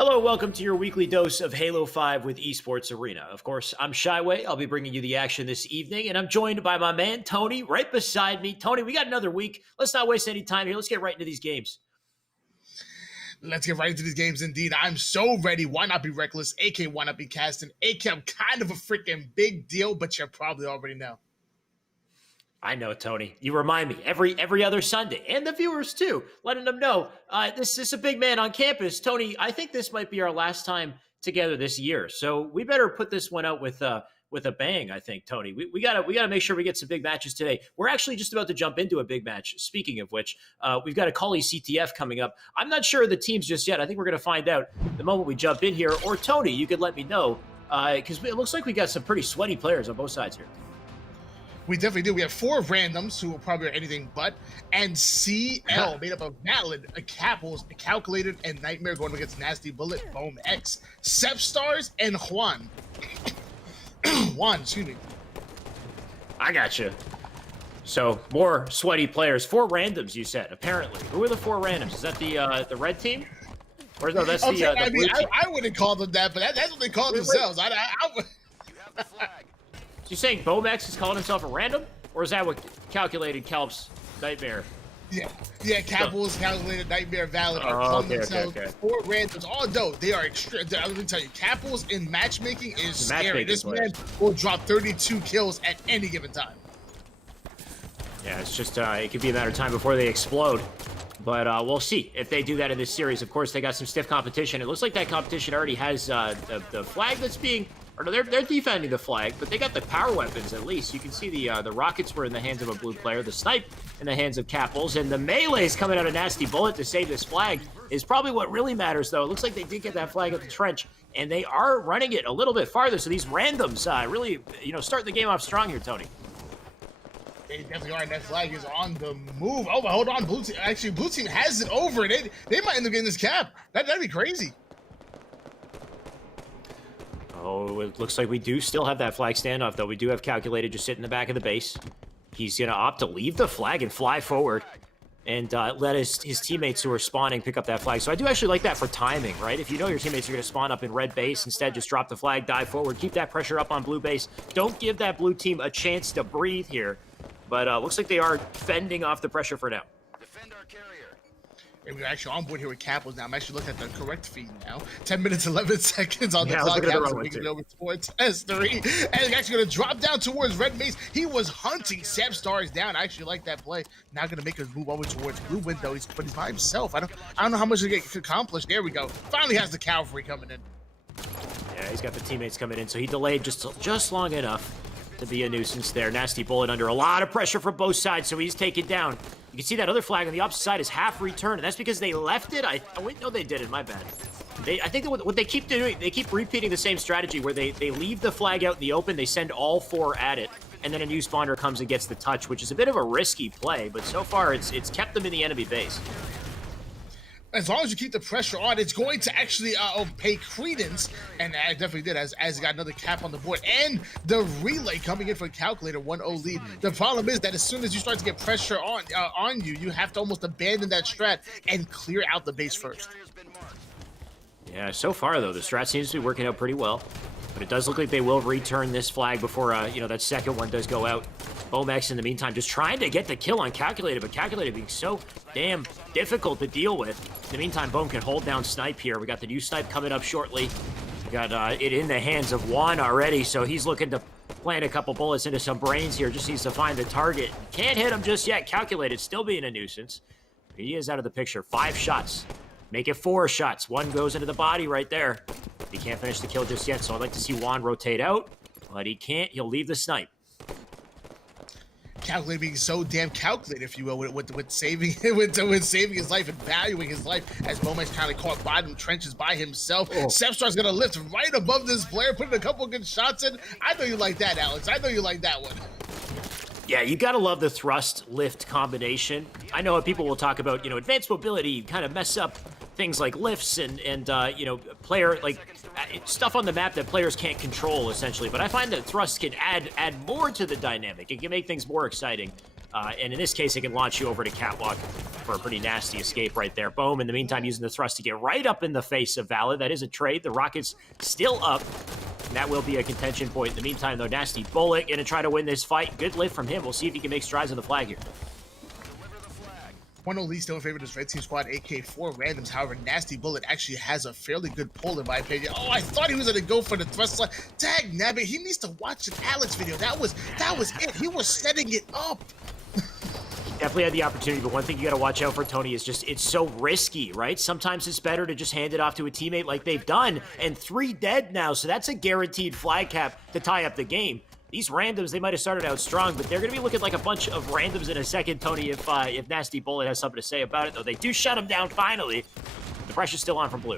Hello, welcome to your weekly dose of Halo 5 with Esports Arena. Of course, I'm Shyway. I'll be bringing you the action this evening, and I'm joined by my man, Tony, right beside me. Tony, we got another week. Let's not waste any time here. Let's get right into these games. Let's get right into these games indeed. I'm so ready. Why not be reckless? AK, why not be casting? AK, I'm kind of a freaking big deal, but you probably already know. I know, Tony. You remind me every other Sunday, and the viewers too, letting them know this is a big man on campus. Tony, I think this might be our last time together this year, so we better put this one out with a bang. I think, Tony, we gotta make sure we get some big matches today. We're actually just about to jump into a big match. Speaking of which, we've got a Callie CTF coming up. I'm not sure of the teams just yet. I think we're gonna find out the moment we jump in here. Or Tony, you could let me know because it looks like we got some pretty sweaty players on both sides here. We definitely do. We have 4 randoms who will probably are anything but, and CL made up of Valid, a Capels, a Calculated, and Nightmare going against Nasty Bullet, Boom X, Sepstars, and Juan. Juan, excuse me. I gotcha. So more sweaty players. 4 randoms, you said. Apparently, who are the 4 randoms? Is that the red team? Or no, that's okay, the blue team. I wouldn't call them that, but that's what they call themselves. I would. You have the flag. So you're saying Bomax is calling himself a random, or is that what Calculated Kelp's Nightmare? Yeah, Capels, Calculated, Nightmare, Valid are calling themselves 4 randoms. Although they are extreme. I'm gonna tell you, Capels in matchmaking is scary. This man will drop 32 kills at any given time. Yeah, it's just it could be a matter of time before they explode. But we'll see if they do that in this series. Of course, they got some stiff competition. It looks like that competition already has the flag that's being. Or no, they're defending the flag, but they got the power weapons at least. You can see the rockets were in the hands of a blue player, the snipe in the hands of Capels, and the melee's coming out of Nasty Bullet to save this flag is probably what really matters, though. It looks like they did get that flag at the trench, and they are running it a little bit farther. So these randoms really, starting the game off strong here, Tony. They definitely are, and that flag is on the move. Oh, but hold on, blue team. Actually, blue team has it over. They might end up getting this cap. That'd be crazy. Oh, it looks like we do still have that flag standoff, though. We do have Calculated just sitting in the back of the base. He's going to opt to leave the flag and fly forward and let his teammates who are spawning pick up that flag. So I do actually like that for timing, right? If you know your teammates are going to spawn up in red base, instead just drop the flag, dive forward, keep that pressure up on blue base. Don't give that blue team a chance to breathe here. But looks like they are fending off the pressure for now. Defend our carrier. And we're actually on board here with Capels now. I'm actually looking at the correct feed now. 10 minutes, 11 seconds on the clock. Capels making it over towards S3. And he's actually going to drop down towards red base. He was hunting Sepstars down. I actually like that play. Now going to make his move over towards blue window. But he's by himself. I don't know how much he can accomplish. There we go. Finally has the cavalry coming in. Yeah, he's got the teammates coming in. So he delayed just long enough to be a nuisance there. Nasty Bullet under a lot of pressure from both sides, so he's taken down. You can see that other flag on the opposite side is half returned, and that's because they left it. Wait, no, they didn't. My bad. I think that what they keep doing, they keep repeating the same strategy where they leave the flag out in the open, they send all 4 at it, and then a new spawner comes and gets the touch, which is a bit of a risky play, but so far it's kept them in the enemy base. As long as you keep the pressure on, it's going to actually pay credence, and I definitely did as he got another cap on the board, and the relay coming in for Calculator 1-0 lead. The problem is that as soon as you start to get pressure on you, you have to almost abandon that strat and clear out the base first. Yeah, so far though, the strat seems to be working out pretty well, but it does look like they will return this flag before that second one does go out. Bomax in the meantime just trying to get the kill on Calculated, but Calculated being so damn difficult to deal with. In the meantime, Boom can hold down Snipe here. We got the new Snipe coming up shortly. We got it in the hands of Juan already, so he's looking to plant a couple bullets into some brains here. Just needs to find the target. Can't hit him just yet. Calculated still being a nuisance. He is out of the picture. 5 shots. Make it 4 shots. 1 goes into the body right there. He can't finish the kill just yet, so I'd like to see Juan rotate out, but he can't. He'll leave the Snipe. Calculated being so damn calculated, if you will, with saving his life and valuing his life, as Bomax kind of caught bottom trenches by himself. Sepstar's gonna lift right above this player, putting a couple good shots in. I know you like that, Alex. I know you like that one. Yeah, you gotta love the thrust lift combination. I know people will talk about advanced mobility kind of mess up things like lifts and player stuff on the map that players can't control essentially. But I find that thrust can add more to the dynamic. It can make things more exciting. And in this case, it can launch you over to Catwalk for a pretty nasty escape right there. Boom, in the meantime, using the thrust to get right up in the face of Valid. That is a trade. The Rocket's still up. And that will be a contention point. In the meantime, though, Nasty Bullet going to try to win this fight. Good lift from him. We'll see if he can make strides on the flag here. One of the least known favorite is Red Team Squad, aka 4 Randoms. However, Nasty Bullet actually has a fairly good pull in my opinion. Oh, I thought he was gonna go for the thrust slide. Dag nabbit, he needs to watch an Alex video. That was it. He was setting it up. Definitely had the opportunity, but one thing you got to watch out for, Tony, is just it's so risky, right? Sometimes it's better to just hand it off to a teammate like they've done, and 3 dead now, so that's a guaranteed flag cap to tie up the game. These randoms, they might have started out strong, but they're going to be looking like a bunch of randoms in a second, Tony, if Nasty Bullet has something to say about it, though. They do shut him down finally. The pressure's still on from Blue.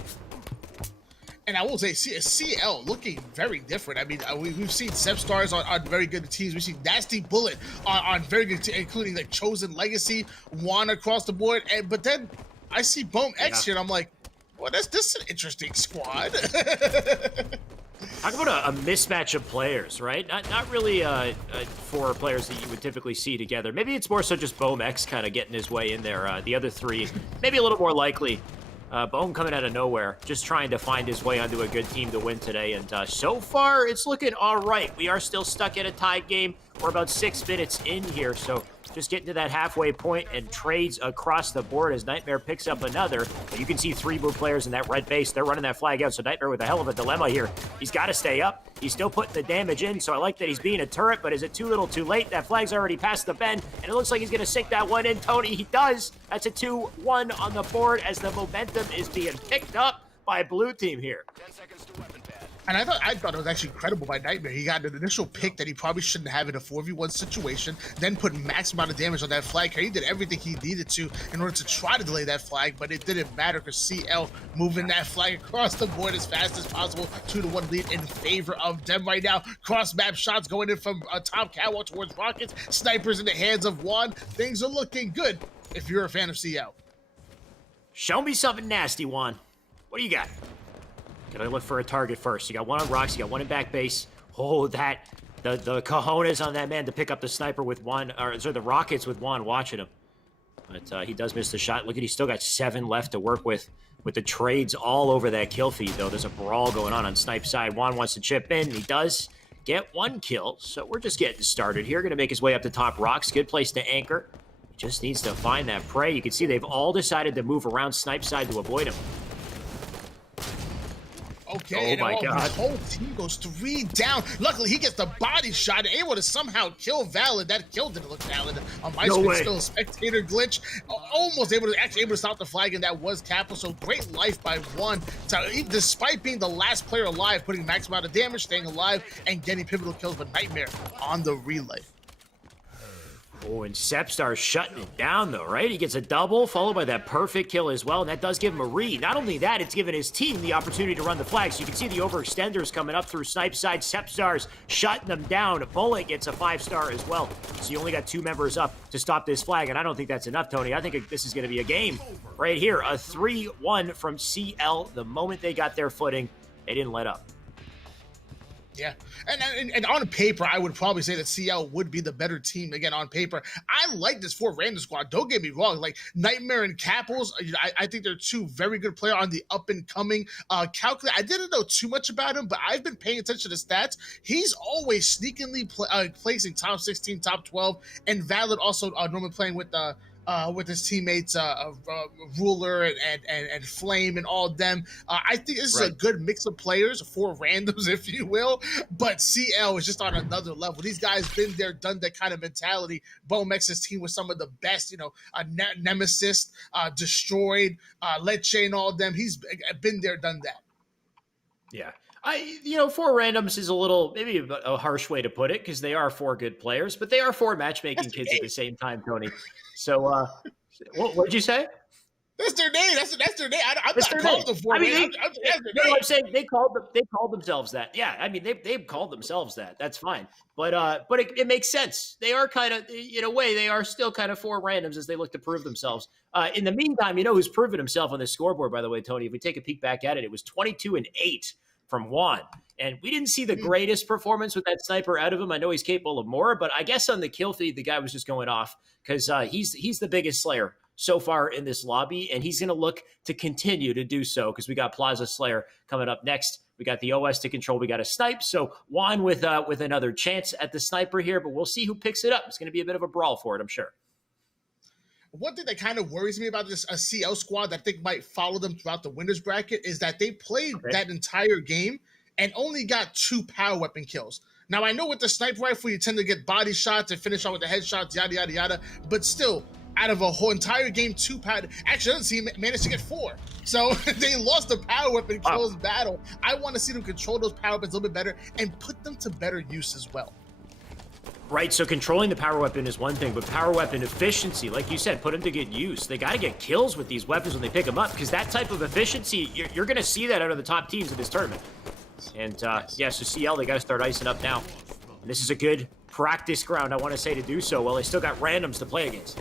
And I will say, CL looking very different. I mean, we've seen Sepstars on very good teams. We've seen Nasty Bullet on very good teams, including like Chosen Legacy, Juan across the board. But then I see Boom X here, and I'm like, well, this is an interesting squad. Talk about a mismatch of players, right? Not really 4 players that you would typically see together. Maybe it's more so just Boom X kind of getting his way in there. The other 3, maybe a little more likely. Boom coming out of nowhere, just trying to find his way onto a good team to win today. And so far, it's looking all right. We are still stuck in a tied game. We're about 6 minutes in here, so just getting to that halfway point and trades across the board as Nightmare picks up another. But you can see 3 blue players in that red base. They're running that flag out, so Nightmare with a hell of a dilemma here. He's got to stay up. He's still putting the damage in, so I like that he's being a turret, but is it too little too late? That flag's already past the bend, and it looks like he's going to sink that one in. Tony, he does. That's a 2-1 on the board as the momentum is being picked up by blue team here. 10 seconds to weapon pad. And I thought it was actually incredible by Nightmare. He got an initial pick that he probably shouldn't have in a 4v1 situation, then put max amount of damage on that flag. He did everything he needed to in order to try to delay that flag, but it didn't matter because CL moving that flag across the board as fast as possible. 2-1 lead in favor of them right now. Cross map shots going in from top catwalk towards Rockets. Snipers in the hands of Juan. Things are looking good if you're a fan of CL. Show me something nasty, Juan. What do you got? Gotta look for a target first. You got one on rocks, you got one in back base. Oh, the cojones on that man to pick up the sniper with Juan, or sorry, the rockets with Juan watching him. But he does miss the shot. Look at, he's still got 7 left to work with the trades all over that kill feed, though. There's a brawl going on Snipe side. Juan wants to chip in. He does get 1 kill, so we're just getting started here. Gonna make his way up to top rocks. Good place to anchor. He just needs to find that prey. You can see they've all decided to move around Snipe side to avoid him. Okay, oh my God. His whole team goes 3 down. Luckily, he gets the body shot and able to somehow kill Valid. That kill didn't look valid on my screen. Still a spectator glitch. Almost able to stop the flag, and that was Capital. So great life by Juan. So despite being the last player alive, putting max amount of damage, staying alive, and getting pivotal kills, but Nightmare on the relay. Oh, and Sepstar shutting it down, though, right? He gets a double, followed by that perfect kill as well, and that does give him a read. Not only that, it's given his team the opportunity to run the flag, so you can see the overextenders coming up through Snipe side. Sepstar's shutting them down. Bullet gets a 5-star as well, so you only got 2 members up to stop this flag, and I don't think that's enough, Tony. I think this is going to be a game right here. A 3-1 from CL. The moment they got their footing, they didn't let up. Yeah, and on paper, I would probably say that CL would be the better team. Again, on paper, I like this 4 random squad. Don't get me wrong. Like Nightmare and Capels, I think they're 2 very good players on the up and coming. Calculate, I didn't know too much about him, but I've been paying attention to stats. He's always sneakily placing top 16, top 12, and Valid also normally playing with his teammates, Ruler and Flame and all of them. I think this is a good mix of players, 4 randoms, if you will, but CL is just on another level. These guys been there, done that kind of mentality. Bomex's team was some of the best, Nemesis, Destroyed, Leche and all of them. He's been there, done that. Yeah. 4 randoms is a little, maybe a harsh way to put it, because they are 4 good players, but they are 4 matchmaking kids at the same time, Tony. So, what did you say? That's their name. That's their name. I'm not calling them 4. I'm saying they called themselves that. Yeah, I mean they've called themselves that. That's fine. But it makes sense. They are kind of, in a way, they are still kind of 4 randoms as they look to prove themselves. In the meantime, who's proven himself on the scoreboard, by the way, Tony? If we take a peek back at it, it was 22-8 from Juan. And we didn't see the greatest performance with that sniper out of him. I know he's capable of more, but I guess on the kill feed, the guy was just going off because he's the biggest slayer so far in this lobby, and he's going to look to continue to do so because we got Plaza Slayer coming up next. We got the OS to control. We got a snipe. So Juan with another chance at the sniper here, but we'll see who picks it up. It's going to be a bit of a brawl for it, I'm sure. one thing that kind of worries me about this a CL squad that I think might follow them throughout the winners bracket is that they played that entire game and only got 2 power weapon kills. Now, I know with the sniper rifle, you tend to get body shots and finish off with the headshots, yada, yada, yada. But still, out of a whole entire game, 2 power... Actually, I didn't see him manage to get 4. So they lost the power weapon kills battle. I want to see them control those power weapons a little bit better and put them to better use as well. Right, so controlling the power weapon is one thing, but power weapon efficiency, like you said, put them to good use. They got to get kills with these weapons when they pick them up, because that type of efficiency, you're going to see that out of the top teams in this tournament. And, yeah, so CL, they got to start icing up now. And this is a good practice ground, I want to say, to do so, while they still got randoms to play against.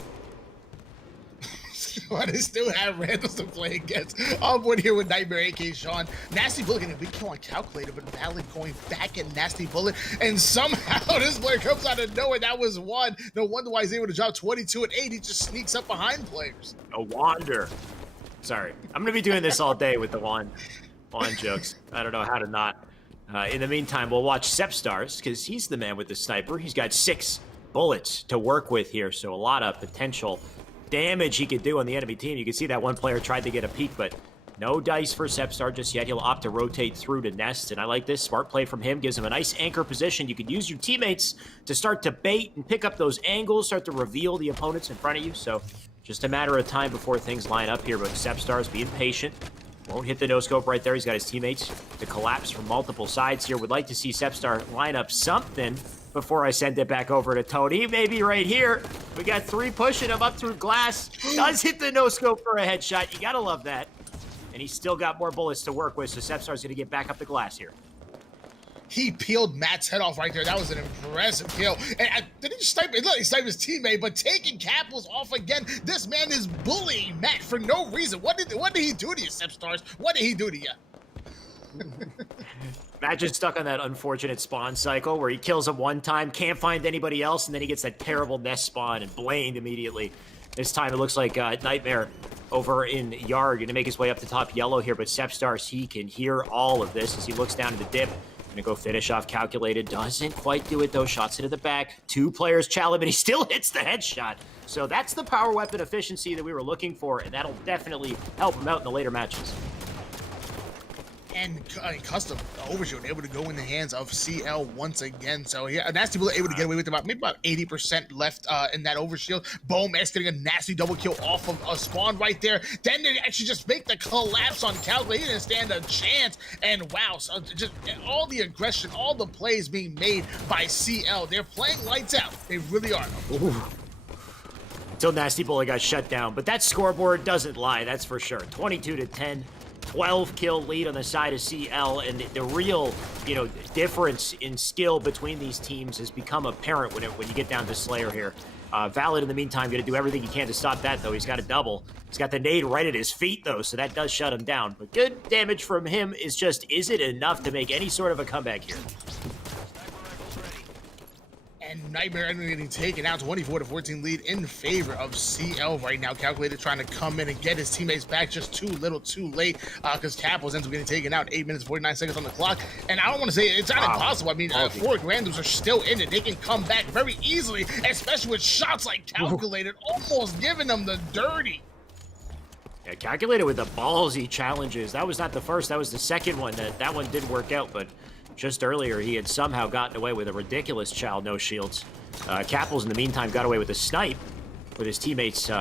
Why they still have randoms to play against? On board here with Nightmare, a.k.a. Sean. Nasty Bullet getting a big kill on Calculator, but Valid going back at Nasty Bullet. And somehow this player comes out of nowhere. That was one. No wonder why he's able to drop 22 and 8. He just sneaks up behind players. A Wander. Sorry. I'm going to be doing this all day with the wand jokes. I don't know how to not. In the meantime, we'll watch Sepstars, because he's the man with the sniper. He's got 6 bullets to work with here, so a lot of potential damage he could do on the enemy team. You can see that one player tried to get a peek, but no dice for Sepstar just yet. He'll opt to rotate through to Nest, and I like this. Smart play from him. Gives him a nice anchor position. You can use your teammates to start to bait and pick up those angles, start to reveal the opponents in front of you, so just a matter of time before things line up here, but Sepstar's being patient. Won't hit the no-scope right there. He's got his teammates to collapse from multiple sides here. Would like to see Sepstar line up something before I send it back over to Tony. Maybe right here. We got 3 pushing him up through glass. Does hit the no-scope for a headshot. You gotta love that. And he's still got more bullets to work with, so Sepstar's gonna get back up the glass here. He peeled Matt's head off right there. That was an impressive kill. And did he snipe? It looked like he sniped his teammate, but taking Capitals off again. This man is bullying Matt for no reason. What did he do to you, Sepstars? What did he do to you? Matt just stuck on that unfortunate spawn cycle where he kills him one time, can't find anybody else, and then he gets that terrible nest spawn and blamed immediately. This time it looks like Nightmare over in Yard gonna make his way up the top yellow here, but Sepstars, he can hear all of this as he looks down to the dip. Gonna go finish off Calculated. Doesn't quite do it though. Shots into the back. 2 players challenge him, and he still hits the headshot. So that's the power weapon efficiency that we were looking for, and that'll definitely help him out in the later matches. And Custom Overshield able to go in the hands of CL once again. So yeah, Nasty Bullet able to get away with maybe about 80% left in that Overshield. Bomax getting a nasty double kill off of a spawn right there. Then they actually just make the collapse on Calculator. He didn't stand a chance. And wow, so just all the aggression, all the plays being made by CL. They're playing lights out. They really are. Ooh. Until Nasty Bullet got shut down. But that scoreboard doesn't lie, that's for sure. 22-10. 12 kill lead on the side of CL, and the real, difference in skill between these teams has become apparent when you get down to Slayer here. Valid, in the meantime, going to do everything he can to stop that, though. He's got a double. He's got the nade right at his feet, though, so that does shut him down. But good damage from him is just, is it enough to make any sort of a comeback here? And Nightmare ended up getting taken out 24-14 lead in favor of CL right now. Calculator trying to come in and get his teammates back just too little too late because Capitals ends up getting taken out. 8 minutes, 49 seconds on the clock. And I don't want to say it's not impossible. I mean, 4 randoms are still in it. They can come back very easily, especially with shots like Calculated, almost giving them the dirty. Yeah, Calculated with the ballsy challenges. That was not the first. That was the second one. That one didn't work out, but just earlier, he had somehow gotten away with a ridiculous chow, no shields. Capels, in the meantime, got away with a snipe with his teammates,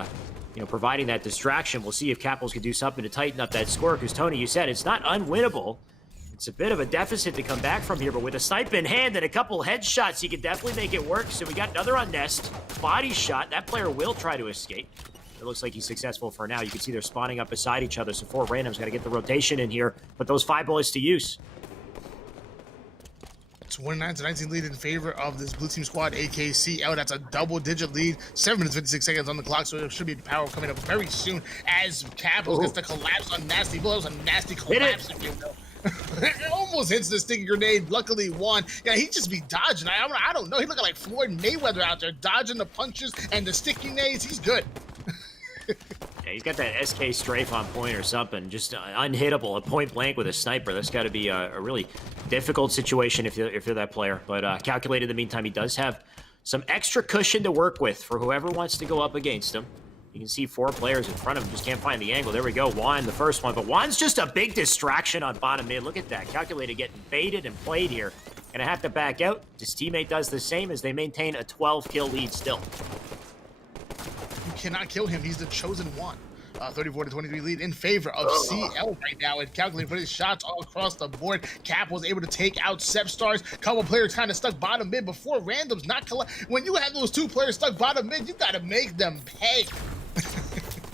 providing that distraction. We'll see if Capels can do something to tighten up that score, because, Tony, you said it's not unwinnable. It's a bit of a deficit to come back from here, but with a snipe in hand and a couple headshots, he could definitely make it work. So we got another on Nest. Body shot. That player will try to escape. It looks like he's successful for now. You can see they're spawning up beside each other, so 4 randoms got to get the rotation in here. Put those 5 bullets to use. 29-19 lead in favor of this blue team squad, AKCL. That's a double-digit lead. 7 minutes, 56 seconds on the clock, so there should be power coming up very soon as Capitals gets the collapse on Nasty Bullet. It was a nasty collapse, if you will. It almost hits the sticky grenade. Luckily, won. Yeah, he just be dodging. I don't know. He looking like Floyd Mayweather out there, dodging the punches and the sticky nades. He's good. Yeah, he's got that SK strafe on point or something. Just unhittable at point blank with a sniper. That's got to be a really difficult situation if you're that player. But Calculated, in the meantime, he does have some extra cushion to work with for whoever wants to go up against him. You can see 4 players in front of him, just can't find the angle. There we go, Juan, the first one. But Juan's just a big distraction on bottom mid. Look at that. Calculated getting baited and played here. Gonna have to back out. His teammate does the same as they maintain a 12-kill lead still. You cannot kill him. He's the chosen one. 34-23 lead in favor of CL right now, and Calculated put his shots all across the board. Cap was able to take out Sepstars. Couple players kind of stuck bottom mid before randoms not collect. When you have those 2 players stuck bottom mid, you gotta make them pay.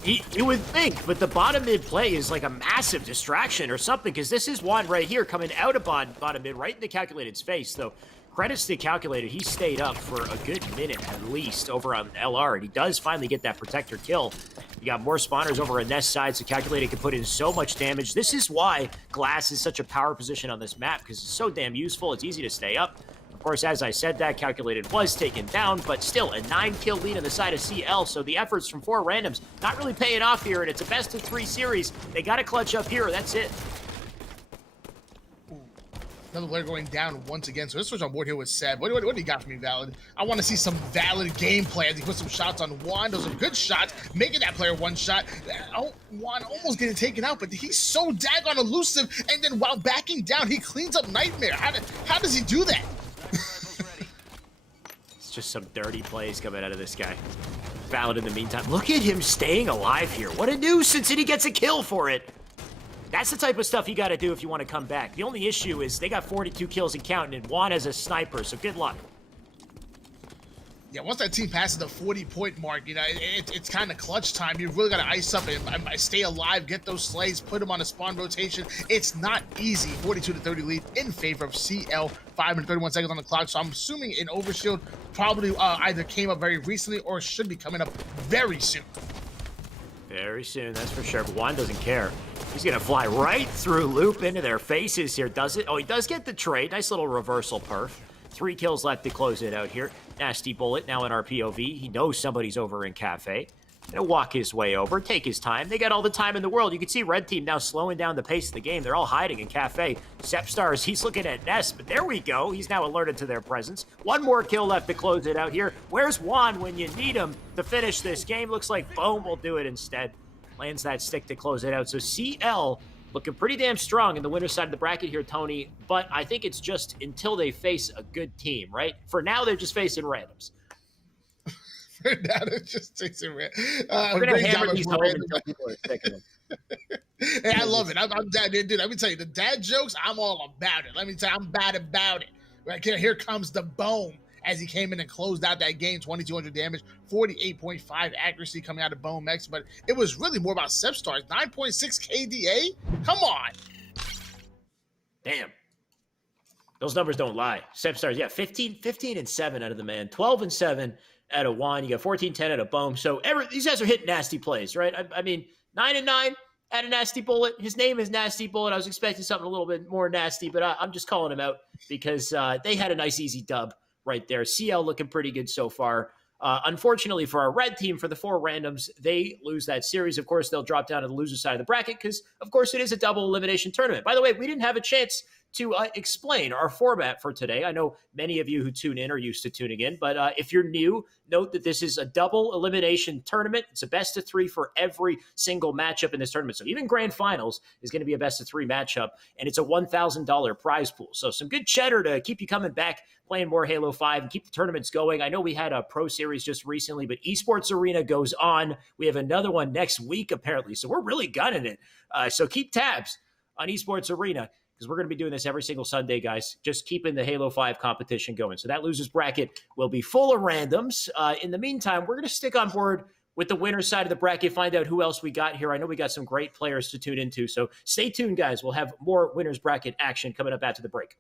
You would think, but the bottom mid play is like a massive distraction or something, because this is Juan right here coming out of bottom mid right into Calculated's face, though. Credits to Calculated, he stayed up for a good minute at least over on LR, and he does finally get that protector kill. You got more spawners over on Nest side, so Calculated can put in so much damage. This is why Glass is such a power position on this map, because it's so damn useful. It's easy to stay up. Of course, as I said that, Calculated was taken down, but still a 9-kill lead on the side of CL, so the efforts from 4 randoms not really paying off here, and it's a best-of-3 series. They got to clutch up here. That's it. Another player going down once again. So this switch on board here with Seb. What do you got for me, Valid? I want to see some Valid gameplay as he puts some shots on Juan. Those are good shots, making that player one shot. Oh, Juan almost getting taken out, but he's so daggone elusive. And then while backing down, he cleans up Nightmare. How does he do that? It's just some dirty plays coming out of this guy. Valid in the meantime. Look at him staying alive here. What a nuisance, and he gets a kill for it. That's the type of stuff you got to do if you want to come back. The only issue is they got 42 kills and counting, and Juan has a sniper, so good luck. Yeah, once that team passes the 40-point mark, you know, it's kind of clutch time. You really got to ice up and stay alive, get those slays, put them on a spawn rotation. It's not easy. 42-30 lead in favor of CL. 5 and 31 seconds on the clock, so I'm assuming an overshield probably either came up very recently or should be coming up very soon. Very soon, that's for sure, but Juan doesn't care. He's gonna fly right through Loop into their faces here, does it? Oh, he does get the trade. Nice little reversal perf. 3 kills left to close it out here. Nasty Bullet now in our POV. He knows somebody's over in Cafe. Gonna walk his way over, take his time. They got all the time in the world. You can see Red Team now slowing down the pace of the game. They're all hiding in Cafe. Sepstars, he's looking at Nest, but there we go. He's now alerted to their presence. 1 more kill left to close it out here. Where's Juan when you need him to finish this game? Looks like Boom will do it instead. Lands that stick to close it out. So CL looking pretty damn strong in the winner's side of the bracket here, Tony. But I think it's just until they face a good team, right? For now, they're just facing randoms. For now, they're just facing randoms. We're going to hammer these home until people are sick of them. Hey, I love it. I'm dad, dude. Let me tell you, the dad jokes, I'm all about it. Let me tell you, I'm bad about it. Right here comes the Bone as he came in and closed out that game. 2,200 damage, 48.5 accuracy coming out of Bone Mex. But it was really more about Sepstars. 9.6 KDA? Come on. Damn. Those numbers don't lie. Sepstars, yeah, 15 and 7 out of the man, 12 and 7 out of Juan. You got 14-10 out of Boom. So these guys are hitting nasty plays, right? I mean, 9 and 9 out of Nasty Bullet. His name is Nasty Bullet. I was expecting something a little bit more nasty, but I'm just calling him out because they had a nice, easy dub right there. CL looking pretty good so far. Unfortunately for our red team, for the 4 randoms, they lose that series. Of course, they'll drop down to the loser side of the bracket because, of course, it is a double elimination tournament. By the way, we didn't have a chance to explain our format for today. I know many of you who tune in are used to tuning in, but if you're new, note that this is a double elimination tournament. It's a best of 3 for every single matchup in this tournament. So even grand finals is going to be a best of 3 matchup, and it's a $1,000 prize pool. So some good cheddar to keep you coming back, playing more Halo 5 and keep the tournaments going. I know we had a pro series just recently, but Esports Arena goes on. We have another one next week, apparently. So we're really gunning it. So keep tabs on Esports Arena, because we're going to be doing this every single Sunday, guys, just keeping the Halo 5 competition going. So that losers bracket will be full of randoms. In the meantime, we're going to stick on board with the winner's side of the bracket, find out who else we got here. I know we got some great players to tune into, so stay tuned, guys. We'll have more winner's bracket action coming up after the break.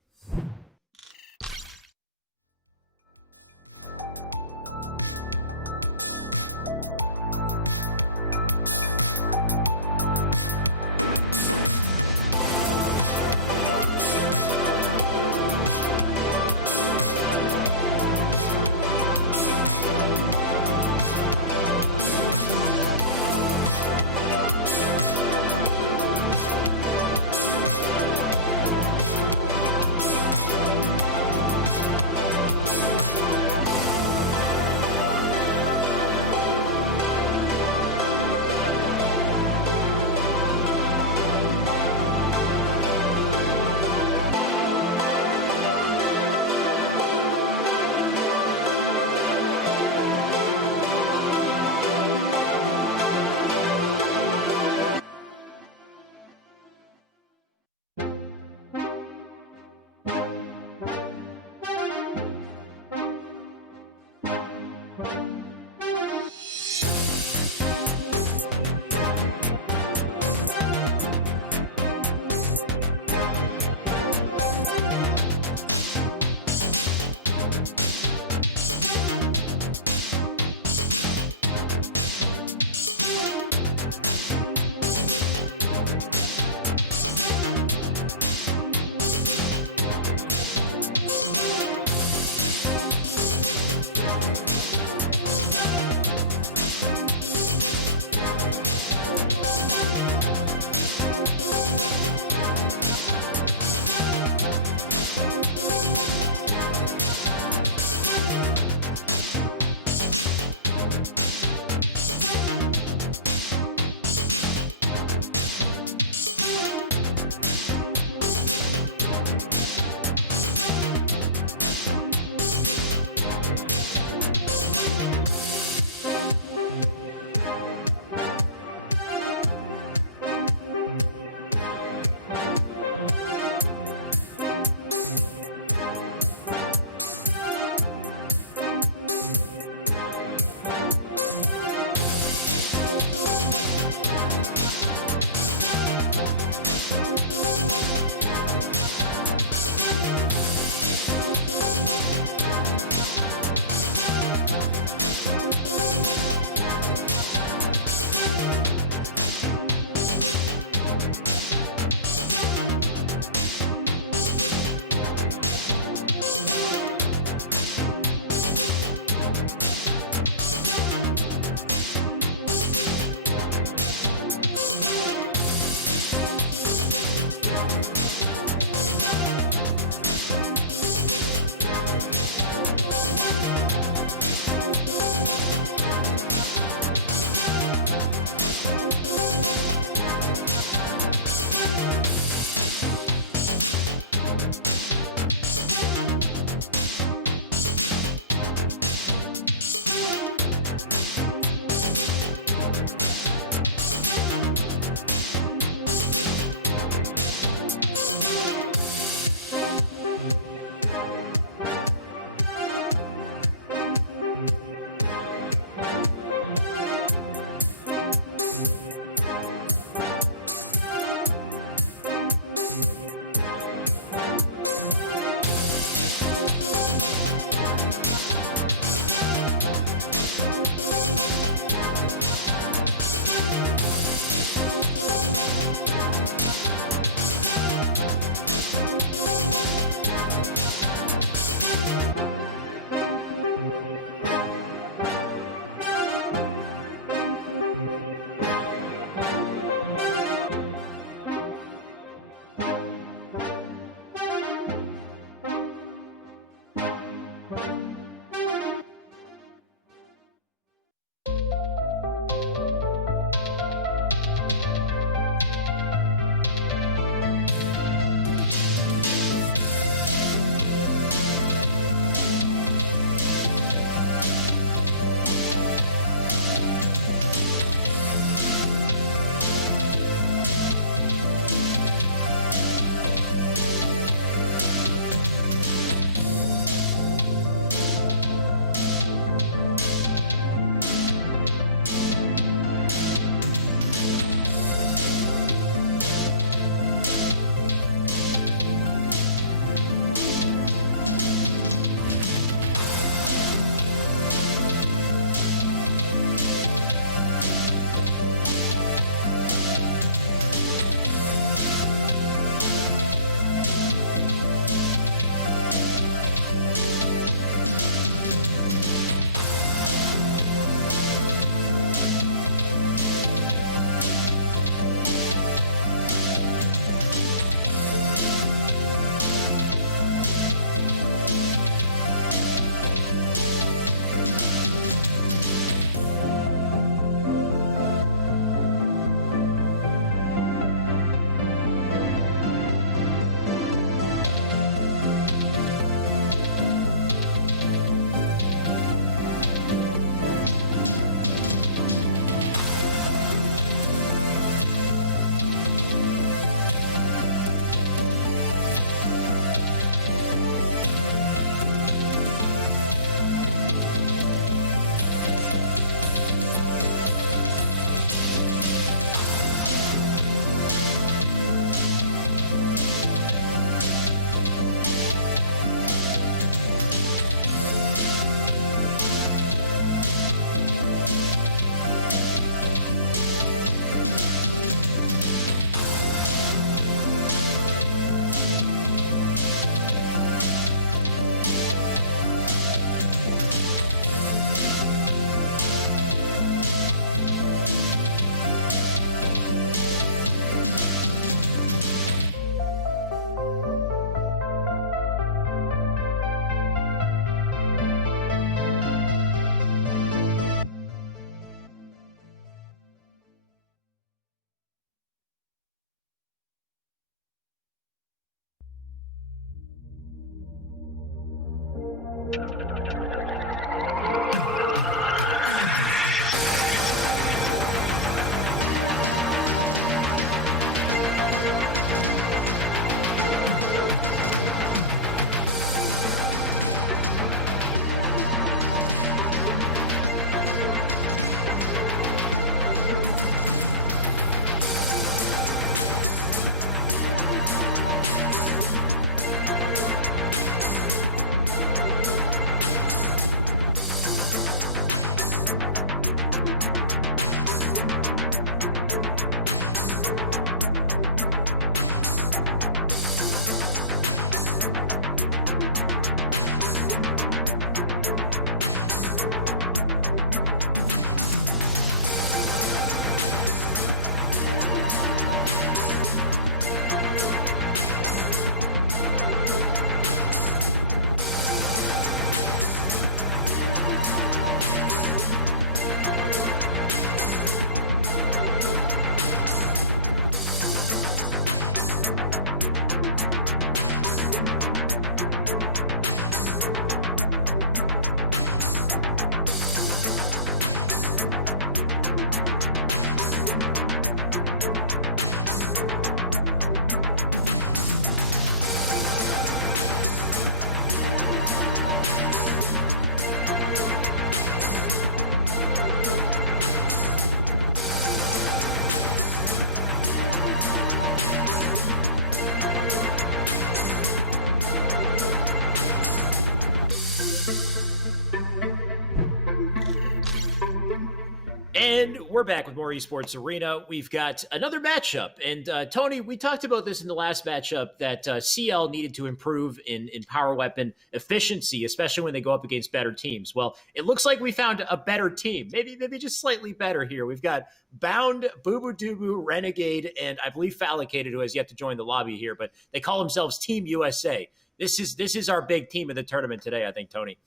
we're back with more Esports Arena. We've got another matchup. And Tony, we talked about this in the last matchup that CL needed to improve in power weapon efficiency, especially when they go up against better teams. Well, it looks like we found a better team, maybe just slightly better here. We've got Bound, Bubudubu, Renegade, and I believe Fallicated, who has yet to join the lobby here, but they call themselves Team USA. This is our big team of the tournament today, I think, Tony.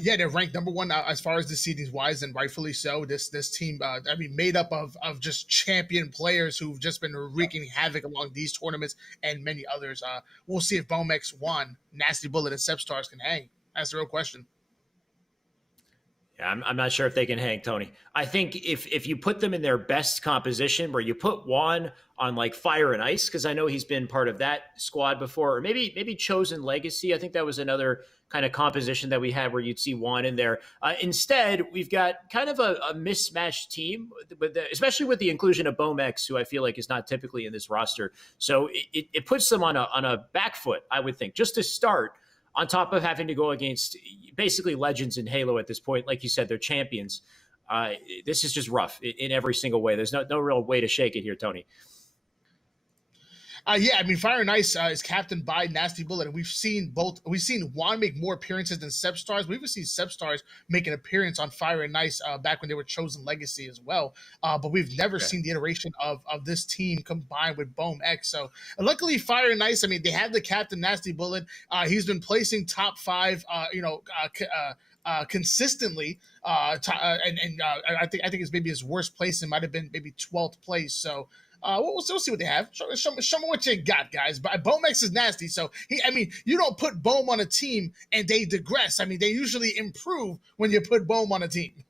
Yeah, they're ranked number one as far as the seedings wise, and rightfully so. This team, made up of just champion players who've just been wreaking havoc along these tournaments and many others. We'll see if BOMX 1, Nasty Bullet, and Sepstars can hang. That's the real question. Yeah, I'm not sure if they can hang, Tony. I think if you put them in their best composition, where you put Juan on like Fire and Ice, because I know he's been part of that squad before, or maybe Chosen Legacy. I think that was another kind of composition that we had where you'd see Juan in there. Instead, we've got kind of a mismatched team, especially with the inclusion of BOMX, who I feel like is not typically in this roster. So it puts them on a back foot, I would think, just to start, on top of having to go against basically legends in Halo at this point. Like you said, they're champions. This is just rough in every single way. There's no real way to shake it here, Tony. Fire and Ice is captained by Nasty Bullet, and we've seen Juan make more appearances than Sepstars. We've even seen Sepstars make an appearance on Fire and Ice back when they were Chosen Legacy as well. But we've never seen the iteration of this team combined with BOMX. So luckily, Fire and Ice, they have the captain Nasty Bullet. He's been placing top 5, consistently. I think it's maybe his worst place. It might have been maybe 12th place. So. We'll see what they have. Show me what you got, guys. But BOMX is nasty, so you don't put Bohm on a team and they digress. They usually improve when you put Bohm on a team.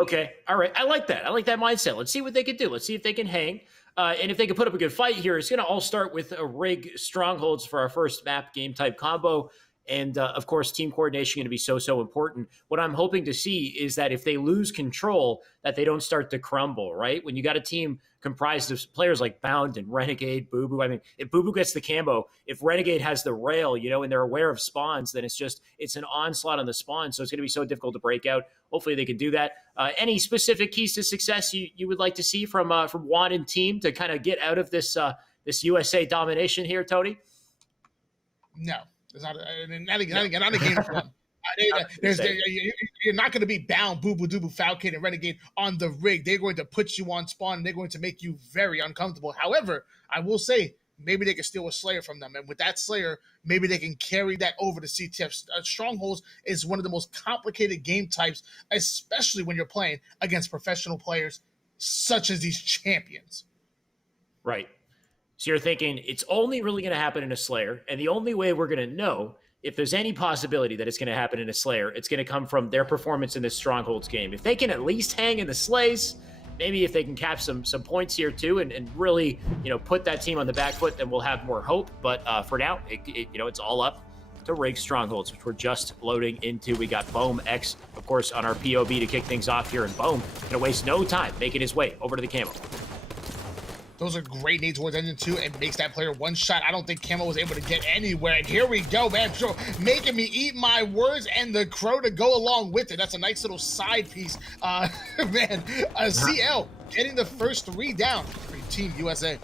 Okay, all right. I like that. I like that mindset. Let's see what they can do. Let's see if they can hang. And if they can put up a good fight here, it's going to all start with a Rig Strongholds for our first map game type combo. And, of course, team coordination going to be so important. What I'm hoping to see is that if they lose control, that they don't start to crumble, right? When you got a team comprised of players like Bound and Renegade, Bubu. If Bubu gets the camo, if Renegade has the rail, and they're aware of spawns, then it's an onslaught on the spawn. So it's going to be so difficult to break out. Hopefully they can do that. Any specific keys to success you would like to see from Juan and team to kind of get out of this USA domination here, Tony? No. It's not a game for them. You're not going to be Bound, Bubu, Falcon, and Renegade on the rig. They're going to put you on spawn, and they're going to make you very uncomfortable. However, I will say, maybe they can steal a Slayer from them. And with that Slayer, maybe they can carry that over to CTF. Strongholds is one of the most complicated game types, especially when you're playing against professional players such as these champions. Right. So you're thinking it's only really going to happen in a Slayer, and the only way we're going to know if there's any possibility that it's going to happen in a Slayer, it's going to come from their performance in this Strongholds game. If they can at least hang in the Slays, maybe if they can cap some points here too, and really put that team on the back foot, then we'll have more hope. But for now, it's all up to Rig Strongholds, which we're just loading into. We got BOMX, of course, on our POV to kick things off here, and Bohm going to waste no time making his way over to the camo. Those are great nades towards engine 2 and makes that player one shot. I don't think Camo was able to get anywhere. And here we go, man. So making me eat my words and the crow to go along with it. That's a nice little side piece. CL getting the first 3 down for Team USA.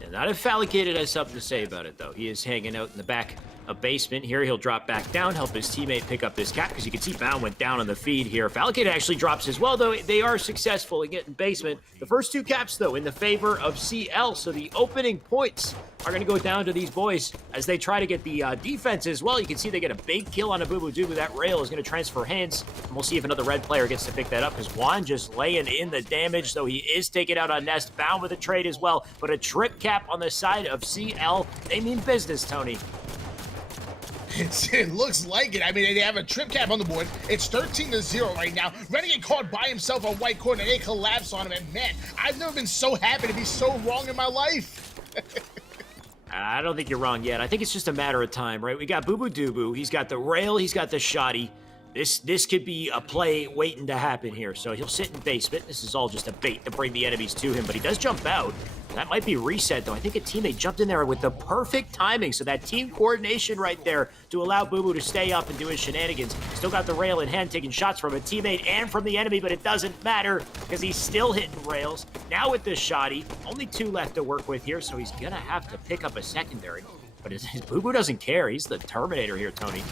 And not if Fallicated has something to say about it, though. He is hanging out in the back of basement here. He'll drop back down, help his teammate pick up this cap, because you can see Bound went down on the feed here. Fallicated actually drops as well, though. They are successful in getting basement. The first 2 caps, though, in the favor of CL. So the opening points are going to go down to these boys as they try to get the defense as well. You can see they get a big kill on a Bubu. That rail is going to transfer hands. And we'll see if another red player gets to pick that up, because Juan just laying in the damage, so he is taken out on Nest. Bound with a trade as well, but a trip cap on the side of CL. They mean business, Tony. It looks like it. They have a trip cap on the board. It's 13-0 right now. Renegade caught by himself on white corner. They collapse on him. And man, I've never been so happy to be so wrong in my life. I don't think you're wrong yet. I think it's just a matter of time, right? We got Bubu. He's got the rail. He's got the shoddy. This could be a play waiting to happen here. So he'll sit in basement. This is all just a bait to bring the enemies to him, but he does jump out. That might be reset, though. I think a teammate jumped in there with the perfect timing, so that team coordination right there to allow Boo to stay up and do his shenanigans. Still got the rail in hand, taking shots from a teammate and from the enemy, but it doesn't matter because he's still hitting rails. Now with this shoddy, only 2 left to work with here, so he's going to have to pick up a secondary. But his Boo doesn't care. He's the Terminator here, Tony.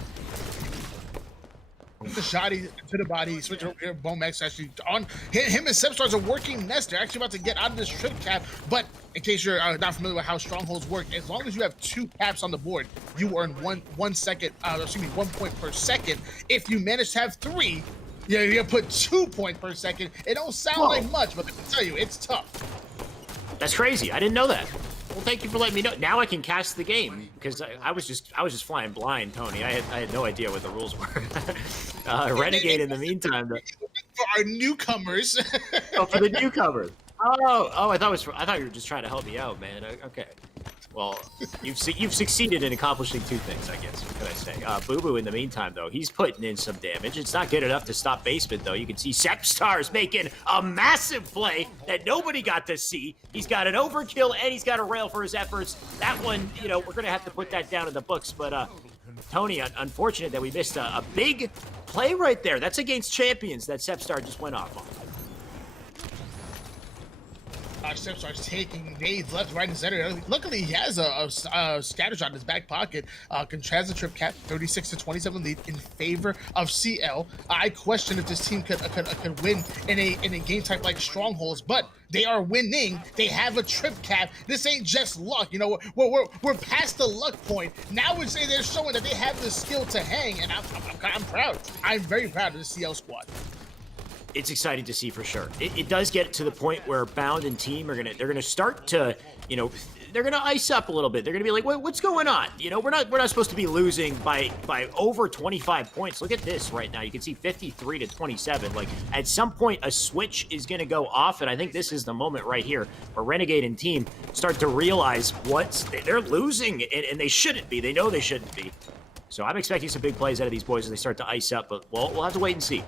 The shoddy to the body, switch over here. Bomex actually on him and Sepstars are working nest. They're actually about to get out of this trip cap. But in case you're not familiar with how strongholds work, as long as you have 2 caps on the board, you earn 1 point per second. If you manage to have 3, you put 2 points per second. It don't sound like much, but I can tell you, it's tough. That's crazy. I didn't know that. Well, thank you for letting me know. Now I can cast the game because I was just flying blind, Tony. I had no idea what the rules were. Renegade in the meantime. For our newcomers. Oh, for the newcomers. Oh, I thought you were just trying to help me out, man. Okay. Well, you've succeeded in accomplishing 2 things, I guess. What can I say? Boo in the meantime, though, he's putting in some damage. It's not good enough to stop basement, though. You can see Sepstars making a massive play that nobody got to see. He's got an overkill and he's got a rail for his efforts. That one, we're going to have to put that down in the books. But Tony, unfortunate that we missed a big play right there. That's against champions that Sepstar just went off on. Sepstar's taking nades left, right, and center. Luckily, he has a scatter shot in his back pocket. Contras the trip cap, 36-27 lead in favor of CL. I question if this team could win in a game type like Strongholds, but they are winning. They have a trip cap. This ain't just luck. We're past the luck point. Now they're showing that they have the skill to hang, and I'm proud. I'm very proud of the CL squad. It's exciting to see for sure. It does get to the point where Bound and team they're gonna start to, they're gonna ice up a little bit. They're gonna be like, what's going on? We're not supposed to be losing by over 25 points. Look at this right now. You can see 53-27. Like at some point, a switch is gonna go off, and I think this is the moment right here where Renegade and team start to realize they're losing, and they shouldn't be. They know they shouldn't be. So I'm expecting some big plays out of these boys as they start to ice up, but we'll have to wait and see.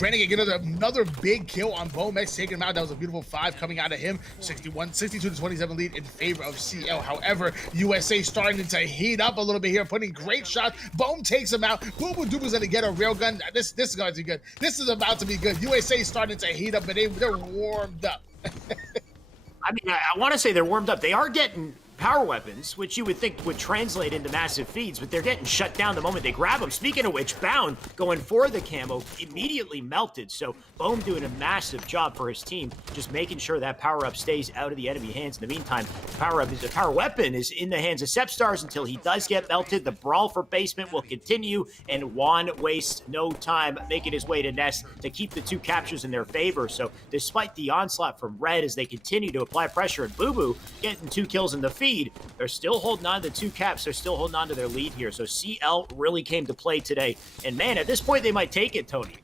Renegade get another big kill on Bomex, taking him out. That was a beautiful 5 coming out of him. 62-27 lead in favor of CL. However, USA starting to heat up a little bit here, putting great shots. Bome takes him out. Boo Doobu's going to get a railgun. This is going to be good. This is about to be good. USA starting to heat up, but they're warmed up. I mean, I want to say they're warmed up. They are getting power weapons, which you would think would translate into massive feeds, but they're getting shut down the moment they grab them. Speaking of which, Bound going for the camo immediately melted. So Bome doing a massive job for his team, just making sure that power up stays out of the enemy hands. In the meantime, the power weapon is in the hands of Sepstars until he does get melted. The brawl for basement will continue, and Juan wastes no time making his way to Nest to keep the 2 captures in their favor. So despite the onslaught from Red as they continue to apply pressure, and Boo getting 2 kills in the feed, they're still holding on to 2 caps. They're still holding on to their lead here. So CL really came to play today. And man, at this point, they might take it, Tony.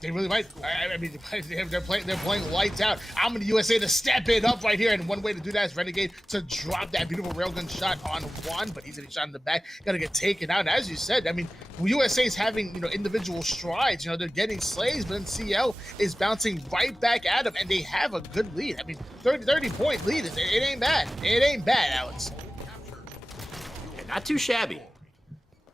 They really might. I mean, they're playing lights out. I'm going to USA to step it up right here, and one way to do that is Renegade to drop that beautiful railgun shot on Juan, but he's getting shot in the back. Got to get taken out. And as you said, I mean, USA is having individual strides. They're getting slays, but then CL is bouncing right back at them, and they have a good lead. I mean, 30-point lead. It ain't bad. It ain't bad, Alex. Not too shabby.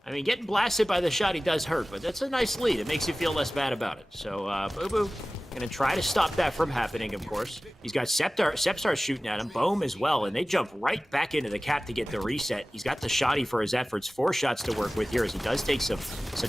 I mean, getting blasted by the shot, he does hurt, but that's a nice lead. It makes you feel less bad about it. So, Boo gonna try to stop that from happening, of course. He's got Sepstar shooting at him, Bome as well, and they jump right back into the cap to get the reset. He's got the shoddy for his efforts. 4 shots to work with here as he does take some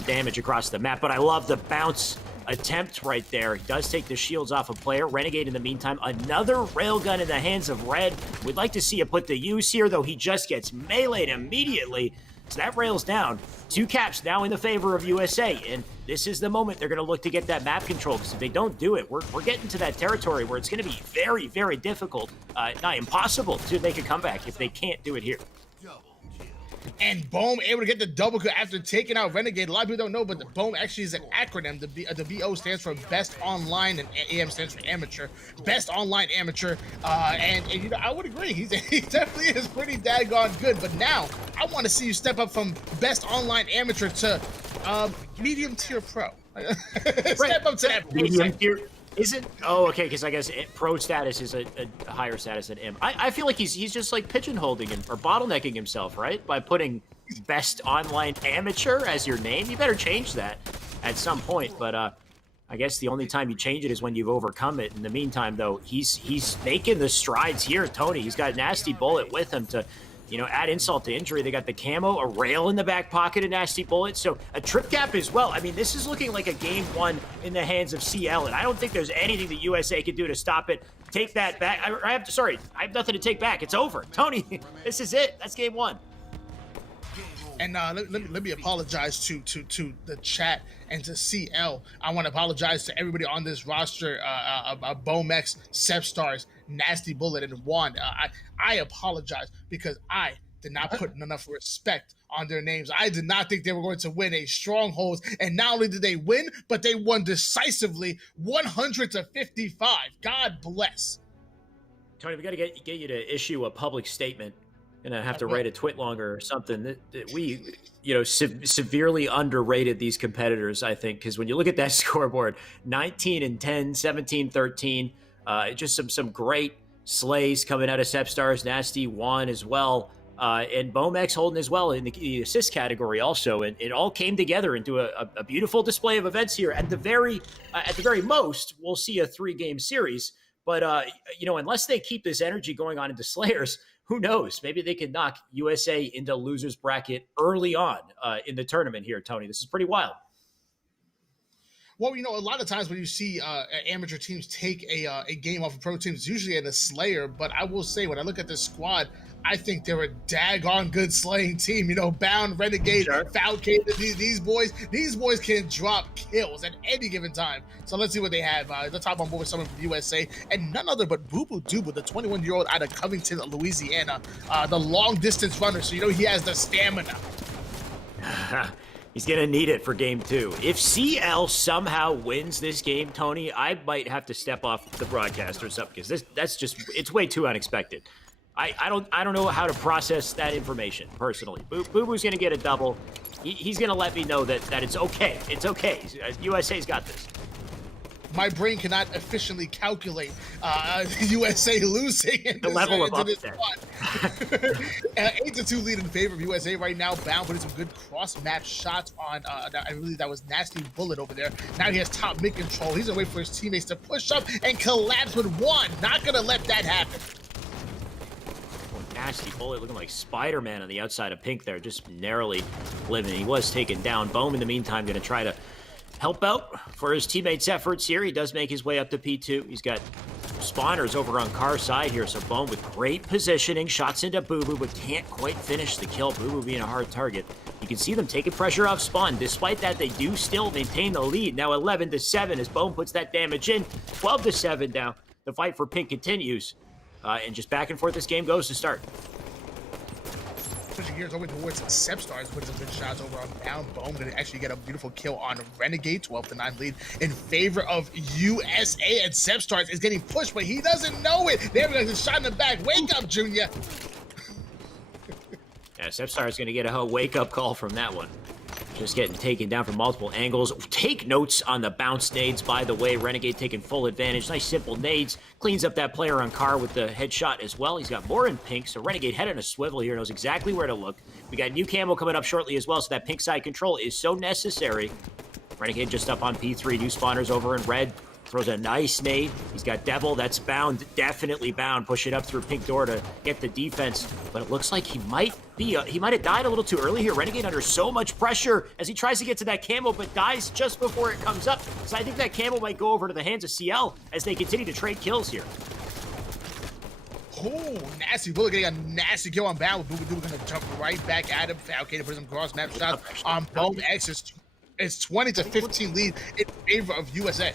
damage across the map, but I love the bounce attempt right there. He does take the shields off a player. Renegade, in the meantime, another railgun in the hands of Red. We'd like to see it put to use here, though he just gets meleeed immediately. So that rails down. 2 caps now in the favor of USA, and this is the moment they're going to look to get that map control, because if they don't do it, we're getting to that territory where it's going to be very, very difficult, not impossible, to make a comeback if they can't do it here. And Bohm able to get the double kill after taking out Renegade. A lot of people don't know, but the Bohm actually is an acronym. The BO stands for Best Online, and AM stands for Amateur. Best Online Amateur. And you know, I would agree. He definitely is pretty daggone good. But now, I want to see you step up from Best Online Amateur to Medium Tier Pro. Step up to that medium tier. Isn't okay? Because I guess pro status is a higher status than M. I feel like he's just like pigeonholing him or bottlenecking himself, right? By putting Best Online Amateur as your name. You better change that at some point. But I guess the only time you change it is when you've overcome it. In the meantime, though, he's making the strides here, Tony. He's got Nasty Bullet with him to, you know, add insult to injury. They got the camo, a rail in the back pocket, a Nasty Bullet, so a trip cap as well. I mean, this is looking like a game one in the hands of CL, and I don't think there's anything the USA can do to stop it. Take that back. I have nothing to take back. It's over. Tony, this is it. That's game one. And let me apologize to the chat and to CL. I want to apologize to everybody on this roster, Bomex, Sepstars, Nasty Bullet, and Juan. I apologize because I did not put enough respect on their names. I did not think they were going to win a Strongholds, and not only did they win, but they won decisively, 100-55. God bless. Tony, we got to get you to issue a public statement. Gonna have to write a tweet longer or something. That we, you know, severely underrated these competitors, I think, because when you look at that scoreboard, 19-10, 17-13, just some great slays coming out of Sepstars, Nasty, Juan as well, and Bomex holding as well in the assist category also, and it all came together into a beautiful display of events here. At the very most, we'll see a 3-game series, but you know, unless they keep this energy going on into Slayers, who knows? Maybe they can knock USA into losers bracket early on in the tournament here, Tony. This is pretty wild. Well, you know, a lot of times when you see amateur teams take a game off of pro teams, it's usually in a Slayer. But I will say, when I look at this squad, I think they're a daggone good slaying team. You know, Bound, Renegade, sure. Falcon, these boys can drop kills at any given time. So let's see what they have. Let's hop on board with someone from USA, and none other but Boo Boo Dubu, the 21-year-old out of Covington, Louisiana, the long distance runner. So you know he has the stamina. He's going to need it for game 2. If CL somehow wins this game, Tony, I might have to step off the broadcast or something, because that's just, it's way too unexpected. I don't know how to process that information personally. Boo Boo's going to get a double. He's going to let me know that it's okay. It's okay. USA's got this. My brain cannot efficiently calculate USA losing in the level of upset. 8-2 lead in favor of USA right now. Bound putting some good cross-match shots on, I believe that was Nasty Bullet over there. Now he has top mid control. He's gonna wait for his teammates to push up and collapse with one. Not gonna let that happen. Nasty Bullet looking like Spider-Man on the outside of Pink there, just narrowly living. He was taken down. Bohm in the meantime gonna try to help out for his teammates' efforts here. He does make his way up to P2. He's got spawners over on Car's side here, so Bohm with great positioning, shots into Boo Boo, but can't quite finish the kill. Boo Boo being a hard target. You can see them taking pressure off Spawn. Despite that, they do still maintain the lead. Now 11-7 as Bohm puts that damage in. 12-7 now. The fight for Pink continues. And just back and forth this game goes to start. Switching gears over towards Sepstars with some good shots over on Bound. Bohm gonna actually get a beautiful kill on Renegade. 12-9 lead in favor of USA, and Sepstars is getting pushed, but he doesn't know it. There we go, the shot in the back. Wake up, Junior. Yeah, Sepstars gonna get a wake-up call from that one. Just getting taken down from multiple angles. Take notes on the bounce nades, by the way. Renegade taking full advantage. Nice simple nades. Cleans up that player on Car with the headshot as well. He's got more in Pink, so Renegade head on a swivel here, knows exactly where to look. We got new camo coming up shortly as well, so that Pink side control is so necessary. Renegade just up on P3. New spawners over in red. Throws a nice nade. He's got Devil. That's Bound. Definitely Bound. Push it up through Pink door to get the defense. But it looks like he might have died a little too early here. Renegade under so much pressure as he tries to get to that camo, but dies just before it comes up. So I think that camo might go over to the hands of CL as they continue to trade kills here. Oh, Nasty Bullet getting a nasty kill on Bound. Boo Boo gonna jump right back at him. Okay, to put some cross map shots on Bomex. It's 20-15 lead in favor of USA.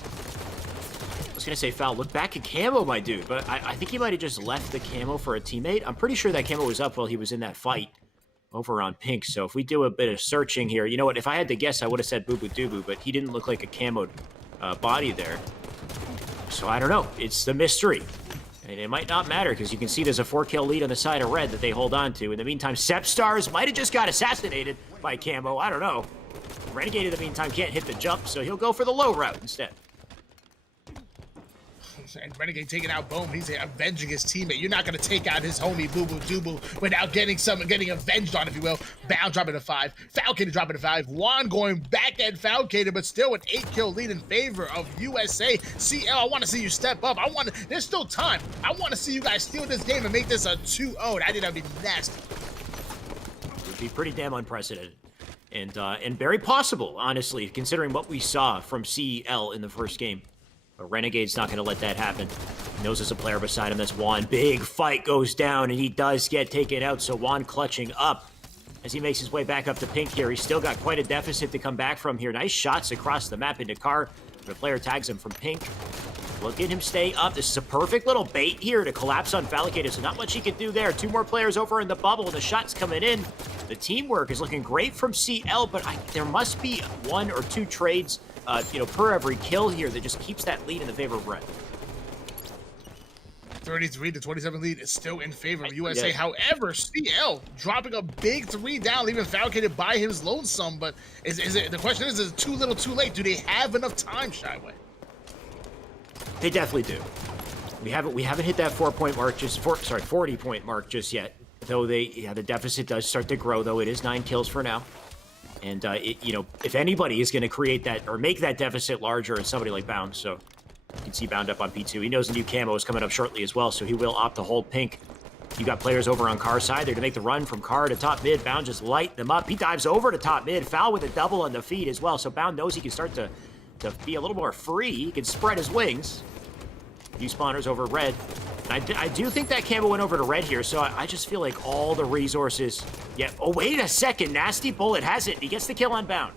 I was going to say, Foul, look back at camo, my dude, but I think he might have just left the camo for a teammate. I'm pretty sure that camo was up while he was in that fight over on Pink. So if we do a bit of searching here, you know what? If I had to guess, I would have said Bubu, but he didn't look like a camoed body there. So I don't know. It's the mystery. And it might not matter because you can see there's a 4-kill lead on the side of red that they hold on to. In the meantime, Sepstars might have just got assassinated by Camo. I don't know. Renegade, in the meantime, can't hit the jump, so he'll go for the low route instead. And Renegade taking out Boom. He's avenging his teammate. You're not going to take out his homie Bubu without getting avenged on, if you will. Bound dropping to 5. Falcated dropping to 5. Juan going back at Falcated, but still an 8-kill lead in favor of USA. CL, I want to see you step up. There's still time. I want to see you guys steal this game and make this a 2-0. I think that would be nasty. It would be pretty damn unprecedented. And very possible, honestly, considering what we saw from CL in the first game. But Renegade's not going to let that happen. He knows there's a player beside him. That's Juan. Big fight goes down, and he does get taken out. So Juan clutching up as he makes his way back up to Pink here. He's still got quite a deficit to come back from here. Nice shots across the map into Car. The player tags him from Pink. Look at him stay up. This is a perfect little bait here to collapse on Falcated, so not much he can do there. 2 more players over in the bubble, and the shot's coming in. The teamwork is looking great from CL, but there must be 1 or 2 trades per every kill here that just keeps that lead in the favor of red. 33-27 lead is still in favor of USA. Yeah. However, CL dropping a big 3 down, leaving Falcated by his lonesome. But the question is it too little, too late? Do they have enough time, Shyway? They definitely do. We haven't hit that 40-point mark just yet. Though the deficit does start to grow. Though it is 9 kills for now. And, if anybody is going to create that or make that deficit larger, it's somebody like Bound. So you can see Bound up on P2. He knows the new camo is coming up shortly as well, so he will opt to hold Pink. You got players over on Car side there to make the run from Car to top mid. Bound just light them up. He dives over to top mid. Foul with a double on the feed as well. So Bound knows he can start to be a little more free. He can spread his wings. New spawners over red. And I do think that camo went over to red here, so I just feel like all the resources... Yeah. Oh, wait a second. Nasty Bullet has it. He gets the kill on Bound.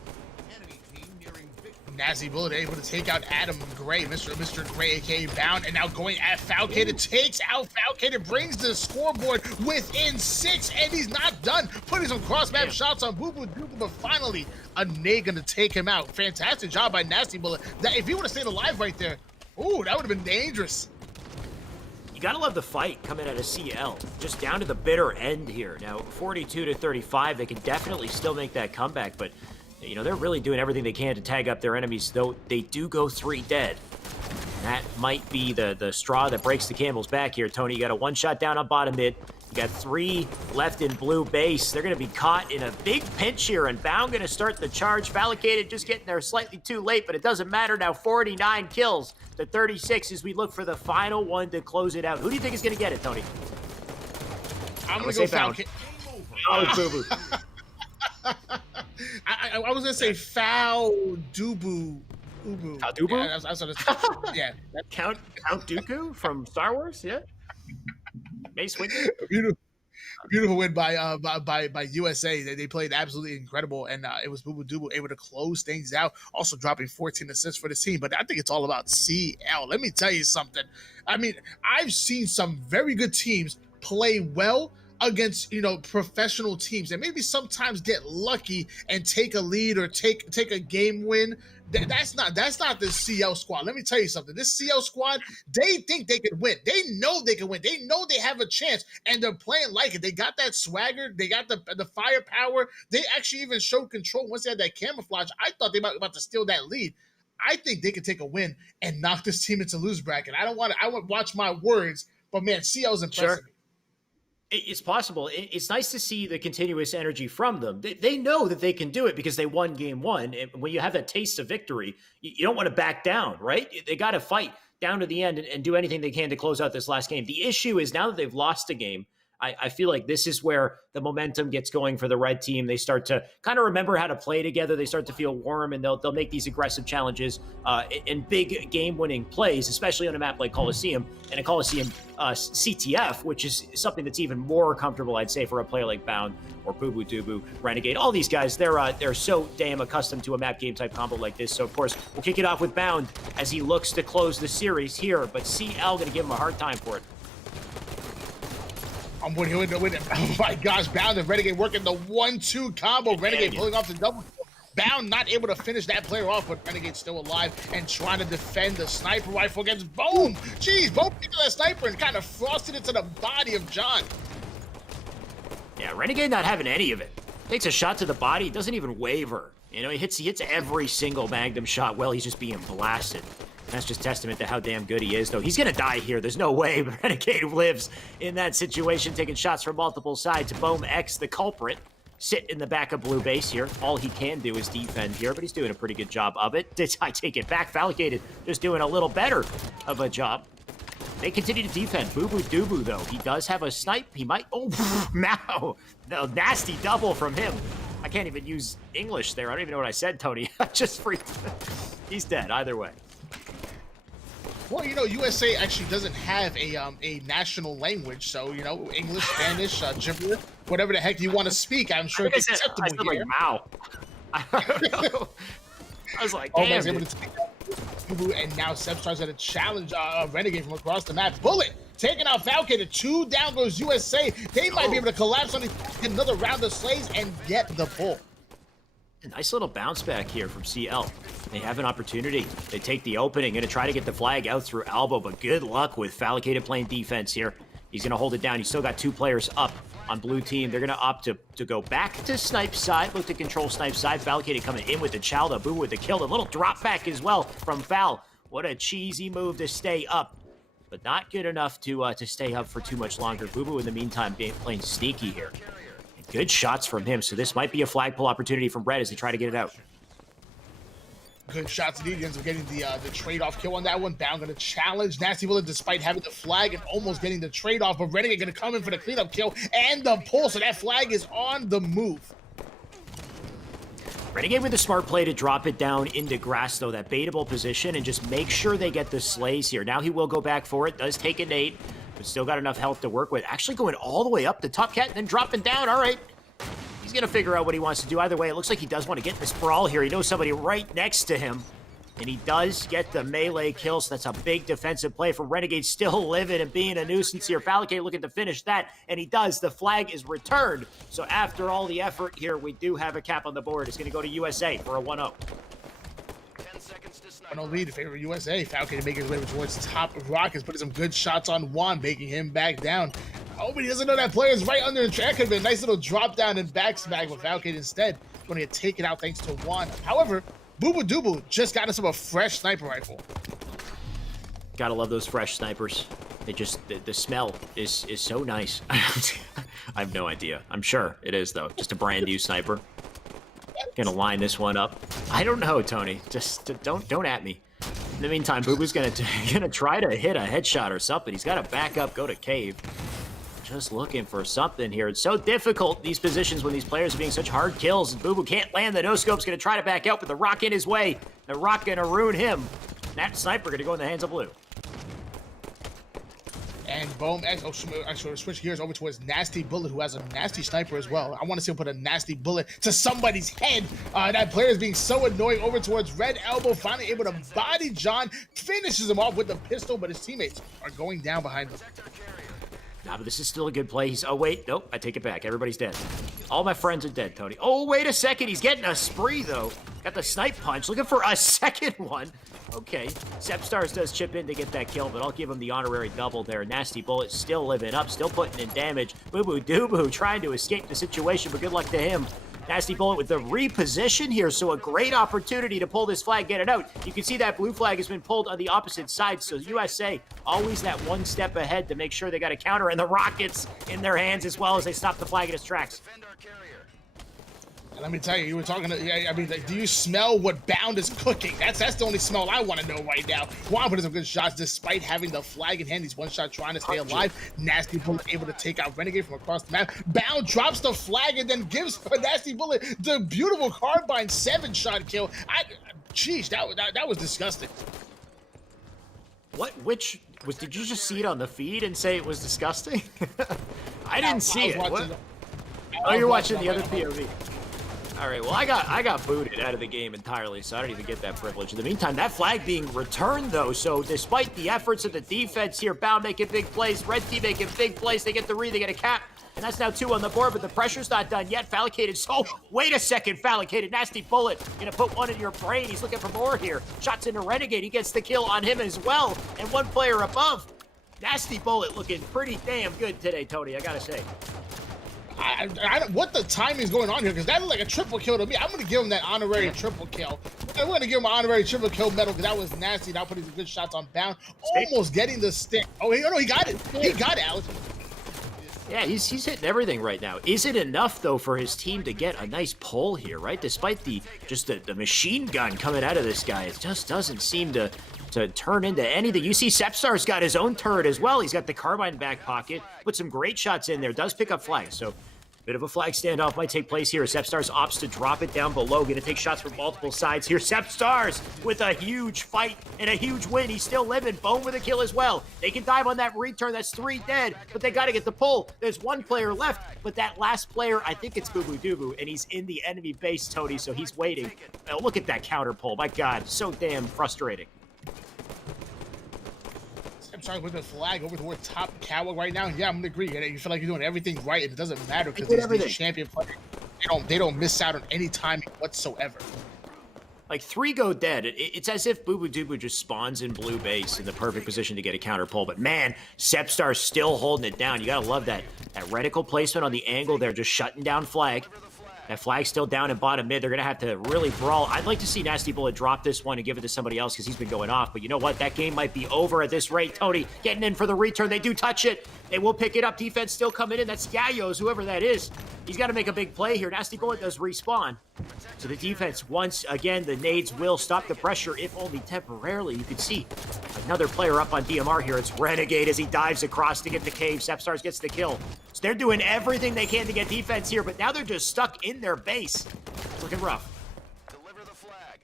Nasty Bullet able to take out Adam Gray, Mr. Gray, aka Bound, and now going at Falcated, takes out Falcated, brings the scoreboard within 6, and he's not done. Putting some cross-map shots on Bubu, but finally, a nade gonna take him out. Fantastic job by Nasty Bullet. That, if he would have stayed alive right there, ooh, that would have been dangerous. You gotta love the fight coming out of CL. Just down to the bitter end here. Now, 42-35, they can definitely still make that comeback, but they're really doing everything they can to tag up their enemies, though they do go 3 dead. And that might be the straw that breaks the camel's back here, Tony. You got a 1 shot down on bottom mid. You got 3 left in blue base. They're going to be caught in a big pinch here, and Bound going to start the charge. Falcated just getting there slightly too late, but it doesn't matter now. 49 kills to 36 as we look for the final one to close it out. Who do you think is going to get it, Tony? I'm going to go Falcated. Oh, Bubu. I was gonna say Foul Dubu. Count Dooku? Yeah, Count Dooku from Star Wars. Yeah. Mace Windu. Beautiful win by USA. They played absolutely incredible, and it was Bubu Dubu able to close things out. Also dropping 14 assists for the team. But I think it's all about CL. Let me tell you something. I mean, I've seen some very good teams play well against professional teams, and maybe sometimes get lucky and take a lead or take a game win. That's not the CL squad. Let me tell you something. This CL squad, they think they can win. They know they can win. They know they have a chance, and they're playing like it. They got that swagger. They got the firepower. They actually even showed control once they had that camouflage. I thought they might be about to steal that lead. I think they could take a win and knock this team into lose bracket. I want to watch my words, but man, CL's impressive. Sure. It's possible. It's nice to see the continuous energy from them. They know that they can do it because they won game 1. And when you have that taste of victory, you don't want to back down, right? They got to fight down to the end and do anything they can to close out this last game. The issue is now that they've lost a game, I feel like this is where the momentum gets going for the red team. They start to kind of remember how to play together. They start to feel warm, and they'll make these aggressive challenges and big game-winning plays, especially on a map like Coliseum and a Coliseum CTF, which is something that's even more comfortable, I'd say, for a player like Bound or Bubu Dubu, Renegade. All these guys, they're so damn accustomed to a map game type combo like this. So, of course, we'll kick it off with Bound as he looks to close the series here, but CL going to give him a hard time for it. I'm with it. Oh my gosh, Bound and Renegade working the 1-2 combo. Renegade pulling off the double. Bound not able to finish that player off, but Renegade still alive and trying to defend the sniper rifle against Boom. Jeez, Boom picked that sniper and kind of frosted it to the body of John. Yeah, Renegade not having any of it. Takes a shot to the body, doesn't even waver. You know, he hits every single Magnum shot. Well, he's just being blasted. That's just testament to how damn good he is, though. He's gonna die here. There's no way Renegade lives in that situation, taking shots from multiple sides. Boom X, the culprit, sit in the back of blue base here. All he can do is defend here, but he's doing a pretty good job of it. I take it back. Falcated just doing a little better of a job. They continue to defend. Boo Boo Doo though. He does have a snipe. He might... Oh, now. No, nasty double from him. I can't even use English there. I don't even know what I said, Tony. I just freaked. He's dead, either way. Well, you know, USA actually doesn't have a national language, so, you know, English, Spanish, gibberish, whatever the heck you want to speak, I'm sure it's acceptable I said here. like, wow. I don't know. I was like, damn, able to take out Boo, and now Seb starts at a challenge Renegade from across the map. Bullet taking out Falcon. 2 down goes USA. They might be able to collapse on another round of slays and get the pull. A nice little bounce back here from CL. They have an opportunity. They take the opening, going to try to get the flag out through elbow, but good luck with Falcated playing defense here. He's going to hold it down. He's still got 2 players up on blue team. They're going to opt to go back to Snipe side, look to control Snipe side. Falcated coming in with the Chalda. Boo with the kill. A little drop back as well from Fal. What a cheesy move to stay up, but not good enough to stay up for too much longer. Boo Boo in the meantime playing sneaky here. And good shots from him, so this might be a flag pull opportunity from Red as they try to get it out. Good shots indeed. He ends up getting the trade-off kill on that one. Bound going to challenge Nasty Bullet despite having the flag and almost getting the trade-off, but Renegade going to come in for the cleanup kill and the pull, so that flag is on the move. Renegade with the smart play to drop it down into grass, though, that baitable position, and just make sure they get the slays here. Now he will go back for it, does take a nade, but still got enough health to work with. Actually going all the way up the top cat and then dropping down. All right. He's going to figure out what he wants to do. Either way, it looks like he does want to get in this brawl here. He knows somebody right next to him, and he does get the melee kill, so that's a big defensive play for Renegade, still living and being a nuisance here. Falcade looking to finish that, and he does. The flag is returned. So after all the effort here, we do have a cap on the board. It's going to go to USA for a 1-0. 10 seconds to snipe. 1-0 lead in favor of USA. Falcade making his way towards top of Rockets, putting some good shots on Juan, making him back down. Oh, but he doesn't know that player is right under the track. Could have been a nice little drop down and back smack with Falcade instead. Going to get taken out thanks to Juan. However, Boo Boo Doo just got us a fresh sniper rifle. Gotta love those fresh snipers. They just, the smell is so nice. I have no idea. I'm sure it is, though. Just a brand new sniper. Gonna line this one up. I don't know, Tony. Just don't at me. In the meantime, Boo Boo's gonna try to hit a headshot or something. He's got to back up, go to cave. Just looking for something here. It's so difficult, these positions, when these players are being such hard kills. Boo Boo can't land. The no-scope's going to try to back out, but the rock in his way. The rock going to ruin him. That sniper going to go in the hands of blue. And Boom X, actually switch gears over towards Nasty Bullet, who has a nasty sniper as well. I want to see him put a nasty bullet to somebody's head. That player is being so annoying over towards Red Elbow, finally able to body John, finishes him off with the pistol, but his teammates are going down behind him. Nah, but this is still a good play. Oh, wait. Nope. I take it back. Everybody's dead. All my friends are dead, Tony. Oh, wait a second. He's getting a spree, though. Got the snipe punch. Looking for a second one. Okay. Sepstars does chip in to get that kill, but I'll give him the honorary double there. Nasty Bullet still living up, still putting in damage. Boo Boo Doo Boo trying to escape the situation, but good luck to him. Nasty Bullet with the reposition here, so a great opportunity to pull this flag, get it out. You can see that blue flag has been pulled on the opposite side, so USA always that one step ahead to make sure they got a counter, and the Rockets in their hands as well as they stop the flag in its tracks. Let me tell you, you were talking to, I mean, like, do you smell what Bound is cooking? That's the only smell I want to know right now. Juan put some good shots despite having the flag in hand. He's one shot trying to stay alive. Nasty Bullet able to take out Renegade from across the map. Bound drops the flag and then gives a Nasty Bullet the beautiful carbine 7-shot kill. Jeez, that was disgusting. Did you just see it on the feed and say it was disgusting? I didn't see it. Oh, you're watching the other POV. All right, well, I got booted out of the game entirely, so I don't even get that privilege. In the meantime, that flag being returned, though, so despite the efforts of the defense here, Bound making big plays, Red Team making big plays, they get the read, they get a cap, and that's now 2 on the board, but the pressure's not done yet. Phallicated, so wait a second, Phallicated, nasty bullet, gonna put one in your brain. He's looking for more here. Shots into Renegade, he gets the kill on him as well, and one player above. Nasty bullet looking pretty damn good today, Tony, I gotta say. What the timing is going on here? Because that looked like a triple kill to me. I'm going to give him that honorary triple kill. I'm going to give him an honorary triple kill medal because that was nasty. Now putting some good shots on Bound. Almost getting the stick. Oh, no, he got it. He got it, Alex. Yeah, he's hitting everything right now. Is it enough, though, for his team to get a nice pull here, right? Despite the machine gun coming out of this guy, it just doesn't seem to turn into anything. You see Sepstar's got his own turret as well. He's got the carbine back pocket. Put some great shots in there. Does pick up flags, so bit of a flag standoff might take place here. Sepstars opts to drop it down below. Going to take shots from multiple sides here. Sepstars with a huge fight and a huge win. He's still living. Bone with a kill as well. They can dive on that return. That's 3 dead, but they got to get the pull. There's 1 player left, but that last player, I think it's Bubu Dubu, and he's in the enemy base, Tony, so he's waiting. Look at that counter pull. My God, so damn frustrating. I'm sorry, with the flag over toward top Coward right now. Yeah, I'm gonna agree. You feel like you're doing everything right, and it doesn't matter because these champion players, they don't miss out on any timing whatsoever. Like 3 go dead. It's as if Bubu Dubu just spawns in blue base in the perfect position to get a counter pull. But man, Sepstar's still holding it down. You gotta love that reticle placement on the angle there, just shutting down flag. That flag's still down in bottom mid. They're going to have to really brawl. I'd like to see Nasty Bullet drop this one and give it to somebody else because he's been going off. But you know what? That game might be over at this rate. Tony getting in for the return. They do touch it. They will pick it up. Defense still coming in. That's Yayos, whoever that is. He's got to make a big play here. Nasty Bullet does respawn. So the defense, once again, the nades will stop the pressure, if only temporarily. You can see another player up on DMR here. It's Renegade as he dives across to get the cave. Sepstars gets the kill. So they're doing everything they can to get defense here, but now they're just stuck in their base. It's looking rough. Deliver the flag.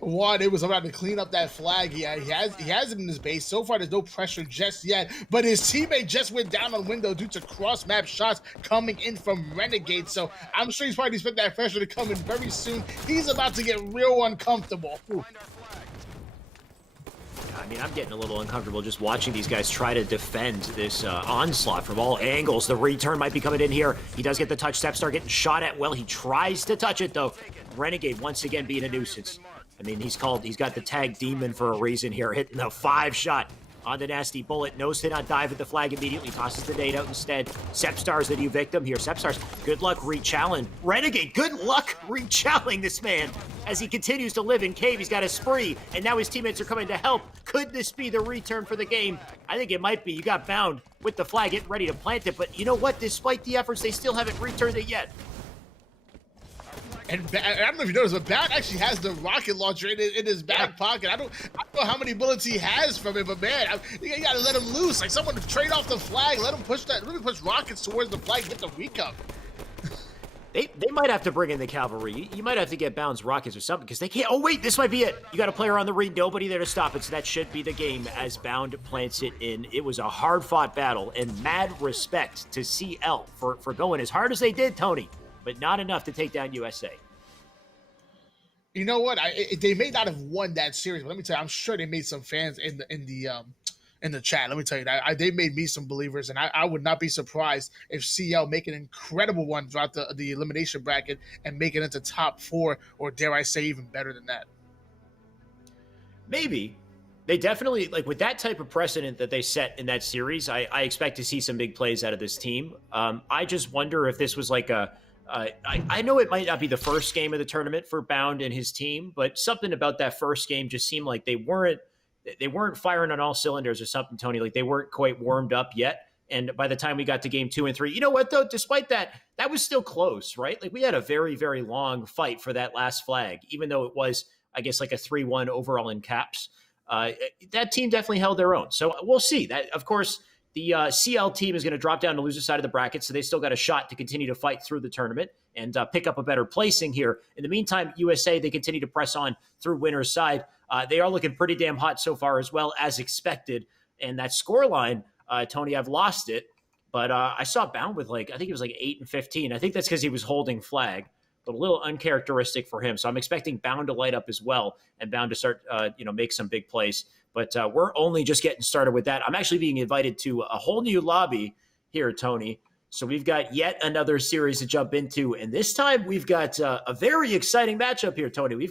Juan, it was about to clean up that flag. He has it in his base. So far, there's no pressure just yet. But his teammate just went down on window due to cross-map shots coming in from Renegade. So I'm sure he's probably expecting that pressure to come in very soon. He's about to get real uncomfortable. Ooh. I mean, I'm getting a little uncomfortable just watching these guys try to defend this onslaught from all angles. The return might be coming in here. He does get the touch. Sepstar getting shot at. Well, he tries to touch it, though. Renegade once again being a nuisance. I mean, he's got the tag demon for a reason here, hitting the 5-shot on the Nasty Bullet. Nose hit on dive at the flag immediately. Tosses the nade out instead. Sepstar's the new victim here. Sepstar's good luck rechalling. Renegade, good luck rechalling this man as he continues to live in cave. He's got a spree, and now his teammates are coming to help. Could this be the return for the game? I think it might be. You got Bound with the flag, getting ready to plant it, but you know what? Despite the efforts, they still haven't returned it yet. And I don't know if you noticed, but Bound actually has the rocket launcher in his back pocket. I don't know how many bullets he has from it, but man, you gotta let him loose. Like someone to trade off the flag, let him push that, really push rockets towards the flag, get the recap. They might have to bring in the cavalry. You might have to get Bound's rockets or something because they can't. Oh wait, this might be it. You got a player on the read, nobody there to stop it, so that should be the game as Bound plants it in. It was a hard-fought battle, and mad respect to CL for going as hard as they did, Tony, but not enough to take down USA. You know what? They may not have won that series, but let me tell you, I'm sure they made some fans in the chat. Let me tell you that they made me some believers, and I would not be surprised if CL make an incredible one throughout the elimination bracket and make it into top 4, or dare I say even better than that. Maybe. They definitely, like with that type of precedent that they set in that series, I expect to see some big plays out of this team. I just wonder if this was like I know it might not be the first game of the tournament for Bound and his team, but something about that first game just seemed like they weren't firing on all cylinders or something, Tony. Like they weren't quite warmed up yet. And by the time we got to game 2 and 3, you know what though? Despite that was still close, right? Like we had a very, very long fight for that last flag, even though it was, I guess, like a 3-1 overall in caps. That team definitely held their own. So we'll see. That, of course, the CL team is going to drop down to loser side of the bracket, so they still got a shot to continue to fight through the tournament and pick up a better placing here. In the meantime, USA, they continue to press on through winner's side. They are looking pretty damn hot so far as well, as expected. And that scoreline, Tony, I've lost it, But I saw Bound with I think it was 8 and 15. I think that's because he was holding flag, but a little uncharacteristic for him. So I'm expecting Bound to light up as well and Bound to start, make some big plays. But we're only just getting started with that. I'm actually being invited to a whole new lobby here, Tony. So we've got yet another series to jump into. And this time we've got a very exciting matchup here, Tony.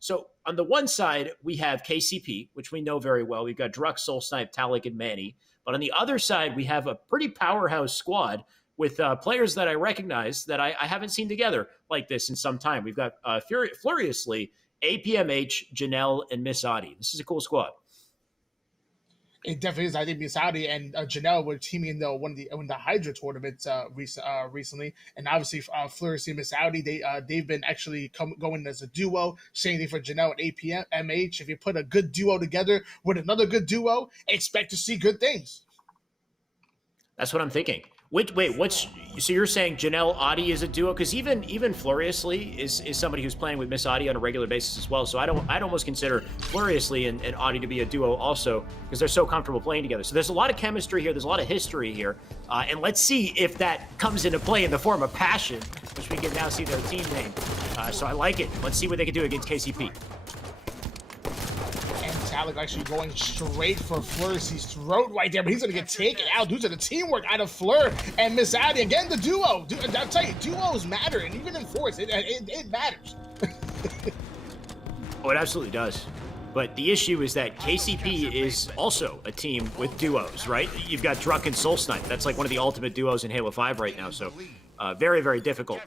So on the one side, we have KCP, which we know very well. We've got Drux, Soul Snipe, Talik, and Manny. But on the other side, we have a pretty powerhouse squad with players that I recognize that I haven't seen together like this in some time. We've got Furiously, APMH, Janelle, and Miss Adi. This is a cool squad. It definitely is. I think Miss Adi and Janelle were teaming in the Hydra tournament recently, and obviously Fleuris and Miss Adi they've been actually going as a duo. Same thing for Janelle and APMH. If you put a good duo together with another good duo, expect to see good things. That's what I'm thinking. So you're saying Janelle Adi is a duo? Because even Furiously is somebody who's playing with Miss Adi on a regular basis as well. So I'd almost consider Furiously and Adi to be a duo also because they're so comfortable playing together. So there's a lot of chemistry here. There's a lot of history here. And let's see if that comes into play in the form of passion, which we can now see their team name. So I like it. Let's see what they can do against KCP. Talik actually going straight for Fleur's throat right there, but he's going to get taken out due to the teamwork out of Fleur and Miss Adi. Again, the duo. I'll tell you, duos matter, and even in Force, it matters. Oh, it absolutely does. But the issue is that KCP is also a team with duos, right? You've got Druk and Soul Snipe. That's like one of the ultimate duos in Halo 5 right now. So very, very difficult,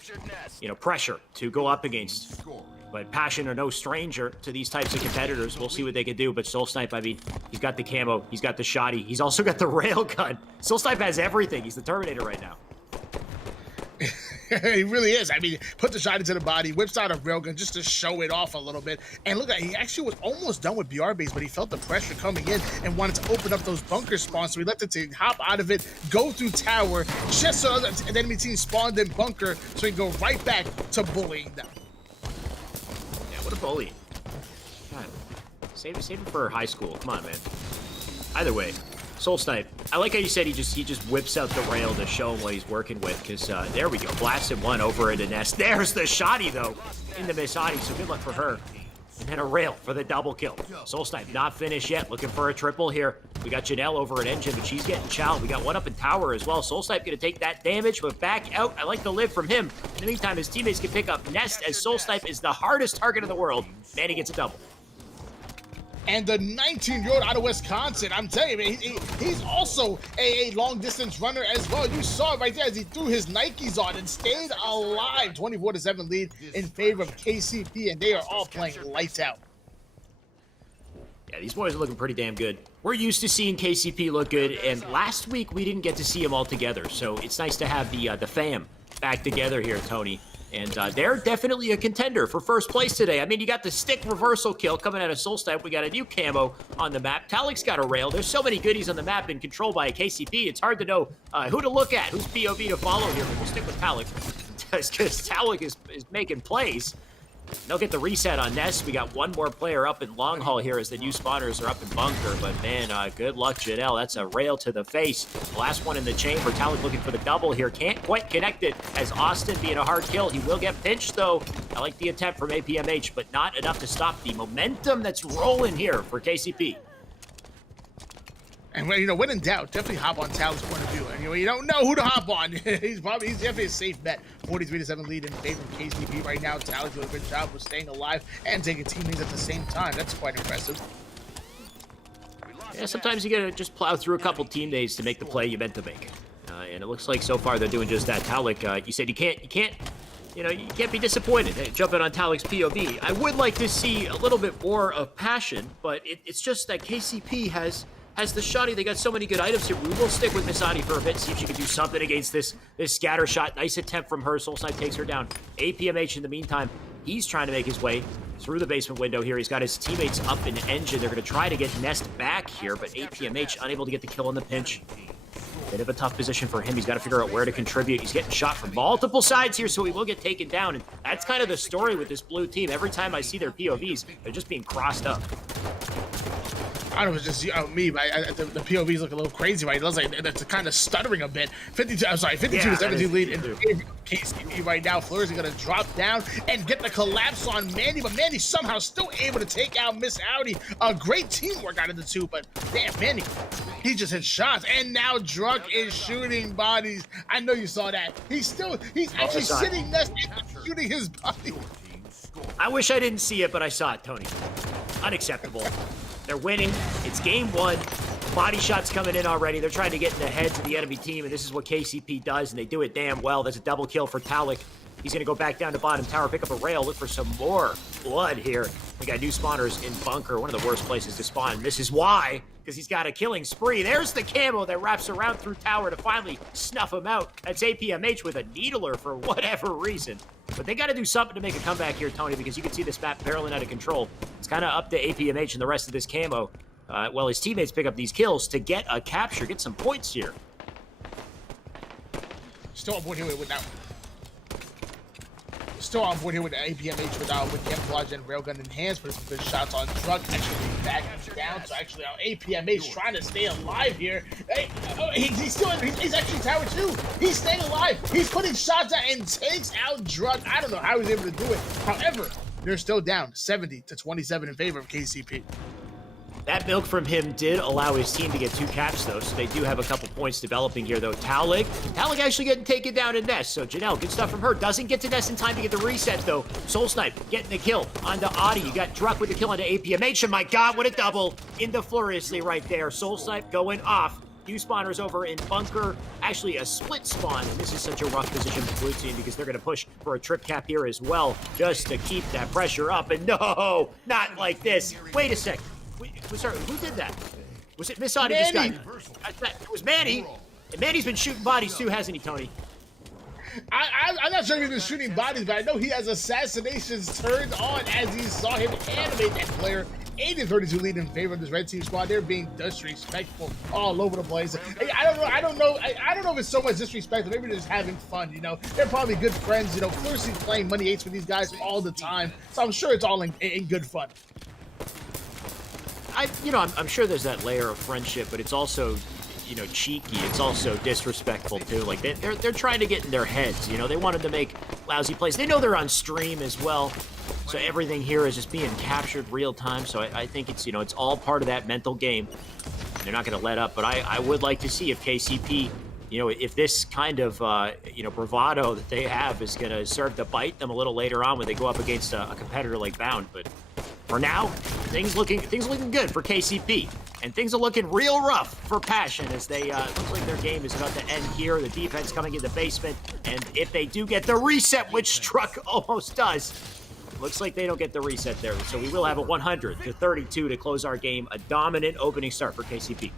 pressure to go up against. But Passion are no stranger to these types of competitors. We'll see what they can do. But Soul Snipe, I mean, he's got the camo. He's got the shotty. He's also got the railgun. Soul Snipe has everything. He's the Terminator right now. He really is. I mean, put the shot into the body, whips out a railgun just to show it off a little bit. And look, he actually was almost done with BR base, but he felt the pressure coming in and wanted to open up those bunker spawns. So he left it to hop out of it, go through tower, just so the enemy team spawned in bunker, so he can go right back to bullying them. What a bully. God. Save it for high school. Come on, man. Either way, Soul Snipe. I like how you said he just whips out the rail to show him what he's working with, because there we go. Blasted one over into Nest. There's the shotty, though, into Miss Adi, so good luck for her. And then a rail for the double kill. Soul Snipe not finished yet. Looking for a triple here. We got Janelle over at Engine, but she's getting chowed. We got one up in tower as well. Soul Snipe going to take that damage, but back out. I like the live from him. In the meantime, his teammates can pick up Nest as Soul Snipe is the hardest target in the world. Manny gets a double. And the 19-year-old out of Wisconsin, I'm telling you, he's also a long-distance runner as well. You saw it right there as he threw his Nikes on and stayed alive. 24-7 lead in favor of KCP, and they are all playing lights out. Yeah, these boys are looking pretty damn good. We're used to seeing KCP look good, and last week we didn't get to see them all together, so it's nice to have the fam back together here, Tony. And they're definitely a contender for first place today. I mean, you got the stick reversal kill coming out of Soul Snipe. We got a new camo on the map. Talik's got a rail. There's so many goodies on the map and controlled by a KCP. It's hard to know who to look at, who's POV to follow here, but we'll stick with Talik because Talik is making plays. They'll get the reset on Nest. We got one more player up in long haul here as the new spawners are up in bunker. But, man, good luck, Janelle. That's a rail to the face. The last one in the chamber. Talik looking for the double here. Can't quite connect it as Austin being a hard kill. He will get pinched, though. I like the attempt from APMH, but not enough to stop the momentum that's rolling here for KCP. And when in doubt, definitely hop on Talik's point of view. And you don't know who to hop on. He's definitely a safe bet. 43-7 lead in favor of KCP right now. Talik's doing a good job of staying alive and taking teammates at the same time. That's quite impressive. Yeah, sometimes you gotta just plow through a couple team days to make the play you meant to make. And it looks like so far they're doing just that. Talik, you said you can't be disappointed jumping on Talik's POV. I would like to see a little bit more of passion, but it's just that KCP has the shotty. They got so many good items here. We will stick with Miss Adi for a bit, see if she can do something against this scatter shot. Nice attempt from her. Soul Snipe takes her down. APMH in the meantime, he's trying to make his way through the basement window here. He's got his teammates up in Engine. They're going to try to get Nest back here, but APMH unable to get the kill on the pinch. Bit of a tough position for him. He's got to figure out where to contribute. He's getting shot from multiple sides here, so he will get taken down. And that's kind of the story with this blue team. Every time I see their POVs, they're just being crossed up. I don't know if it's just me, but the POVs look a little crazy, right? It looks like it's kind of stuttering a bit. 52 to 17 lead in favor of KCP right now. Fleurs is going to drop down and get the collapse on Manny, but Manny somehow still able to take out Miss Audi. Great teamwork out of the two, but damn, Manny, he just hit shots, and now Druck is shooting bodies. I know you saw that. He's actually sitting next to shooting his body. I wish I didn't see it, but I saw it, Tony. Unacceptable. They're winning. It's game one. Body shots coming in already. They're trying to get in the heads of the enemy team, and this is what KCP does, and they do it damn well. That's a double kill for Talik. He's going to go back down to bottom tower, pick up a rail, look for some more blood here. We got new spawners in bunker, one of the worst places to spawn. This is why, because he's got a killing spree. There's the camo that wraps around through tower to finally snuff him out. That's APMH with a needler for whatever reason. But they got to do something to make a comeback here, Tony, because you can see this map barreling out of control. It's kind of up to APMH and the rest of this camo. Well, his teammates pick up these kills to get a capture, get some points here. Still on board here with that. Still on board here with the APMH with camouflage and railgun enhanced, but some good shots on Druck. Actually back down, so actually our APMH trying to stay alive here. Hey, he's actually tower 2. He's staying alive. He's putting shots out and takes out Druck. I don't know how he's able to do it. However, they're still down 70 to 27 in favor of KCP. That milk from him did allow his team to get 2 caps, though, so they do have a couple points developing here, though. Talik actually getting taken down in Nest, so Janelle, good stuff from her. Doesn't get to Nest in time to get the reset, though. Soul Snipe getting the kill onto Adi. You got Druck with the kill onto APMH, and my God, what a double into Floriously right there. Soul Snipe going off. Few spawners over in bunker. Actually, a split spawn, and this is such a rough position for Blue Team because they're going to push for a trip cap here as well, just to keep that pressure up. And no, not like this. Wait a sec. Sorry, who did that? Was it Miss Audi? It was Manny. And Manny's been shooting bodies too, hasn't he, Tony? I'm not sure if he's been shooting bodies, but I know he has assassinations turned on as he saw him animate that player. 80-32 lead in favor of this red team squad. They're being disrespectful all over the place. I don't know if it's so much disrespect, maybe they're just having fun, you know. They're probably good friends, you know. Clearly playing Money 8s with these guys all the time, so I'm sure it's all in good fun. I'm sure there's that layer of friendship, but it's also, you know, cheeky. It's also disrespectful too. Like they're trying to get in their heads. You know, they wanted to make lousy plays. They know they're on stream as well, so everything here is just being captured real time. So I think it's, you know, it's all part of that mental game. They're not going to let up. But I would like to see if KCP, you know, if this kind of bravado that they have is going to serve to bite them a little later on when they go up against a competitor like Bound. But for now, things looking good for KCP, and things are looking real rough for Passion as they looks like their game is about to end here. The defense coming in the basement, and if they do get the reset, which Druck almost does, looks like they don't get the reset there. So we will have a 100-32 to close our game. A dominant opening start for KCP.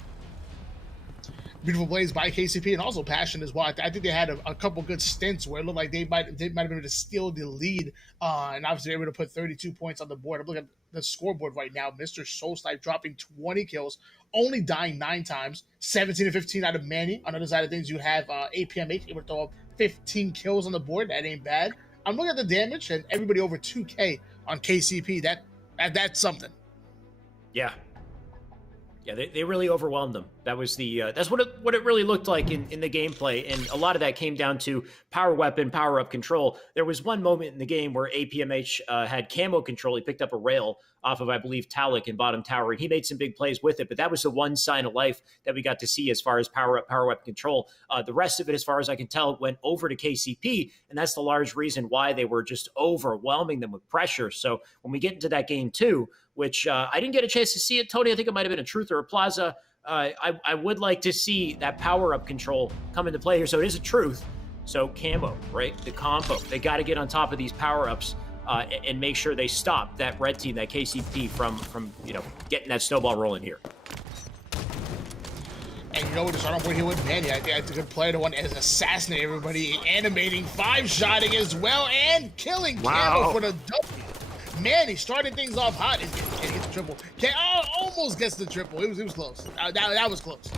Beautiful plays by KCP and also Passion as well. I think they had a couple good stints where it looked like they might have been able to steal the lead, and obviously they were able to put 32 points on the board. I'm looking at the scoreboard right now. Mr. Soul Snipe dropping 20 kills, only dying 9 times, 17 to 15 out of Manny. On the other side of things, you have APMH able to throw up 15 kills on the board. That ain't bad. I'm looking at the damage, and everybody over 2K on KCP. That's something. Yeah. Yeah, they really overwhelmed them. That was that's what it really looked like in the gameplay, and a lot of that came down to power weapon, power up control. There was one moment in the game where APMH had camo control. He picked up a rail off of, I believe, Talik in bottom tower, and he made some big plays with it. But that was the one sign of life that we got to see as far as power up, power weapon control. The rest of it, as far as I can tell, went over to KCP, and that's the large reason why they were just overwhelming them with pressure. So when we get into that game too, which I didn't get a chance to see it, Tony. I think it might have been a Truth or a Plaza. I would like to see that power-up control come into play here. So it is a Truth. So camo, right? The combo. They got to get on top of these power-ups and make sure they stop that red team, that KCP, from getting that snowball rolling here. And you know what, to start off with here with Manny, I think that's a good play. The one is assassinating everybody, animating, 5-shotting as well, and killing Camo for the W. Manny started things off hot. Can he get the triple? Almost gets the triple. It was close. That was close.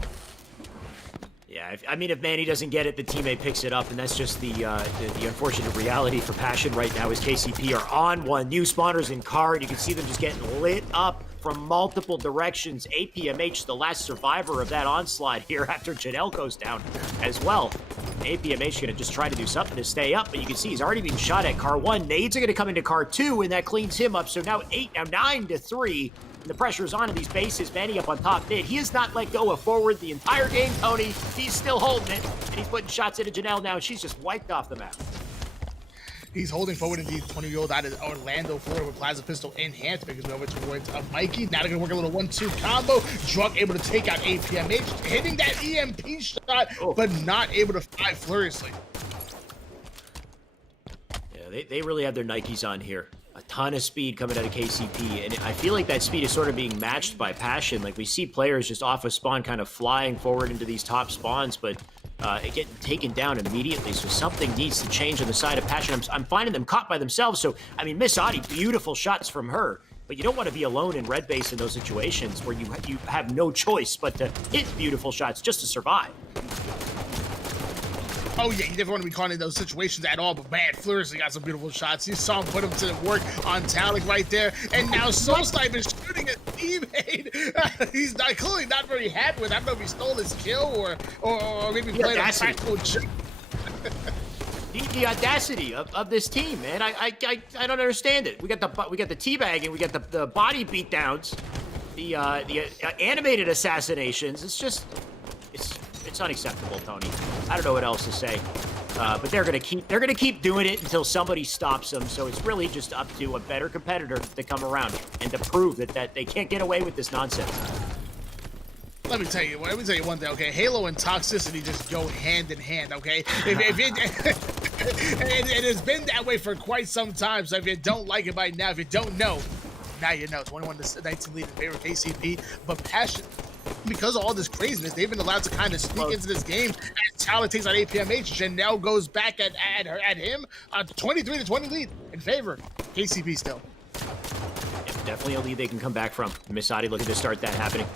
Yeah, I mean, if Manny doesn't get it, the teammate picks it up, and that's just the unfortunate reality for Passion right now is KCP are on one. New spawners in card. You can see them just getting lit up from multiple directions. APMH, the last survivor of that onslaught here after Janelle goes down as well. APMH going to just try to do something to stay up, but you can see he's already been shot at car 1. Nades are going to come into car 2, and that cleans him up. So now 9-3. And the pressure is on to these bases. Manny up on top mid. He has not let go of forward the entire game, Tony. He's still holding it, and he's putting shots into Janelle now, and she's just wiped off the map. He's holding forward indeed, 20-year-old out of Orlando, Florida, with Plasma Pistol in hand to make his way over towards Mikey. Now they're going to work a little 1-2 combo. Drunk able to take out APMH, hitting that EMP shot, but not able to fly furiously. Yeah, they really have their Nikes on here. A ton of speed coming out of KCP, and I feel like that speed is sort of being matched by Passion. Like, we see players just off a spawn kind of flying forward into these top spawns, but getting taken down immediately, so something needs to change on the side of Passion. I'm finding them caught by themselves, so, I mean, Miss Audi, beautiful shots from her, but you don't want to be alone in red base in those situations where you have no choice but to hit beautiful shots just to survive. Oh yeah, you never want to be caught in those situations at all, but man, Fleuriously got some beautiful shots. You saw him put him to work on Talik right there, and now Soulsnipe is shooting his teammate. He's clearly not very happy with it. I don't know if he stole his kill or maybe played a practical joke. The audacity of this team, man. I don't understand it. We got the teabagging, we got the body beatdowns, the animated assassinations. It's just it's unacceptable, Tony. I don't know what else to say. But they're gonna keep doing it until somebody stops them. So it's really just up to a better competitor to come around and to prove that they can't get away with this nonsense. Let me tell you one thing, okay? Halo and toxicity just go hand in hand, okay? It has been that way for quite some time. So if you don't like it by now, if you don't know, now you know. 21-19 lead in favor of KCP, but Passion, because of all this craziness, they've been allowed to kind of sneak into this game. As Talik takes out APMH, Janelle goes back at him. 23-20 lead in favor. KCP still. Definitely a lead they can come back from. Miss Adi looking to start that happening.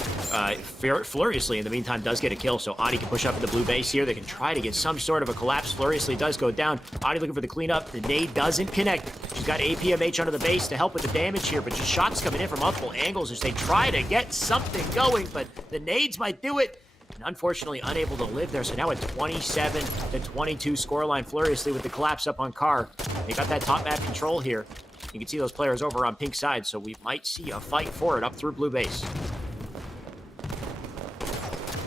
Furiously, in the meantime, does get a kill, so Adi can push up in the blue base here. They can try to get some sort of a collapse. Furiously does go down. Adi looking for the cleanup. The nade doesn't connect. She's got APMH under the base to help with the damage here, but just shots coming in from multiple angles as they try to get something going, but the nades might do it. And unfortunately, unable to live there. So now a 27-22 scoreline. Furiously with the collapse up on Car. They got that top map control here. You can see those players over on pink side, so we might see a fight for it up through blue base.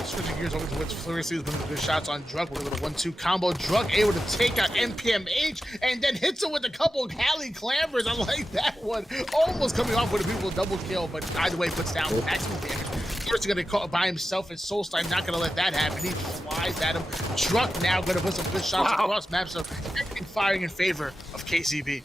Switching gears over to which Furiously with the good shots on Drunk with a little 1-2 combo. Drunk able to take out MPMH and then hits him with a couple of Hallie Clambers. I like that one. Almost coming off with a beautiful double kill, but either way puts down maximum damage. First going to call by himself, and Soulsnipe not going to let that happen. He flies at him. Drunk now going to put some good shots across map, so everything firing in favor of KCP.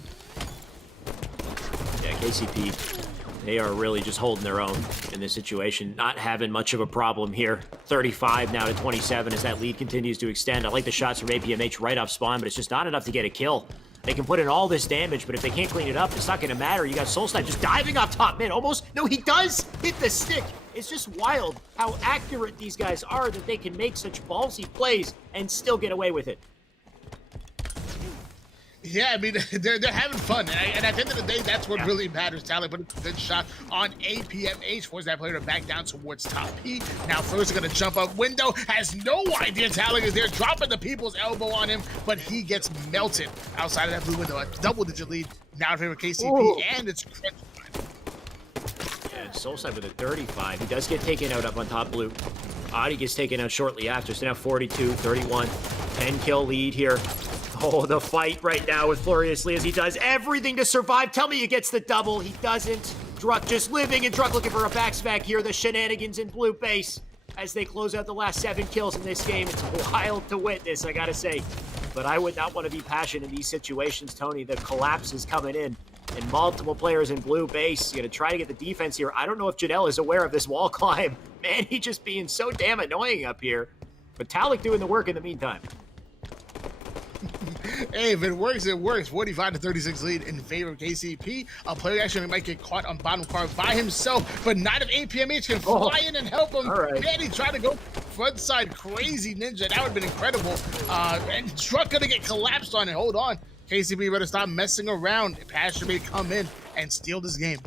Yeah, KCP, they are really just holding their own in this situation, not having much of a problem here. 35 now to 27 as that lead continues to extend. I like the shots from APMH right off spawn, but it's just not enough to get a kill. They can put in all this damage, but if they can't clean it up, it's not going to matter. You got Soulsnipe just diving off top mid. Almost, no, he does hit the stick. It's just wild how accurate these guys are that they can make such ballsy plays and still get away with it. Yeah, I mean, they're having fun, and at the end of the day, that's what really matters. Talik put a good shot on APMH, forces that player to back down towards top P. Now first going to jump up window, has no idea Talik is there, dropping the people's elbow on him, but he gets melted outside of that blue window. A double-digit lead now in favor of KCP, and it's crunch time. Yeah, Soulsnipe with a 35. He does get taken out up on top blue. Adi gets taken out shortly after, so now 42, 31, 10-kill lead here. Oh, the fight right now with Furiously as he does everything to survive. Tell me he gets the double. He doesn't. Druk just living, and Druk looking for a backsmack here. The shenanigans in blue base as they close out the last 7 kills in this game. It's wild to witness, I gotta say. But I would not want to be Passion in these situations, Tony. The collapse is coming in, and multiple players in blue base. You're gonna try to get the defense here. I don't know if Janelle is aware of this wall climb. Man, he just being so damn annoying up here. But Talik doing the work in the meantime. Hey, if it works, it works. 45-36 lead in favor of KCP. A player actually might get caught on bottom card by himself, but not if APMH can fly in and help him. All right. Man, he tried to go front side crazy ninja. That would have been incredible. And Truck gonna get collapsed on it. Hold on. KCP better stop messing around. Passion may come in and steal this game.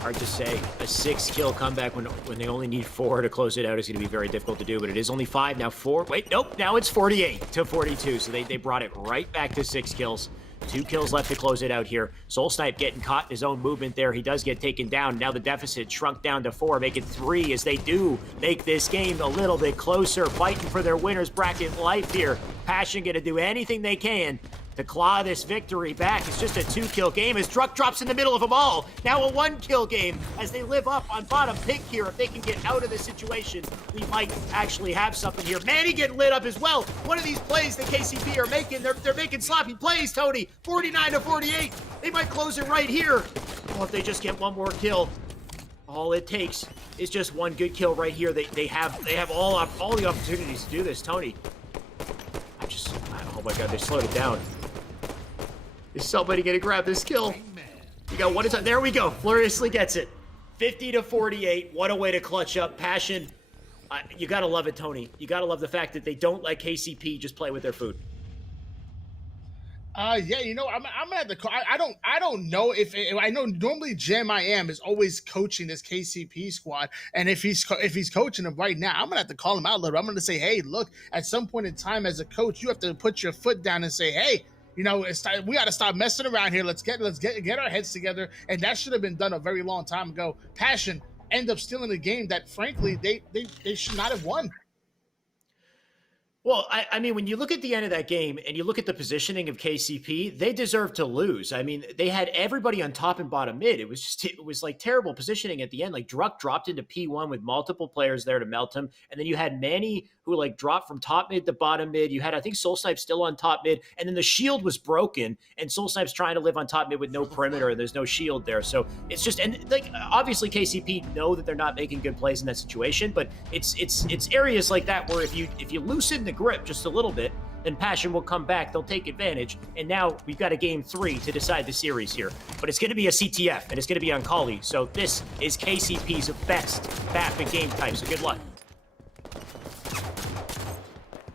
Hard to say. A 6-kill comeback when they only need 4 to close it out is going to be very difficult to do, but it is only 5, now 4. Wait, nope, now it's 48-42, so they brought it right back to 6 kills. 2 kills left to close it out here. Soul Snipe getting caught in his own movement there. He does get taken down. Now the deficit shrunk down to 4, making 3 as they do make this game a little bit closer, fighting for their winner's bracket life here. Passion going to do anything they can to claw this victory back. It's just a 2-kill game as Druck drops in the middle of them all. Now a 1-kill game as they live up on bottom pick here. If they can get out of this situation, we might actually have something here. Manny getting lit up as well. One of these plays that KCP are making, they're making sloppy plays, Tony. 49-48. They might close it right here. Oh, if they just get one more kill. All it takes is just one good kill right here. They have all the opportunities to do this, Tony. Oh my god, they slowed it down. Is somebody gonna grab this kill? You got one at a time. There we go. Fluriously gets it. 50-48. What a way to clutch up. Passion. You gotta love it, Tony. You gotta love the fact that they don't let KCP just play with their food. Yeah, you know, I'm gonna have to call. I don't know if I know. Normally, Jam I Am is always coaching this KCP squad, and if he's coaching them right now, I'm gonna have to call him out a little. I'm gonna say, hey, look, at some point in time, as a coach, you have to put your foot down and say, hey, you know, we got to stop messing around here. Let's get our heads together, and that should have been done a very long time ago. Passion end up stealing a game that, frankly, they should not have won. Well, I mean, when you look at the end of that game and you look at the positioning of KCP, they deserve to lose. I mean, they had everybody on top and bottom mid. It was like terrible positioning at the end. Like Druck dropped into P1 with multiple players there to melt him. And then you had Manny who like dropped from top mid to bottom mid. You had, I think, Soul Snipe still on top mid. And then the shield was broken and Soul Snipe's trying to live on top mid with no perimeter and there's no shield there. So it's just, and like, obviously KCP know that they're not making good plays in that situation, but it's areas like that where if you loosen the grip just a little bit, then Passion will come back. They'll take advantage. And now we've got a game 3 to decide the series here. But it's going to be a CTF, and it's going to be on Kali. So this is KCP's best map and game type. So good luck.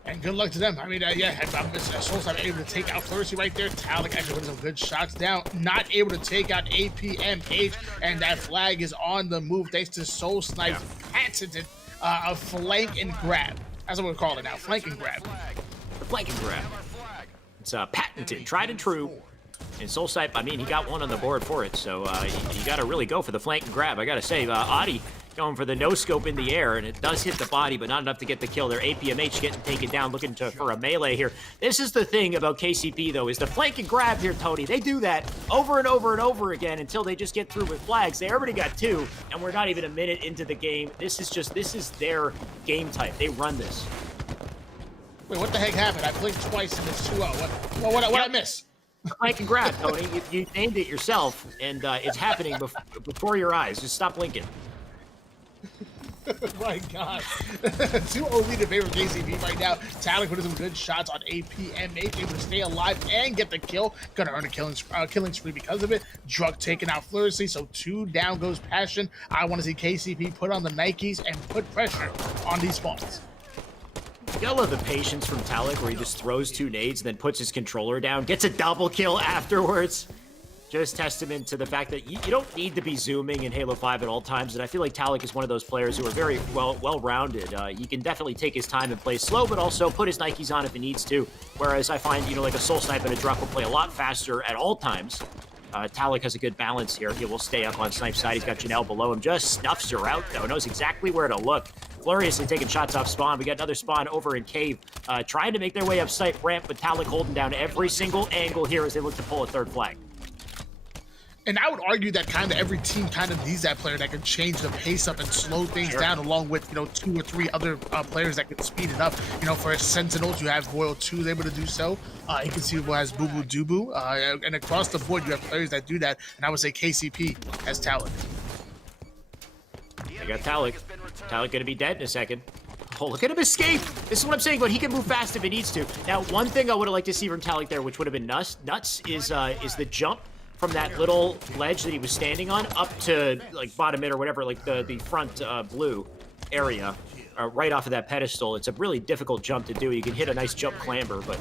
And good luck to them. I mean, yeah, Soul Snipe able to take out Flurry right there. Talik actually putting some good shots down. Not able to take out APMH, and that flag is on the move thanks to Soul Snipe's patented a flank and grab. That's what we're calling it now, flank and grab. The flank and grab. It's patented, tried and true. And Soul Snipe, I mean, he got one on the board for it, so you got to really go for the flank and grab. I got to say, Adi going for the no-scope in the air, and it does hit the body, but not enough to get the kill there. APMH getting taken down, looking for a melee here. This is the thing about KCP, though, is the flank and grab here, Tony. They do that over and over and over again until they just get through with flags. They already got 2, and we're not even a minute into the game. This is their game type. They run this. Wait, what the heck happened? I blinked twice and it's 2-0. What I miss? Flank and grab, Tony. You named it yourself, and it's happening before your eyes. Just stop blinking. My God. 2-0 lead in favor of KCP right now. Talik putting some good shots on APMH, able to stay alive and get the kill. Gonna earn a killing spree because of it. Druck taking out Fluriously, so 2 down goes Passion. I want to see KCP put on the Nikes and put pressure on these spawns. You gotta love the patience from Talik where he just throws 2 nades and then puts his controller down, gets a double kill afterwards. Just testament to the fact that you don't need to be zooming in Halo 5 at all times, and I feel like Talik is one of those players who are very well-rounded. He can definitely take his time and play slow, but also put his Nikes on if he needs to, whereas I find, like a Soul Snipe and a Druck will play a lot faster at all times. Talik has a good balance here. He will stay up on Snipe's side. He's got Janelle below him. Just snuffs her out, though. Knows exactly where to look. Gloriously taking shots off spawn. We got another spawn over in Cave. Trying to make their way up Snipe ramp, but Talik holding down every single angle here as they look to pull a 3rd flag. And I would argue that kind of every team kind of needs that player that can change the pace up and slow things down, along with 2 or 3 other players that can speed it up. For Sentinels, you have Royal 2 able to do so. Inconceivable has Boo Boo Dubu, and across the board you have players that do that. And I would say KCP has Talik. I got Talik. Talik gonna be dead in a second. Oh, look at him escape. This is what I'm saying, but he can move fast if he needs to. Now, one thing I would have liked to see from Talik there, which would have been nuts, is the jump from that little ledge that he was standing on up to, like, bottom mid or whatever, like the front blue area, right off of that pedestal. It's a really difficult jump to do. You can hit a nice jump clamber, but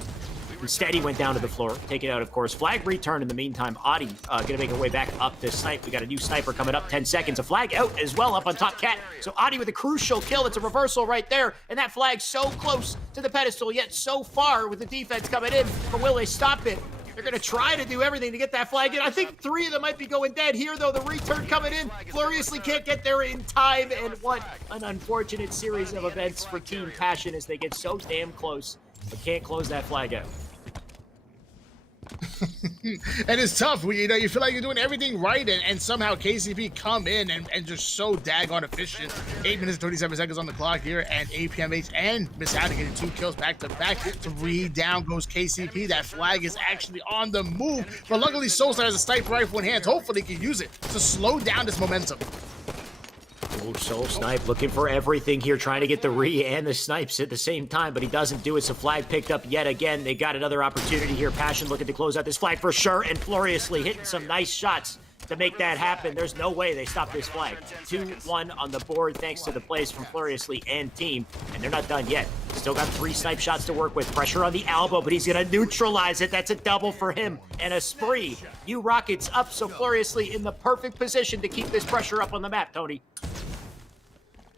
instead he went down to the floor. Take it out, of course. Flag return in the meantime. Adi gonna make her way back up to snipe. We got a new sniper coming up. 10 seconds. A flag out as well up on top. Cat. So Adi with a crucial kill. It's a reversal right there. And that flag so close to the pedestal, yet so far with the defense coming in. But will they stop it? They're going to try to do everything to get that flag in. I think 3 of them might be going dead here, though. The return coming in. Fluriously can't get there in time. And what an unfortunate series of events for Team Passion as they get so damn close, but can't close that flag out. And it's tough. You feel like you're doing everything right, and somehow KCP come in and just so daggone efficient. 8 minutes, 37 seconds on the clock here, and APMH and Miss Howdy getting 2 kills back to back. 3 down goes KCP. That flag is actually on the move, but luckily Soulstar has a sniper rifle in hand. Hopefully he can use it to slow down this momentum. Oh, Soul Snipe looking for everything here, trying to get the re and the snipes at the same time, but he doesn't do it, so flag picked up yet again. They got another opportunity here. Passion looking to close out this flag for sure, and Fluriously hitting some nice shots to make that happen. There's no way they stop this flag. 2-1 on the board thanks to the plays from Fluriously and team, and they're not done yet. Still got 3 snipe shots to work with. Pressure on the elbow, but he's going to neutralize it. That's a double for him and a spree. You Rockets up, so Fluriously in the perfect position to keep this pressure up on the map, Tony.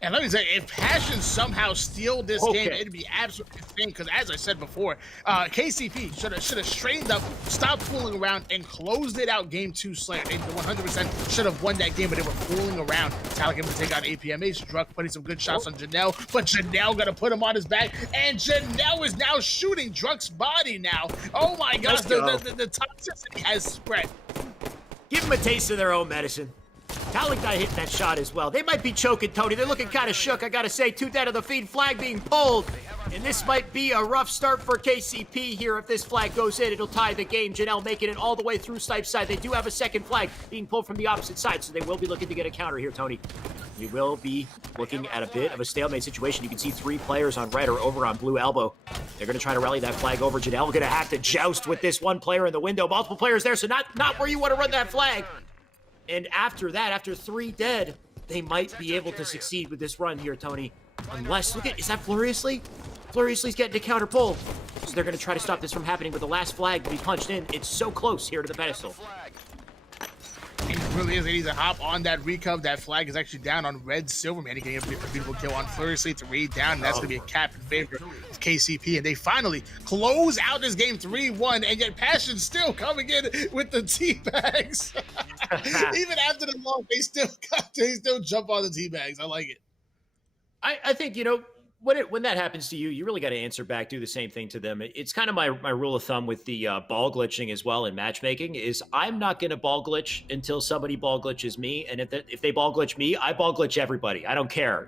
And let me say, if Passion somehow steal this game, it'd be absolutely insane. Because as I said before, KCP should have straightened up, stopped fooling around, and closed it out game 2 Slayer. They 100% should have won that game, but they were fooling around. Talik able to take out APMH. Druk putting some good shots on Janelle, but Janelle got to put him on his back, and Janelle is now shooting Druk's body now. Oh my gosh, the toxicity has spread. Give them a taste of their own medicine. Talik not hitting that shot as well. They might be choking, Tony. They're looking kind of shook. I got to say, 2 dead of the feed. Flag being pulled. And this might be a rough start for KCP here. If this flag goes in, it'll tie the game. Janelle making it all the way through Snipe's side. They do have a second flag being pulled from the opposite side, so they will be looking to get a counter here, Tony. We will be looking at a bit of a stalemate situation. You can see 3 players on red or over on blue elbow. They're going to try to rally that flag over. Janelle going to have to joust with this one player in the window. Multiple players there, so not where you want to run that flag. And after that, after 3 dead, they might be able to succeed with this run here, Tony. Unless, look at, is that Fluriously? Fluriously's getting to counter pull. So they're going to try to stop this from happening, but the last flag to be punched in, it's so close here to the pedestal. He really is. He needs to hop on that recov. That flag is actually down on Red Silverman. He can get a beautiful kill on Fluriously to read down. And that's going to be a cap in favor of KCP. And they finally close out this game 3-1. And yet Passion still coming in with the teabags. Even after the long, they still jump on the teabags. I like it. I think, when that happens to you, you really got to answer back, do the same thing to them. It's kind of my rule of thumb with the ball glitching as well in matchmaking is I'm not going to ball glitch until somebody ball glitches me. And if they ball glitch me, I ball glitch everybody. I don't care.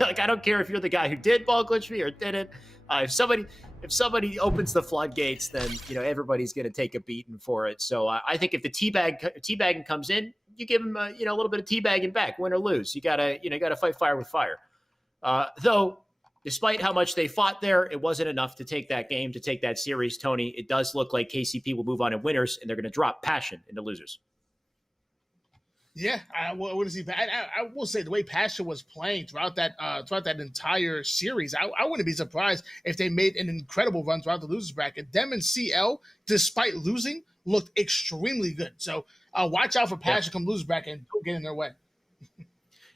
Like I don't care if you're the guy who did ball glitch me or didn't. If somebody opens the floodgates, then, everybody's going to take a beating for it. So I think if the teabagging comes in, you give them, a little bit of teabagging back, win or lose. You gotta fight fire with fire. Though, despite how much they fought there, it wasn't enough to take that game, to take that series, Tony. It does look like KCP will move on in winners, and they're going to drop Passion into losers. Yeah, I will say the way Passion was playing throughout that entire series, I wouldn't be surprised if they made an incredible run throughout the losers bracket. Them and CL, despite losing, looked extremely good. So watch out for Passion come losers bracket and don't get in their way.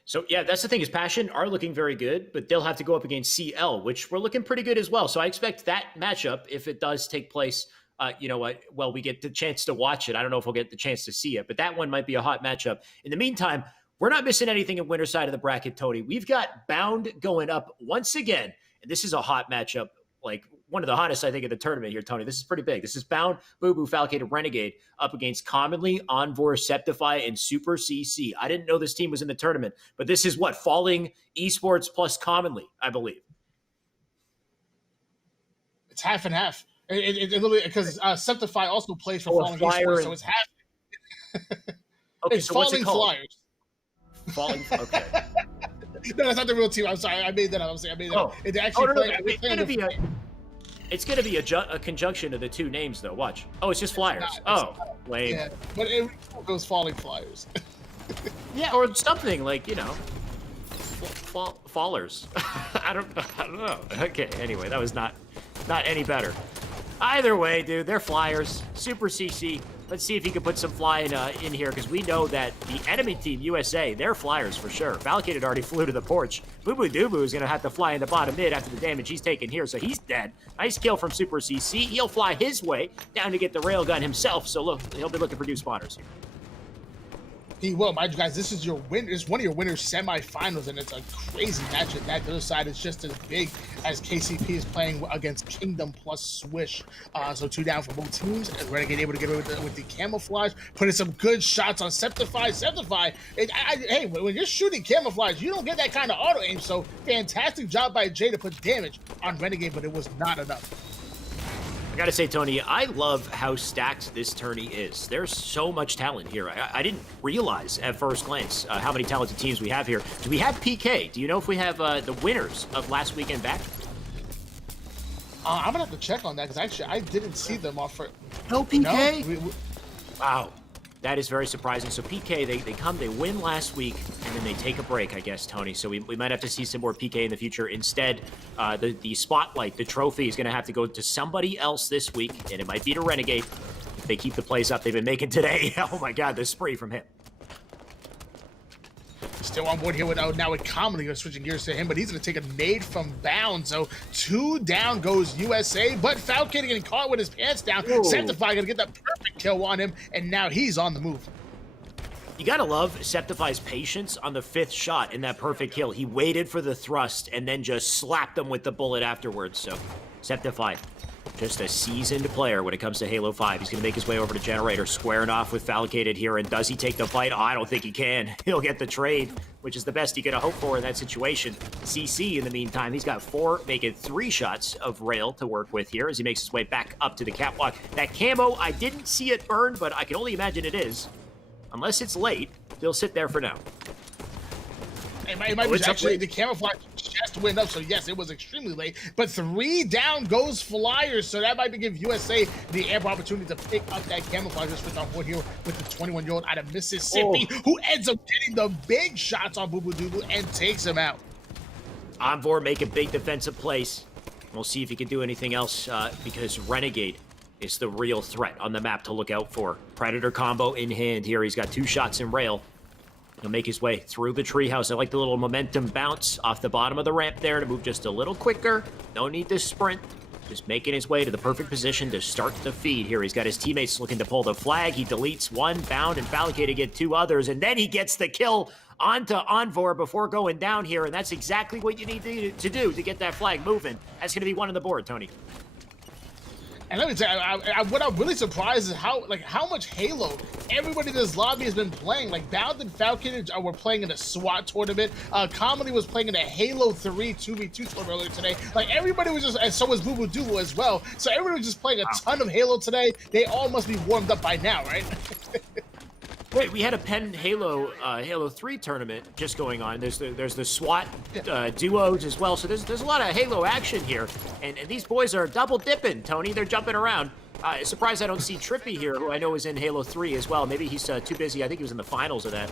So, yeah, that's the thing is Passion are looking very good, but they'll have to go up against CL, which we're looking pretty good as well. So I expect that matchup, if it does take place, we get the chance to watch it. I don't know if we'll get the chance to see it, but that one might be a hot matchup. In the meantime, we're not missing anything in winter side of the bracket, Tony. We've got Bound going up once again, and this is a hot matchup, like one of the hottest, I think, of the tournament here, Tony. This is pretty big. This is Bound, Boo Boo, Falcade, and Renegade up against Commonly, Envor, Septify, and Super CC. I didn't know this team was in the tournament, but this is Falling Esports plus Commonly, I believe. It's half and half. It literally, because Septify also plays for Falling Esports, so it's half. Okay, it's so Falling what's it called? Flyers. Falling, okay. No, that's not the real team. I'm sorry. I made that up. I'm saying I made that up. It's actually it's gonna be a conjunction of the two names, though. Watch. Oh, it's just Flyers. Lame. Yeah, but it goes Falling Flyers. Yeah, or something like, you know, fallers. I don't know. Okay, anyway, that was not any better. Either way, dude, they're Flyers. Super CC. Let's see if he can put some flying in here, because we know that the enemy team, USA, they're Flyers for sure. Valkyrie already flew to the porch. Boo Dubu is going to have to fly in the bottom mid after the damage he's taken here, so he's dead. Nice kill from Super CC. He'll fly his way down to get the railgun himself, so look, he'll be looking for new spawners here. He will, mind you guys. This is your win. It's one of your winners semifinals, and it's a crazy matchup. That the other side is just as big as KCP is playing against Kingdom plus Swish. So 2 down for both teams. And Renegade able to get away with the camouflage, putting some good shots on Septify. Septify, hey, when you're shooting camouflage, you don't get that kind of auto aim. So fantastic job by Jay to put damage on Renegade, but it was not enough. I gotta say, Tony, I love how stacked this tourney is. There's so much talent here. I didn't realize at first glance how many talented teams we have here. Do we have PK? Do you know if we have the winners of last weekend back? I'm gonna have to check on that, because actually I didn't see them offer. No PK? No, wow. That is very surprising. So PK, they win last week, and then they take a break, I guess, Tony. So we might have to see some more PK in the future. Instead, the spotlight, the trophy, is going to have to go to somebody else this week, and it might be to Renegade. If they keep the plays up they've been making today. Oh my God, the spree from him. Still on board here with now with Comedy. Switching gears to him, but he's going to take a nade from Bound. So 2 down goes USA, but Falcon getting caught with his pants down. Septify going to get that perfect kill on him, and now he's on the move. You gotta love Septify's patience on the 5th shot in that perfect kill. He waited for the thrust and then just slapped him with the bullet afterwards. So Septify, just a seasoned player when it comes to Halo 5. He's going to make his way over to Generator, squaring off with Falcated here. And does he take the fight? Oh, I don't think he can. He'll get the trade, which is the best he could hope for in that situation. CC, in the meantime, he's got 4, making 3 shots of rail to work with here as he makes his way back up to the catwalk. That camo, I didn't see it burn, but I can only imagine it is. Unless it's late, he'll sit there for now. It might be actually the camouflage just went up, so yes, it was extremely late. But 3 down goes Flyers, so that might give USA the ample opportunity to pick up that camouflage. Just switch on board here with the 21-year-old out of Mississippi, who ends up getting the big shots on Boo Dubu and takes him out. Envor making big defensive plays. We'll see if he can do anything else because Renegade is the real threat on the map to look out for. Predator combo in hand here. He's got 2 shots in rail. He'll make his way through the treehouse. I like the little momentum bounce off the bottom of the ramp there to move just a little quicker. No need to sprint. Just making his way to the perfect position to start the feed here. He's got his teammates looking to pull the flag. He deletes 1, Bound and Falcade to get 2 others, and then he gets the kill onto Envor before going down here, and that's exactly what you need to do to get that flag moving. That's going to be 1 on the board, Tony. And let me tell you, what I'm really surprised is how much Halo everybody in this lobby has been playing. Like, Bound and Falcon were playing in a SWAT tournament. Comedy was playing in a Halo 3 2v2 tournament earlier today. Like, everybody was just, and so was Boo Dubu as well. So everybody was just playing a ton of Halo today. They all must be warmed up by now, right? Wait, we had a Penn Halo 3 tournament just going on. There's the SWAT duos as well. So there's a lot of Halo action here, and these boys are double dipping. Tony, they're jumping around. Surprised I don't see Trippy here, who I know is in Halo 3 as well. Maybe he's too busy. I think he was in the finals of that,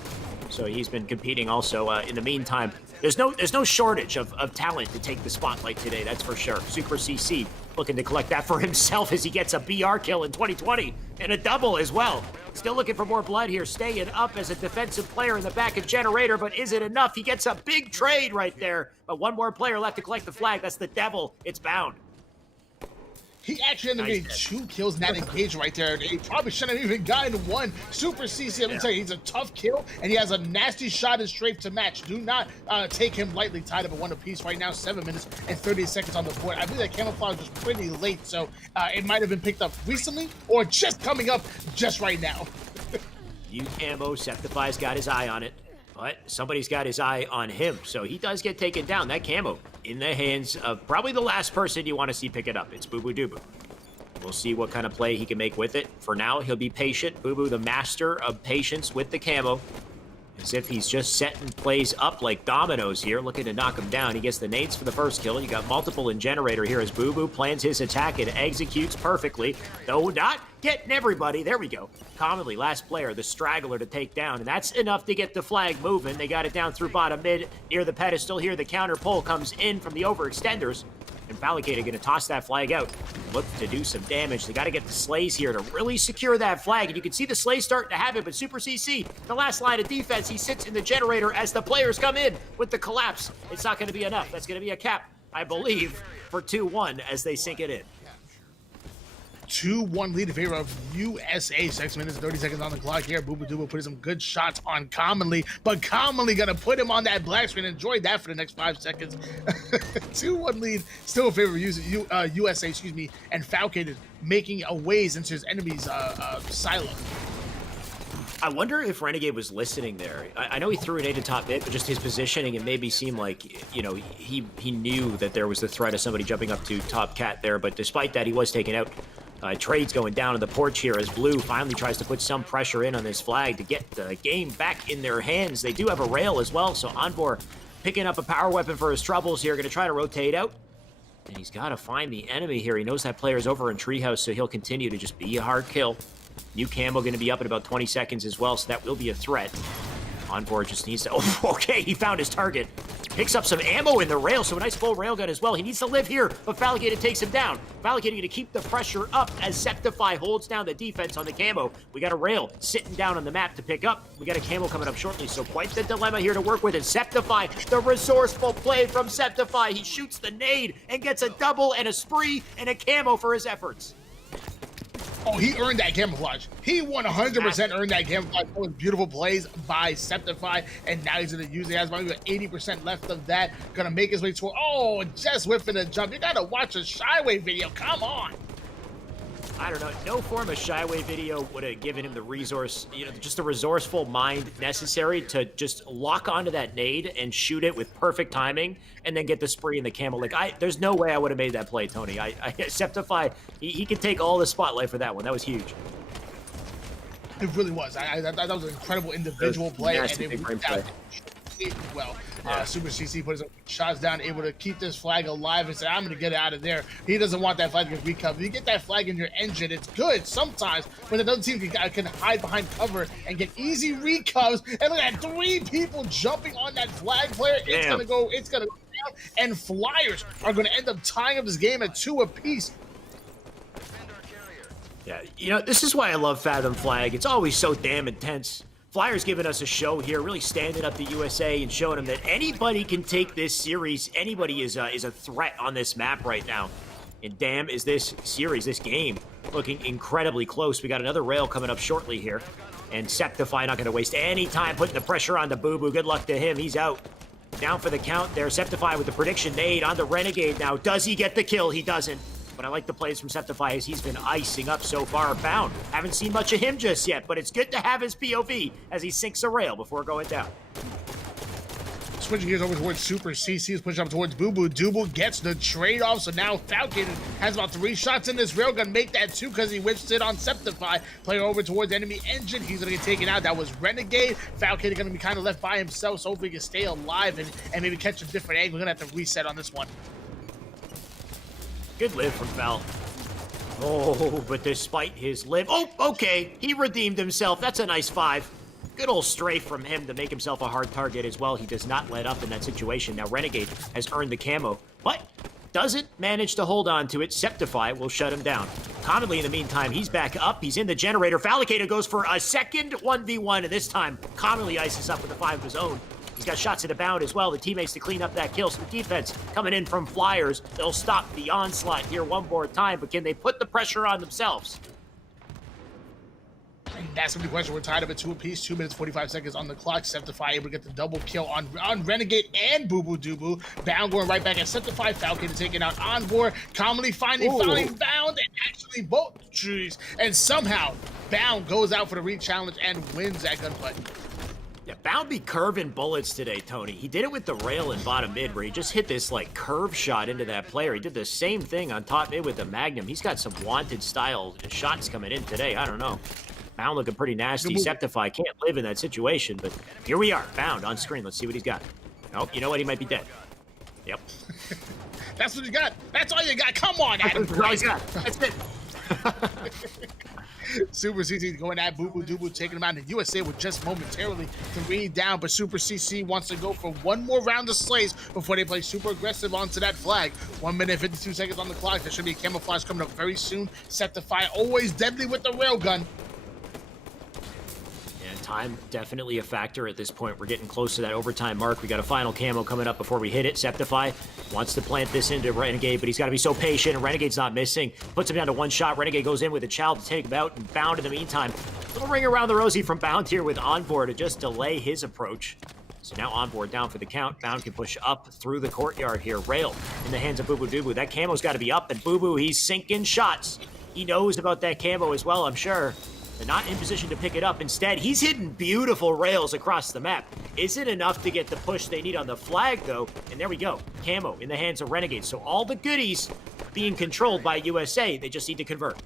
so he's been competing also. In the meantime, there's no shortage of talent to take the spotlight today. That's for sure. Super CC looking to collect that for himself as he gets a BR kill in 2020 and a double as well. Still looking for more blood here, staying up as a defensive player in the back of Generator, but is it enough? He gets a big trade right there, but 1 more player left to collect the flag. That's the Devil. It's Bound. He actually ended up getting 2 kills in that engage right there. He probably shouldn't have even gotten 1. Super CC, let me tell you, he's a tough kill, and he has a nasty shot and strafe to match. Do not take him lightly. Tied up at 1 apiece right now, 7 minutes and 30 seconds on the board. I believe that camouflage was pretty late, so it might have been picked up recently or just coming up just right now. Camo, Septify's got his eye on it, but somebody's got his eye on him, so he does get taken down. That camo in the hands of probably the last person you want to see pick it up. It's Boo Dubu. We'll see what kind of play he can make with it. For now, he'll be patient. Boo, the master of patience with the camo. As if he's just setting plays up like dominoes here, looking to knock him down. He gets the nades for the first kill. You got multiple in generator here as Boo Boo plans his attack and executes perfectly, though not getting everybody. There we go. Commonly, last player, the straggler to take down, and that's enough to get the flag moving. They got it down through bottom mid near the pedestal here. The counter pull comes in from the overextenders. And Fallicator going to toss that flag out. Look to do some damage. They got to get the Slays here to really secure that flag. And you can see the Slays starting to have it, but Super CC, the last line of defense, he sits in the generator as the players come in with the collapse. It's not going to be enough. That's going to be a cap, I believe, for 2-1 as they sink it in. 2-1 lead in favor of USA. 6 minutes, 30 seconds on the clock here. Boo Boo Dubu putting some good shots on Commonly, but Commonly gonna put him on that black screen. Enjoy that for the next 5 seconds. 2-1 lead, still in favor of USA, excuse me, and Falcated making a ways into his enemy's silo. I wonder if Renegade was listening there. I know he threw an 8 to top mid, but just his positioning, it made me seem like, you know, he knew that there was the threat of somebody jumping up to top cat there, but despite that, he was taken out. Trades going down to the porch here as Blue finally tries to put some pressure in on this flag to get the game back in their hands. They do have a rail as well, so Envor picking up a power weapon for his troubles here, going to try to rotate out. And he's got to find the enemy here. He knows that player's over in Treehouse, so he'll continue to just be a hard kill. New camo going to be up in about 20 seconds as well, so that will be a threat. Envor just needs to... Oh, okay, he found his target. Picks up some ammo in the rail, so a nice full railgun as well. He needs to live here, but Fallicated takes him down. Fallicated going to keep the pressure up as Septify holds down the defense on the camo. We got a rail sitting down on the map to pick up. We got a camo coming up shortly, so quite the dilemma here to work with. And Septify, the resourceful play from Septify. He shoots the nade and gets a double and a spree and a camo for his efforts. Oh, he earned that camouflage. He 100% earned that camouflage. That was beautiful plays by Septify, and now he's going to use it. He has about 80% left of that. Going to make his way toward... Oh, just whiffing a jump. You got to watch a Shyway video. Come on. I don't know, no form of Shyway video would have given him the resource, you know, just the resourceful mind necessary to just lock onto that nade and shoot it with perfect timing and then get the spree and the camel. Like, there's no way I would have made that play, Tony. Septify, he can take all the spotlight for that one. That was huge. It really was. I thought that was an incredible individual play, and it worked out well. Super CC put his shots down, able to keep this flag alive and say, I'm going to get it out of there. He doesn't want that flag to get recovered. You get that flag in your engine, it's good sometimes, but another team can hide behind cover and get easy recovers. And look at 3 people jumping on that flag player. It's going to go down, and Flyers are going to end up tying up this game at 2 apiece. Yeah, you know, this is why I love Fathom Flag. It's always so damn intense. Flyers giving us a show here, really standing up the USA and showing them that anybody can take this series. Anybody is a threat on this map right now. And damn, is this series, this game, looking incredibly close. We got another rail coming up shortly here. And Septify not going to waste any time putting the pressure on the Boo Boo. Good luck to him. He's out. Down for the count there. Septify with the prediction nade on the Renegade now. Does he get the kill? He doesn't. But I like the plays from Septify as he's been icing up so far. Bound. Haven't seen much of him just yet, but it's good to have his POV as he sinks a rail before going down. Switching gears over towards Super CC is pushing up towards Boo Boo. Dooble gets the trade-off, so now Falcon has about 3 shots in this railgun. Make that 2 because he whips it on Septify. Player over towards enemy engine. He's going to get taken out. That was Renegade. Falcon going to be kind of left by himself, so hopefully he can stay alive and maybe catch a different angle. We're going to have to reset on this one. Good live from Val. Oh, but despite his live... Oh, okay. He redeemed himself. That's a nice 5. Good old strafe from him to make himself a hard target as well. He does not let up in that situation. Now, Renegade has earned the camo, but doesn't manage to hold on to it. Septify will shut him down. Commonly, in the meantime, he's back up. He's in the generator. Fallicator goes for a second 1v1, and this time, Commonly ices up with a 5 of his own. He's got shots at a bound as well. The teammates to clean up that kill. So the defense coming in from Flyers. They'll stop the onslaught here one more time, but can they put the pressure on themselves? And that's going to be the question. We're tied up at 2 apiece. 2 minutes, 45 seconds on the clock. Septify able to get the double kill on Renegade and Boo Boo Doo. Bound going right back at Septify. Falcon taking out Envor. Commonly finally Bound and actually both. Jeez. And somehow Bound goes out for the re-challenge and wins that gunfight. Yeah, Bound be curving bullets today, Tony. He did it with the rail in bottom mid, where he just hit this, like, curve shot into that player. He did the same thing on top mid with the Magnum. He's got some wanted style shots coming in today. I don't know. Bound looking pretty nasty. Good move. Septify can't live in that situation, but here we are. Bound on screen. Let's see what he's got. Oh, you know what? He might be dead. Yep. That's what you got. That's all you got. Come on, Adam. That's all he's got. That's it. Super CC going at Boo Boo Doo taking him out. And USA with just momentarily 3 down, but Super CC wants to go for one more round of slays before they play super aggressive onto that flag. 1 minute 52 seconds on the clock. There should be a camouflage coming up very soon. Septify always deadly with the railgun. And time definitely a factor at this point. We're getting close to that overtime mark. We got a final camo coming up before we hit it. Septify wants to plant this into Renegade, but he's got to be so patient. Renegade's not missing. Puts him down to 1 shot. Renegade goes in with a child to take him out, and Bound in the meantime. Little ring around the rosy from Bound here with Envoy to just delay his approach. So now Envoy down for the count. Bound can push up through the courtyard here. Rail in the hands of Boo Boo Doo Boo. That camo's got to be up, and Boo Boo, he's sinking shots. He knows about that camo as well, I'm sure. They're not in position to pick it up. Instead, he's hitting beautiful rails across the map. Isn't enough to get the push they need on the flag, though. And there we go. Camo in the hands of Renegade. So all the goodies being controlled by USA. They just need to convert.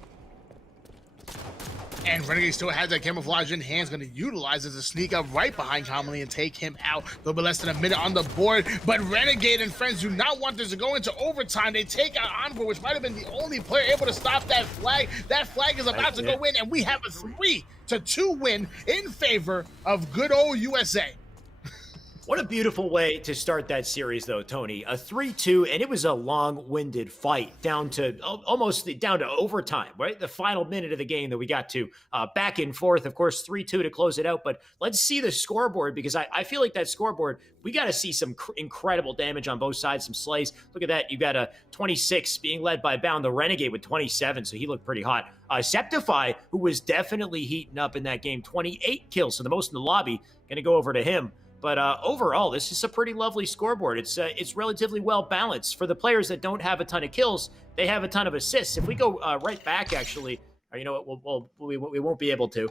And Renegade still has that camouflage in hands, going to utilize it to sneak up right behind Commonly and take him out. A little bit less than a minute on the board, but Renegade and friends do not want this to go into overtime. They take out Envoy, which might have been the only player able to stop that flag. That flag is about to go in, and we have a 3-2 win in favor of good old USA. What a beautiful way to start that series, though, Tony. A 3-2, and it was a long-winded fight down to almost down to overtime, right? The final minute of the game that we got to back and forth. Of course, 3-2 to close it out, but let's see the scoreboard because I feel like that scoreboard, we got to see some incredible damage on both sides, some slays. Look at that. You got a 26 being led by Bound, the Renegade with 27, so he looked pretty hot. Septify, who was definitely heating up in that game, 28 kills, so the most in the lobby. Going to go over to him. But overall, this is a pretty lovely scoreboard. It's relatively well balanced. For the players that don't have a ton of kills, they have a ton of assists. If we go right back, actually, or you know what, we won't be able to.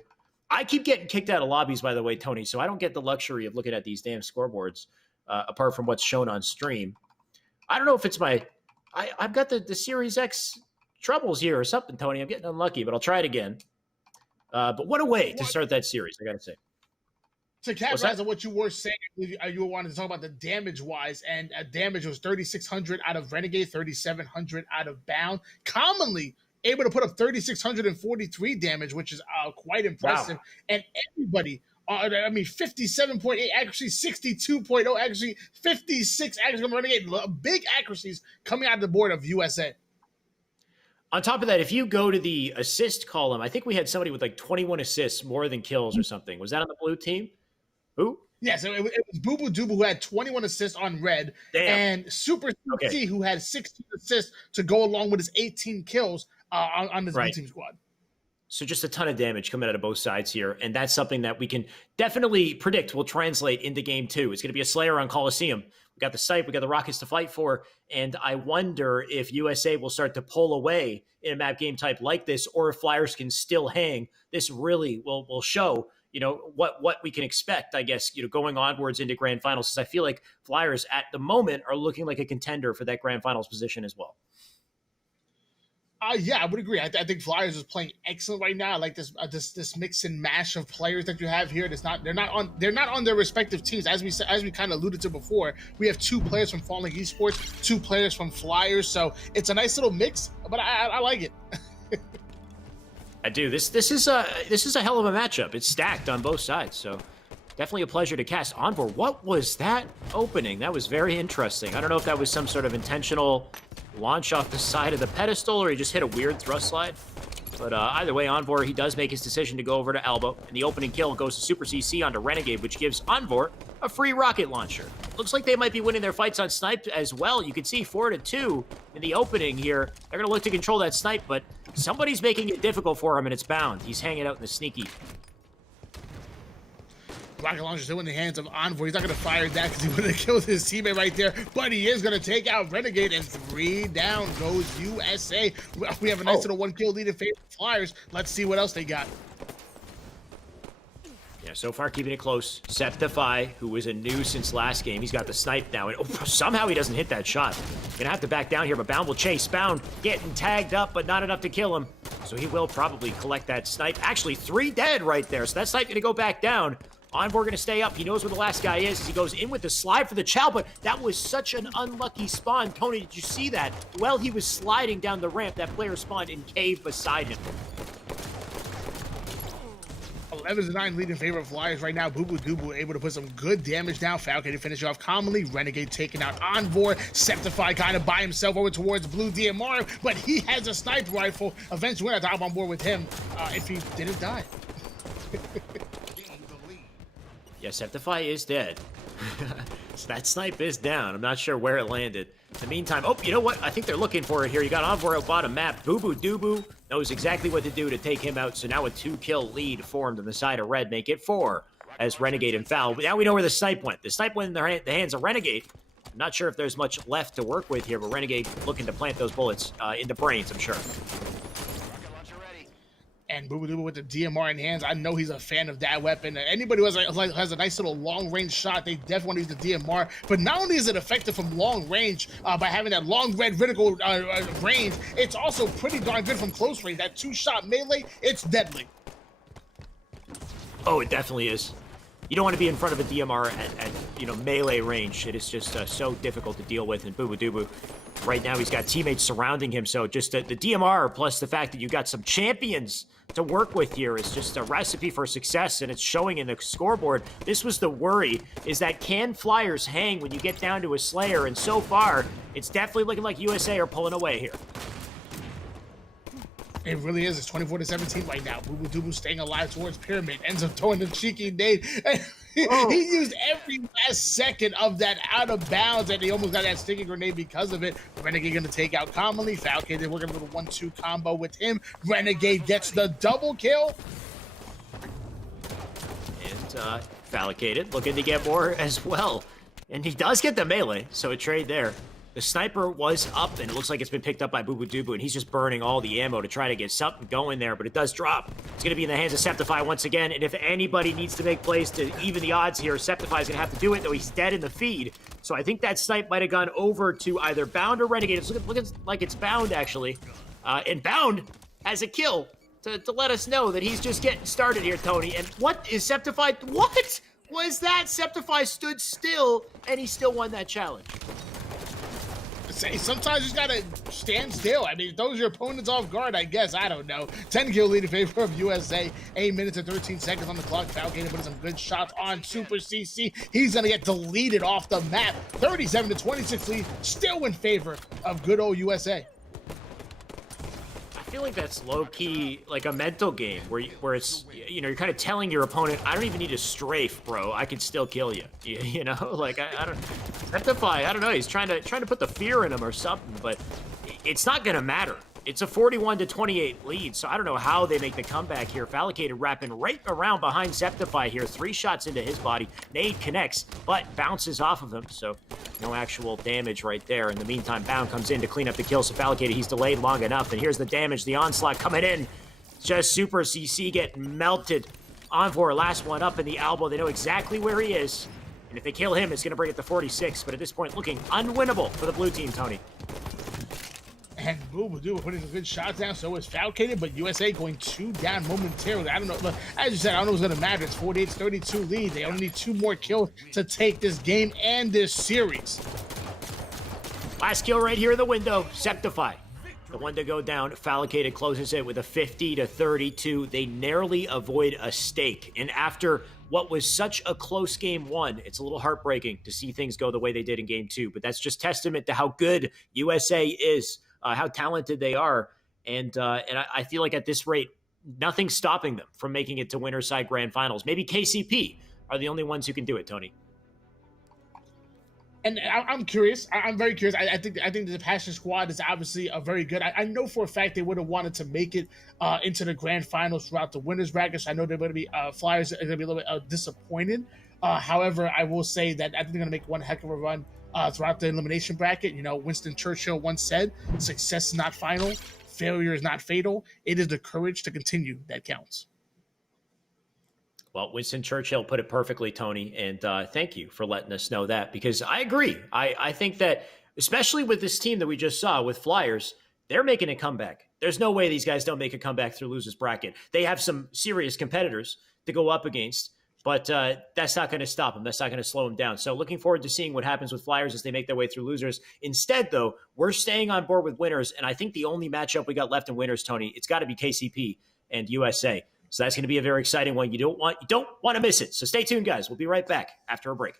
I keep getting kicked out of lobbies, by the way, Tony, so I don't get the luxury of looking at these damn scoreboards, apart from what's shown on stream. I don't know if it's my... I've got the Series X troubles here or something, Tony. I'm getting unlucky, but I'll try it again. But what a way to start that series, I got to say. To capitalize on what you were saying, you wanted to talk about the damage-wise, and damage was 3,600 out of Renegade, 3,700 out of Bound. Commonly able to put up 3,643 damage, which is quite impressive. Wow. And everybody, 57.8 accuracy, 62.0 accuracy, 56 accuracy from Renegade. Big accuracies coming out of the board of USA. On top of that, if you go to the assist column, I think we had somebody with like 21 assists more than kills or something. Was that on the blue team? Who? Yeah, so it was Boo Boo Doo Boo who had 21 assists on red. Damn. And Super CC who had 16 assists to go along with his 18 kills on his blue team squad. So just a ton of damage coming out of both sides here. And that's something that we can definitely predict will translate into game 2. It's going to be a Slayer on Coliseum. We got the site, we got the Rockets to fight for. And I wonder if USA will start to pull away in a map game type like this, or if Flyers can still hang. This really will show, you know, what we can expect, I guess, you know, going onwards into grand finals. Since I feel like Flyers at the moment are looking like a contender for that grand finals position as well. Yeah, I would agree. I think Flyers is playing excellent right now. I like this mix and mash of players that you have here. They're not on their respective teams. As we kind of alluded to before, we have 2 players from Falling Esports, 2 players from Flyers. So it's a nice little mix, but I like it. I do. This is a hell of a matchup. It's stacked on both sides. So definitely a pleasure to cast. Envoy, what was that opening? That was very interesting. I don't know if that was some sort of intentional launch off the side of the pedestal, or he just hit a weird thrust slide. But either way, Envoy, he does make his decision to go over to Elbow, and the opening kill goes to Super CC onto Renegade, which gives Envoy a free rocket launcher. Looks like they might be winning their fights on snipe as well. You can see 4-2 in the opening here. They're going to look to control that snipe, but somebody's making it difficult for him, and it's Bound. He's hanging out in the sneaky. Rocket launcher still in the hands of Envoy. He's not going to fire that because he would have killed his teammate right there, but he is going to take out Renegade, and 3 down goes USA. We have a nice little 1-kill lead in favor of Flyers. Let's see what else they got. Yeah, so far keeping it close. Septify, who was a nuisance last game, he's got the snipe now, and somehow he doesn't hit that shot. Gonna have to back down here, but Bound will chase. Bound getting tagged up, but not enough to kill him. So he will probably collect that snipe. Actually, 3 dead right there. So that snipe going to go back down. Envor going to stay up. He knows where the last guy is as he goes in with the slide for the chow, but that was such an unlucky spawn. Tony, did you see that? While he was sliding down the ramp, that player spawned in cave beside him. 11-9 lead in favor of Flyers right now. Boo Boo Doo able to put some good damage down. Falcon to finish off commonly. Renegade taking out Envor. Septify kind of by himself over towards Blue DMR, but he has a sniper rifle. Eventually, we're going to hop on board with him if he didn't die. Yeah, Septify is dead. So that snipe is down. I'm not sure where it landed. In the meantime, oh, you know what? I think they're looking for it here. You got Envor out bottom map. Boo Boo Doo knows exactly what to do to take him out. So now a 2-kill lead formed on the side of Red. Make it 4 as Renegade and Foul. But now we know where the snipe went. The snipe went in the hands of Renegade. I'm not sure if there's much left to work with here, but Renegade looking to plant those bullets into brains, I'm sure. And Boo Boo Doo with the DMR in hands, I know he's a fan of that weapon. Anybody who has a nice little long-range shot, they definitely want to use the DMR. But not only is it effective from long range by having that long red vertical range, it's also pretty darn good from close range. That 2-shot melee, it's deadly. Oh, it definitely is. You don't want to be in front of a DMR at melee range. It is just so difficult to deal with. And Boo Boo Doo, right now he's got teammates surrounding him. So just the DMR plus the fact that you got some champions to work with here is just a recipe for success, and it's showing in the scoreboard. This was the worry, is that can Flyers hang when you get down to a Slayer? And so far, it's definitely looking like USA are pulling away here. It really is. It's 24-17 right now. Boo Boo Doo staying alive towards Pyramid. Ends up throwing the cheeky nade. He used every last second of that out of bounds, and he almost got that sticky grenade because of it. Renegade going to take out commonly. Falcon, they're working a little 1-2 combo with him. Renegade gets the double kill. And Falcated looking to get more as well. And he does get the melee, so a trade there. The sniper was up, and it looks like it's been picked up by Boo Boo Doo, and he's just burning all the ammo to try to get something going there, but it does drop. It's going to be in the hands of Septify once again, and if anybody needs to make plays to even the odds here, Septify is going to have to do it, though he's dead in the feed. So I think that snipe might have gone over to either Bound or Renegade. It's looking like it's Bound, actually. And Bound has a kill to let us know that he's just getting started here, Tony. And what is Septify? What was that? Septify stood still, and he still won that challenge. Sometimes you just gotta stand still. I mean, throws your opponents off guard, I guess. I don't know. 10-kill lead in favor of USA. 8 minutes and 13 seconds on the clock. Falcon putting some good shots on Super CC. He's gonna get deleted off the map. 37-26 lead, still in favor of good old USA. I feel like that's low-key like a mental game where it's you're kind of telling your opponent, I don't even need to strafe, bro. I can still kill you. You know, like I don't Septify. I don't know. He's trying to put the fear in him or something, but it's not gonna matter. It's a 41-28 lead, so I don't know how they make the comeback here. Falcated wrapping right around behind Septify here. 3 shots into his body. Nade connects, but bounces off of him, so no actual damage right there. In the meantime, Bound comes in to clean up the kill, so Falcated, he's delayed long enough, and here's the damage. The onslaught coming in. Just Super CC getting melted. Envor, last one up in the elbow. They know exactly where he is, and if they kill him, it's going to bring it to 46, but at this point, looking unwinnable for the blue team, Tony. And Boo Boo Doo putting some good shots down, so is Falcated, but USA going 2 down momentarily. I don't know. Look, as you said, I don't know what's going to matter. It's 48-32 lead. They only need 2 more kills to take this game and this series. Last kill right here in the window. Septify, the one to go down. Falcated closes it with a 50-32. They narrowly avoid a stake. And after what was such a close game 1, it's a little heartbreaking to see things go the way they did in game 2. But that's just testament to how good USA is. How talented they are, and I feel like at this rate, nothing's stopping them from making it to winner's side grand finals. Maybe KCP are the only ones who can do it, Tony. And I'm curious. I'm very curious. I think the Passion Squad is obviously a very good. I know for a fact they would have wanted to make it into the grand finals throughout the winners bracket. So I know they're going to be Flyers are going to be a little bit disappointed. However, I will say that I think they're going to make one heck of a run throughout the elimination bracket. You know, Winston Churchill once said, success is not final, failure is not fatal. It is the courage to continue that counts. Well, Winston Churchill put it perfectly, Tony, and thank you for letting us know that, because I agree. I think that, especially with this team that we just saw with Flyers, they're making a comeback. There's no way these guys don't make a comeback through losers bracket. They have some serious competitors to go up against, but that's not going to stop them. That's not going to slow them down. So looking forward to seeing what happens with Flyers as they make their way through losers. Instead, though, we're staying on board with winners, and I think the only matchup we got left in winners, Tony, it's got to be KCP and USA. So that's going to be a very exciting one. You don't want to miss it. So stay tuned, guys. We'll be right back after a break.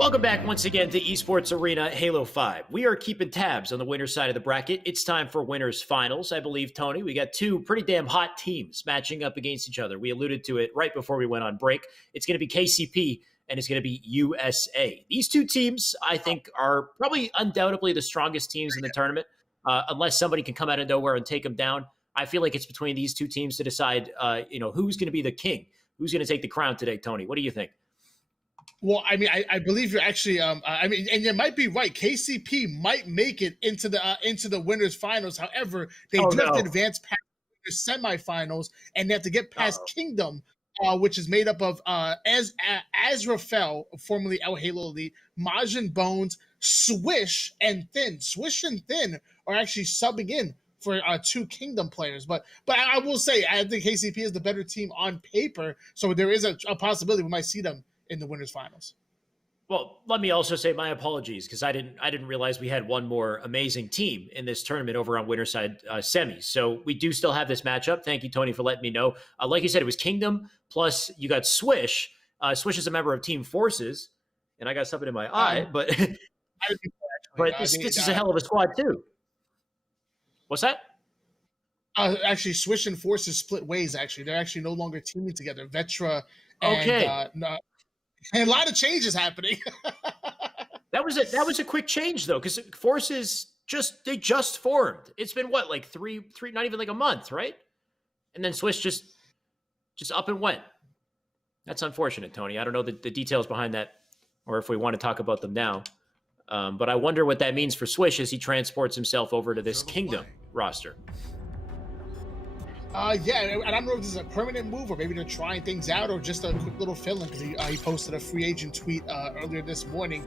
Welcome back once again to Esports Arena Halo 5. We are keeping tabs on the winner's side of the bracket. It's time for winners finals. I believe, Tony, we got two pretty damn hot teams matching up against each other. We alluded to it right before we went on break. It's going to be KCP and it's going to be USA. These two teams, I think, are probably undoubtedly the strongest teams in the tournament. Unless somebody can come out of nowhere and take them down, I feel like it's between these two teams to decide, who's going to be the king, who's going to take the crown today. Tony, what do you think? Well, I mean, I believe you're actually, and you might be right. KCP might make it into the winners finals. However, they do have to advance past the semifinals, and they have to get past Kingdom, which is made up of Azrael, formerly El Halo Elite, Majin Bones, Swish, and Thin. Swish and Thin are actually subbing in for two Kingdom players. But I will say, I think KCP is the better team on paper, so there is a possibility we might see them in the winners finals. Well, let me also say my apologies because I didn't realize we had one more amazing team in this tournament over on winner side semis. So we do still have this matchup. Thank you, Tony, for letting me know. Like you said, it was Kingdom plus you got Swish. Swish is a member of Team Forces, and I got something in my eye, but this is a hell of a squad too. What's that? Actually, Swish and Forces split ways. Actually, they're actually no longer teaming together. Vetra and and a lot of changes happening. That was a quick change though, because Forces just formed. It's been what, like three, not even like a month, right? And then Swish just up and went. That's unfortunate, Tony. I don't know the details behind that, or if we want to talk about them now. But I wonder what that means for Swish as he transports himself over to this Kingdom roster. And I don't know if this is a permanent move or maybe they're trying things out or just a quick little fill-in because he posted a free agent tweet earlier this morning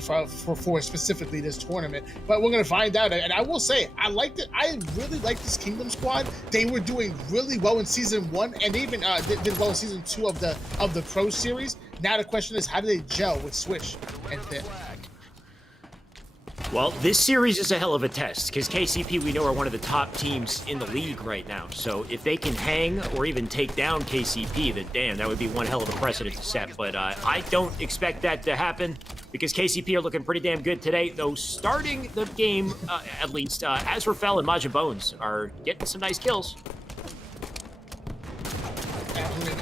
for specifically this tournament. But we're going to find out. And I will say, I liked it. I really like this Kingdom squad. They were doing really well in Season 1 and even did well in Season 2 of the Pro Series. Now the question is, how do they gel with Swish and Thin? Well, this series is a hell of a test because KCP, we know, are one of the top teams in the league right now. So if they can hang or even take down KCP, then damn, that would be one hell of a precedent to set. But I don't expect that to happen because KCP are looking pretty damn good today. Though starting the game, at least, Azrael and Majin Bones are getting some nice kills.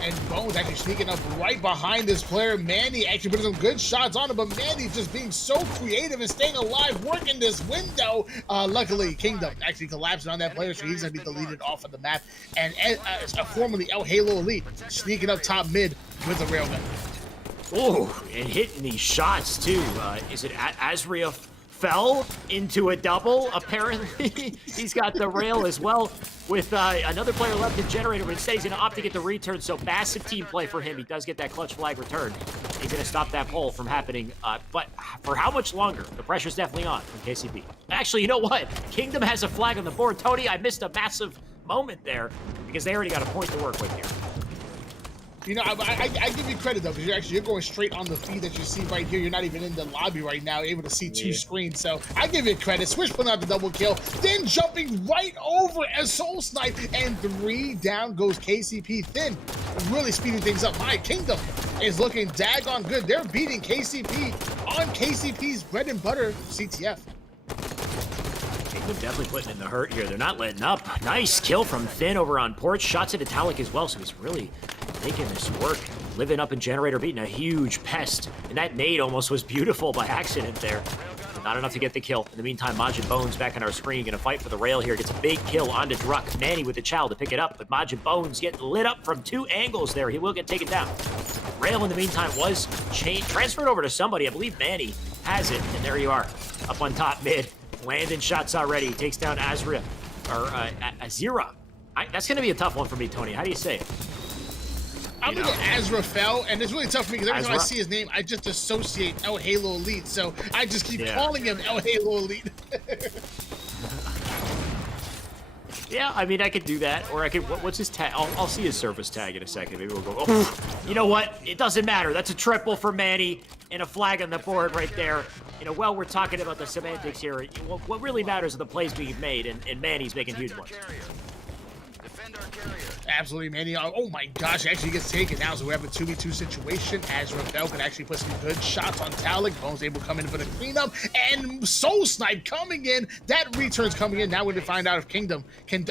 And Bones actually sneaking up right behind this player. Manny actually putting some good shots on him, but Manny just being so creative and staying alive, working this window. Luckily, Kingdom actually collapsing on that player, so he's going to be deleted off of the map. And formerly El Halo Elite sneaking up top mid with a railgun. Oh, and hitting these shots too. Is it Azrael fell into a double? Apparently, he's got the rail as well with another player left in Generator, but instead he's going to opt to get the return, so massive team play for him. He does get that clutch flag return. He's going to stop that pull from happening, but for how much longer? The pressure's definitely on from KCP. Actually, you know what? Kingdom has a flag on the board. Tony, I missed a massive moment there because they already got a point to work with here. You know, I give you credit though, because you're going straight on the feed that you see right here. You're not even in the lobby right now, able to see two screens. So I give you credit. Swish putting out the double kill, then jumping right over as Soul Snipe, and 3 down goes KCP. Thin, really speeding things up. My Kingdom is looking daggone good. They're beating KCP on KCP's bread and butter CTF. Kingdom definitely putting in the hurt here. They're not letting up. Nice kill from Thin over on Porch. Shots at Italic as well, so he's really making this work. Living up in Generator, beating a huge pest. And that nade almost was beautiful by accident there. But not enough to get the kill. In the meantime, Majin Bones back on our screen. Going to fight for the rail here. Gets a big kill onto Druck. Manny with the chow to pick it up. But Majin Bones getting lit up from 2 angles there. He will get taken down. Rail in the meantime was transferred over to somebody. I believe Manny has it. And there you are. Up on top mid. Landing shots already. Takes down Azra. Or Azira. That's going to be a tough one for me, Tony. How do you say it? I'm going to go Azrael, and it's really tough for me because every time I see his name, I just associate El Halo Elite, so I just keep calling him El Halo Elite. Yeah, I mean, I could do that, or I could, what's his tag? I'll see his service tag in a second. Maybe we'll go, oh, you know what? It doesn't matter. That's a triple for Manny and a flag on the board right there. You know, well, we're talking about the semantics here. What really matters are the plays being made, and Manny's making huge ones. Defend our carrier. Absolutely, Manny. Oh my gosh, he actually gets taken now. So we have a 2v2 situation as Ravel can actually put some good shots on Talik. Bones able to come in for the cleanup. And Soul Snipe coming in. That return's coming in. Now we're going to find out if Kingdom can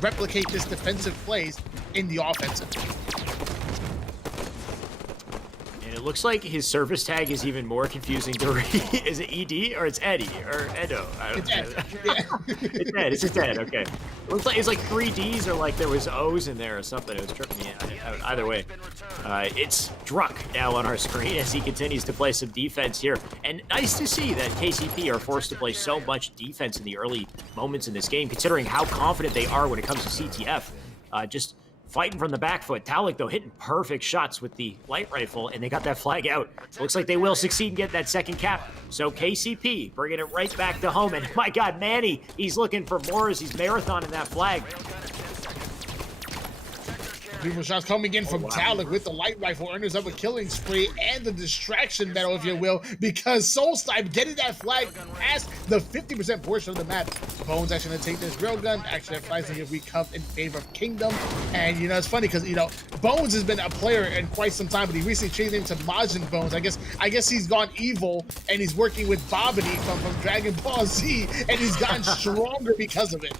replicate this defensive plays in the offensive. And it looks like his service tag is even more confusing to read. Is it ED or it's Eddie or Edo? I don't know. It's Ed. It's just Ed. Okay. It looks like it's like 3 Ds or like there was O's in there or something. It was tripping me out. Either way, it's Druck now on our screen as he continues to play some defense here. And nice to see that KCP are forced to play so much defense in the early moments in this game, considering how confident they are when it comes to CTF. Just fighting from the back foot. Talik, though, hitting perfect shots with the light rifle, and they got that flag out. Looks like they will succeed and get that second cap. So KCP bringing it right back to home. And my God, Manny, he's looking for more as he's marathoning that flag. Beautiful shots coming in from Talik with the light rifle, earners of a killing spree and the distraction medal, if you will, because Soul Snipe getting that flag past the 50% portion of the map. Bones actually gonna take this railgun. Actually, that flag's gonna get recuffed in favor of Kingdom. And you know, it's funny because Bones has been a player in quite some time, but he recently changed his name to Majin Bones. I guess he's gone evil and he's working with Babidi from Dragon Ball Z, and he's gotten stronger because of it.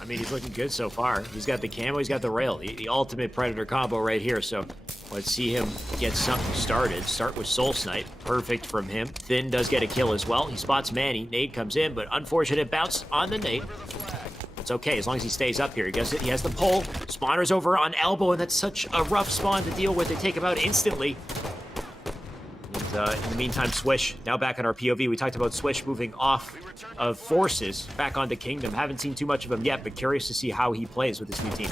I mean, he's looking good so far. He's got the camo, he's got the rail. The ultimate Predator combo right here. So let's see him get something started. Start with Soul Snipe. Perfect from him. Thin does get a kill as well. He spots Manny. Nade comes in, but unfortunate bounce on the nade. It's okay as long as he stays up here. He gets it. He has the pole. Spawner's over on elbow, and that's such a rough spawn to deal with. They take him out instantly. In the meantime, Swish, now back on our POV. We talked about Swish moving off of Forces back onto Kingdom. Haven't seen too much of him yet, but curious to see how he plays with this new team.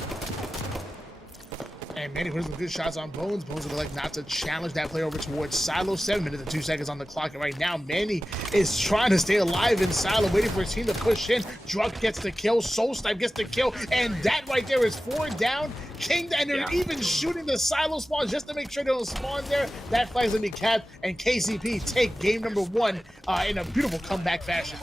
And Manny putting some good shots on Bones. Bones would like not to challenge that play over towards Silo. 7 minutes and 2 seconds on the clock. And right now, Manny is trying to stay alive in Silo, waiting for his team to push in. Druck gets the kill. Soul Snipe gets the kill. And that right there is 4 down. King, and they're even shooting the Silo spawn just to make sure they don't spawn there. That flag's gonna be capped. And KCP take game number 1 in a beautiful comeback fashion.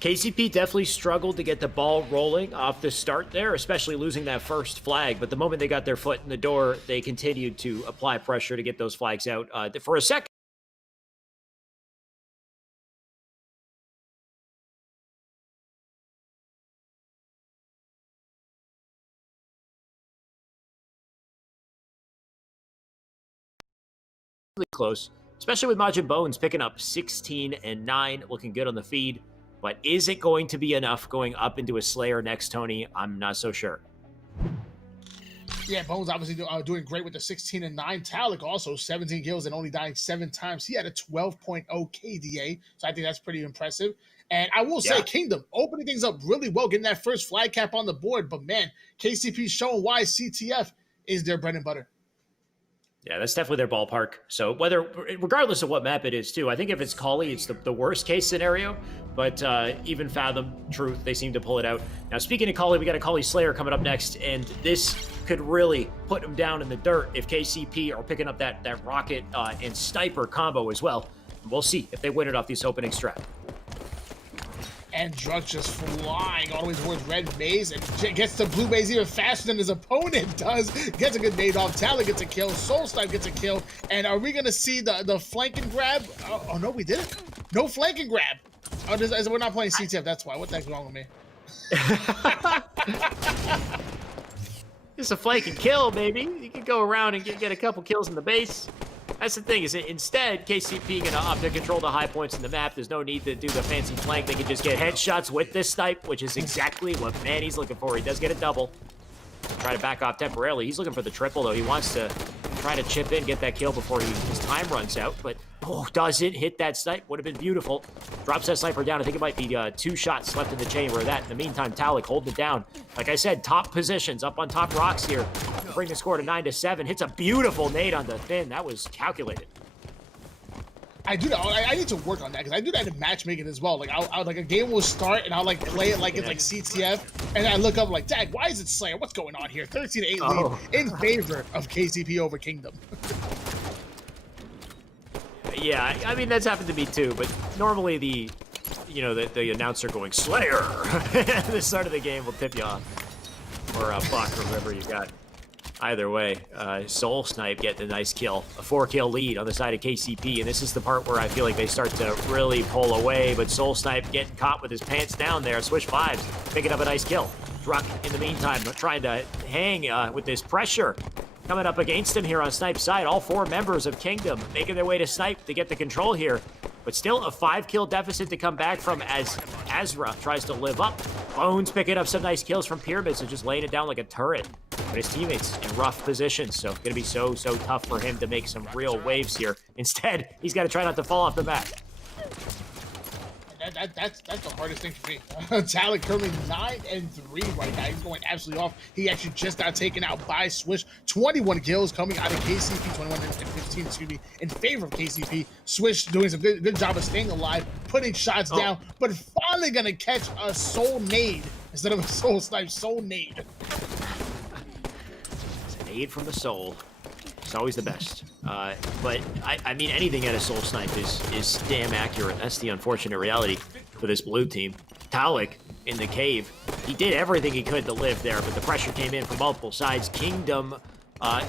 KCP definitely struggled to get the ball rolling off the start there, especially losing that first flag. But the moment they got their foot in the door, they continued to apply pressure to get those flags out. For a second, really close, especially with Majin Bones picking up 16 and 9, looking good on the feed. But is it going to be enough going up into a Slayer next, Tony? I'm not so sure. Yeah, Bones obviously doing great with the 16 and 9. Talik also 17 kills and only dying 7 times. He had a 12.0 KDA, so I think that's pretty impressive. And I will say, Kingdom opening things up really well, getting that first flag cap on the board. But man, KCP's showing why CTF is their bread and butter. Yeah, that's definitely their ballpark. So regardless of what map it is, too, I think if it's Kali, it's the worst case scenario. But even Fathom, Truth, they seem to pull it out. Now, speaking of Kali, we got a Kali Slayer coming up next, and this could really put them down in the dirt if KCP are picking up that rocket and sniper combo as well. We'll see if they win it off this opening strat. And Druck just flying all the way towards Red Maze and gets to Blue Maze even faster than his opponent does. Gets a good nade off. Talik gets a kill. Soul Snipe gets a kill. And are we going to see the flank and grab? Oh, no, we didn't. No flank and grab. Oh, we're not playing CTF. That's why. What the heck's wrong with me? It's a flank and kill, baby. You can go around and get a couple kills in the base. That's the thing, is instead, KCP gonna opt to control the high points in the map. There's no need to do the fancy flank. They can just get headshots with this snipe, which is exactly what Manny's looking for. He does get a double. Try to back off temporarily. He's looking for the triple, though. He wants to try to chip in, get that kill before his time runs out, but doesn't hit that snipe. Would have been beautiful. Drops that sniper down. I think it might be 2 shots left in the chamber of that. In the meantime, Talik holding it down. Like I said, top positions up on top rocks here. Bring the score to 9-7. Hits a beautiful nade on the Thin. That was calculated. I do that. I need to work on that because I do that in matchmaking as well. Like, I'll like a game will start and I'll like play it like it's like CTF, and I look up like, Dag, why is it Slayer? What's going on here? 13-8 lead in favor of KCP over Kingdom. Yeah, I mean that's happened to me too. But normally the announcer going Slayer at the start of the game will tip you off. or Buck or whoever you got. Either way, Soul Snipe getting a nice kill. A 4-kill lead on the side of KCP, and this is the part where I feel like they start to really pull away, but Soul Snipe getting caught with his pants down there. Swish Vibes picking up a nice kill. Druck, in the meantime, trying to hang with this pressure coming up against him here on Snipe's side. All 4 members of Kingdom making their way to Snipe to get the control here, but still a 5-kill deficit to come back from as Azra tries to live up. Bones picking up some nice kills from Pyramids and just laying it down like a turret. But his teammates in rough positions, so gonna be so tough for him to make some real waves here. Instead, he's got to try not to fall off the map. That's the hardest thing for me. Talik currently 9-3 right now. He's going absolutely off. He actually just got taken out by Swish. 21 kills coming out of KCP, 21 and 15, excuse me, in favor of KCP. Swish doing some good job of staying alive, putting shots down, but finally gonna catch a soul nade instead of a soul snipe. Soul nade. It's an aid from the soul. It's always the best. But I mean, anything at a Soul Snipe is damn accurate. That's the unfortunate reality for this blue team. Talik in the cave, he did everything he could to live there, but the pressure came in from multiple sides. Kingdom, or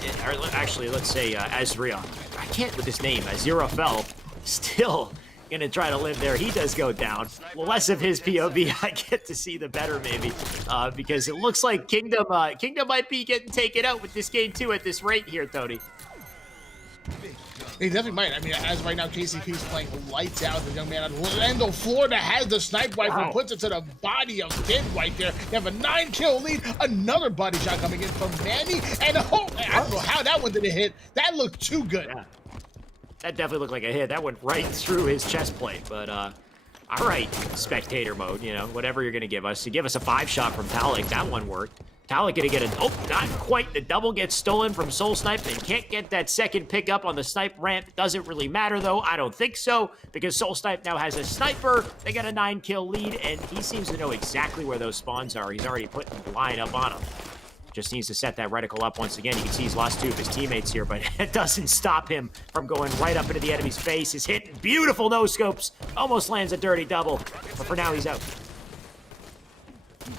actually, let's say Azria. I can't with his name. Aziraphale still gonna try to live there. He does go down. Less of his POV I get to see, the better maybe, because it looks like Kingdom might be getting taken out with this game too at this rate here, Tony. He definitely might. I mean, as right now, KCP is playing lights out. The young man out of Orlando, Florida has the snipe rifle, puts it to the body of Finn right there. They have a 9-kill lead. Another body shot coming in from Manny, and I don't know how that one didn't hit. That looked too good. Yeah. That definitely looked like a hit. That went right through his chest plate. But, all right, spectator mode, you know, whatever you're going to give us. You give us a 5-shot from Talik. That one worked. Talik going to get a... Oh, not quite. The double gets stolen from Soul Snipe and can't get that second pick up on the snipe ramp. Doesn't really matter, though. I don't think so, because Soul Snipe now has a sniper. They got a 9-kill lead, and he seems to know exactly where those spawns are. He's already putting the line up on them. Just needs to set that reticle up once again. You can see he's lost 2 of his teammates here, but it doesn't stop him from going right up into the enemy's face. He's hitting beautiful no-scopes. Almost lands a dirty double, but for now he's out.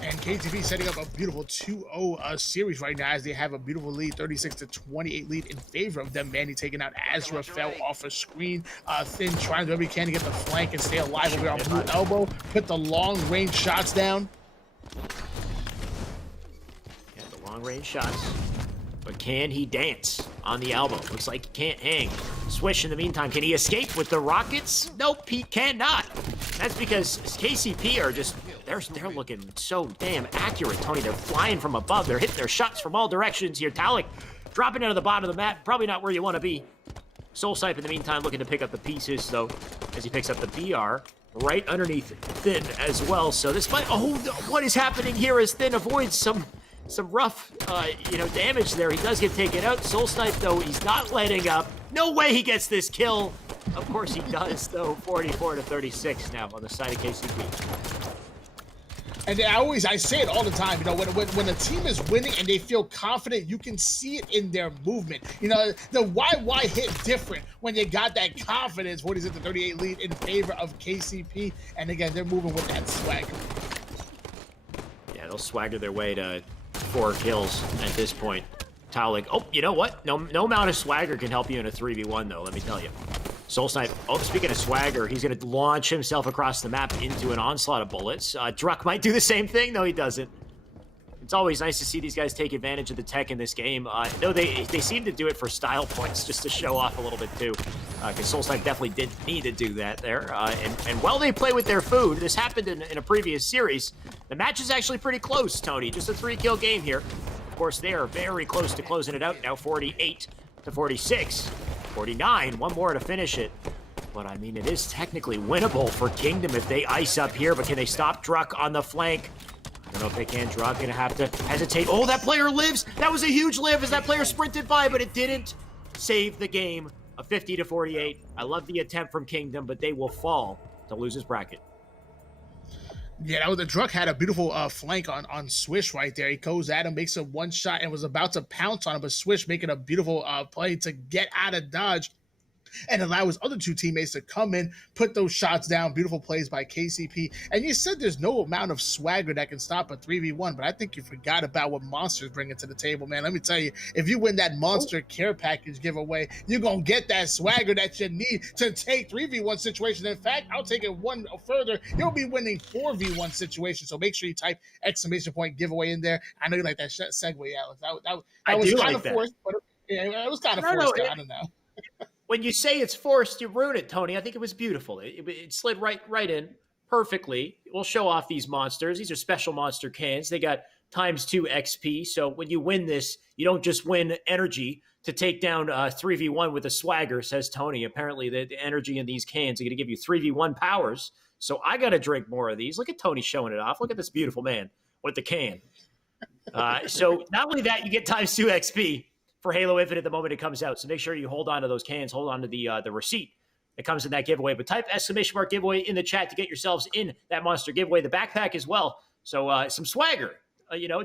And KTV setting up a beautiful 2-0 series right now as they have a beautiful lead, 36-28 lead in favor of them. Manny taking out Aziraphale off a screen. Thin trying to do everything he can to get the flank and stay alive over on Blue Elbow. Put the long-range shots down. Long-range shots, but can he dance on the elbow? Looks like he can't hang. Swish in the meantime, can he escape with the rockets? Nope, he cannot. That's because KCP are just, they're looking so damn accurate, Tony. They're flying from above. They're hitting their shots from all directions here. Talik dropping out of the bottom of the map, probably not where you want to be. Soul Snipe in the meantime looking to pick up the pieces, though, as he picks up the BR right underneath Thin as well. So this might, oh, what is happening here as Thin avoids some rough, damage there. He does get taken out. Soul Snipe, though, he's not letting up. No way he gets this kill. Of course he does, though. 44-36 now on the side of KCP. And I say it all the time, when a team is winning and they feel confident, you can see it in their movement. The why hit different when you got that confidence. 40-38 lead in favor of KCP. And again, they're moving with that swagger. Yeah, they'll swagger their way to 4 kills at this point. Talik, oh, you know what? No amount of swagger can help you in a 3v1, though, let me tell you. Soul Snipe, oh, speaking of swagger, he's going to launch himself across the map into an onslaught of bullets. Druck might do the same thing. No, he doesn't. It's always nice to see these guys take advantage of the tech in this game. Though they seem to do it for style points, just to show off a little bit, too. Because Soul Snipe definitely did need to do that there. And while they play with their food, this happened in a previous series, the match is actually pretty close, Tony. Just a 3-kill game here. Of course, they are very close to closing it out now, 48-46. 49, one more to finish it. But, I mean, it is technically winnable for Kingdom if they ice up here, but can they stop Druck on the flank? I don't know if they can. Druck gonna have to hesitate. Oh, that player lives! That was a huge live as that player sprinted by, but it didn't save the game. A 50-48. I love the attempt from Kingdom, but they will fall to losers bracket. Yeah, the Druck had a beautiful flank on Swish right there. He goes at him, makes a 1-shot, and was about to pounce on him, but Swish making a beautiful play to get out of dodge. and allow his other two teammates to come in, put those shots down. Beautiful plays by KCP. And you said there's no amount of swagger that can stop a 3v1, but I think you forgot about what Monster's bringing to the table, man. Let me tell you, if you win that Monster Care Package giveaway, you're going to get that swagger that you need to take 3v1 situations. In fact, I'll take it one further. You'll be winning 4v1 situations. So make sure you type exclamation point giveaway in there. I know you like that segue, Alex. That was kind of forced, but it was kind of forced. I don't know. When you say it's forced, you ruin it, Tony. I think it was beautiful. It slid right in perfectly. We'll show off these monsters. These are special monster cans. They got ×2 XP. So when you win this, you don't just win energy to take down 3v1 with a swagger, says Tony. Apparently, the energy in these cans are going to give you 3v1 powers. So I got to drink more of these. Look at Tony showing it off. Look at this beautiful man with the can. So not only that, you get ×2 XP for Halo Infinite the moment it comes out. So make sure you hold on to those cans, hold on to the receipt that comes in that giveaway. But type !giveaway in the chat to get yourselves in that monster giveaway. The backpack as well. So some swagger,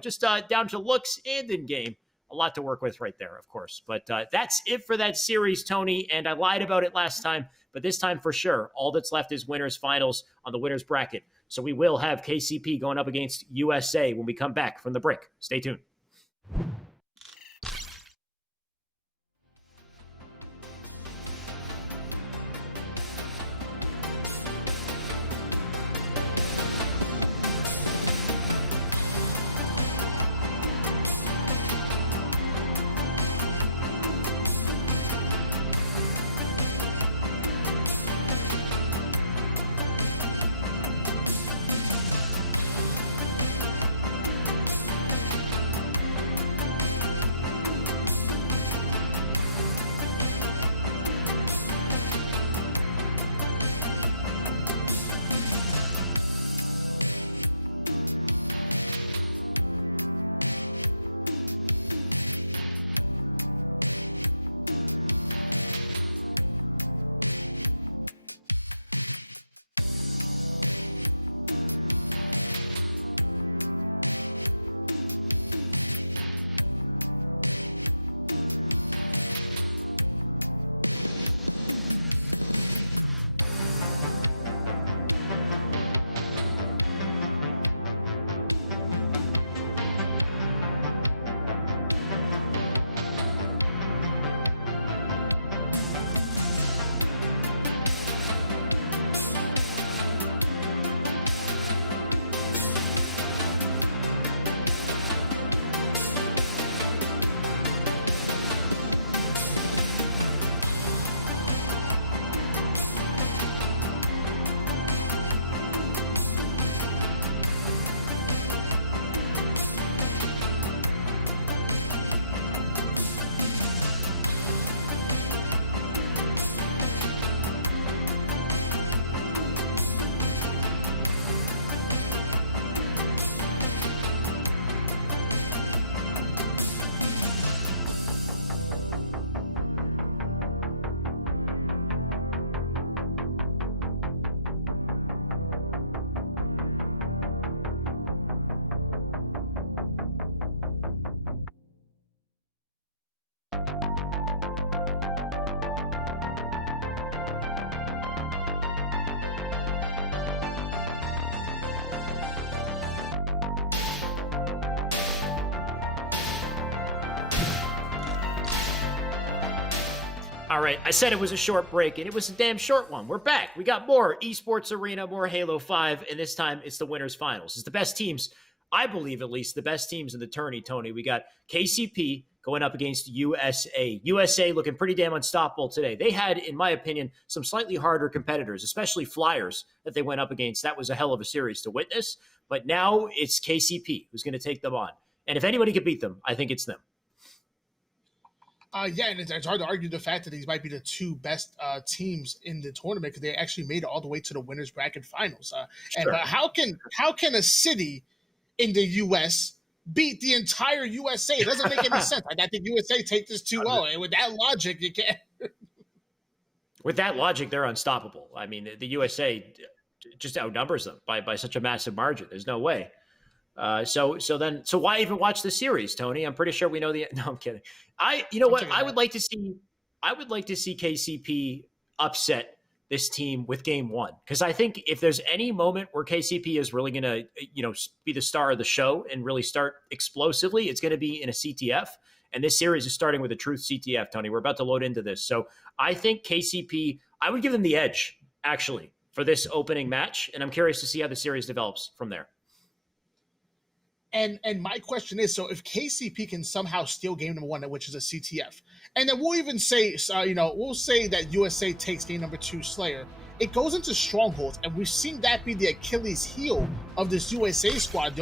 just down to looks and in game. A lot to work with right there, of course. But that's it for that series, Tony. And I lied about it last time, but this time for sure, all that's left is winners finals on the winners bracket. So we will have KCP going up against USA when we come back from the break. Stay tuned. All right, I said it was a short break, and it was a damn short one. We're back. We got more Esports Arena, more Halo 5, and this time it's the winners finals. It's the best teams, I believe at least, the best teams in the tourney, Tony. We got KCP going up against USA. USA looking pretty damn unstoppable today. They had, in my opinion, some slightly harder competitors, especially Flyers that they went up against. That was a hell of a series to witness. But now it's KCP who's going to take them on. And if anybody could beat them, I think it's them. Yeah, and it's hard to argue the fact that these might be the two best teams in the tournament because they actually made it all the way to the winners bracket finals. Sure. And how can a city in the U.S. beat the entire USA? It doesn't make any sense. I think USA take this 2-0, and with that logic, you can't. With that logic, they're unstoppable. I mean, the USA just outnumbers them by such a massive margin. There's no way. So why even watch the series, Tony? I'm pretty sure we know the. No, I'm kidding. I would like to see I would like to see KCP upset this team with game one. Because I think if there's any moment where KCP is really going to, be the star of the show and really start explosively, it's going to be in a CTF. And this series is starting with a truth CTF, Tony. We're about to load into this. So I think KCP, I would give them the edge, actually, for this opening match. And I'm curious to see how the series develops from there. And my question is, so if KCP can somehow steal game number 1, which is a CTF, and then we'll even say, we'll say that USA takes game number 2, Slayer, it goes into strongholds, and we've seen that be the Achilles heel of this USA squad. The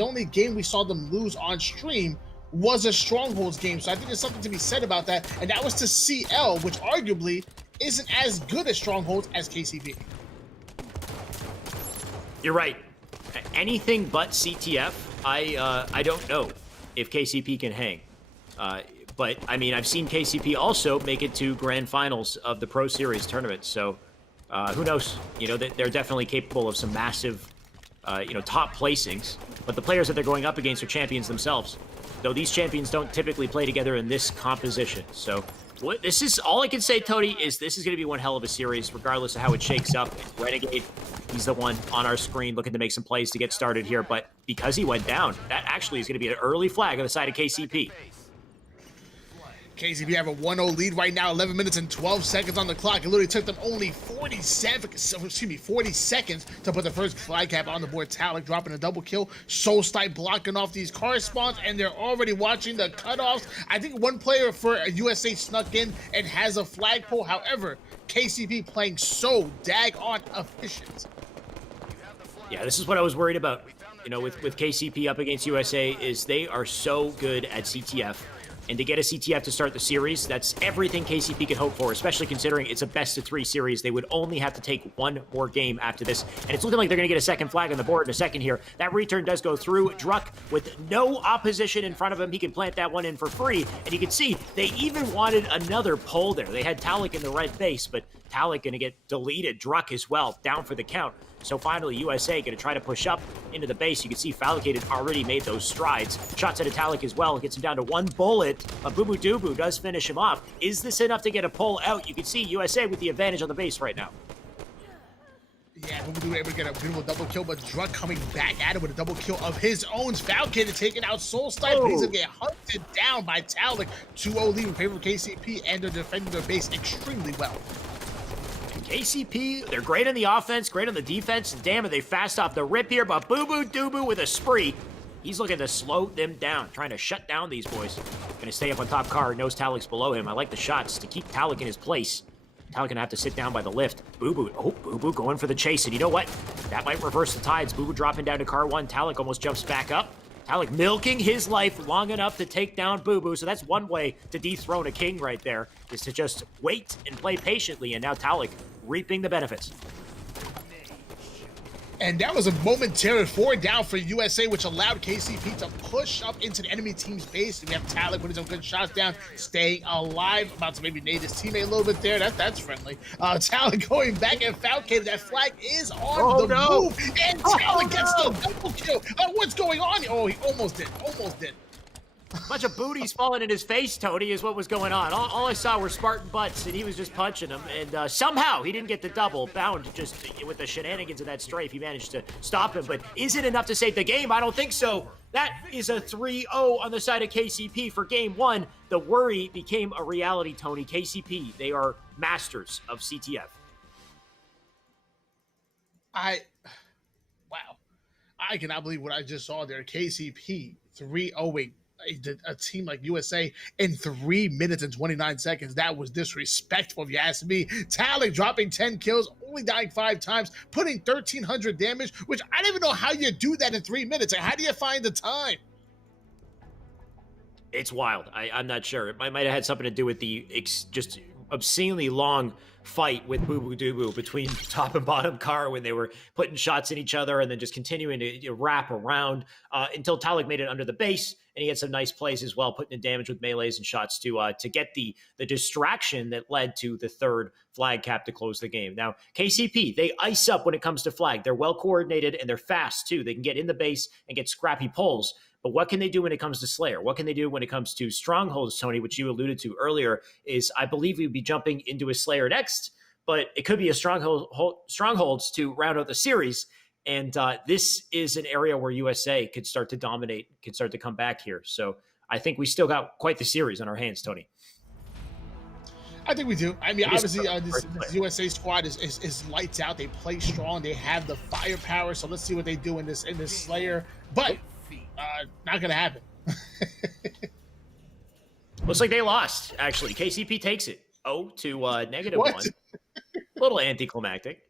only game we saw them lose on stream was a strongholds game. So I think there's something to be said about that, and that was to CL, which arguably isn't as good at strongholds as KCP. You're right. Anything but CTF, I don't know if KCP can hang. But, I mean, I've seen KCP also make it to grand finals of the Pro Series tournament. So, who knows? They're definitely capable of some massive, top placings. But the players that they're going up against are champions themselves. Though these champions don't typically play together in this composition. So, this is all I can say, Tony, is this is going to be one hell of a series, regardless of how it shakes up. Renegade, he's the one on our screen looking to make some plays to get started here. But because he went down, that actually is going to be an early flag on the side of KCP. KCP have a 1-0 lead right now, 11 minutes and 12 seconds on the clock. It literally took them only 40 seconds to put the first flag cap on the board. Talik dropping a double kill. Solstice blocking off these car spawns, and they're already watching the cutoffs. I think one player for USA snuck in and has a flagpole. However, KCP playing so daggone efficient. Yeah, this is what I was worried about, with KCP up against USA, is they are so good at CTF. And to get a CTF to start the series, that's everything KCP can hope for, especially considering it's a best-of-3 series. They would only have to take one more game after this. And it's looking like they're going to get a second flag on the board in a second here. That return does go through. Druck, with no opposition in front of him, he can plant that one in for free. And you can see they even wanted another pull there. They had Talik in the red base, but Talik going to get deleted. Druck as well, down for the count. So finally, USA going to try to push up into the base. You can see Falcon had already made those strides. Shots at Italic as well. Gets him down to one bullet. Bubu Dubu does finish him off. Is this enough to get a pull out? You can see USA with the advantage on the base right now. Yeah, Bubu Dubu able to get a beautiful double kill, but Druck coming back at it with a double kill of his own. Falcon taking out Solstice, but he's going to get hunted down by Talik. 2-0 lead in favor of KCP, and they're defending their base extremely well. KCP, they're great on the offense, great on the defense. Damn it, they fast off the rip here, but Bubu Dubu with a spree. He's looking to slow them down, trying to shut down these boys. Gonna stay up on top car, knows Talik's below him. I like the shots to keep Talik in his place. Talik gonna have to sit down by the lift. Bubu going for the chase, and you know what? That might reverse the tides. Bubu dropping down to car 1. Talik almost jumps back up. Talik milking his life long enough to take down Bubu, so that's one way to dethrone a king right there, is to just wait and play patiently, and now Talik reaping the benefits. And that was a momentary 4 down for USA, which allowed KCP to push up into the enemy team's base. We have Talik putting some good shots down, staying alive, about to maybe nade his teammate a little bit there. That's friendly. Talik going back and Falcon. That flag is on move, and Talik gets the double kill. What's going on? Oh, he almost did. A bunch of booties falling in his face, Tony, is what was going on. All I saw were Spartan butts, and he was just punching them. And somehow he didn't get the double. Bound just with the shenanigans of that strafe, he managed to stop him. But is it enough to save the game? I don't think so. That is a 3-0 on the side of KCP for game 1. The worry became a reality, Tony. KCP, they are masters of CTF. Wow. I cannot believe what I just saw there. KCP 3-0ing a team like USA in 3 minutes and 29 seconds. That was disrespectful, if you ask me. Talik dropping 10 kills, only dying 5 times, putting 1,300 damage, which I don't even know how you do that in 3 minutes. How do you find the time? It's wild. I'm not sure. It might have had something to do with the just obscenely long fight with Bubu Dubu between top and bottom car when they were putting shots in each other and then just continuing to wrap around until Talik made it under the base, and he had some nice plays as well, putting in damage with melees and shots to get the distraction that led to the third flag cap to close the game. Now, KCP, they ice up when it comes to flag. They're well coordinated and they're fast too. They can get in the base and get scrappy pulls. But what can they do when it comes to Slayer? What can they do when it comes to Strongholds, Tony, which you alluded to earlier, is I believe we'd be jumping into a Slayer next, but it could be a Strongholds to round out the series. And this is an area where USA could start to dominate, could start to come back here. So I think we still got quite the series on our hands, Tony. I think we do. I mean, obviously, this USA squad is lights out. They play strong. They have the firepower. So let's see what they do in this Slayer. But not gonna happen. Looks like they lost. Actually, KCP takes it. To -1. A little anticlimactic,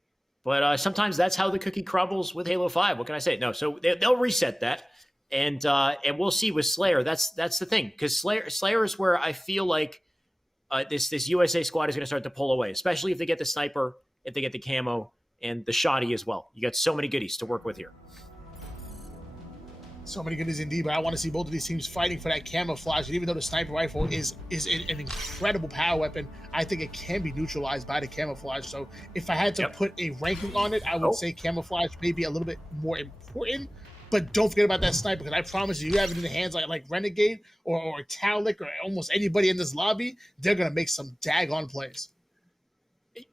but sometimes that's how the cookie crumbles with Halo 5. What can I say? No, so they'll reset that, and we'll see with Slayer. That's the thing, because Slayer is where I feel like this USA squad is going to start to pull away, especially if they get the sniper, if they get the camo, and the shoddy as well. You got so many goodies to work with here. So many goodies indeed, but I want to see both of these teams fighting for that camouflage. And even though the sniper rifle is an incredible power weapon, I think it can be neutralized by the camouflage. So if I had to put a ranking on it, I would say camouflage may be a little bit more important. But don't forget about that sniper, because I promise you have it in the hands like Renegade or Taulik or almost anybody in this lobby, they're going to make some daggone plays.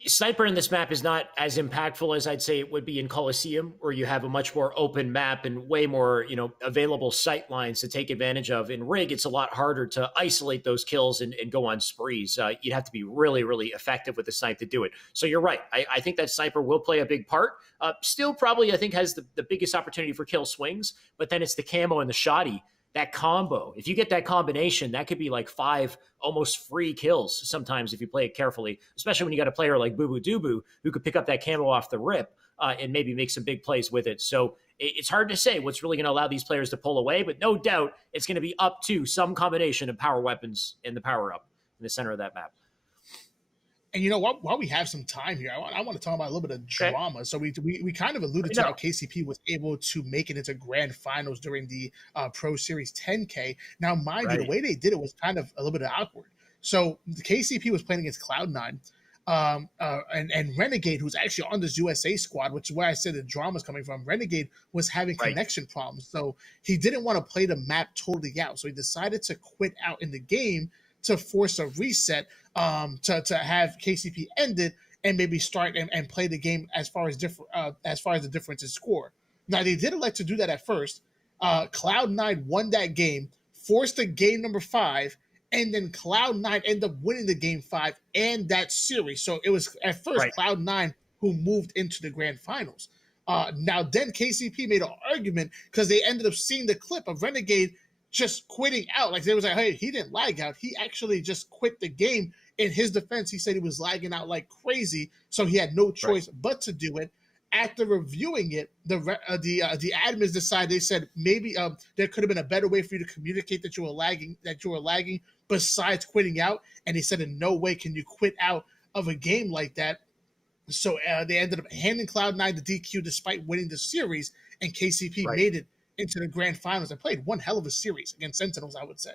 Sniper in this map is not as impactful as I'd say it would be in Coliseum, where you have a much more open map and way more, available sight lines to take advantage of. In Rig, it's a lot harder to isolate those kills and go on sprees. You'd have to be really, really effective with the snipe to do it. So you're right. I think that sniper will play a big part. Still probably, I think, has the biggest opportunity for kill swings, but then it's the camo and the shoddy. That combo, if you get that combination, that could be like 5 almost free kills sometimes if you play it carefully, especially when you got a player like Boo Boo Dubu who could pick up that camo off the rip and maybe make some big plays with it. So it's hard to say what's really going to allow these players to pull away, but no doubt it's going to be up to some combination of power weapons and the power up in the center of that map. And you know what? While we have some time here, I want to talk about a little bit of drama. Okay. So we kind of alluded to how KCP was able to make it into grand finals during the Pro Series 10K. Now, mind you, the way they did it was kind of a little bit awkward. So the KCP was playing against Cloud9 and Renegade, who's actually on this USA squad, which is where I said the drama's coming from. Renegade was having connection problems. So he didn't want to play the map totally out. So he decided to quit out in the game to force a reset, to have KCP ended and maybe start and play the game as far as the difference in score. Now they did elect to do that at first. Cloud9 won that game, forced a game number 5, and then Cloud9 ended up winning the game 5 and that series. So it was at first Cloud9 who moved into the grand finals. Now then KCP made an argument because they ended up seeing the clip of Renegade just quitting out. Like they was like, hey, he didn't lag out. He actually just quit the game. In his defense, he said he was lagging out like crazy, so he had no choice but to do it. After reviewing it, the admins decided, they said maybe there could have been a better way for you to communicate that you were lagging besides quitting out. And he said in no way can you quit out of a game like that. So they ended up handing Cloud9 the DQ despite winning the series, and KCP made it into the grand finals. I played one hell of a series against Sentinels, I would say.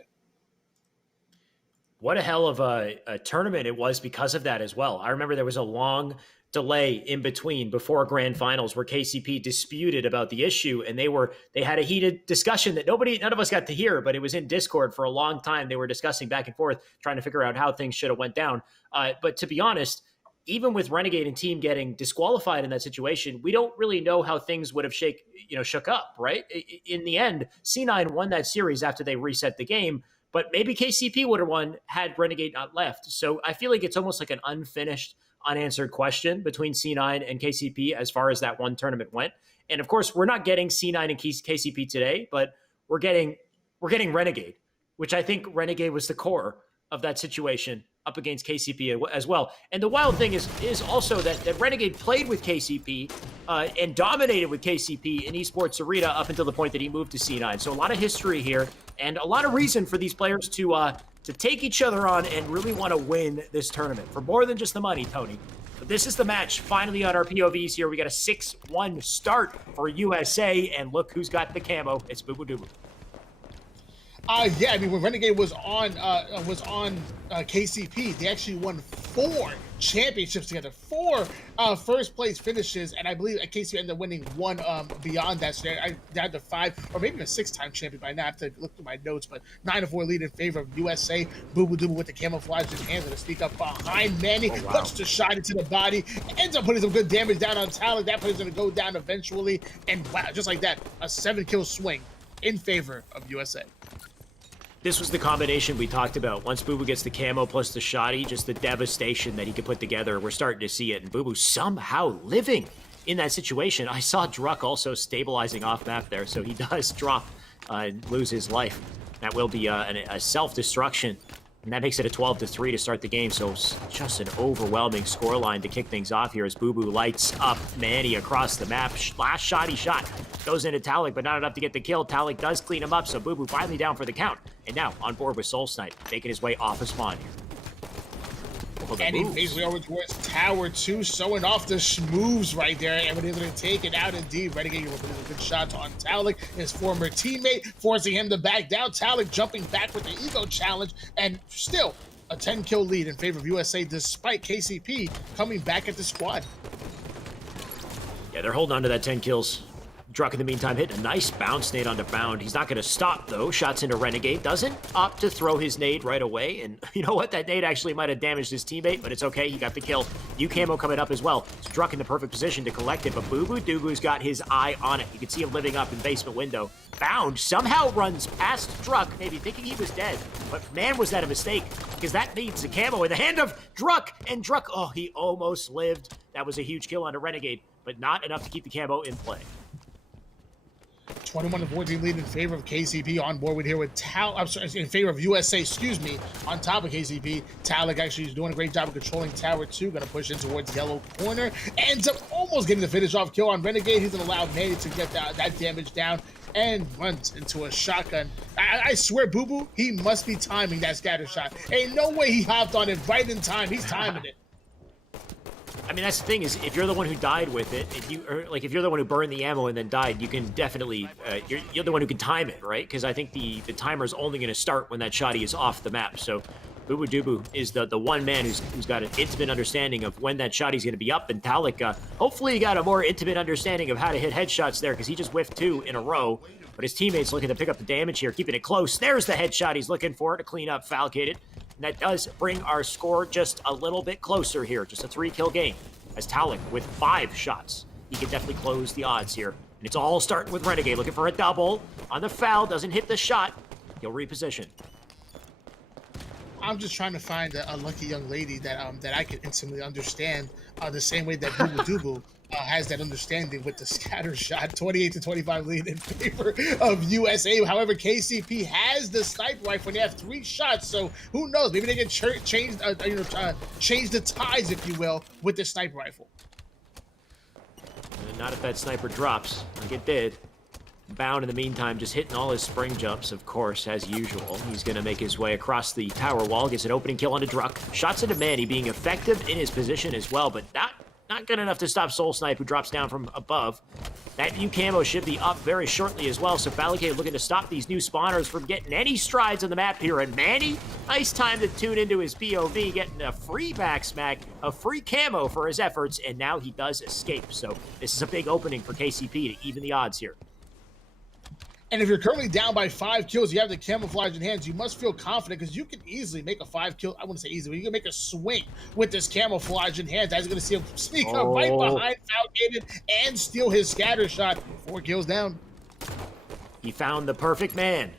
What a hell of a tournament it was because of that as well. I remember there was a long delay in between before grand finals where KCP disputed about the issue, and they had a heated discussion that none of us got to hear, but it was in Discord for a long time. They were discussing back and forth, trying to figure out how things should have went down. But to be honest, even with Renegade and team getting disqualified in that situation, we don't really know how things would have shook up, right? In the end, C9 won that series after they reset the game, but maybe KCP would have won had Renegade not left. So I feel like it's almost like an unfinished, unanswered question between C9 and KCP as far as that one tournament went. And of course, we're not getting C9 and KCP today, but we're getting Renegade, which I think Renegade was the core of that situation up against KCP as well. And the wild thing is also that Renegade played with KCP and dominated with KCP in Esports Arena up until the point that he moved to C9. So a lot of history here and a lot of reason for these players to take each other on and really want to win this tournament for more than just the money, Tony. But this is the match finally on our POVs here. We got a 6-1 start for USA, and look who's got the camo. It's Boo Boo Dubu. Yeah, I mean, when Renegade was on KCP, they actually won 4 championships together, 4 first place finishes, and I believe KCP ended up winning 1 beyond that. So they had the 5 or maybe a 6-time champion by now. I have to look through my notes, but 9-4 lead in favor of USA. Boo Boo Doo with the camouflage in hands to sneak up behind Manny, puts the shot into the body, ends up putting some good damage down on Talik. That player's gonna go down eventually, and wow, just like that, a 7-kill swing in favor of USA. This was the combination we talked about. Once Boo Boo gets the camo plus the shotty, just the devastation that he could put together. We're starting to see it, and Boo Boo somehow living in that situation. I saw Druck also stabilizing off map there, so he does drop and lose his life. That will be a self-destruction, and that makes it a 12-3 to start the game. So it's just an overwhelming scoreline to kick things off here as Boo Boo lights up Manny across the map. Last shotty shot goes into Talik, but not enough to get the kill. Talik does clean him up, so Boo Boo finally down for the count. And now on board with Soul Snipe, making his way off of spawn here. And he basically over towards Tower 2, showing off the schmoves right there, and we're able to take it out indeed. Renegade with a good shot on Talik, his former teammate, forcing him to back down. Talik jumping back with the ego challenge, and still a 10-kill lead in favor of USA, despite KCP coming back at the squad. Yeah, they're holding on to that 10 kills. Druck, in the meantime, hitting a nice bounce nade onto Bound. He's not going to stop, though. Shots into Renegade. Doesn't opt to throw his nade right away. And you know what? That nade actually might have damaged his teammate, but it's okay. He got the kill. New camo coming up as well. So Druck in the perfect position to collect it, but Boo Boo Doo-Goo's got his eye on it. You can see him living up in basement window. Bound somehow runs past Druck, maybe thinking he was dead. But man, was that a mistake, because that needs the camo in the hand of Druck. And Druck, oh, he almost lived. That was a huge kill onto Renegade, but not enough to keep the camo in play. 21-14 lead in favor of KCP on board with here with in favor of USA, excuse me, on top of KCP. Talik actually is doing a great job of controlling Tower 2, going to push in towards yellow corner, ends up almost getting the finish off kill on Renegade. He's going to allow Manny to get that damage down and runs into a shotgun. I swear, Boo Boo, he must be timing that scatter shot. Ain't no way he hopped on it right in time. He's timing it. I mean, that's the thing, is if you're the one who died with it, if you're the one who burned the ammo and then died, you can definitely, you're the one who can time it, right? Because I think the timer's only going to start when that shotty is off the map. So Boo Boo Doo Boo is the one man who's got an intimate understanding of when that shotty's going to be up. And Talik, hopefully he got a more intimate understanding of how to hit headshots there, because he just whiffed 2 in a row. But his teammates looking to pick up the damage here, keeping it close. There's the headshot he's looking for to clean up Falcated. And that does bring our score just a little bit closer here. Just a 3-kill game. As Talik with 5 shots, he can definitely close the odds here. And it's all starting with Renegade looking for a double on the foul. Doesn't hit the shot. He'll reposition. I'm just trying to find a lucky young lady that that I can instantly understand the same way that Boo Boo Doo Boo has that understanding with the scatter shot. 28-25 lead in favor of USA. However, KCP has the sniper rifle when they have 3 shots, so who knows? Maybe they can change the ties, if you will, with the sniper rifle. And not if that sniper drops, like it did. Bound, in the meantime, just hitting all his spring jumps, of course, as usual. He's going to make his way across the tower wall, gets an opening kill onto Druck. Shots into Manny, being effective in his position as well, but not good enough to stop Soul Snipe, who drops down from above. That new camo should be up very shortly as well, so Falcade looking to stop these new spawners from getting any strides on the map here. And Manny, nice time to tune into his POV, getting a free back smack, a free camo for his efforts, and now he does escape. So this is a big opening for KCP to even the odds here. And if you're currently down by 5 kills, you have the camouflage in hands, you must feel confident, because you can easily make a 5-kill, I wouldn't say easy, but you can make a swing with this camouflage in hands. As you're going to see him sneak up right behind Falcated and steal his scatter shot. 4 kills down. He found the perfect man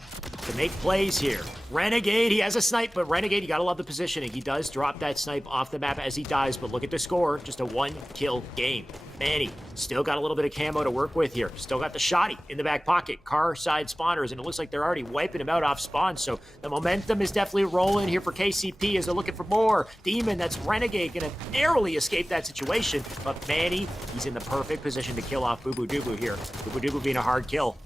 to make plays here. Renegade, he has a snipe, but Renegade, you gotta love the positioning. He does drop that snipe off the map as he dies, but look at the score. Just a 1-kill game. Manny, still got a little bit of camo to work with here. Still got the shotty in the back pocket. Car side spawners, and it looks like they're already wiping him out off spawn, so the momentum is definitely rolling here for KCP as they're looking for more. Demon, that's Renegade, gonna narrowly escape that situation, but Manny, he's in the perfect position to kill off Boo Boo Doo Boo here. Boo Boo Doo Boo being a hard kill.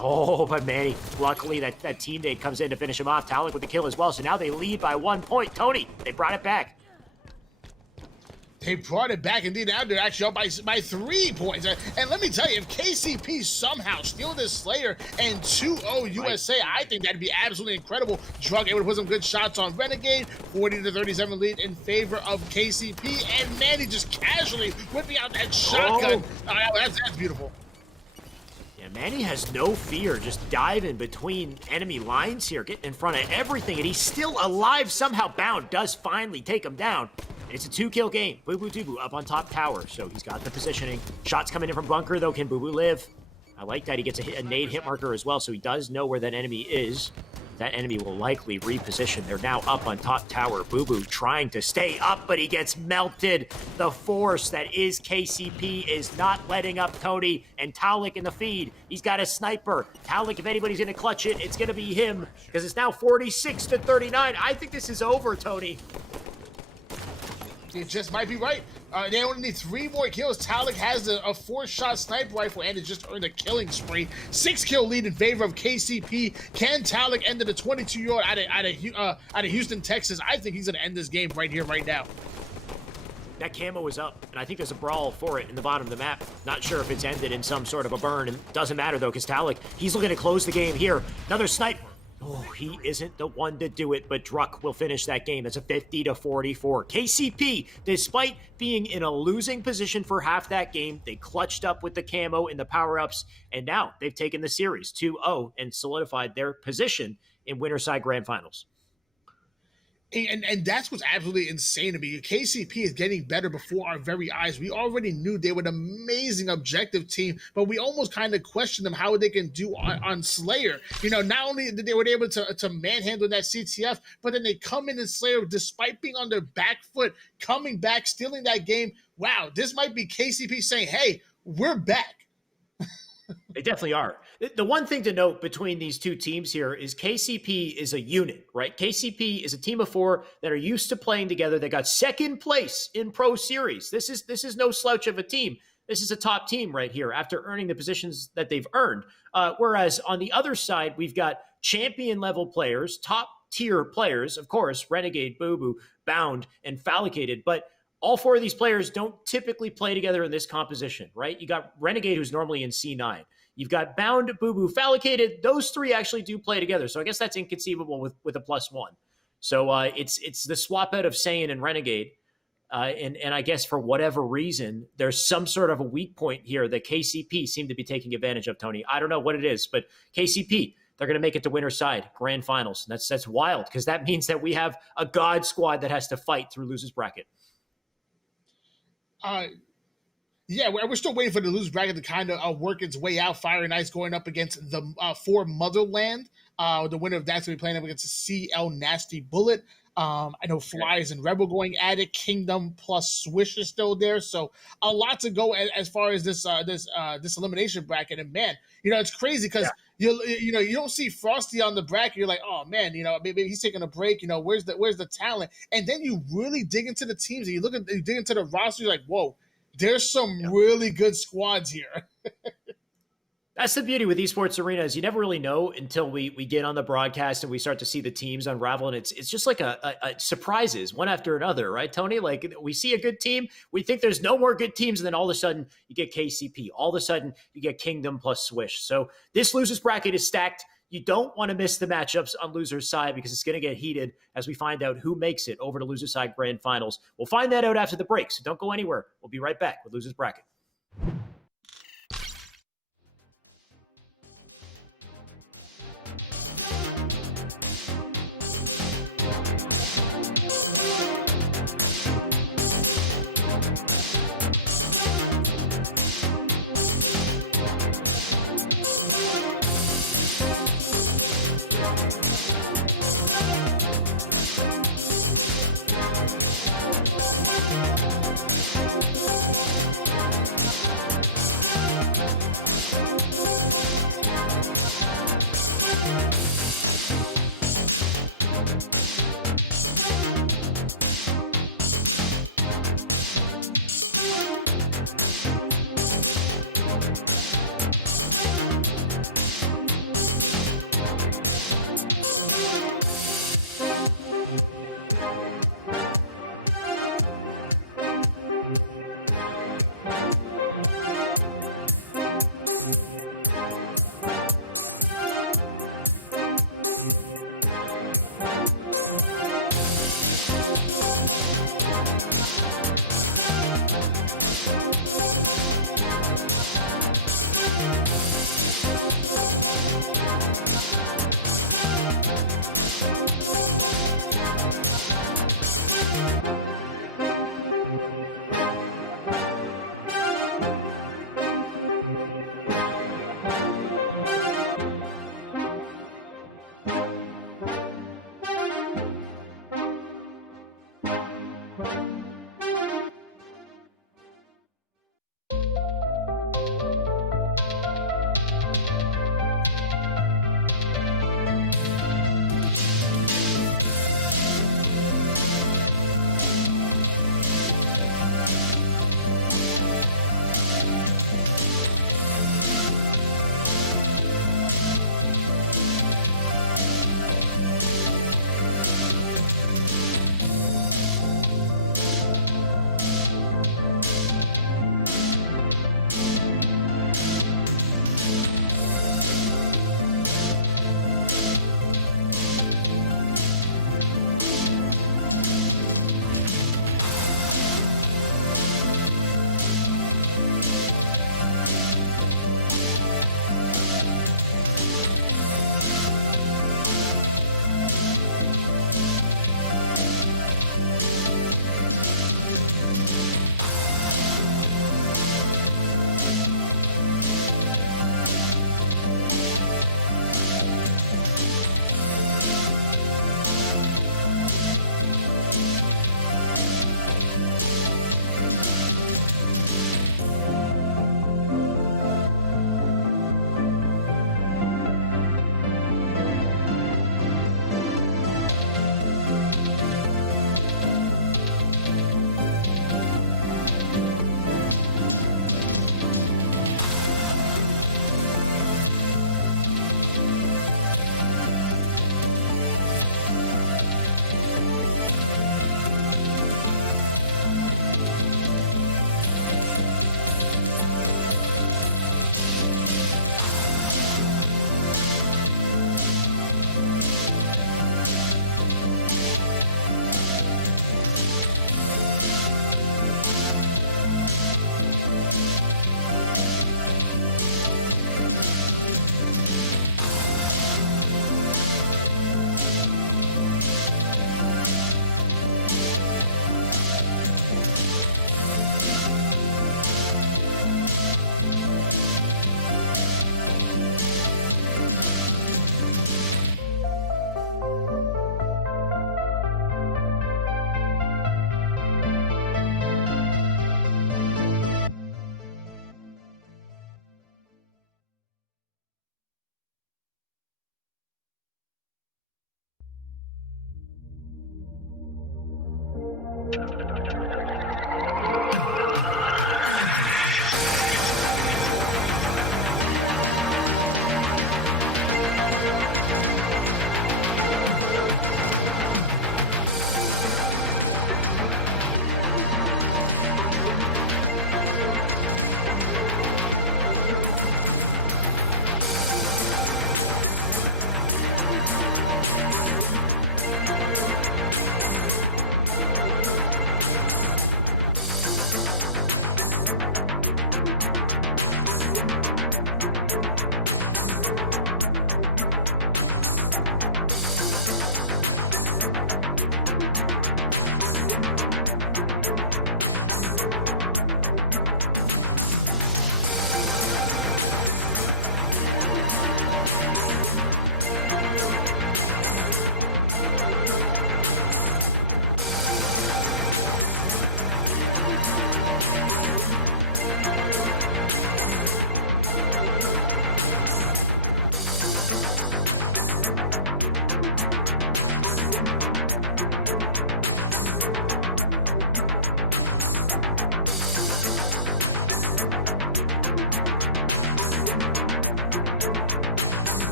Oh, but Manny, luckily that teammate comes in to finish him off. Talik with the kill as well, so now they lead by 1 point. Tony, they brought it back. They brought it back indeed. Now they're actually up by 3 points. And let me tell you, if KCP somehow steal this Slayer and 2-0 USA, I think that'd be absolutely incredible. Drug able to put some good shots on Renegade. 40-37 lead in favor of KCP. And Manny just casually whipping out that shotgun. That's beautiful. Yeah, Manny has no fear, just diving between enemy lines here, getting in front of everything, and he's still alive somehow. Bound does finally take him down. It's a 2-kill game. Boo Boo Tubu up on top tower, so he's got the positioning. Shots coming in from bunker, though. Can Boo Boo live? I like that he gets a nade hit marker as well, so he does know where that enemy is. That enemy will likely reposition. They're now up on top tower. Boo Boo trying to stay up, but he gets melted. The force that is KCP is not letting up Tony and Talik in the feed. He's got a sniper. Talik, if anybody's going to clutch it, it's going to be him, because it's now 46-39. I think this is over, Tony. It just might be right. They only need 3 more kills. Talik has a 4-shot sniper rifle and it just earned a killing spree. 6-kill lead in favor of KCP. Can Talik end the 22-year-old out of Houston, Texas? I think he's going to end this game right here, right now. That camo is up, and I think there's a brawl for it in the bottom of the map. Not sure if it's ended in some sort of a burn, and doesn't matter, though, because Talik, he's looking to close the game here. Another sniper. Oh, he isn't the one to do it, but Druck will finish that game. It's a 50-44. KCP, despite being in a losing position for half that game, they clutched up with the camo and the power-ups, and now they've taken the series 2-0 and solidified their position in Winterside Grand Finals. And that's what's absolutely insane to me. KCP is getting better before our very eyes. We already knew they were an amazing objective team, but we almost kind of questioned them how they can do on Slayer. You know, not only did they were able to manhandle that CTF, but then they come in and Slayer, despite being on their back foot, coming back, stealing that game. Wow, this might be KCP saying, hey, we're back. They definitely are. The one thing to note between these two teams here is KCP is a unit, right? KCP is a team of 4 that are used to playing together. They got second place in Pro Series. This is no slouch of a team. This is a top team right here after earning the positions that they've earned. Whereas on the other side, we've got champion level players, top tier players, of course, Renegade, Boo Boo, Bound, and Fallicated, but all 4 of these players don't typically play together in this composition, right? You got Renegade, who's normally in C9. You've got Bound, Boo Boo, Fallicated. Those 3 actually do play together. So I guess that's inconceivable with a +1. So it's the swap out of Saiyan and Renegade. And I guess for whatever reason, there's some sort of a weak point here that KCP seem to be taking advantage of, Tony. I don't know what it is, but KCP, they're going to make it to Winterside Grand Finals. And that's wild, because that means that we have a God squad that has to fight through losers bracket. Yeah, we're still waiting for the losers bracket to kind of work its way out. Fire and Ice going up against the 4 Motherland. The winner of that's going to be playing up against the CL Nasty Bullet. I know Flyers and Rebel going at it. Kingdom plus Swish is still there. So a lot to go as far as this elimination bracket. And man, you know, it's crazy because you don't see Frosty on the bracket. You're like, oh man, you know, maybe he's taking a break. You know, where's the talent? And then you really dig into the teams and you dig into the roster. You're like, whoa, there's some really good squads here. That's the beauty with Esports Arena is you never really know until we get on the broadcast and we start to see the teams unravel. And it's just like a surprises one after another, right, Tony? Like we see a good team, we think there's no more good teams, and then all of a sudden you get KCP. All of a sudden you get Kingdom plus Swish. So this losers bracket is stacked. You don't want to miss the matchups on loser's side because it's going to get heated as we find out who makes it over to loser's side grand finals. We'll find that out after the break, so don't go anywhere. We'll be right back with loser's bracket.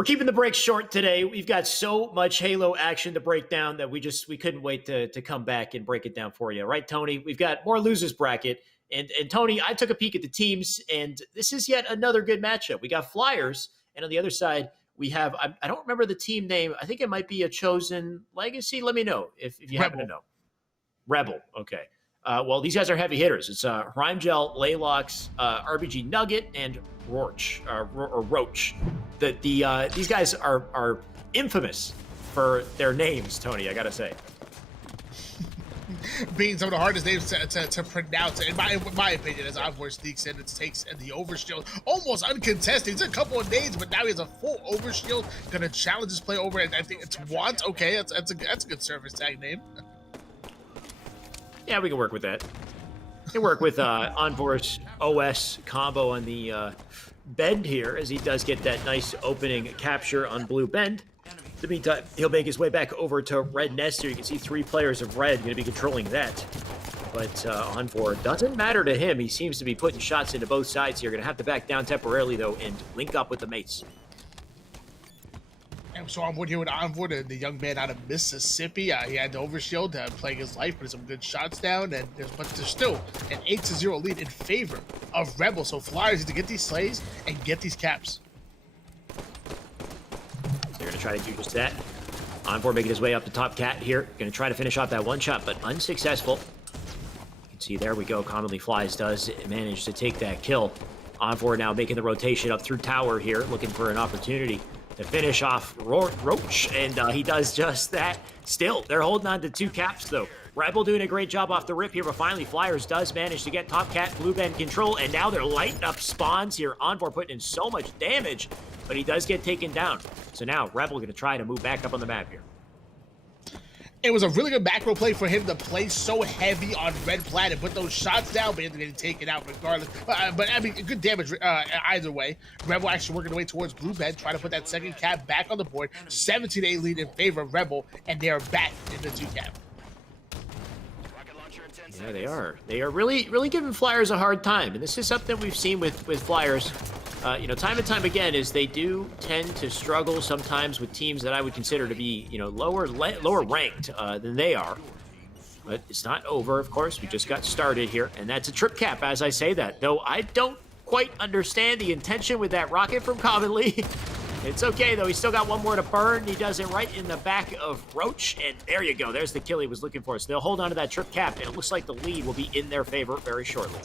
We're keeping the break short today. We've got so much Halo action to break down that we couldn't wait to come back and break it down for you. Right, Tony? We've got more losers bracket. And Tony, I took a peek at the teams, and this is yet another good matchup. We got Flyers, and on the other side, we have, I don't remember the team name. I think it might be a Chosen Legacy. Let me know if you happen to know. Rebel, okay. Well, these guys are heavy hitters. It's Rhymegel, Laylox, RBG Nugget, and Roach. These guys are infamous for their names, Tony, I gotta say. Being some of the hardest names to pronounce, in my opinion, as Envoy sneaks in and takes and the Overshield almost uncontested. It's a couple of names, but now he has a full Overshield. Gonna challenge this play over, and I think it's Want. Okay, that's a good service tag name. Yeah, we can work with that. We can work with Envor's OS combo on the Bend here, as he does get that nice opening capture on Blue Bend. In the meantime, he'll make his way back over to Red Nest here. You can see 3 players of Red going to be controlling that. But Envor doesn't matter to him. He seems to be putting shots into both sides here. Going to have to back down temporarily, though, and link up with the mates. And so I'm here with Envor, the young man out of Mississippi. He had the Overshield playing his life, putting some good shots down. But there's still an 8-0 lead in favor of Rebel. So Flyers need to get these slays and get these caps. They're going to try to do just that. Envor making his way up the top cat here. Going to try to finish off that one shot, but unsuccessful. You can see there we go. Commonly Flies does manage to take that kill. Envor now making the rotation up through tower here, looking for an opportunity to finish off Roach, and he does just that. Still, they're holding on to 2 caps, though. Rebel doing a great job off the rip here, but finally Flyers does manage to get top cat, Blue Bend control, and now they're lighting up spawns here. Envor putting in so much damage, but he does get taken down. So now Rebel going to try to move back up on the map here. It was a really good macro play for him to play so heavy on Red Plat and put those shots down, but he ended up getting taken out regardless. But I mean, good damage either way. Rebel actually working their way towards Blue Bend, trying to put that second cap back on the board. 17-8 lead in favor of Rebel, and they are back in the 2 cap. Yeah, they are. They are really giving Flyers a hard time, and this is something we've seen with Flyers. Time and time again, is they do tend to struggle sometimes with teams that I would consider to be, lower ranked than they are. But it's not over, of course. We just got started here, and that's a trip cap as I say that. Though I don't quite understand the intention with that rocket from Commonly. It's okay, though. He's still got one more to burn. He does it right in the back of Roach, and there you go. There's the kill he was looking for. So they'll hold on to that trip cap, and it looks like the lead will be in their favor very shortly.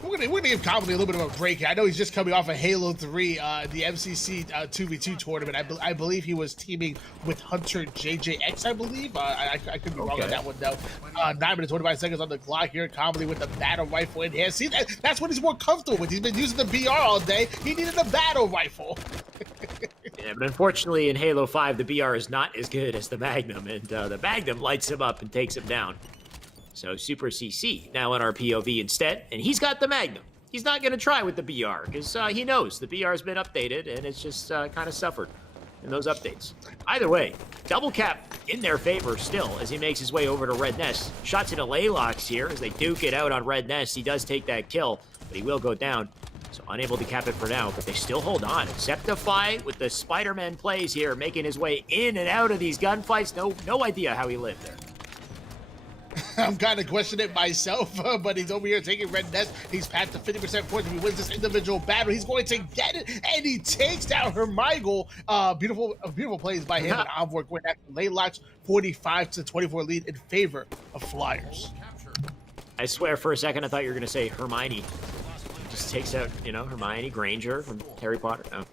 We're gonna give Commonly a little bit of a break. I know he's just coming off of Halo 3, the MCC 2v2 tournament. I believe he was teaming with Hunter JJX, I believe. I could be wrong on that one, though. 9 minutes, 25 seconds on the clock here. Commonly with the battle rifle in hand. See, that's what he's more comfortable with. He's been using the BR all day. He needed a battle rifle. Yeah, but unfortunately in Halo 5, the BR is not as good as the Magnum, and the Magnum lights him up and takes him down. So Super CC now in our POV instead, and he's got the Magnum. He's not going to try with the BR, because he knows the BR has been updated, and it's just kind of suffered in those updates. Either way, double cap in their favor still as he makes his way over to Red Nest. Shots into Laylox here as they duke it out on Red Nest. He does take that kill, but he will go down. So unable to cap it for now, but they still hold on. Septify with the Spider-Man plays here, making his way in and out of these gunfights. No idea how he lived there. I'm kind of questioning it myself, but he's over here taking Red Nest. He's past the 50% point. If he wins this individual battle, he's going to get it, and he takes down Hermigel. Beautiful plays by him and Envor going after Laylox. 45-24 lead in favor of Flyers. I swear for a second I thought you were going to say Hermione. Just takes out, Hermione Granger from Harry Potter. No.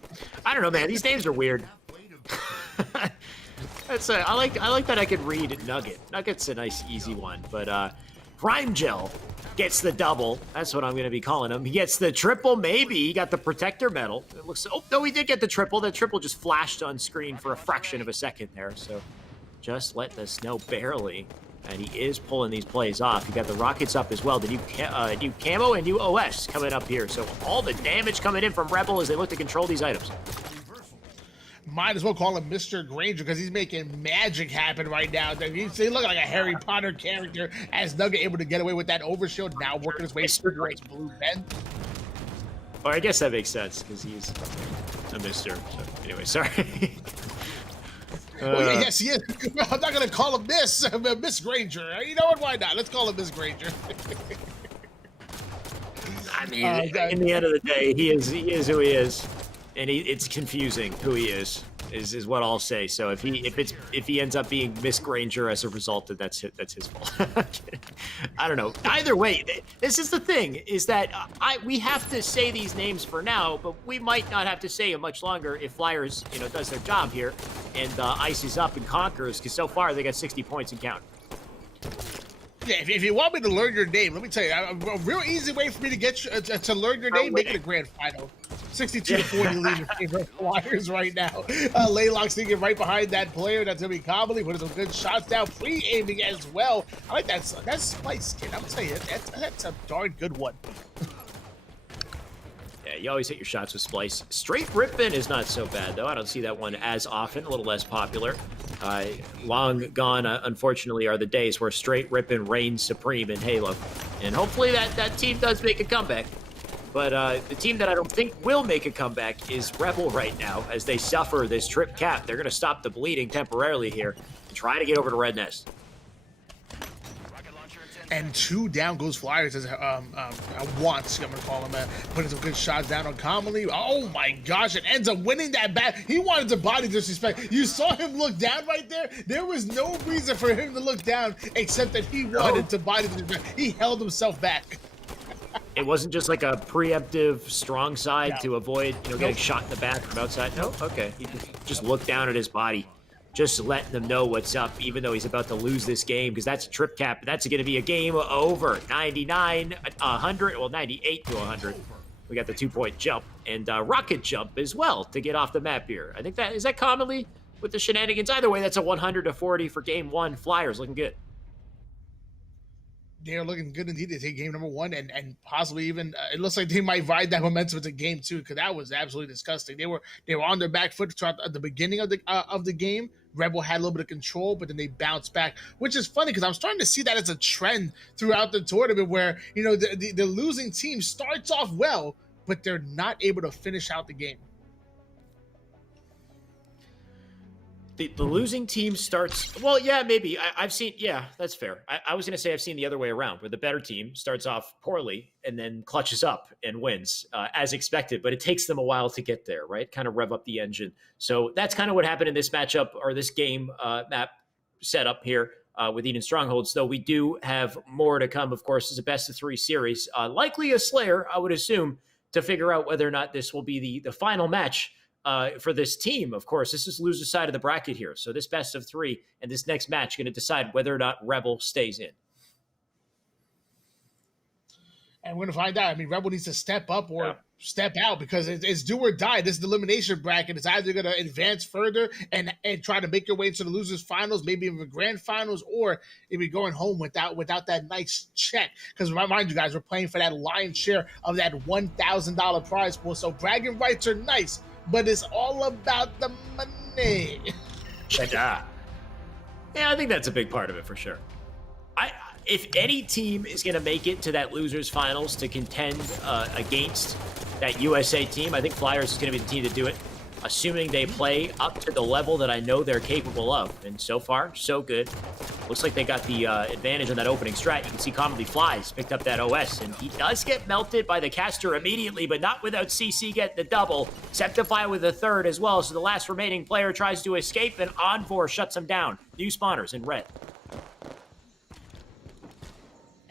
I don't know, man. These names are weird. I like that I could read Nugget. Nugget's a nice, easy one. But Rhymegel gets the double. That's what I'm going to be calling him. He gets the triple, maybe. He got the Protector medal. It looks. Oh, no, he did get the triple. The triple just flashed on screen for a fraction of a second there. So just let us know barely. And he is pulling these plays off. You got the rockets up as well. The new camo and new OS coming up here. So all the damage coming in from Rebel as they look to control these items. Might as well call him Mr. Granger because he's making magic happen right now. He's looking like a Harry Potter character as Nugget able to get away with that Overshield. Now working his way towards Blue Bend. Or I guess that makes sense because he's a mister. So anyway, sorry. Yes, he is. I'm not gonna call him Miss Granger. You know what? Why not? Let's call him Miss Granger. I mean, in the end of the day, he is who he is, and it's confusing who he is what I'll say. So if he ends up being Miss Granger as a result, that's his fault. I don't know. Either way, this is the thing: is that we have to say these names for now, but we might not have to say them much longer if Flyers, does their job here and ices up and conquers. Because so far they got 60 points and count. Yeah, if you want me to learn your name, let me tell you, a real easy way for me to get you, to learn your name, make it a grand final. 62-40 lead in favor of Flyers right now. Laylock sneaking right behind that player. That's going to be Commonly, putting some good shots down, pre-aiming as well. I like that Spice kid. I'm telling you, that's a darn good one. Yeah, you always hit your shots with Splice. Straight Rippin is not so bad, though. I don't see that one as often, a little less popular. Long gone, unfortunately, are the days where Straight Rippin reigns supreme in Halo. And hopefully that team does make a comeback. But the team that I don't think will make a comeback is Rebel right now, as they suffer this trip cap. They're going to stop the bleeding temporarily here and try to get over to Red Nest. And 2 down goes Flyers as Wants, I'm going to call him, putting some good shots down on Commonly. Oh my gosh, it ends up winning that bat. He wanted to body disrespect. You saw him look down right there. There was no reason for him to look down except that he wanted to body disrespect. He held himself back. It wasn't just like a preemptive strong side to avoid, getting shot in the back from outside. No, okay. He just looked down at his body. Just letting them know what's up, even though he's about to lose this game, because that's a trip cap. That's going to be a game over. 99, 100, well, 98 to 100. We got the 2-point jump and rocket jump as well to get off the map here. I think is that Commonly with the shenanigans. Either way, that's a 100 to 40 for game 1. Flyers looking good. They're looking good indeed to take game number 1 and possibly even it looks like they might ride that momentum into game 2 because that was absolutely disgusting. They were on their back foot throughout the beginning of the game. Rebel had a little bit of control, but then they bounced back, which is funny because I'm starting to see that as a trend throughout the tournament where the losing team starts off well, but they're not able to finish out the game. The losing team starts, well, yeah, maybe. I've seen, yeah, that's fair. I was going to say I've seen the other way around, where the better team starts off poorly and then clutches up and wins, as expected. But it takes them a while to get there, right? Kind of rev up the engine. So that's kind of what happened in this matchup or this game map setup here with Eden Strongholds. Though we do have more to come, of course, as a best-of-3 series. Likely a Slayer, I would assume, to figure out whether or not this will be the final match for this team. Of course, this is loser side of the bracket here. So this best of 3 and this next match going to decide whether or not Rebel stays in. And we're going to find out. I mean, Rebel needs to step up or step out because it's do or die. This is the elimination bracket. It's either going to advance further and try to make your way into the losers finals, maybe even the grand finals, or if you're going home without that nice check. Because remind you guys, we're playing for that lion's share of that $1,000 prize pool. So bragging rights are nice, but it's all about the money. Yeah, I think that's a big part of it for sure. If any team is going to make it to that losers finals to contend against that USA team, I think Flyers is going to be the team to do it, assuming they play up to the level that I know they're capable of. And so far, so good. Looks like they got the advantage on that opening strat. You can see Commonly Flies picked up that OS, and he does get melted by the caster immediately, but not without CC getting the double. Septify with the third as well, so the last remaining player tries to escape, and Envor shuts him down. New spawners in red.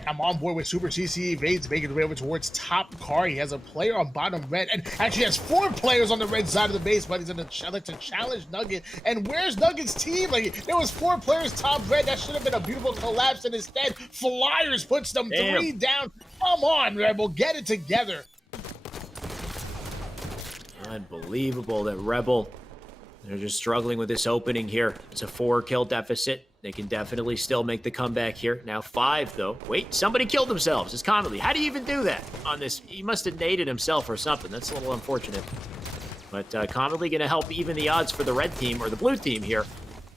I'm on board with Super CC evades, making the way over towards top car. He has a player on bottom red, and actually has 4 players on the red side of the base, but he's going to challenge Nugget. And where's Nugget's team? Like, there was 4 players top red. That should have been a beautiful collapse, and instead, Flyers puts them 3 down. Come on, Rebel, get it together. Unbelievable that Rebel, they're just struggling with this opening here. It's a 4-kill deficit. They can definitely still make the comeback here. Now 5, though. Wait, somebody killed themselves. It's Commonly. How do you even do that on this? He must have naded himself or something. That's a little unfortunate. But Commonly going to help even the odds for the red team or the blue team here.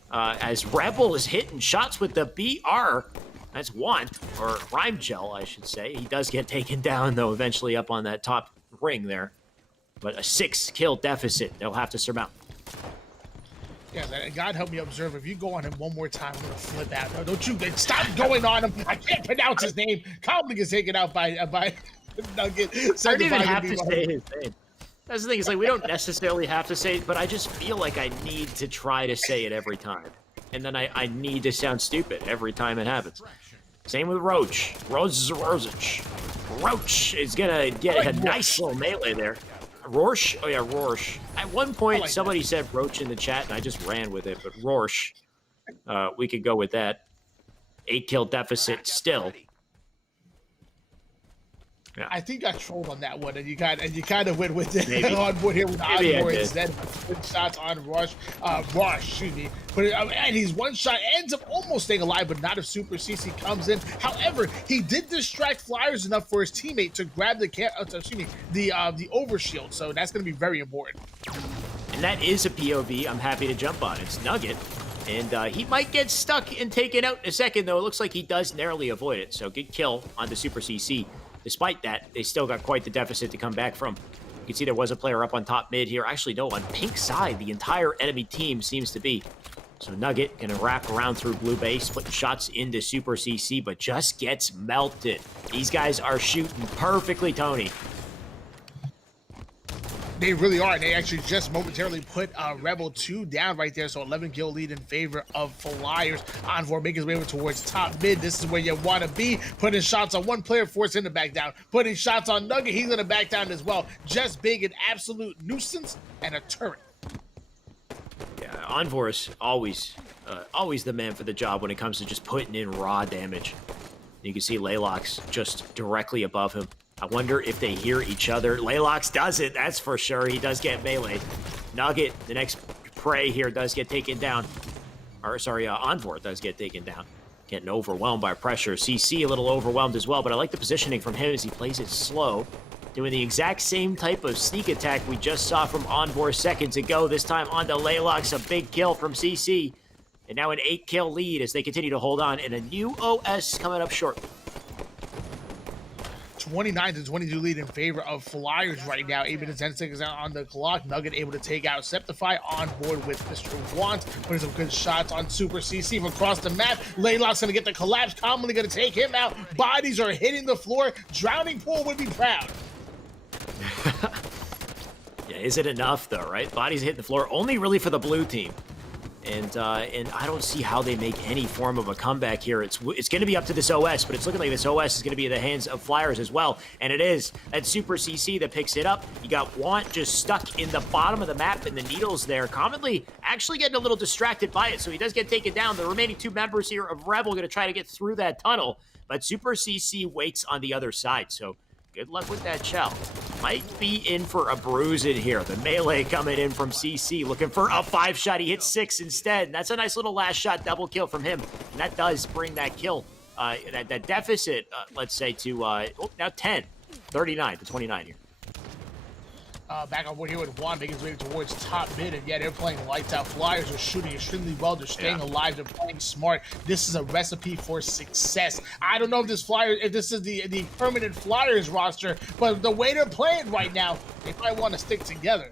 As Rebel is hitting shots with the BR. That's 1, or Rhyme Gel, I should say. He does get taken down, though, eventually up on that top ring there. But a 6-kill deficit they'll have to surmount. Yeah, and God help me observe. If you go on him one more time, I'm gonna flip out. No, don't you stop going on him. I can't pronounce his name. Calmly gets taken out by Nugget. I don't even have to say his name. That's the thing. Is like we don't necessarily have to say it, but I just feel like I need to try to say it every time, and then I need to sound stupid every time it happens. Same with Roach. Roach is gonna get a nice little melee there. Rorsch? Oh yeah, Rorsch. At one point, somebody said Roach in the chat, and I just ran with it. But Rorsch, we could go with that. 8-kill deficit still. Yeah. I think I trolled on that one, and you kind of went with it Maybe. on board here with Encore did. instead. Good shots on Rush, excuse me. But and he's one shot, ends up almost staying alive, but not if Super CC comes in. However, he did distract Flyers enough for his teammate to grab the overshield, so that's going to be very important. And that is a POV I'm happy to jump on. It's Nugget. And he might get stuck and taken out in a second, though. It looks like he does narrowly avoid it. So good kill on the Super CC. Despite that, they still got quite the deficit to come back from. You can see there was a player up on top mid here. Actually, no, on pink side, the entire enemy team seems to be. So Nugget gonna wrap around through blue base, putting shots into Super CC, but just gets melted. These guys are shooting perfectly, Tony. They really are. They actually just momentarily put Rebel 2 down right there. So 11-kill lead in favor of Flyers. Envor making his way over towards top mid. This is where you want to be. Putting shots on one player, forcing him to back down. Putting shots on Nugget. He's going to back down as well. Just being an absolute nuisance and a turret. Yeah, Envor is always the man for the job when it comes to just putting in raw damage. You can see Laylox just directly above him. I wonder if they hear each other. Laylox does it, that's for sure. He does get melee. Nugget, the next prey here, does get taken down. Or, sorry, Envor does get taken down. Getting overwhelmed by pressure. CC a little overwhelmed as well, but I like the positioning from him as he plays it slow. Doing the exact same type of sneak attack we just saw from Envor seconds ago. This time onto Laylox, a big kill from CC. And now an 8-kill lead as they continue to hold on. And a new OS coming up short. 29-22 lead in favor of Flyers right now. 8 minutes 10 seconds out on the clock. Nugget able to take out Septify on board with Mr. Want. Putting some good shots on Super CC from across the map. Laylock's going to get the collapse. Commonly going to take him out. Bodies are hitting the floor. Drowning Pool would be proud. Yeah, is it enough though, right? Bodies hitting the floor only really for the blue team. And I don't see how they make any form of a comeback here. It's going to be up to this OS, but it's looking like this OS is going to be in the hands of Flyers as well. And it is. That Super CC that picks it up. You got Want just stuck in the bottom of the map and the needles there. Commonly actually getting a little distracted by it, so he does get taken down. The remaining 2 members here of Rebel going to try to get through that tunnel, but Super CC waits on the other side, so good luck with that shell. Might be in for a bruise in here. The melee coming in from CC, looking for a 5-shot. He hits 6 instead. That's a nice little last shot double kill from him. And that does bring that kill, that deficit, let's say, to now 10. 39-29 here. Back on board here with Juan making his way towards top mid, and yeah, they're playing lights out. Flyers are shooting extremely well. They're staying alive. They're playing smart. This is a recipe for success. I don't know if this is the permanent Flyers roster, but the way they're playing right now, they might want to stick together.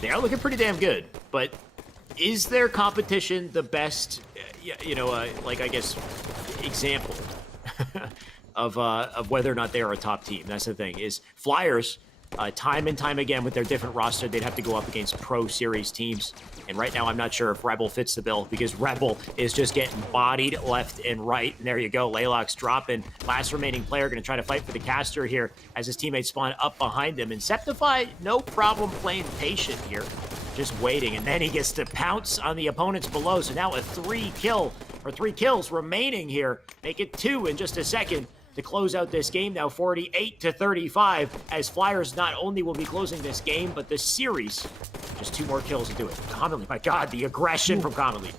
They are looking pretty damn good, but is their competition the best, like I guess, example of whether or not they are a top team? That's the thing. Is Flyers. Time and time again with their different roster, they'd have to go up against Pro Series teams. And right now, I'm not sure if Rebel fits the bill because Rebel is just getting bodied left and right. And there you go. Laylock's dropping. Last remaining player going to try to fight for the caster here as his teammates spawn up behind him. And Septify, no problem playing patient here. Just waiting. And then he gets to pounce on the opponents below. So now a 3 kills remaining here. Make it 2 in just a second. To close out this game now, 48-35, as Flyers not only will be closing this game, but the series. Just 2 more kills to do it. Commonly, my God, the aggression from Commonly.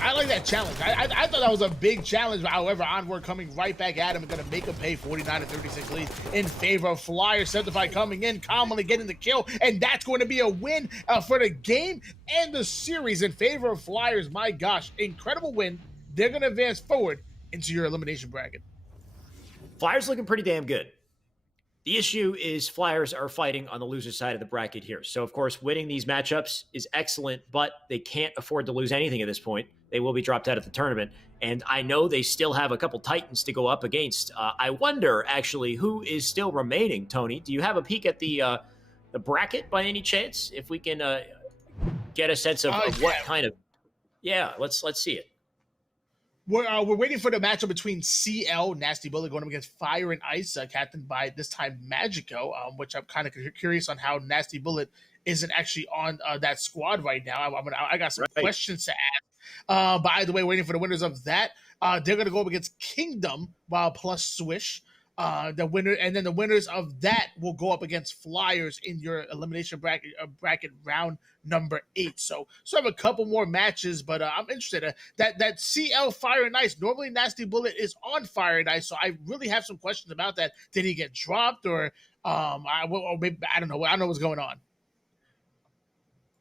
I like that challenge. I thought that was a big challenge. However, Onward coming right back at him and going to make him pay. 49-36 lead in favor of Flyers. Septify coming in, Commonly getting the kill, and that's going to be a win for the game and the series in favor of Flyers. My gosh, incredible win. They're going to advance forward into your elimination bracket. Flyers looking pretty damn good. The issue is Flyers are fighting on the loser side of the bracket here. So, of course, winning these matchups is excellent, but they can't afford to lose anything at this point. They will be dropped out of the tournament. And I know they still have a couple Titans to go up against. I wonder, actually, who is still remaining, Tony. Do you have a peek at the bracket by any chance? If we can get a sense of what kind of... Yeah, let's see it. We're waiting for the matchup between CL, Nasty Bullet, going up against Fire and Ice, captained by this time Magico, which I'm kind of curious on how Nasty Bullet isn't actually on that squad right now. I got some questions to ask. By the way, waiting for the winners of that. They're going to go up against Kingdom plus Swish. The winner, and then the winners of that will go up against Flyers in your elimination bracket round number 8. So I have a couple more matches, but I'm interested. That CL Fire and Ice. Normally, Nasty Bullet is on Fire and Ice, so I really have some questions about that. Did he get dropped, or maybe, I don't know. I don't know what's going on.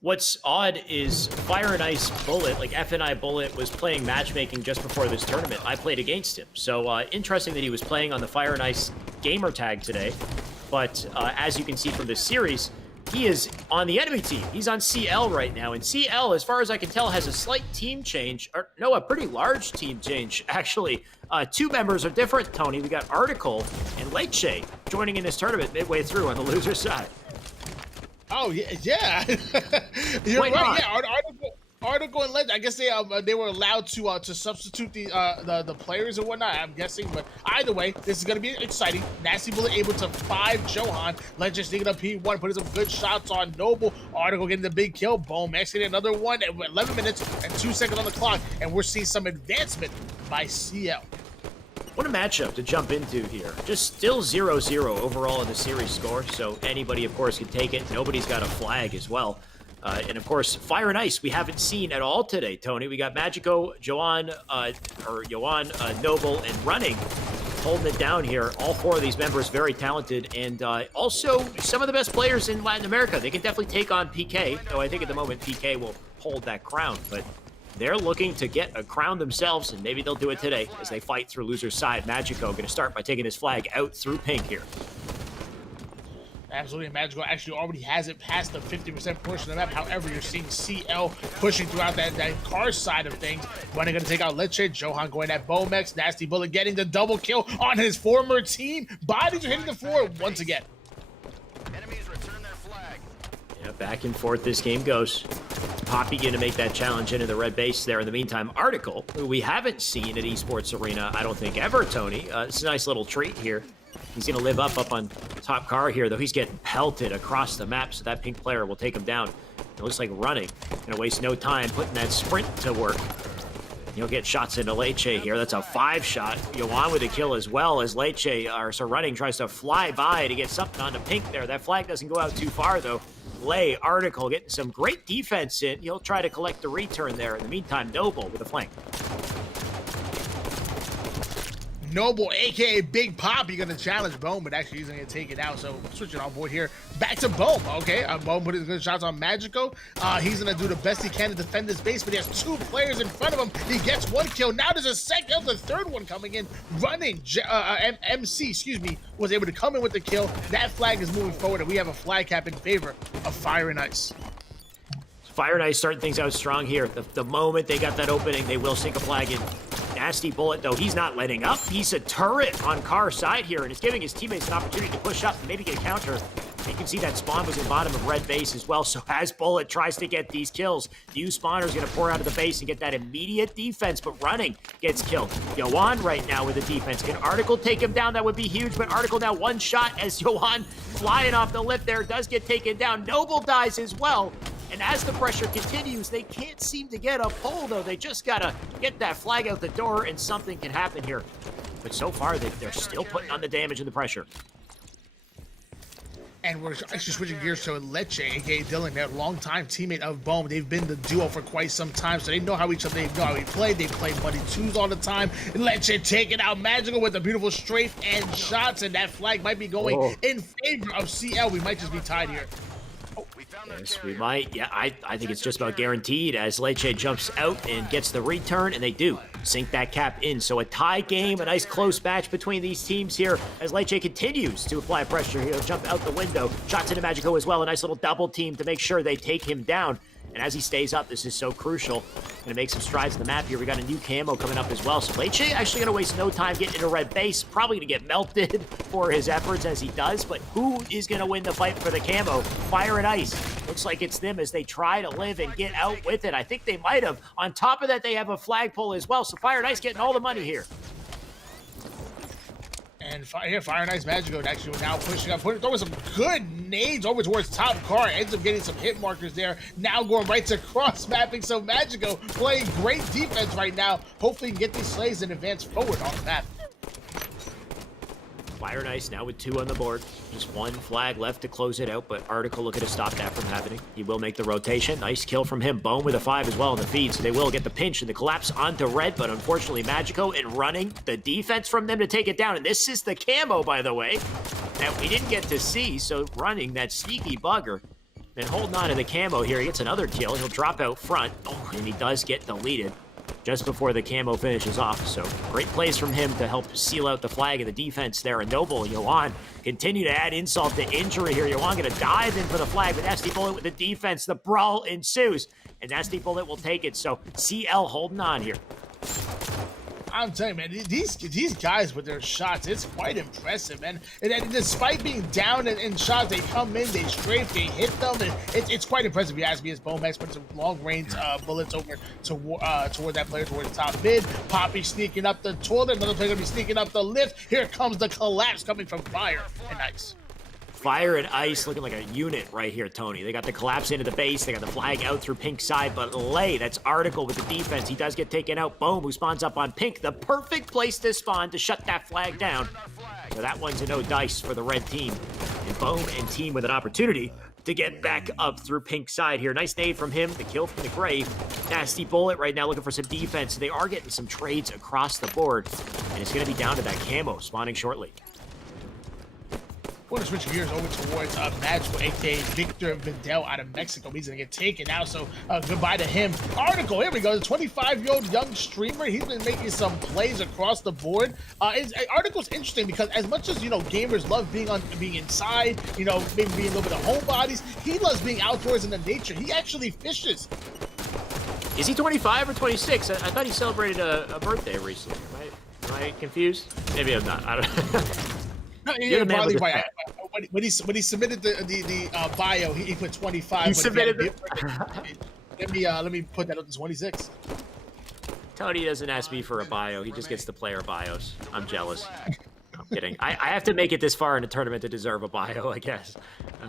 What's odd is Fire and Ice Bullet, like FNI Bullet, was playing matchmaking just before this tournament. I played against him. So interesting that he was playing on the Fire and Ice gamer tag today. But as you can see from this series, he is on the enemy team. He's on CL right now. And CL, as far as I can tell, has a slight team change. Or no, a pretty large team change, actually. 2 members are different, Tony. We got Article and Leche joining in this tournament midway through on the loser side. Oh yeah. You're right. Yeah, Article and Legend. I guess they were allowed to substitute the players and whatnot. I'm guessing, but either way, this is gonna be exciting. Nasty Bullet able to 5 Johan. Legend sneaking up P1, putting some good shots on Noble. Article getting the big kill. Bomax getting another one at 11 minutes and 2 seconds on the clock, and we're seeing some advancement by CL. What a matchup to jump into here. Just still 0-0 overall in the series score, so anybody, of course, can take it. Nobody's got a flag as well. And, of course, Fire and Ice we haven't seen at all today, Tony. We got Magico, Johan, Noble, and Running holding it down here. All 4 of these members very talented, and also some of the best players in Latin America. They can definitely take on PK, though I think at the moment PK will hold that crown, but they're looking to get a crown themselves, and maybe they'll do it today as they fight through loser's side. Magico going to start by taking his flag out through pink here. Absolutely, Magical actually already has it past the 50% portion of the map. However, you're seeing CL pushing throughout that car side of things. Running going to take out Leche. Johan going at Bomex. Nasty Bullet getting the double kill on his former team. Bodies are hitting the floor once again. Enemies return their flag. Yeah, back and forth this game goes. Poppy going to make that challenge into the red base there. In the meantime, Article, who we haven't seen at Esports Arena, I don't think ever, Tony. It's a nice little treat here. He's going to live up on top car here, though he's getting pelted across the map, so that pink player will take him down. It looks like Running. Going to waste no time putting that sprint to work. He'll get shots into Leche here. That's a 5-shot. Yohan with a kill as well as Running tries to fly by to get something onto pink there. That flag doesn't go out too far, though. Article getting some great defense in. He'll try to collect the return there. In the meantime, Noble with a flank. Noble, a.k.a. Big Pop, you're going to challenge Bone, but actually he's going to take it out. So switching on board here. Back to Bone, okay? Bone putting good shots on Magico. He's going to do the best he can to defend this base, but he has 2 players in front of him. He gets 1 kill. Now there's a second, the third one coming in. Running, MC, was able to come in with the kill. That flag is moving forward, and we have a flag cap in favor of Fire and Ice. Fire and Ice starting things out strong here. The moment they got that opening, they will sink a flag in. Nasty Bullet, though, he's not letting up. He's a turret on car side here, and it's giving his teammates an opportunity to push up and maybe get a counter. You can see that spawn was in bottom of red base as well, so as Bullet tries to get these kills, Few Spawner's going to pour out of the base and get that immediate defense, but Running gets killed. Yohan right now with the defense. Can Article take him down? That would be huge, but Article now 1 shot as Yohan flying off the lip there does get taken down. Noble dies as well. And as the pressure continues, they can't seem to get a pull, though. They just got to get that flag out the door, and something can happen here. But so far, they're still putting on the damage and the pressure. And we're actually switching gears to Leche, a.k.a. Dylan, their longtime teammate of Bone. They've been the duo for quite some time, so they know how each other, they know how we play. They play Muddy 2s all the time. Leche taking out Magical with a beautiful strafe and shots, and that flag might be going in favor of CL. We might just be tied here. found their Yes, we carrier. might. Yeah, I think it's just about guaranteed as Leche jumps out and gets the return, and they do sink that cap in. So a tie game, a nice close match between these teams here as Leche continues to apply pressure here. He'll jump out the window. Shots into Magico as well. A nice little double team to make sure they take him down. And as he stays up, this is so crucial. Going to make some strides in the map here. We got a new camo coming up as well. So Leche actually going to waste no time getting into red base. Probably going to get melted for his efforts as he does. But who is going to win the fight for the camo? Fire and Ice. Looks like it's them as they try to live and get out with it. I think they might have. On top of that, they have a flagpole as well. So Fire and Ice getting all the money here. And Fire and Ice Magico actually now pushing up, throwing some good nades over towards top car. Ends up getting some hit markers there. Now going right to cross mapping. So Magico playing great defense right now. Hopefully, he can get these slays and advance forward on the map. Fire and Ice now with 2 on the board. Just 1 flag left to close it out, but Article looking to stop that from happening. He will make the rotation. Nice kill from him. Bone with a 5 as well in the feed, so they will get the pinch and the collapse onto red, but unfortunately Magico in running the defense from them to take it down. And this is the camo, by the way, that we didn't get to see, so running that sneaky bugger. Then holding on to the camo here. He gets another kill. He'll drop out front, and he does get deleted just before the camo finishes off. So great plays from him to help seal out the flag of the defense there. And Noble, Yoan continue to add insult to injury here. Yoan gonna dive in for the flag, but Nasty Bullet with the defense. The brawl ensues, and Nasty Bullet will take it. So CL holding on here. I'm telling you, man, these guys with their shots, it's quite impressive, man. And despite being down in shots, they come in, they strafe, they hit them, and it's quite impressive. If you ask me, as Bomax put some long-range bullets over toward that player towards the top mid. Poppy sneaking up the toilet, another player gonna be sneaking up the lift. Here comes the collapse coming from Fire and Ice. Fire and Ice looking like a unit right here, Tony. They got the collapse into the base. They got the flag out through pink side, but Lay, that's Article with the defense. He does get taken out. Boom, who spawns up on pink. The perfect place to spawn to shut that flag down. So that one's a no dice for the red team. And Boom and team with an opportunity to get back up through pink side here. Nice nade from him. The kill from the grave. Nasty Bullet right now looking for some defense. They are getting some trades across the board. And it's going to be down to that camo spawning shortly. We're going to switch gears over towards Magical, a.k.a. Victor Vidal out of Mexico. He's going to get taken out, so goodbye to him. Article, here we go. The 25-year-old young streamer. He's been making some plays across the board. Article's interesting because as much as, gamers love being inside, maybe being a little bit of homebodies, he loves being outdoors in the nature. He actually fishes. Is he 25 or 26? I thought he celebrated a birthday recently. Am I confused? Maybe I'm not. I don't know. Yeah, probably right. When he submitted the bio, he put 25. He submitted let me put that up to 26. Tony doesn't ask me for a bio. He just gets the player bios. I'm jealous. I'm kidding. I have to make it this far in a tournament to deserve a bio, I guess.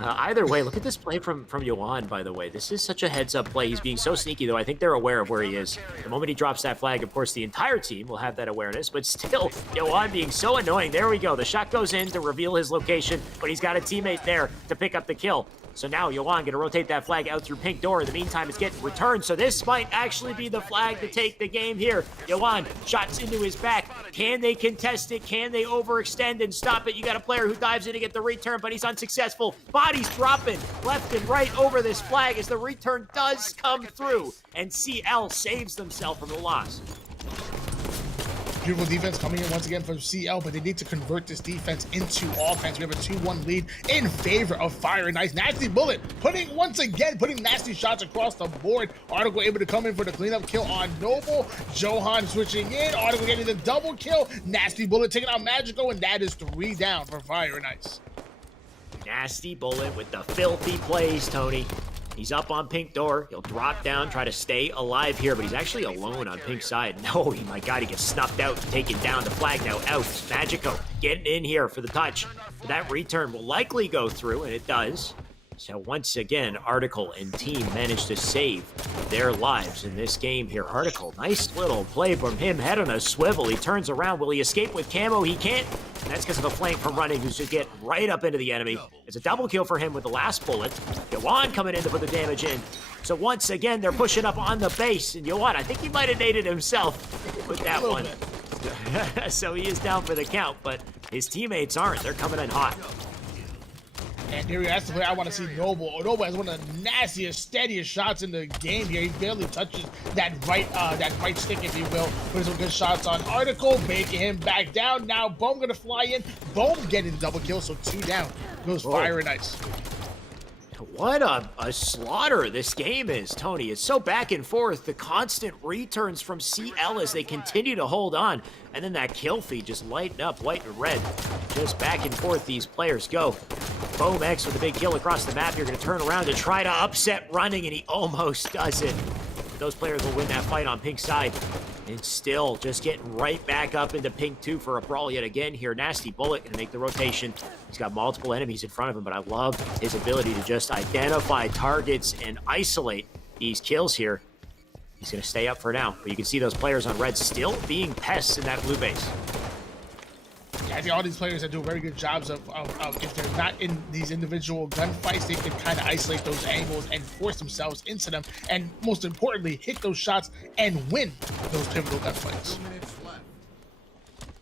Either way, look at this play from Yoan, by the way. This is such a heads-up play. He's being so sneaky, though. I think they're aware of where he is. The moment he drops that flag, of course, the entire team will have that awareness, but still, Yoan being so annoying. There we go. The shot goes in to reveal his location, but he's got a teammate there to pick up the kill. So now Yoan gonna rotate that flag out through pink door. In the meantime, it's getting returned. So this might actually be the flag to take the game here. Yoan shots into his back. Can they contest it? Can they overextend and stop it? You got a player who dives in to get the return, but he's unsuccessful. Bodies dropping left and right over this flag as the return does come through. And CL saves themselves from the loss. Beautiful defense coming in once again from CL, but they need to convert this defense into offense. We have a 2-1 lead in favor of Fire and Ice. Nasty Bullet putting nasty shots across the board. Article able to come in for the cleanup kill on Noble. Johan switching in. Article getting the double kill. Nasty Bullet taking out Magico, and that is 3 down for Fire and Ice. Nasty Bullet with the filthy plays, Tony. He's up on pink door. He'll drop down, try to stay alive here, but he's actually alone on pink side. No, my God, he gets snuffed out, taken down. The flag now out. Magico getting in here for the touch. That return will likely go through, and it does. So once again, Article and team managed to save their lives in this game here. Article, nice little play from him. Head on a swivel. He turns around. Will he escape with camo? He can't. And that's because of the flank from running, who's just get right up into the enemy. It's a double kill for him with the last bullet. Yoan coming in to put the damage in. So once again, they're pushing up on the base. And Yoan, I think he might have naded himself with that one. So he is down for the count, but his teammates aren't. They're coming in hot. And here that's the player I want to see, Noble. Noble has one of the nastiest, steadiest shots in the game here. He barely touches that right stick, if you will. Put some good shots on Article, making him back down. Now Bohm gonna fly in. Bohm getting the double kill, so 2 down. Goes Fire and Ice. What a slaughter this game is, Tony. It's so back and forth. The constant returns from CL as they continue to hold on. And then that kill feed just lighting up white and red. Just back and forth these players go. Bohm X with a big kill across the map. You're going to turn around to try to upset running, and he almost does it. Those players will win that fight on pink side. And still just getting right back up into pink 2 for a brawl yet again here. Nasty Bullet going to make the rotation. He's got multiple enemies in front of him, but I love his ability to just identify targets and isolate these kills here. He's going to stay up for now, but you can see those players on red still being pests in that blue base. Yeah, I think all these players that do very good jobs of if they're not in these individual gunfights, they can kind of isolate those angles and force themselves into them, and most importantly, hit those shots and win those pivotal gunfights.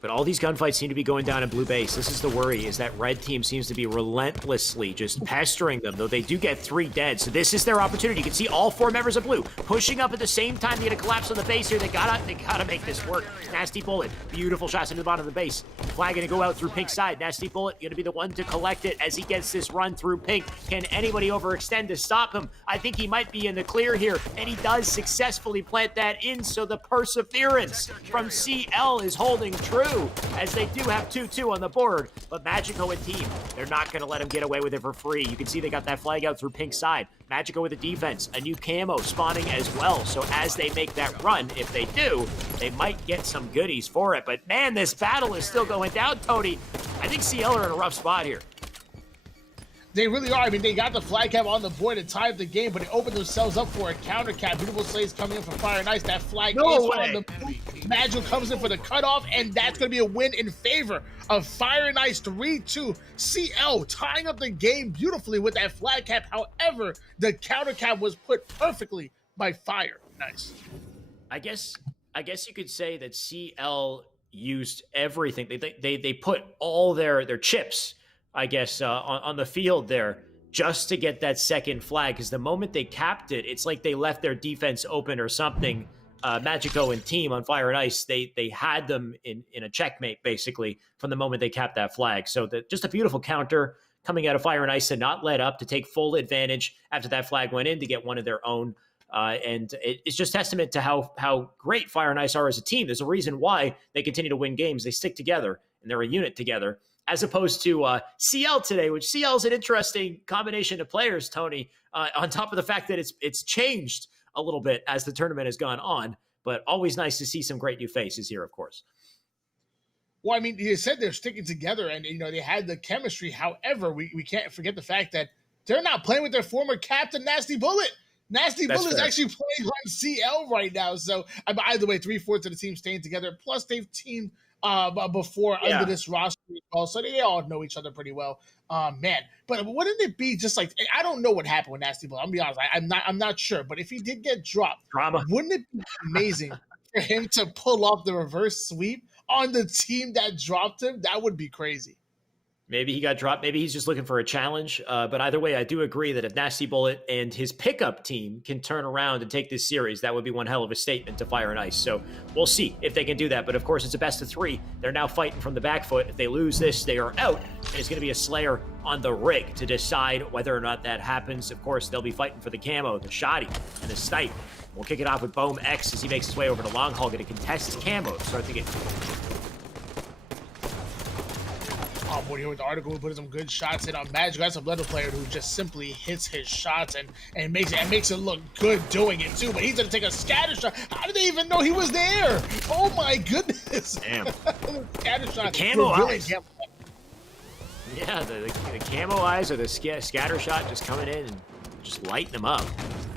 But all these gunfights seem to be going down in blue base. This is the worry, is that red team seems to be relentlessly just pestering them, though they do get 3 dead. So this is their opportunity. You can see all 4 members of blue pushing up at the same time. They get a collapse on the base here. They gotta make this work. Nasty Bullet, beautiful shots into the bottom of the base. Flag gonna go out through pink side. Nasty Bullet gonna be the one to collect it as he gets this run through pink. Can anybody overextend to stop him? I think he might be in the clear here, and he does successfully plant that in, so the perseverance from CL is holding true, as they do have 2-2 on the board. But Magico and team, they're not going to let him get away with it for free. You can see they got that flag out through pink side. Magico with a defense, a new camo spawning as well. So as they make that run, if they do, they might get some goodies for it. But man, this battle is still going down, Tony. I think CL are in a rough spot here. They really are. I mean, they got the flag cap on the board to tie up the game, but they opened themselves up for a counter cap. Beautiful slaves coming in from Fire and Ice. That flag is on the move. Magic comes in for the cutoff, and that's going to be a win in favor of Fire and Ice. 3-2. CL tying up the game beautifully with that flag cap. However, the counter cap was put perfectly by Fire and Ice. I guess you could say that CL used everything. They put all their chips, I guess, on the field there just to get that second flag, because the moment they capped it, it's like they left their defense open or something. Magico and team on Fire and Ice, they had them in a checkmate, basically, from the moment they capped that flag. So just a beautiful counter coming out of Fire and Ice to not let up, to take full advantage after that flag went in to get one of their own. And it's just testament to how great Fire and Ice are as a team. There's a reason why they continue to win games. They stick together, and they're a unit together. As opposed to CL today, which CL is an interesting combination of players, Tony, on top of the fact that it's changed a little bit as the tournament has gone on, but always nice to see some great new faces here, of course. Well, I mean, you said they're sticking together and, they had the chemistry. However, we can't forget the fact that they're not playing with their former captain, Nasty Bullet. Nasty Bullet is actually playing on CL right now. So, either way, 3/4 of the team staying together. Plus, they've teamed before under this roster as well, so they all know each other pretty well. Man, but wouldn't it be just like, I don't know what happened with Nasty Bullet. I'm gonna be honest, I'm not sure. But if he did get dropped, wouldn't it be amazing for him to pull off the reverse sweep on the team that dropped him? That would be crazy. Maybe he got dropped. Maybe he's just looking for a challenge. But either way, I do agree that if Nasty Bullet and his pickup team can turn around and take this series, that would be one hell of a statement to Fire and Ice. So we'll see if they can do that. But of course, it's a best of 3. They're now fighting from the back foot. If they lose this, they are out. And it's going to be a Slayer on the rig to decide whether or not that happens. Of course, they'll be fighting for the camo, the shoddy, and the snipe. We'll kick it off with Bohm X as he makes his way over to Long Haul, going to contest his camo. Start to get... Oh boy, here with the article, putting some good shots in on Magic. That's a Blood player who just simply hits his shots and makes it look good doing it too. But he's gonna take a scatter shot. How did they even know he was there? Oh my goodness! Damn. Scatter shot. The camo eyes. Yeah, the camo eyes or the scatter shot just coming in and just lighting them up.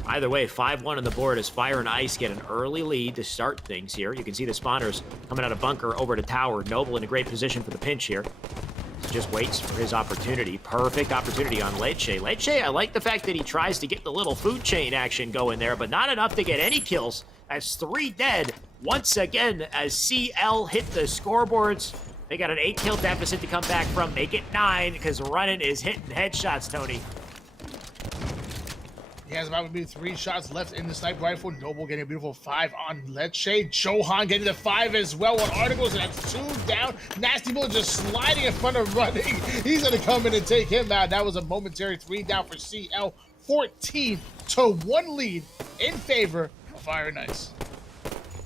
Either way, 5-1 on the board as Fire and Ice get an early lead to start things here. You can see the spawners coming out of bunker over to tower. Noble in a great position for the pinch here. Just waits for his opportunity. Perfect opportunity on Leche. Leche, I like the fact that he tries to get the little food chain action going there, but not enough to get any kills. That's 3 dead once again as CL hit the scoreboards. They got an 8-kill deficit to come back from. Make it 9 because Running is hitting headshots, Tony. He has about maybe 3 shots left in the sniper rifle. Noble getting a beautiful 5 on Lecce. Johan getting the 5 as well on Articles, and that's 2 down. Nasty Bullet just sliding in front of Running. He's going to come in and take him out. That was a momentary 3 down for CL. 14-1 lead in favor of Fire and Ice.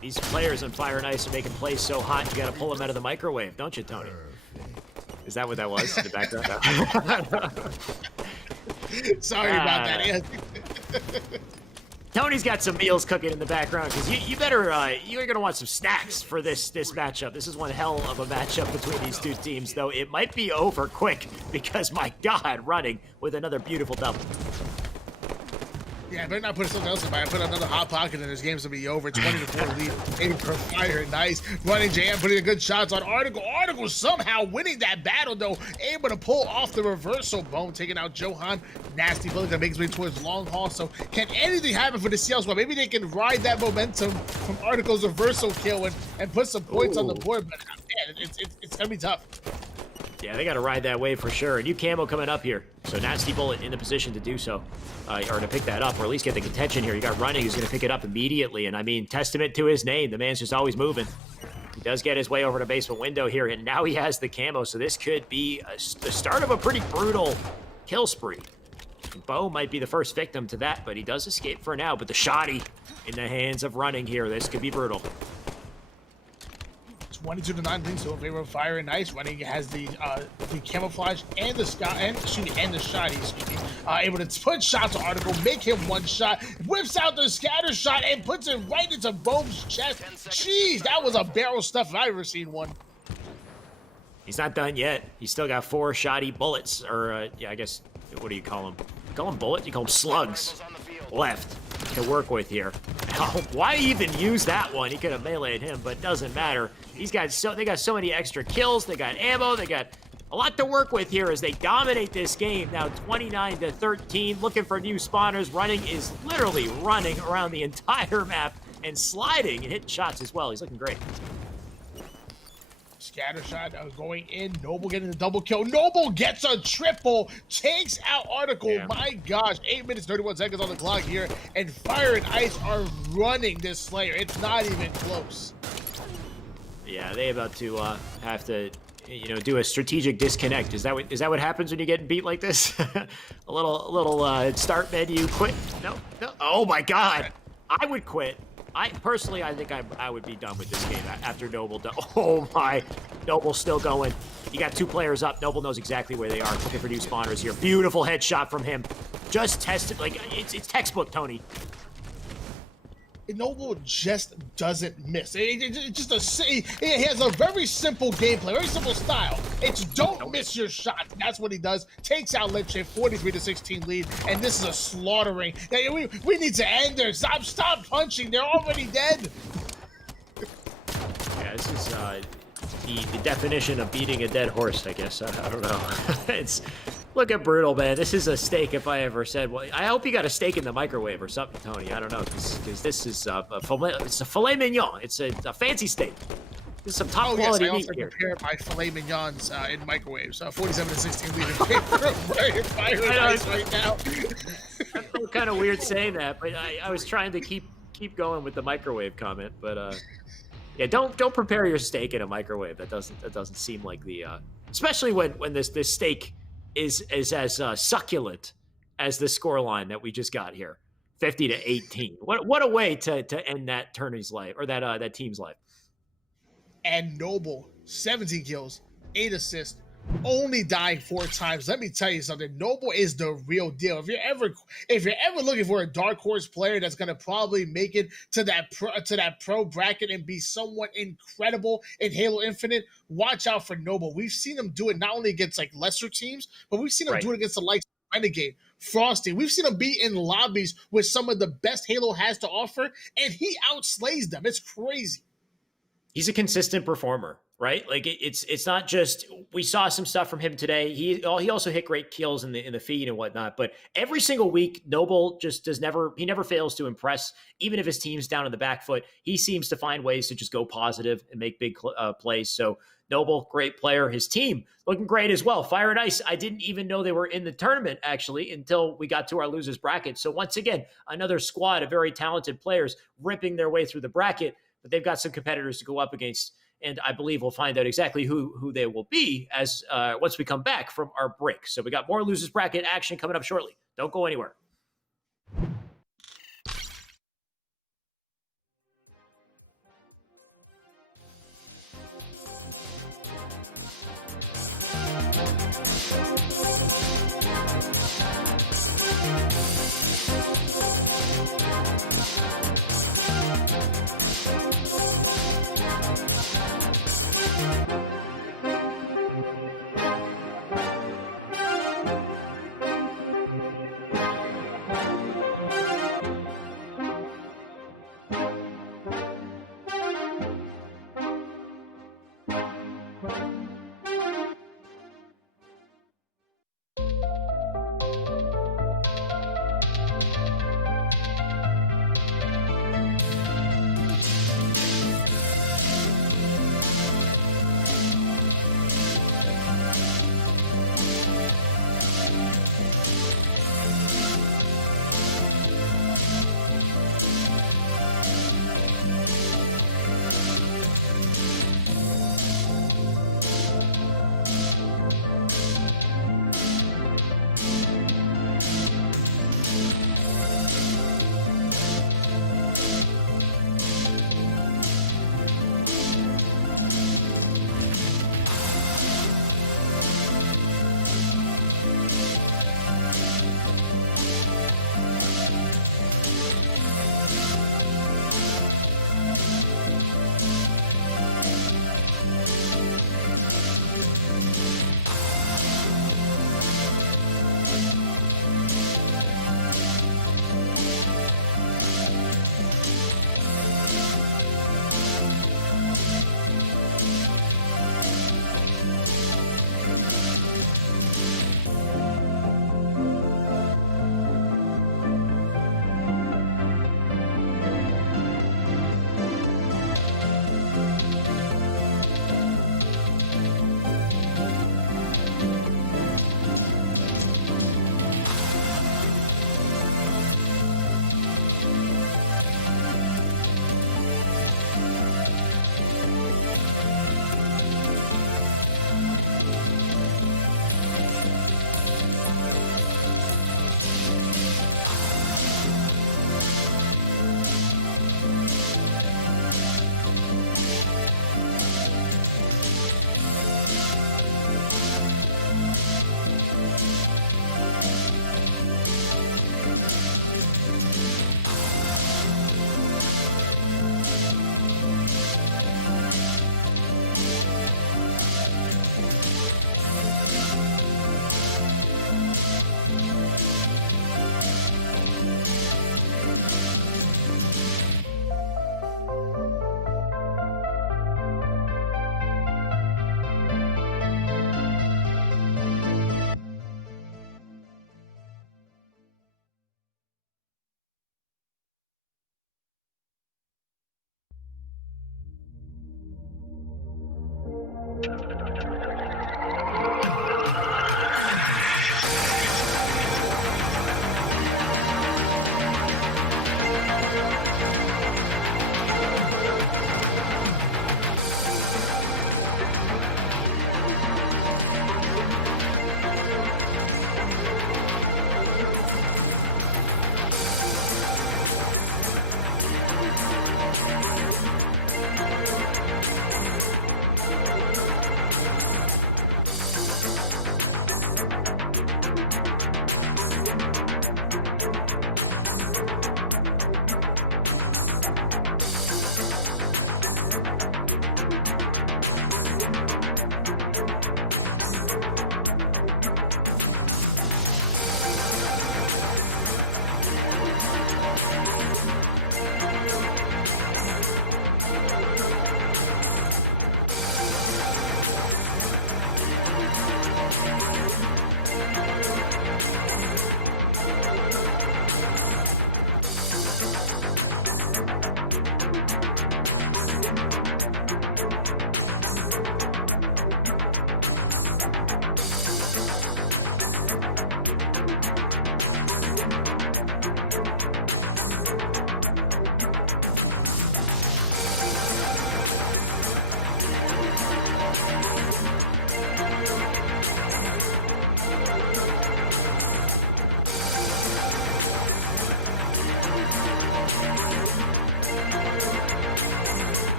These players on Fire and Ice are making plays so hot, you got to pull them out of the microwave, don't you, Tony? Is that what that was in the background? Sorry about that, Anthony. Tony's got some meals cooking in the background because you better you're gonna want some snacks for this matchup. This is one hell of a matchup between these two teams, though it might be over quick because my God, Running with another beautiful double. Yeah, I better not put something else in mind. I put another hot pocket and this game's gonna be over. 20-4 lead. Aiming for Fire and Ice. Running JM putting a good shots on Article. Article somehow winning that battle though. Able to pull off the reversal. Bone taking out Johan. Nasty Bullet that makes way towards long haul. So can anything happen for the CL squad? Maybe they can ride that momentum from Article's reversal kill and put some points on the board. But man, it's gonna be tough. Yeah, they got to ride that wave for sure. A new camo coming up here. So Nasty Bullet in the position to do so, or to pick that up, or at least get the contention here. You got Running who's going to pick it up immediately. And I mean, testament to his name. The man's just always moving. He does get his way over to basement window here, and now he has the camo. So this could be the start of a pretty brutal kill spree. Bo might be the first victim to that, but he does escape for now. But the shotty in the hands of Running here. This could be brutal. 22-9 leads in favor of Fire and Ice. Running has the camouflage and the sky and the shotty, excuse me. Able to put shots on Article, make him one shot, whips out the scatter shot and puts it right into Bone's chest. Jeez, that was a barrel stuff if I've ever seen one. He's not done yet. He's still got 4 shoddy bullets, or yeah, I guess, what do you call them? You call them bullets? You call them slugs left to work with here. Now, why even use that one? He could have meleeed him, but it doesn't matter. They got so many extra kills. They got ammo. They got a lot to work with here as they dominate this game. Now 29-13, looking for new spawners. Running is literally running around the entire map and sliding and hitting shots as well. He's looking great. Scatter shot going in. Noble getting the double kill. Noble gets a triple. Takes out Article. Yeah. My gosh. 8 minutes, 31 seconds on the clock here. And Fire and Ice are running this Slayer. It's not even close. Yeah, they about to have to, do a strategic disconnect. Is that what happens when you get beat like this? a little start menu quit. No. Oh my God. I would quit. I think I would be done with this game after Noble. Oh my, Noble's still going. You got 2 players up. Noble knows exactly where they are. Looking for new spawners here. Beautiful headshot from him. Just tested, like it's textbook, Tony. Noble just doesn't miss. He has a very simple gameplay, very simple style. It's don't miss your shot. That's what he does. Takes out Lecce, 43-16 lead, and this is a slaughtering. We need to end there. Stop punching. They're already dead. Yeah, this is the definition of beating a dead horse, I guess. I don't know. It's looking brutal, man. This is a steak if I ever said. Well, I hope you got a steak in the microwave or something, Tony. I don't know, because this is it's a filet mignon. It's a fancy steak. This is some top quality meat here. I also prepare my filet mignons in microwaves. 47-16 lead in favor of Fire and Ice right now. I feel kind of weird saying that, but I was trying to keep going with the microwave comment, but yeah, don't prepare your steak in a microwave. That doesn't seem like the especially when this steak is as succulent as the scoreline that we just got here, 50-18. What a way to end that tourney's life, or that team's life. And Noble, 17 kills, 8 assists, only dying 4 times. Let me tell you something. Noble is the real deal. If you're ever looking for a dark horse player that's gonna probably make it to that pro bracket and be somewhat incredible in Halo Infinite, watch out for Noble. We've seen him do it not only against like lesser teams, but we've seen him do it against the likes of Renegade, Frosty. We've seen him be in lobbies with some of the best Halo has to offer, and he outslays them. It's crazy. He's a consistent performer, right? Like it's not just we saw some stuff from him today. He also hit great kills in the feed and whatnot. But every single week, Noble just he never fails to impress. Even if his team's down in the back foot, he seems to find ways to just go positive and make big plays. So Noble, great player. His team looking great as well. Fire and Ice, I didn't even know they were in the tournament actually until we got to our losers bracket. So once again, another squad of very talented players ripping their way through the bracket. But they've got some competitors to go up against, and I believe we'll find out exactly who they will be as once we come back from our break. So we got more losers bracket action coming up shortly. Don't go anywhere.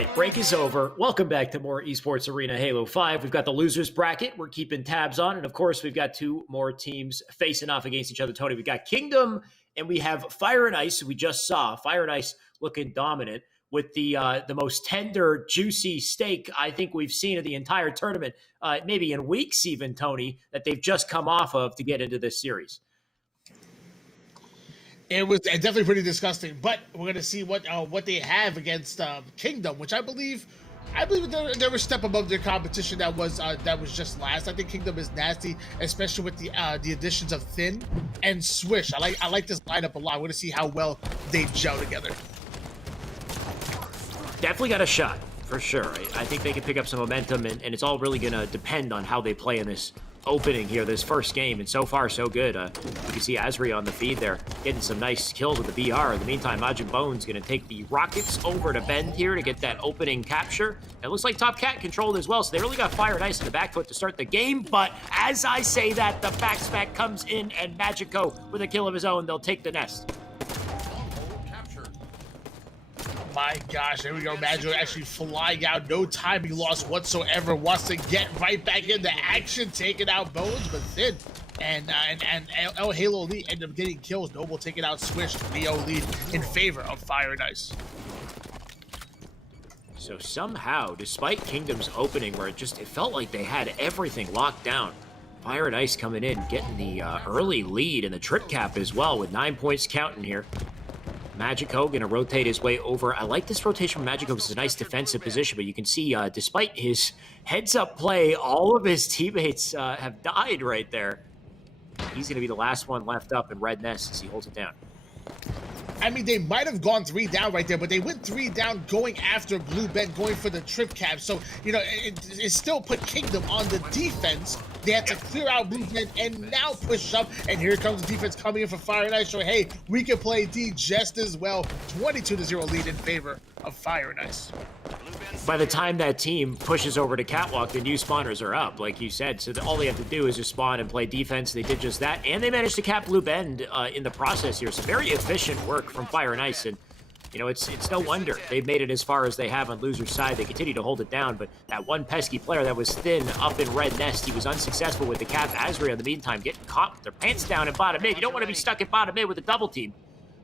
right, break is over. Welcome back to more Esports Arena Halo 5. We've got the losers bracket we're keeping tabs on. And of course, we've got two more teams facing off against each other. Tony, we've got Kingdom and we have Fire and Ice, who we just saw. Fire and Ice looking dominant with the most tender, juicy steak I think we've seen of the entire tournament, maybe in weeks even, Tony, that they've just come off of to get into this series. It was definitely pretty disgusting, but we're gonna see what they have against Kingdom, which I believe they were a step above their competition that was just last. I think Kingdom is nasty, especially with the additions of Thin and Swish. I like this lineup a lot. We're gonna see how well they gel together. Definitely got a shot for sure. I think they can pick up some momentum, and it's all really gonna depend on how they play in this opening here, this first game, and so far so good. You can see Azri on the feed there getting some nice kills with the BR. In the meantime, Majin Bones going to take the rockets over to Bend here to get that opening capture. It looks like Top Cat controlled as well, so they really got Fire and Ice in the back foot to start the game. But as I say that, the backspec comes in, and Magico with a kill of his own. They'll take the nest. My gosh, there we go. Magico actually flying out, no timing loss whatsoever. Wants to get right back into action, taking out Bones, but Thin and El Halo Elite end up getting kills. Noble taking out Swish, Neo lead in favor of Fire and Ice. So somehow, despite Kingdom's opening, where it felt like they had everything locked down, Fire and Ice coming in, getting the early lead and the trip cap as well, with 9 points counting here. Magico going to rotate his way over. I like this rotation from Magico because it's a nice defensive position, but you can see despite his heads-up play, all of his teammates have died right there. He's going to be the last one left up in Red Nest as he holds it down. I mean, they might have gone 3 down right there, but they went 3 down going after Blue Ben, going for the trip cap. So, you know, it still put Kingdom on the defense. They had to clear out Blue Ben and now push up. And here comes the defense coming in for Fire and Ice. So, hey, we can play D just as well. 22-0 lead in favor of Fire and Ice. By the time that team pushes over to Catwalk, the new spawners are up, like you said. So all they have to do is just spawn and play defense. They did just that, and they managed to cap Blue Bend in the process here. So very efficient work from Fire and Ice, and you know it's no wonder they've made it as far as they have on loser's side. They continue to hold it down, but that one pesky player that was Thin up in Red Nest, he was unsuccessful with the cap. Azri, in the meantime, getting caught with their pants down in bottom mid. You don't want to be stuck at bottom mid with a double team.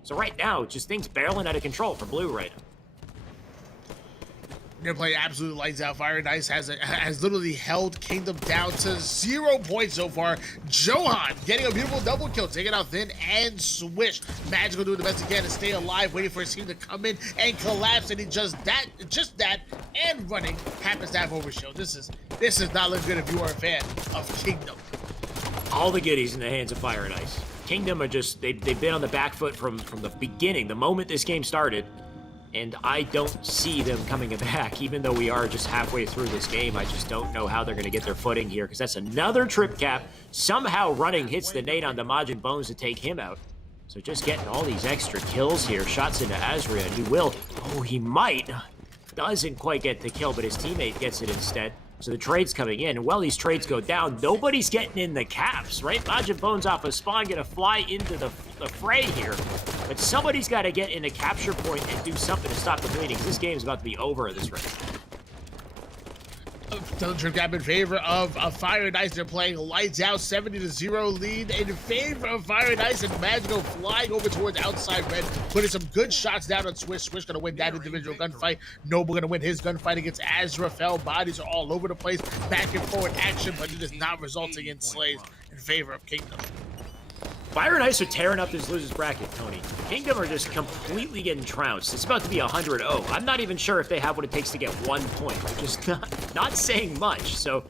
So right now, just things barreling out of control for Blue right now. They're playing absolute lights out. Fire and Ice has literally held Kingdom down to 0 points so far. Johan getting a beautiful double kill, taking out Thin and Swish. Magical doing the best he can to stay alive, waiting for his team to come in and collapse, and he just that, and running happens to have overshield. This is not looking good if you are a fan of Kingdom. All the goodies in the hands of Fire and Ice. Kingdom are just they've been on the back foot from the beginning, the moment this game started. And I don't see them coming back, even though we are just halfway through this game. I just don't know how they're going to get their footing here, because that's another trip cap. Somehow running hits the nade on the Majin Bones to take him out. So just getting all these extra kills here. Shots into Azria, and he will. Oh, he might. Doesn't quite get the kill, but his teammate gets it instead. So the trade's coming in, and while these trades go down, nobody's getting in the caps, right? Majin Bones off a spawn, gonna fly into the fray here. But somebody's got to get in a capture point and do something to stop the bleeding. This game is about to be over at this rate. Trip cap in favor of Fire and Ice. They're playing lights out, 70-0 lead in favor of Fire and Ice, and Magico flying over towards outside red, putting some good shots down on Swish. Swish gonna win that individual gunfight. Noble gonna win his gunfight against Azra. Fell bodies are all over the place, back and forward action, but it is not resulting in slays in favor of Kingdom. Fire and Ice are tearing up this loser's bracket, Tony. Kingdom are just completely getting trounced. It's about to be 100-0. I'm not even sure if they have what it takes to get 1 point, which is not saying much. So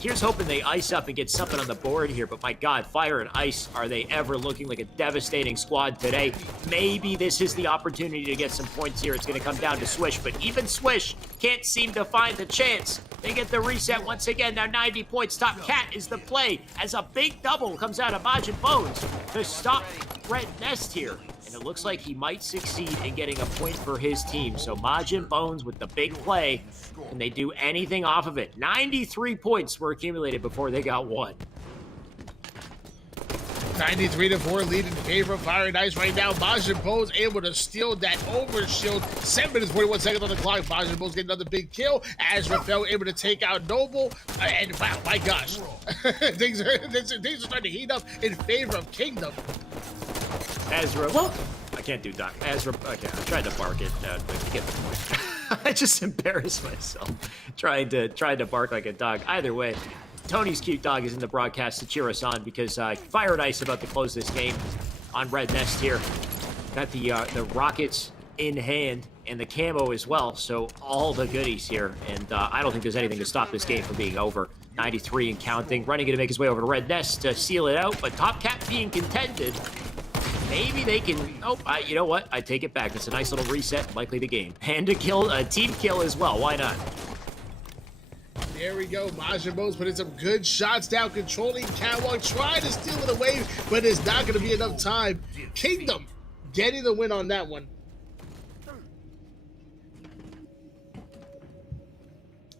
here's hoping they ice up and get something on the board here. But my God, Fire and Ice, are they ever looking like a devastating squad today? Maybe this is the opportunity to get some points here. It's going to come down to Swish, but even Swish can't seem to find the chance. They get the reset once again. Now 90 points. Top Cat is the play as a big double comes out of Majin Bones to stop Red Nest here. And it looks like he might succeed in getting a point for his team. So Majin Bones with the big play. Can they do anything off of it? 93 points were accumulated before they got one. 93-4 lead in favor of Fire and Ice right now. Majin Bo's able to steal that overshield. 7 minutes, 41 seconds on the clock. Majin Bo's getting another big kill as Rafael able to take out Noble. And wow, my gosh. things are starting to heat up in favor of Kingdom. Ezra, well, I can't do Doc. Ezra, okay, I tried to bark it, but you get the point. I just embarrassed myself trying to bark like a dog. Either way, Tony's cute dog is in the broadcast to cheer us on because Fire and Ice about to close this game on Red Nest here. Got the rockets in hand and the camo as well, so all the goodies here. And I don't think there's anything to stop this game from being over. 93 and counting. Running to make his way over to Red Nest to seal it out, but Top Cat being contended. Maybe they can. Oh, you know what? I take it back. It's a nice little reset, likely the game. And a team kill as well. Why not? There we go. Majin Bo's putting some good shots down, controlling Catwalk, trying to steal it away, but it's not going to be enough time. Kingdom getting the win on that one.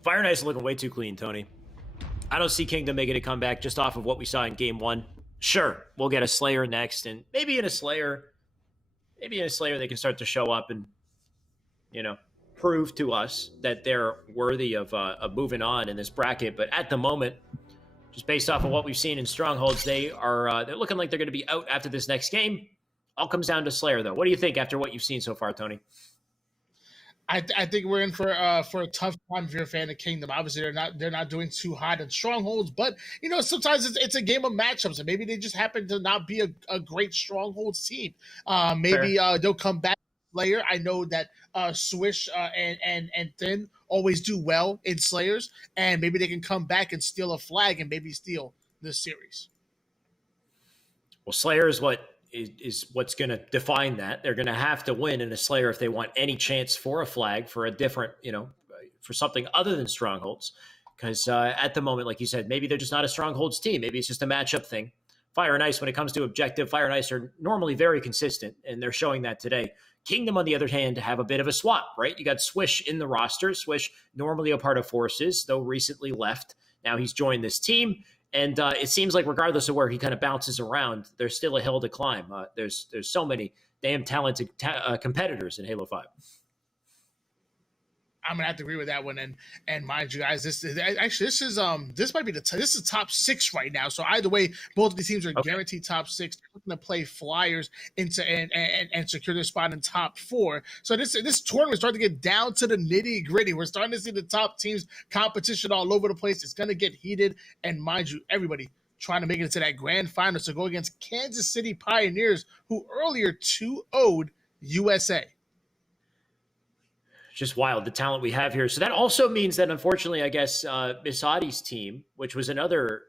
Fire and Ice is looking way too clean, Tony. I don't see Kingdom making a comeback just off of what we saw in Game 1. Sure, we'll get a Slayer next, and maybe in a Slayer they can start to show up and, prove to us that they're worthy of moving on in this bracket. But at the moment, just based off of what we've seen in Strongholds, they're looking like they're going to be out after this next game. All comes down to Slayer, though. What do you think after what you've seen so far, Tony? I think we're in for a tough time if you're a fan of Kingdom. Obviously, they're not doing too hot in Strongholds, but sometimes it's a game of matchups, and maybe they just happen to not be a great Strongholds team. Maybe they'll come back Slayer. I know that Swish and Thin always do well in Slayers, and maybe they can come back and steal a flag and maybe steal this series. Well, Slayer is what's going to define that. They're going to have to win in a Slayer if they want any chance for a flag for a different, for something other than Strongholds. Because at the moment, like you said, maybe they're just not a Strongholds team. Maybe it's just a matchup thing. Fire and Ice, when it comes to objective, Fire and Ice are normally very consistent, and they're showing that today. Kingdom, on the other hand, have a bit of a swap, right? You got Swish in the roster. Swish, normally a part of Forces, though recently left. Now he's joined this team. And it seems like regardless of where he kind of bounces around, there's still a hill to climb. There's so many damn talented competitors in Halo 5. I'm gonna have to agree with that one, and mind you guys, this might be this is top 6 right now. So either way, both of these teams are guaranteed top 6. They're looking to play Flyers into and secure their spot in top 4. So this tournament is starting to get down to the nitty gritty. We're starting to see the top teams competition all over the place. It's gonna get heated, and mind you, everybody trying to make it into that grand final to go against Kansas City Pioneers, who earlier 2-0'd USA. Just wild, the talent we have here. So that also means that, unfortunately, I guess Misadi's team, which was another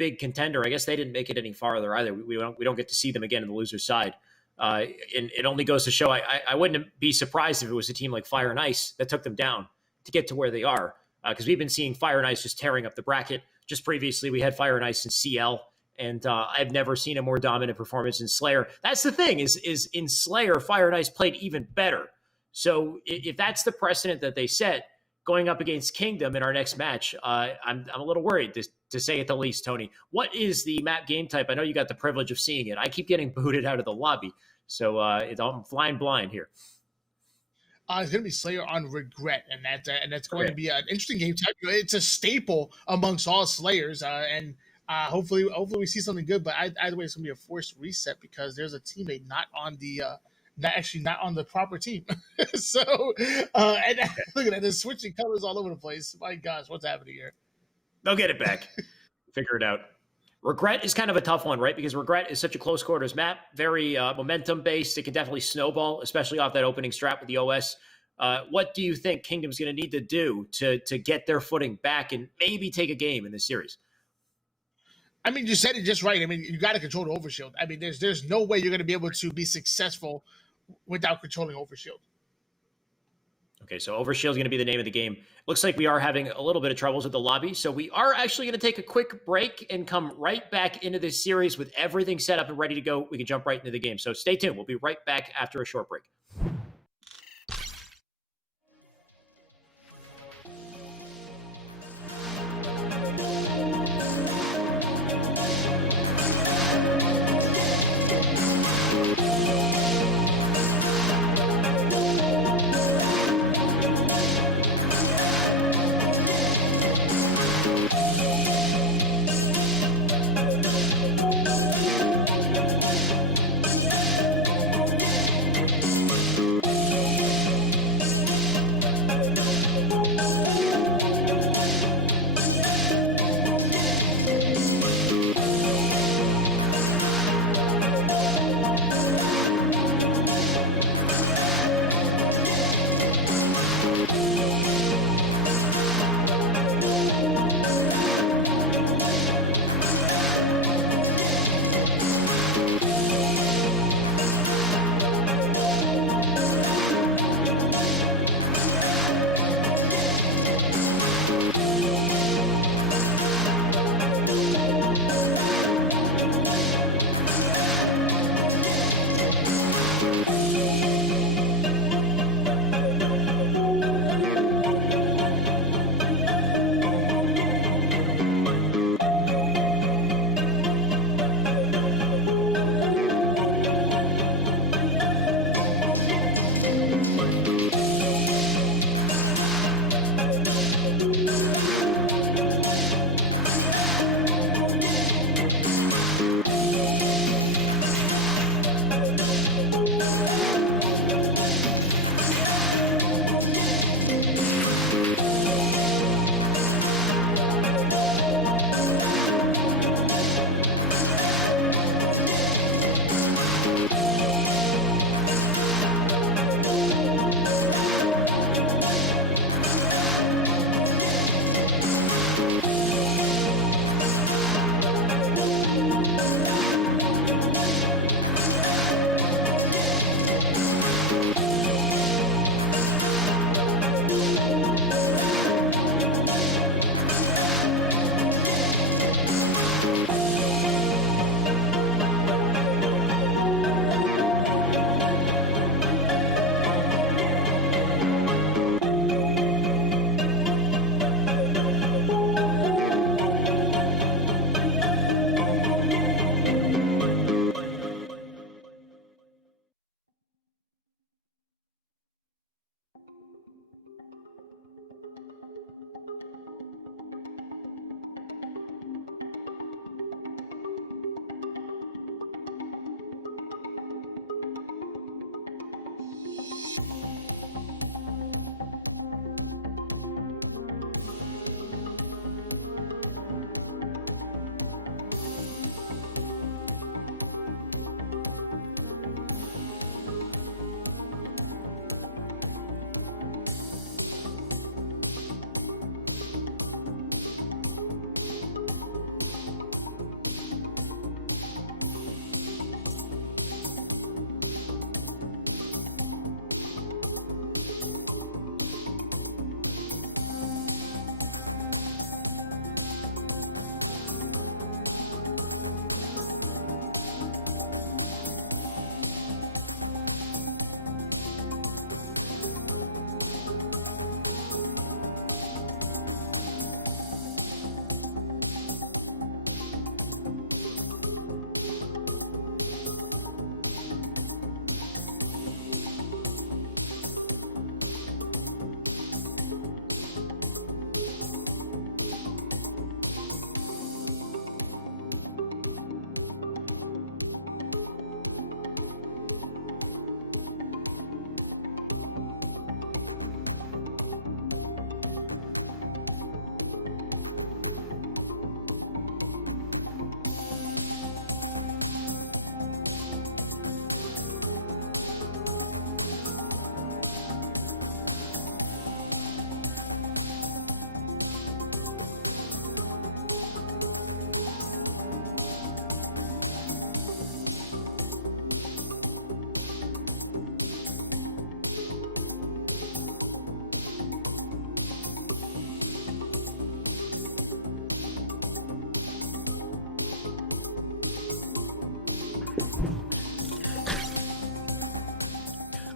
big contender, I guess they didn't make it any farther either. We don't get to see them again in the loser side. And it only goes to show I wouldn't be surprised if it was a team like Fire and Ice that took them down to get to where they are. Because we've been seeing Fire and Ice just tearing up the bracket. Just previously, we had Fire and Ice in CL, and I've never seen a more dominant performance in Slayer. That's the thing, is in Slayer, Fire and Ice played even better. So if that's the precedent that they set going up against Kingdom in our next match, I'm a little worried, to say it the least, Tony. What is the map game type? I know you got the privilege of seeing it. I keep getting booted out of the lobby, so I'm flying blind here. It's going to be Slayer on Regret, and that's going to be an interesting game type. It's a staple amongst all Slayers, and hopefully we see something good. But either way, it's going to be a forced reset because there's a teammate not on the proper team. So, and look at that, they're switching colors all over the place. My gosh, what's happening here? They'll get it back. Figure it out. Regret is kind of a tough one, right? Because Regret is such a close quarters map, very momentum based. It can definitely snowball, especially off that opening strat with the OS. What do you think Kingdom's going to need to do to get their footing back and maybe take a game in this series? I mean, you said it just right. I mean, you got to control the overshield. I mean, there's no way you're going to be able to be successful without controlling overshield. Okay, so overshield is going to be the name of the game. Looks like we are having a little bit of troubles with the lobby, so we are actually going to take a quick break and come right back into this series with everything set up and ready to go. We can jump right into the game. So stay tuned. We'll be right back after a short break.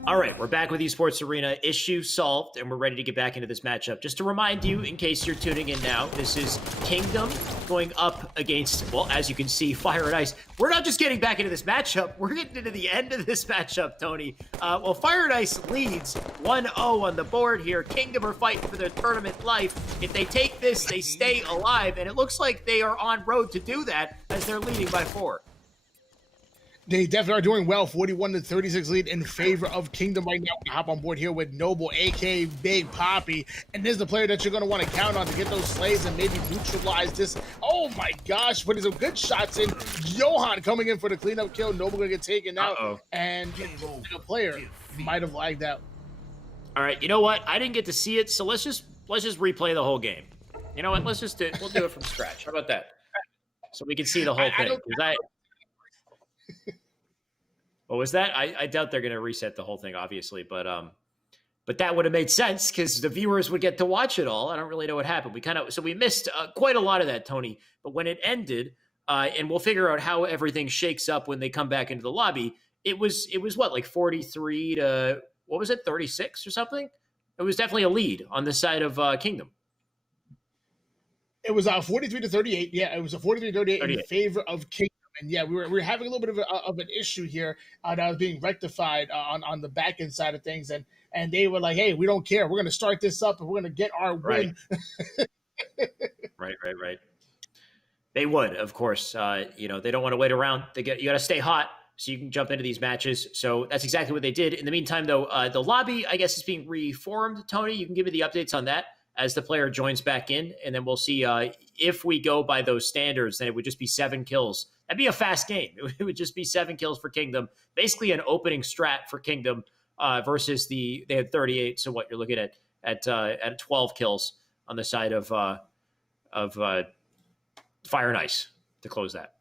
All right, we're back with Esports Arena. Issue solved, and we're ready to get back into this matchup. Just to remind you, in case you're tuning in now, this is Kingdom going up against, well, as you can see, Fire and Ice. We're not just getting back into this matchup, we're getting into the end of this matchup, Tony. Well, Fire and Ice leads 1-0 on the board here. Kingdom are fighting for their tournament life. If they take this, they stay alive, and it looks like they are on road to do that as they're leading by 4. They definitely are doing well. 41-36 lead in favor of Kingdom right now. We hop on board here with Noble, aka Big Poppy, and this is the player that you're going to want to count on to get those slays and maybe neutralize this. Oh my gosh, putting some good shots in. Johan coming in for the cleanup kill. Noble going to get taken out, and the player might have lagged out. All right, you know what? I didn't get to see it, so let's just replay the whole game. You know what? Let's just we'll do it from scratch. How about that? So we can see the whole thing. What was that? I doubt they're going to reset the whole thing, obviously, but that would have made sense because the viewers would get to watch it all. I don't really know what happened. We missed quite a lot of that, Tony. But when it ended, and we'll figure out how everything shakes up when they come back into the lobby. It was what, like 43 to 36 or something? It was definitely a lead on the side of Kingdom. It was 43-38. Yeah, it was a 43-38 in favor of Kingdom. And yeah, we were having a little bit of an issue here that was being rectified on the back end side of things, and they were like, "Hey, we don't care. We're going to start this up, and we're going to get our win." Right. They would, of course. They don't want to wait around. You got to stay hot so you can jump into these matches. So that's exactly what they did. In the meantime, though, the lobby, I guess, is being reformed. Tony, you can give me the updates on that as the player joins back in, and then we'll see if we go by those standards, then it would just be 7 kills. That'd be a fast game. It would just be 7 kills for Kingdom, basically an opening strat for Kingdom versus they had 38. So what you're looking at 12 kills on the side of Fire and Ice to close that.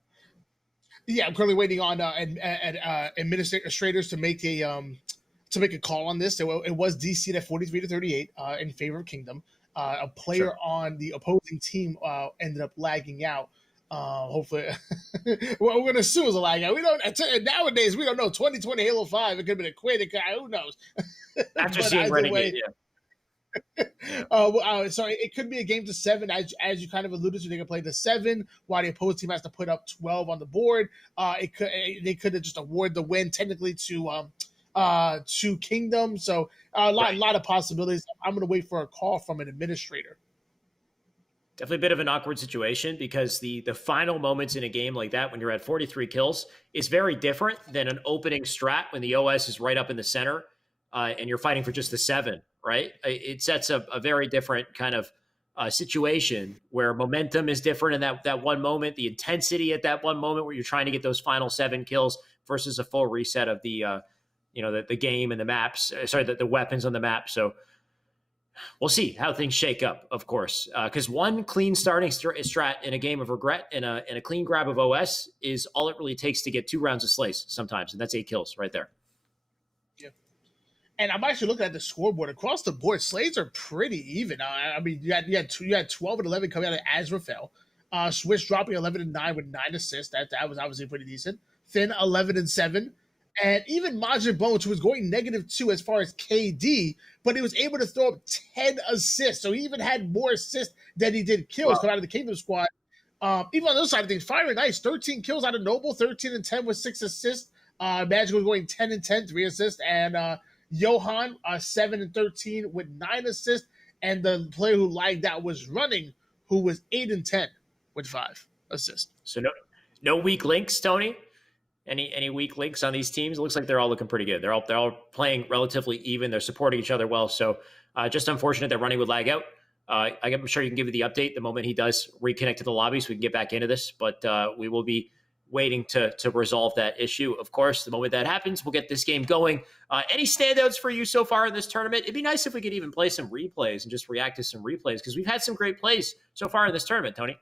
Yeah, I'm currently waiting on administrators to make a call on this. It was DC'd at 43-38 in favor of Kingdom. A player on the opposing team ended up lagging out. Hopefully, well, we're going to assume it's a lag out. We don't nowadays. We don't know. 2020 Halo 5. It could have been a quit. Who knows? After seeing Renegade, so it could be a game to 7, as you kind of alluded to. They could play to 7 while the opposing team has to put up 12 on the board. They could have just awarded the win technically to Kingdom. So a lot of possibilities. I'm going to wait for a call from an administrator. Definitely a bit of an awkward situation because the final moments in a game like that, when you're at 43 kills, is very different than an opening strat when the OS is right up in the center and you're fighting for just the 7, right? It sets a very different kind of situation where momentum is different in that one moment, the intensity at that one moment where you're trying to get those final 7 kills versus a full reset of the game and the maps, the weapons on the map. So we'll see how things shake up, of course, because one clean starting strat in a game of regret and a clean grab of OS is all it really takes to get 2 rounds of slays sometimes, and that's 8 kills right there. Yeah, and I'm actually looking at the scoreboard across the board. Slays are pretty even. I mean, you had 12 and 11 coming out of Azrael. Swish dropping 11 and 9 with 9 assists. That was obviously pretty decent. Finn 11 and 7. And even Majin Bones, who was going -2 as far as KD, but he was able to throw up 10 assists. So he even had more assists than he did kills coming out of the Kingdom squad. Even on the other side of things, Fire and Ice, 13 kills out of Noble, 13 and 10 with 6 assists. Magic was going 10 and 10, 3 assists. And Johan, 7 and 13 with 9 assists. And the player who lagged out was Running, who was 8 and 10 with 5 assists. So no weak links, Tony? Any weak links on these teams? It looks like they're all looking pretty good. They're all playing relatively even. They're supporting each other well. So just unfortunate that Running would lag out. I'm sure you can give you the update the moment he does reconnect to the lobby so we can get back into this. But we will be waiting to resolve that issue. Of course, the moment that happens, we'll get this game going. Any standouts for you so far in this tournament? It'd be nice if we could even play some replays and just react to some replays because we've had some great plays so far in this tournament, Tony.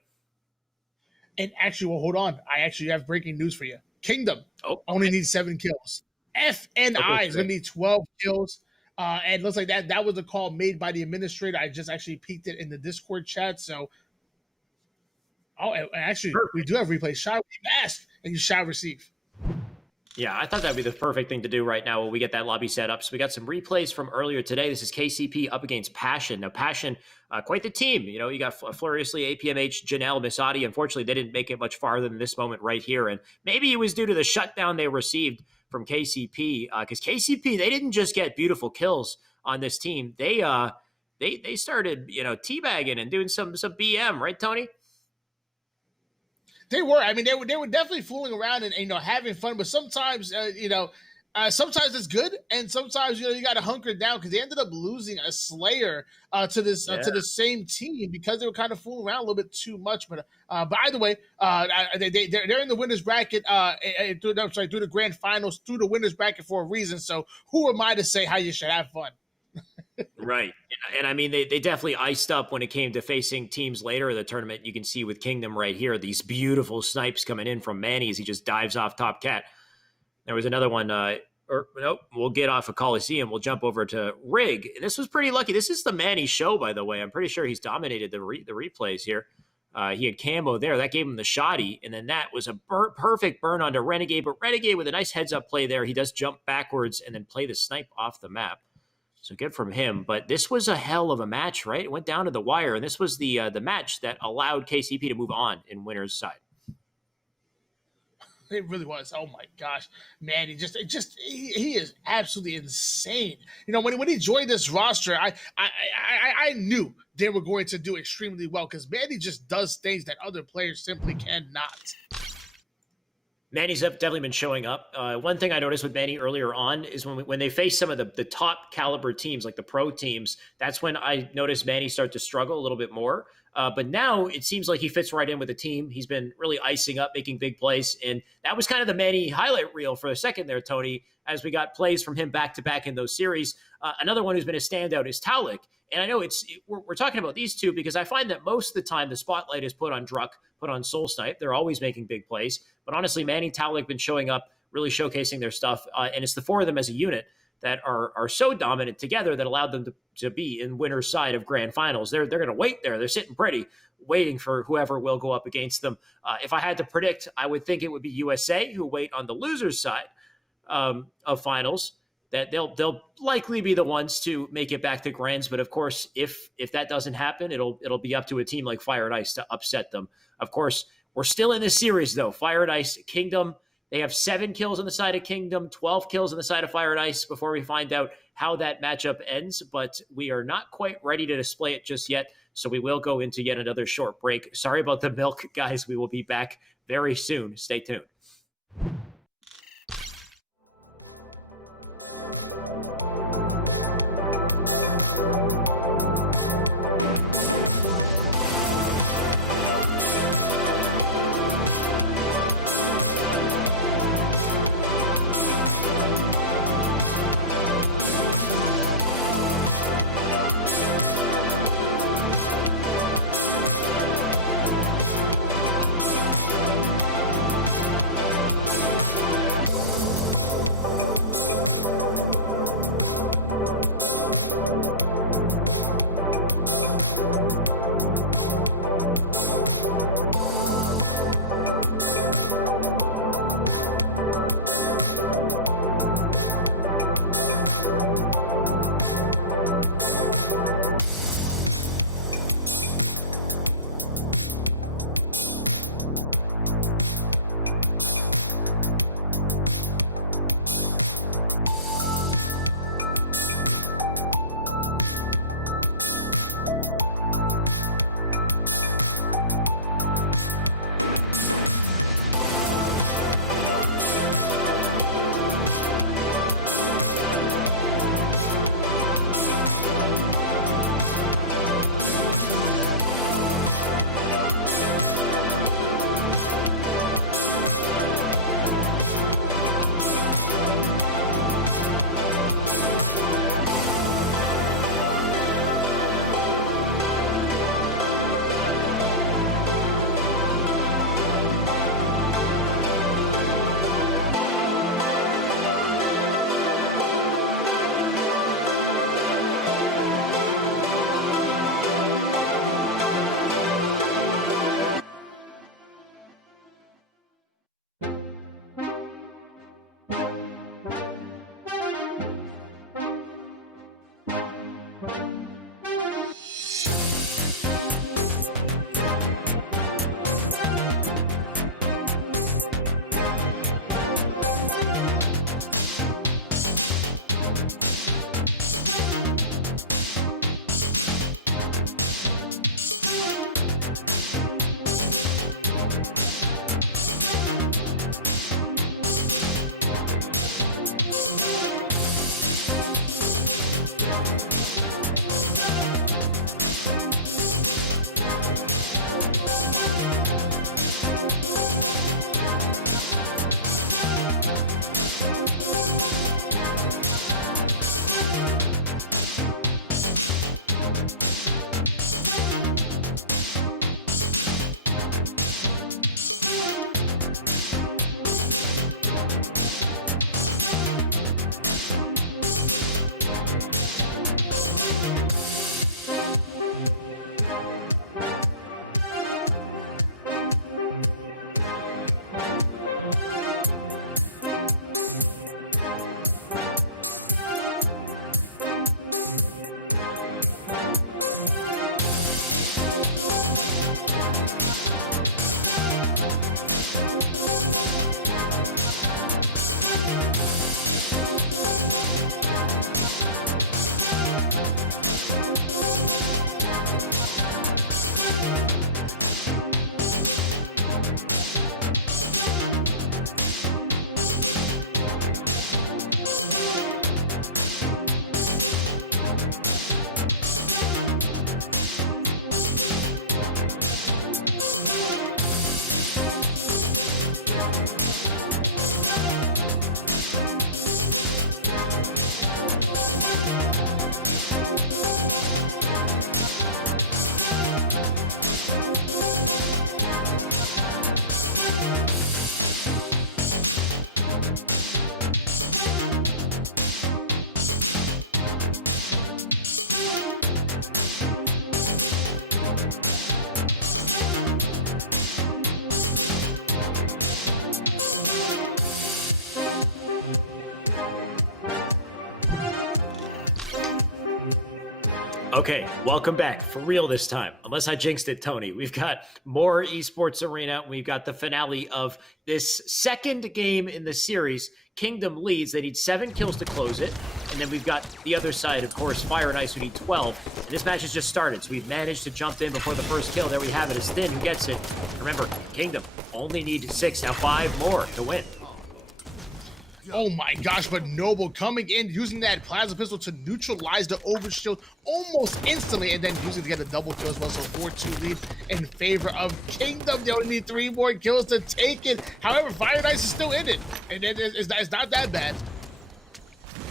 And actually, well, hold on. I actually have breaking news for you. Kingdom only needs 7 kills. FNI is going to need 12 kills. And it looks like that was a call made by the administrator. I just actually peeked it in the Discord chat. So, actually, we do have replay. Shall we ask and you shall receive. Yeah, I thought that'd be the perfect thing to do right now when we get that lobby set up. So we got some replays from earlier today. This is KCP up against Passion. Now, Passion, quite the team. You know, you got Fluriously, APMH, Janelle, Misati. Unfortunately, they didn't make it much farther than this moment right here. And maybe it was due to the shutdown they received from KCP. Because KCP, they didn't just get beautiful kills on this team. They started, you know, teabagging and doing some BM, right, Tony? They were. I mean, they were definitely fooling around and, you know, having fun. But sometimes, sometimes it's good, and sometimes, you know, you got to hunker down, because they ended up losing a Slayer to the same team because they were kind of fooling around a little bit too much. But either way, they're in the winners bracket through the grand finals, through the winners bracket for a reason. So who am I to say how you should have fun? Right. And I mean, they definitely iced up when it came to facing teams later in the tournament. You can see with Kingdom right here, these beautiful snipes coming in from Manny as he just dives off Top Cat. There was another one, we'll get off of Coliseum. We'll jump over to Rig. And this was pretty lucky. This is the Manny show, by the way. I'm pretty sure he's dominated the replays here. He had camo there. That gave him the shoddy. And then that was a perfect burn onto Renegade. But Renegade with a nice heads-up play there. He does jump backwards and then play the snipe off the map. So good from him. But this was a hell of a match, right? It went down to the wire, and this was the match that allowed KCP to move on in winner's side. It really was. Oh my gosh, man! He is absolutely insane. You know, when he joined this roster, I knew they were going to do extremely well, because Manny just does things that other players simply cannot. Manny's definitely been showing up. One thing I noticed with Manny earlier on is when they face some of the top caliber teams, like the pro teams, that's when I noticed Manny start to struggle a little bit more. But now it seems like he fits right in with the team. He's been really icing up, making big plays. And that was kind of the Manny highlight reel for a second there, Tony, as we got plays from him back-to-back in those series. Another one who's been a standout is Taulik. And I know we're talking about these two because I find that most of the time the spotlight is put on Druck, put on Soul Snipe. They're always making big plays. But honestly, Manny, Taulik been showing up, really showcasing their stuff. And it's the four of them as a unit that are so dominant together that allowed them to be in winner's side of grand finals. They're going to wait there. They're sitting pretty, waiting for whoever will go up against them. If I had to predict, I would think it would be USA who wait on the loser's side of finals. That they'll likely be the ones to make it back to grands. But of course, if that doesn't happen, it'll be up to a team like Fire and Ice to upset them. Of course, we're still in this series though. Fire and Ice, Kingdom, they have 7 kills on the side of Kingdom, 12 kills on the side of Fire and Ice before we find out how that matchup ends. But we are not quite ready to display it just yet. So we will go into yet another short break. Sorry about the milk, guys. We will be back very soon. Stay tuned. Okay, welcome back. For real this time. Unless I jinxed it, Tony. We've got more Esports Arena. We've got the finale of this second game in the series. Kingdom leads. They need 7 kills to close it. And then we've got the other side, of course, Fire and Ice, who need 12. And this match has just started, so we've managed to jump in before the first kill. There we have it. It's Thin who gets it. Remember, Kingdom only need 6, now 5 more to win. Oh my gosh, but Noble coming in, using that plasma pistol to neutralize the overshield almost instantly, and then using to get a double kill as well. So 4-2 lead in favor of Kingdom. They only need 3 more kills to take it. However, Fire and Ice is still in it, and it's not that bad.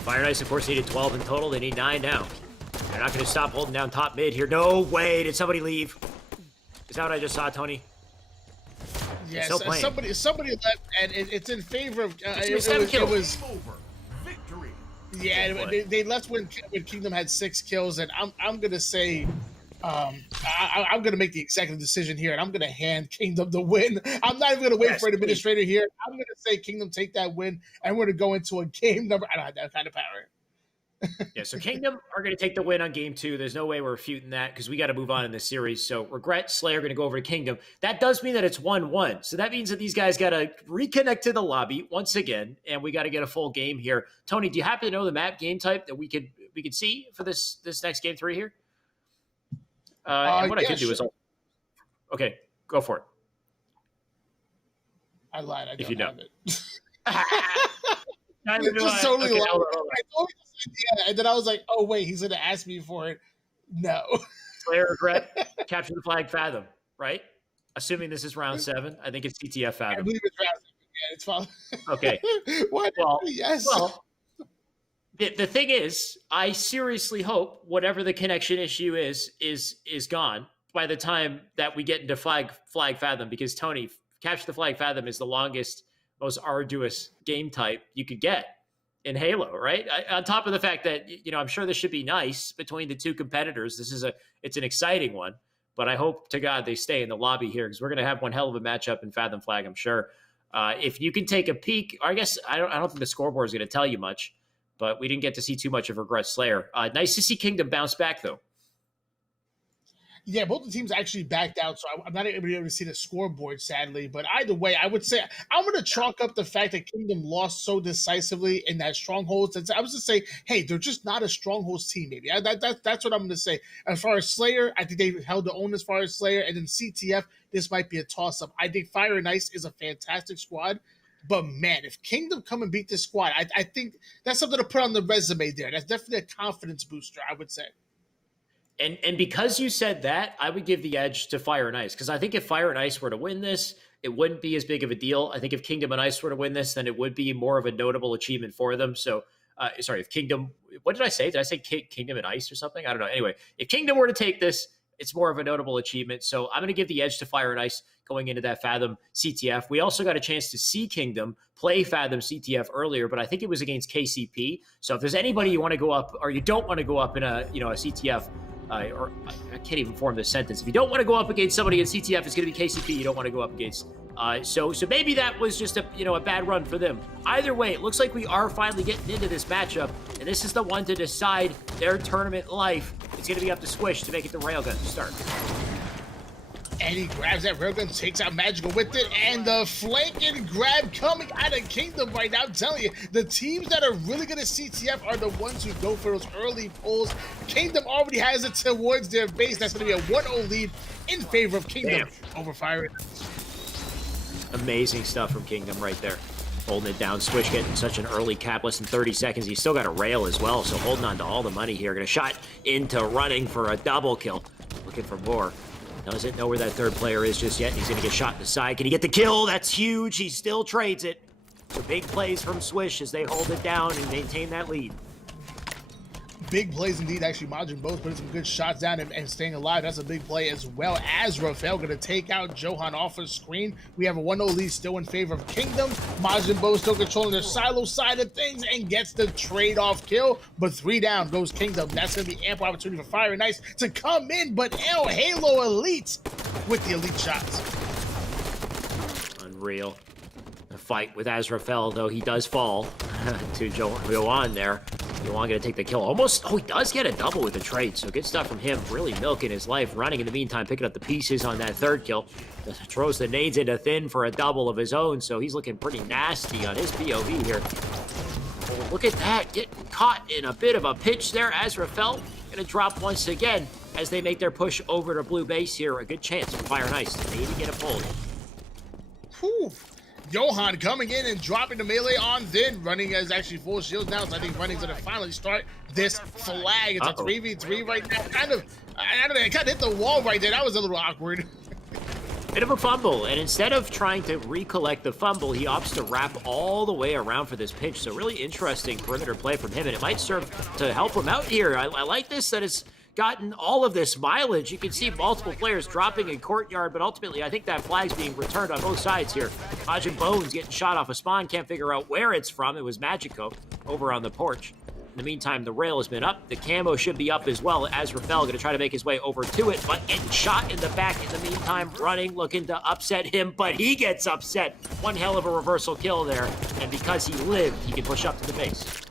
Fire and Ice, of course, needed 12 in total. They need 9 now. They're not going to stop holding down top mid here. No way. Did somebody leave? Is that what I just saw, Tony? Yes, somebody left, and it's in favor of. It was Victory. Yeah, they left when Kingdom had 6 kills, and I'm gonna say, I'm gonna make the executive decision here, and I'm gonna hand Kingdom the win. I'm not even gonna wait for an administrator here. I'm gonna say Kingdom take that win, and we're gonna go into a game number. I don't have that kind of power. Yeah, so Kingdom are going to take the win on game 2. There's no way we're refuting that because we got to move on in this series. So Regret, Slayer going to go over to Kingdom. That does mean that it's 1-1. So that means that these guys got to reconnect to the lobby once again, and we got to get a full game here. Tony, do you happen to know the map game type that we could see for this next game 3 here? And what I could do is, okay, go for it. I lied. I don't if you know. have it. Just totally lied. I totally said yeah, and then I was like, "Oh wait, he's gonna ask me for it." No. Slayer, Regret, capture the flag, Fathom, right? Assuming this is round 7, I think it's CTF Fathom. I believe it's round 7. Yeah, it's fine. Okay. What? Well, yes. Well, the thing is, I seriously hope whatever the connection issue is gone by the time that we get into flag Fathom, because Tony, capture the flag Fathom is the longest, most arduous game type you could get in Halo, right? On top of the fact that, I'm sure this should be nice between the two competitors. It's an exciting one, but I hope to God they stay in the lobby here because we're going to have one hell of a matchup in Fathom Flag, I'm sure. If you can take a peek, or I guess I don't think the scoreboard is going to tell you much, but we didn't get to see too much of Regret Slayer. Nice to see Kingdom bounce back, though. Yeah, both the teams actually backed out, so I'm not able to see the scoreboard, sadly. But either way, I would say I'm going to chalk up the fact that Kingdom lost so decisively in that Strongholds. I was to say, hey, they're just not a Strongholds team, maybe. That's what I'm going to say. As far as Slayer, I think they held their own as far as Slayer. And then CTF, this might be a toss-up. I think Fire and Ice is a fantastic squad. But, man, if Kingdom come and beat this squad, I think that's something to put on the resume there. That's definitely a confidence booster, I would say. And because you said that, I would give the edge to Fire and Ice, because I think if Fire and Ice were to win this, it wouldn't be as big of a deal. I think if Kingdom and Ice were to win this, then it would be more of a notable achievement for them. So, if Kingdom, what did I say? Did I say Kingdom and Ice or something? I don't know. Anyway, if Kingdom were to take this, it's more of a notable achievement. So I'm going to give the edge to Fire and Ice going into that Fathom CTF. We also got a chance to see Kingdom play Fathom CTF earlier, but I think it was against KCP. So if there's anybody you want to go up, or you don't want to go up in a CTF, or I can't even form this sentence. If you don't want to go up against somebody in CTF, it's going to be KCP. You don't want to go up against. So maybe that was just a bad run for them. Either way, it looks like we are finally getting into this matchup, and this is the one to decide their tournament life. It's going to be up to Swish to make it the Railgun to start. And he grabs that railgun, takes out Magical with it, and the flanking grab coming out of Kingdom right now. I'm telling you, the teams that are really good at CTF are the ones who go for those early pulls. Kingdom already has it towards their base. That's going to be a 1-0 lead in favor of Kingdom over Fire. Amazing stuff from Kingdom right there. Holding it down. Swish getting such an early cap, less than 30 seconds. He's still got a rail as well, so holding on to all the money here. Going to shot into running for a double kill. Looking for more. Doesn't know where that third player is just yet. He's going to get shot in the side. Can he get the kill? That's huge. He still trades it. So big plays from Swish as they hold it down and maintain that lead. Big plays indeed. Actually, Majin Bo's putting some good shots down and staying alive. That's a big play, as well as Rafael going to take out Johan off the screen. We have a 1-0 lead still in favor of Kingdom. Majin Bo still controlling their silo side of things and gets the trade-off kill. But 3 down goes Kingdom. That's going to be ample opportunity for Fire and Ice to come in. But Halo Elite with the elite shots. Unreal. The fight with Azrael, though he does fall to Johan there. Yohan gonna take the kill. Almost, oh, he does get a double with the trade, so good stuff from him. Really milking his life, running in the meantime, picking up the pieces on that third kill. Throws the nades into Thin for a double of his own, so he's looking pretty nasty on his POV here. Oh, look at that, getting caught in a bit of a pinch there. Azrael gonna drop once again as they make their push over to blue base here. A good chance for Fire and Ice to maybe get a pull. Whew. Yohan coming in and dropping the melee on Thin. Running is actually full shields now, so I think Running's gonna finally start this flag. It's a 3v3 right now. I don't know, it kind of hit the wall right there. That was a little awkward. Bit of a fumble, and instead of trying to recollect the fumble, he opts to wrap all the way around for this pinch. So really interesting perimeter play from him, and it might serve to help him out here. I like this, that it's gotten all of this mileage. You can see multiple players dropping in courtyard, but ultimately I think that flag's being returned on both sides here. Majin Bones getting shot off a spawn, can't figure out where it's from. It was Magico over on the porch. In the meantime, the rail has been up. The camo should be up as well. Azrael going to try to make his way over to it, but getting shot in the back in the meantime. Running, looking to upset him, but he gets upset. One hell of a reversal kill there, and because he lived, he can push up to the base.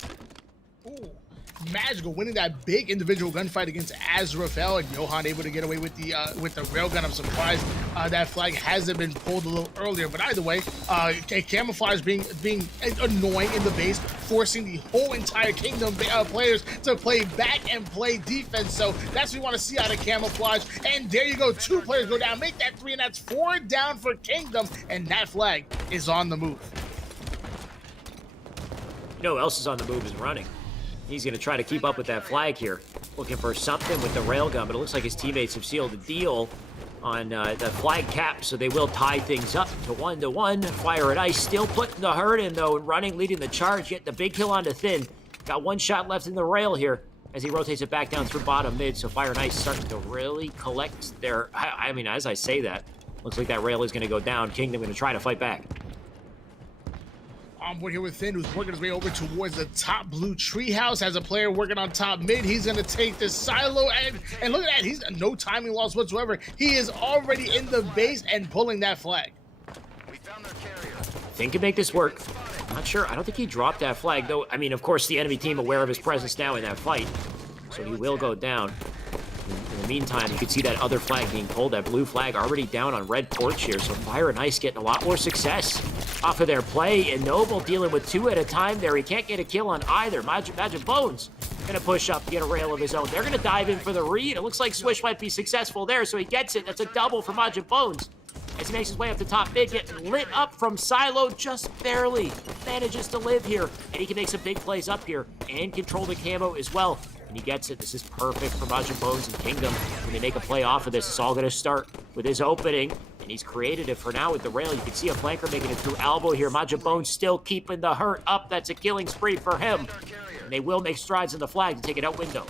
Ooh. Magical winning that big individual gunfight against Azrael, and Yohan able to get away with the railgun. I'm surprised that flag hasn't been pulled a little earlier, but either way, camouflage being annoying in the base, forcing the whole entire Kingdom players to play back and play defense. So that's what we want to see out of camouflage. And there you go, 2 players go down, make that 3, and that's 4 down for Kingdom, and that flag is on the move. You know who else is on the move is Running. He's going to try to keep up with that flag here. Looking for something with the railgun, but it looks like his teammates have sealed the deal on the flag cap, so they will tie things up to 1-1. Fire and Ice still putting the hurt in, though, and Running leading the charge, getting the big kill onto Thin. Got 1 shot left in the rail here as he rotates it back down through bottom mid, so Fire and Ice starting to really collect their... I mean, as I say that, looks like that rail is going to go down. Kingdom going to try to fight back. On board here with Thin, who's working his way over towards the top blue treehouse. Has a player working on top mid. He's going to take the silo, and look at that. He's no timing loss whatsoever. He is already in the base and pulling that flag. We found their carrier. Think can make this work. Not sure. I don't think he dropped that flag, though. I mean, of course, the enemy team aware of his presence now in that fight, so he will go down. In the meantime, you can see that other flag being pulled, that blue flag already down on red porch here, so Fire and Ice getting a lot more success off of their play, and Noble dealing with 2 at a time there. He can't get a kill on either. Majin Bones gonna push up, get a rail of his own. They're gonna dive in for the read. It looks like Swish might be successful there, so he gets it. That's a double for Majin Bones. As he makes his way up the top mid, getting lit up from Silo, just barely manages to live here, and he can make some big plays up here and control the camo as well. And he gets it. This is perfect for Majin Bones and Kingdom. When they make a play off of this, it's all going to start with his opening. And he's created it for now with the rail. You can see a flanker making it through elbow here. Majin Bones still keeping the hurt up. That's a killing spree for him. And they will make strides in the flag to take it out window.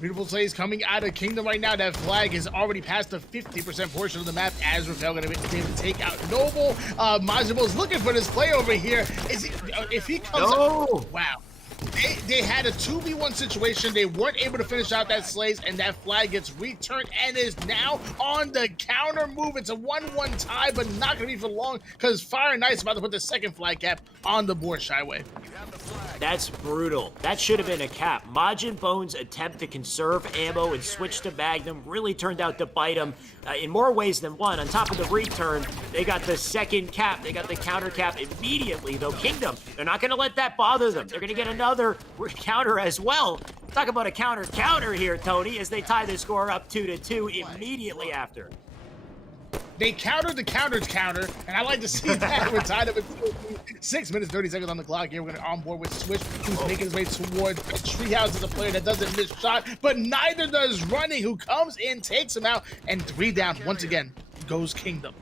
Beautiful plays coming out of Kingdom right now. That flag is already past the 50% portion of the map. Azrael going to be able to take out Noble. Majin Bones looking for this play over here. If he comes up, wow. They had a 2v1 situation. They weren't able to finish out that Slays, and that flag gets returned and is now on the counter move. It's a 1-1 tie, but not going to be for long because Fire and Ice about to put the second flag cap on the board, Shyway. That's brutal. That should have been a cap. Majin Bones' attempt to conserve ammo and switch to Magnum really turned out to bite him in more ways than one. On top of the return, they got the second cap. They got the counter cap immediately, though. Kingdom, they're not going to let that bother them. They're going to get another counter as well. Talk about a counter here, Tony, as they tie the score up 2-2 immediately after. They countered the counter, and I like to see that. We're tied up at 6 minutes, 30 seconds on the clock here. We're going to onboard with Swish, who's making his way towards Treehouse as a player that doesn't miss shot, but neither does Running, who comes in, takes him out, and 3 down. Once again, goes Kingdom.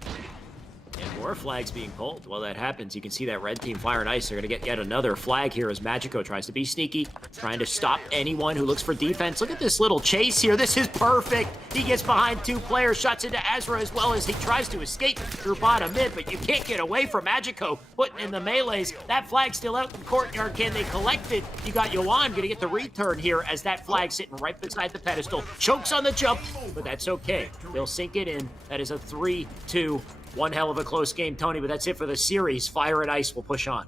And more flags being pulled. While that happens, you can see that red team Fire and Ice are going to get yet another flag here as Magico tries to be sneaky, trying to stop anyone who looks for defense. Look at this little chase here. This is perfect. He gets behind 2 players, shots into Azra as well as he tries to escape through bottom mid, but you can't get away from Magico putting in the melees. That flag's still out in courtyard. Can they collect it? You got Yohan going to get the return here as that flag sitting right beside the pedestal. Chokes on the jump, but that's okay. They'll sink it in. That is a 3-2. One hell of a close game, Tony, but that's it for the series. Fire and Ice will push on.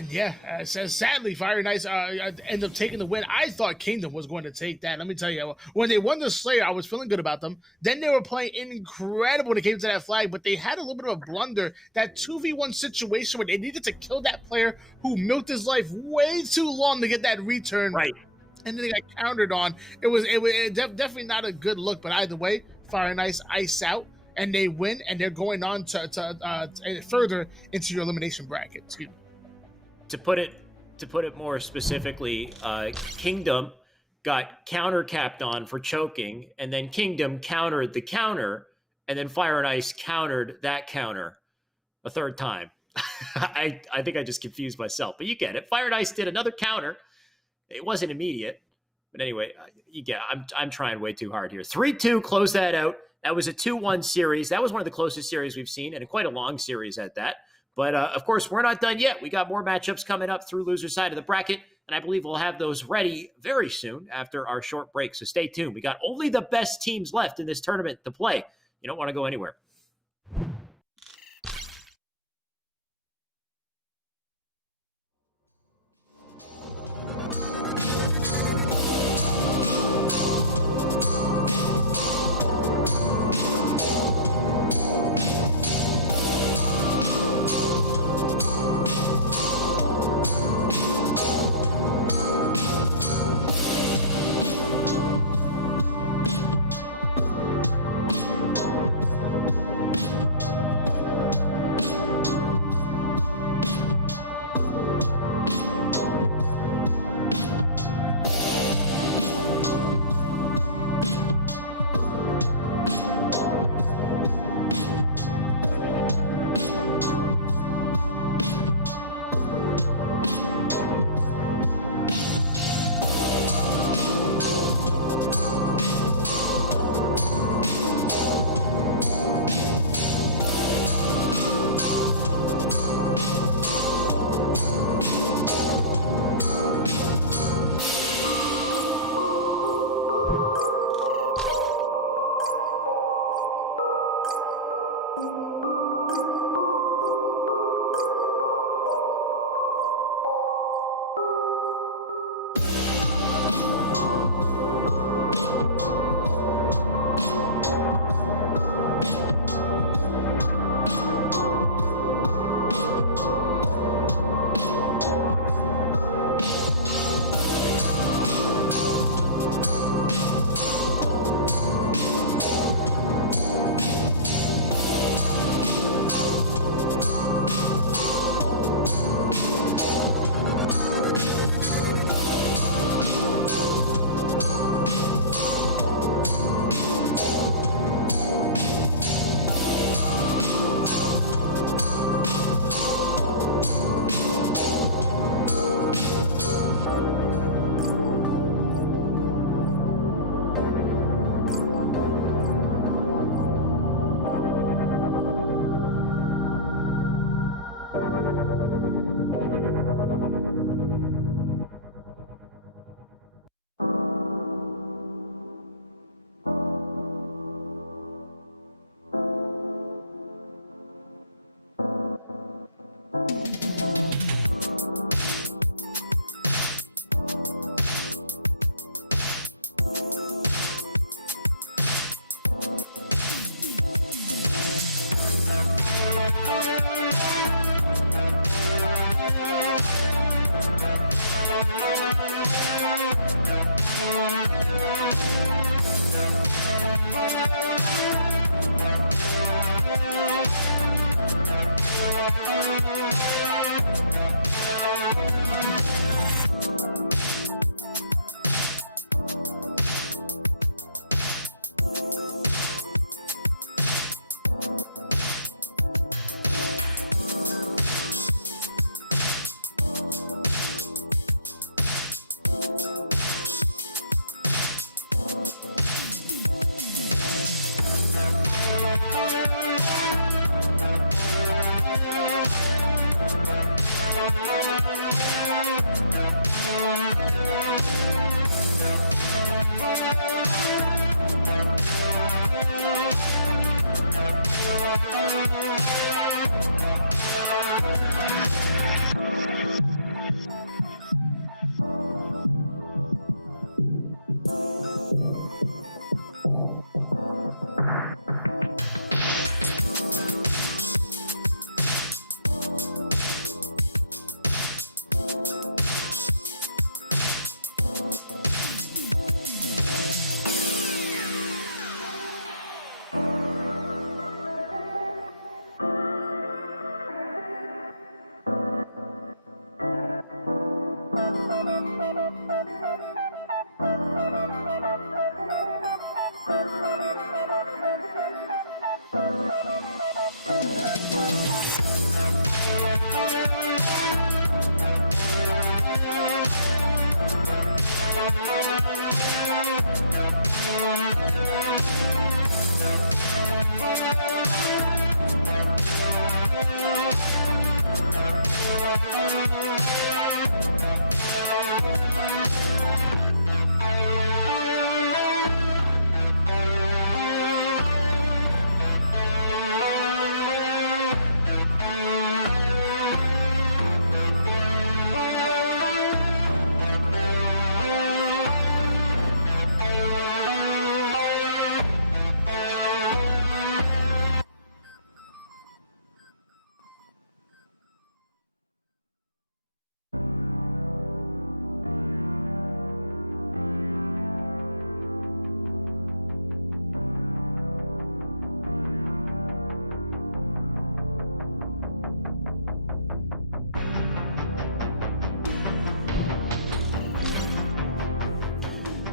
And yeah, says sadly, Fire and Ice end up taking the win. I thought Kingdom was going to take that. Let me tell you, when they won the Slayer, I was feeling good about them. Then they were playing incredible when it came to that flag, but they had a little bit of a blunder. That 2v1 situation where they needed to kill that player who milked his life way too long to get that return. Right. And then they got countered on. It was definitely not a good look, but either way, Fire and Ice out. And they win, and they're going on to further into your elimination bracket. Excuse me. To put it more specifically, Kingdom got counter-capped on for choking, and then Kingdom countered the counter, and then Fire and Ice countered that counter a third time. I think I just confused myself, but you get it. Fire and Ice did another counter. It wasn't immediate, but anyway, you get. I'm trying way too hard here. 3-2, close that out. That was a 2-1 series. That was one of the closest series we've seen, and quite a long series at that. But, of course, we're not done yet. We got more matchups coming up through loser side of the bracket, and I believe we'll have those ready very soon after our short break. So stay tuned. We got only the best teams left in this tournament to play. You don't want to go anywhere.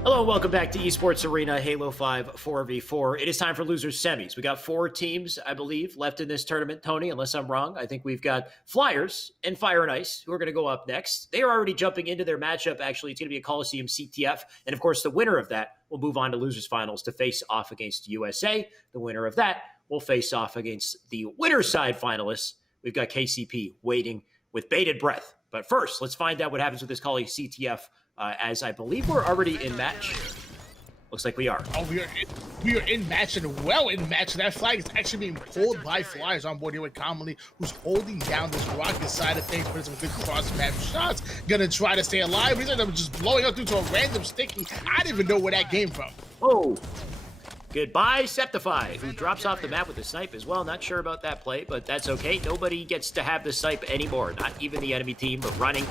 Hello and welcome back to Esports Arena Halo 5 4v4. It is time for losers semis. We got 4 teams, I believe, left in this tournament, Tony, unless I'm wrong. I think we've got Flyers and Fire and Ice who are going to go up next. They are already jumping into their matchup. Actually, it's going to be a Coliseum CTF. And of course, the winner of that will move on to losers finals to face off against USA. The winner of that will face off against the winner's side finalists. We've got KCP waiting with bated breath. But first, let's find out what happens with this Coliseum CTF. As I believe we're already in match. Looks like we are. Oh, we are in match and well in match. That flag is actually being pulled by Flyers on board here with Commonly, who's holding down this Rocket side of things, putting some good cross-map shots. Gonna try to stay alive. He's ended up just blowing up due to a random sticky. I didn't even know where that came from. Oh. Goodbye, Septify, who drops off the map with a snipe as well. Not sure about that play, but that's okay. Nobody gets to have the snipe anymore. Not even the enemy team, but running.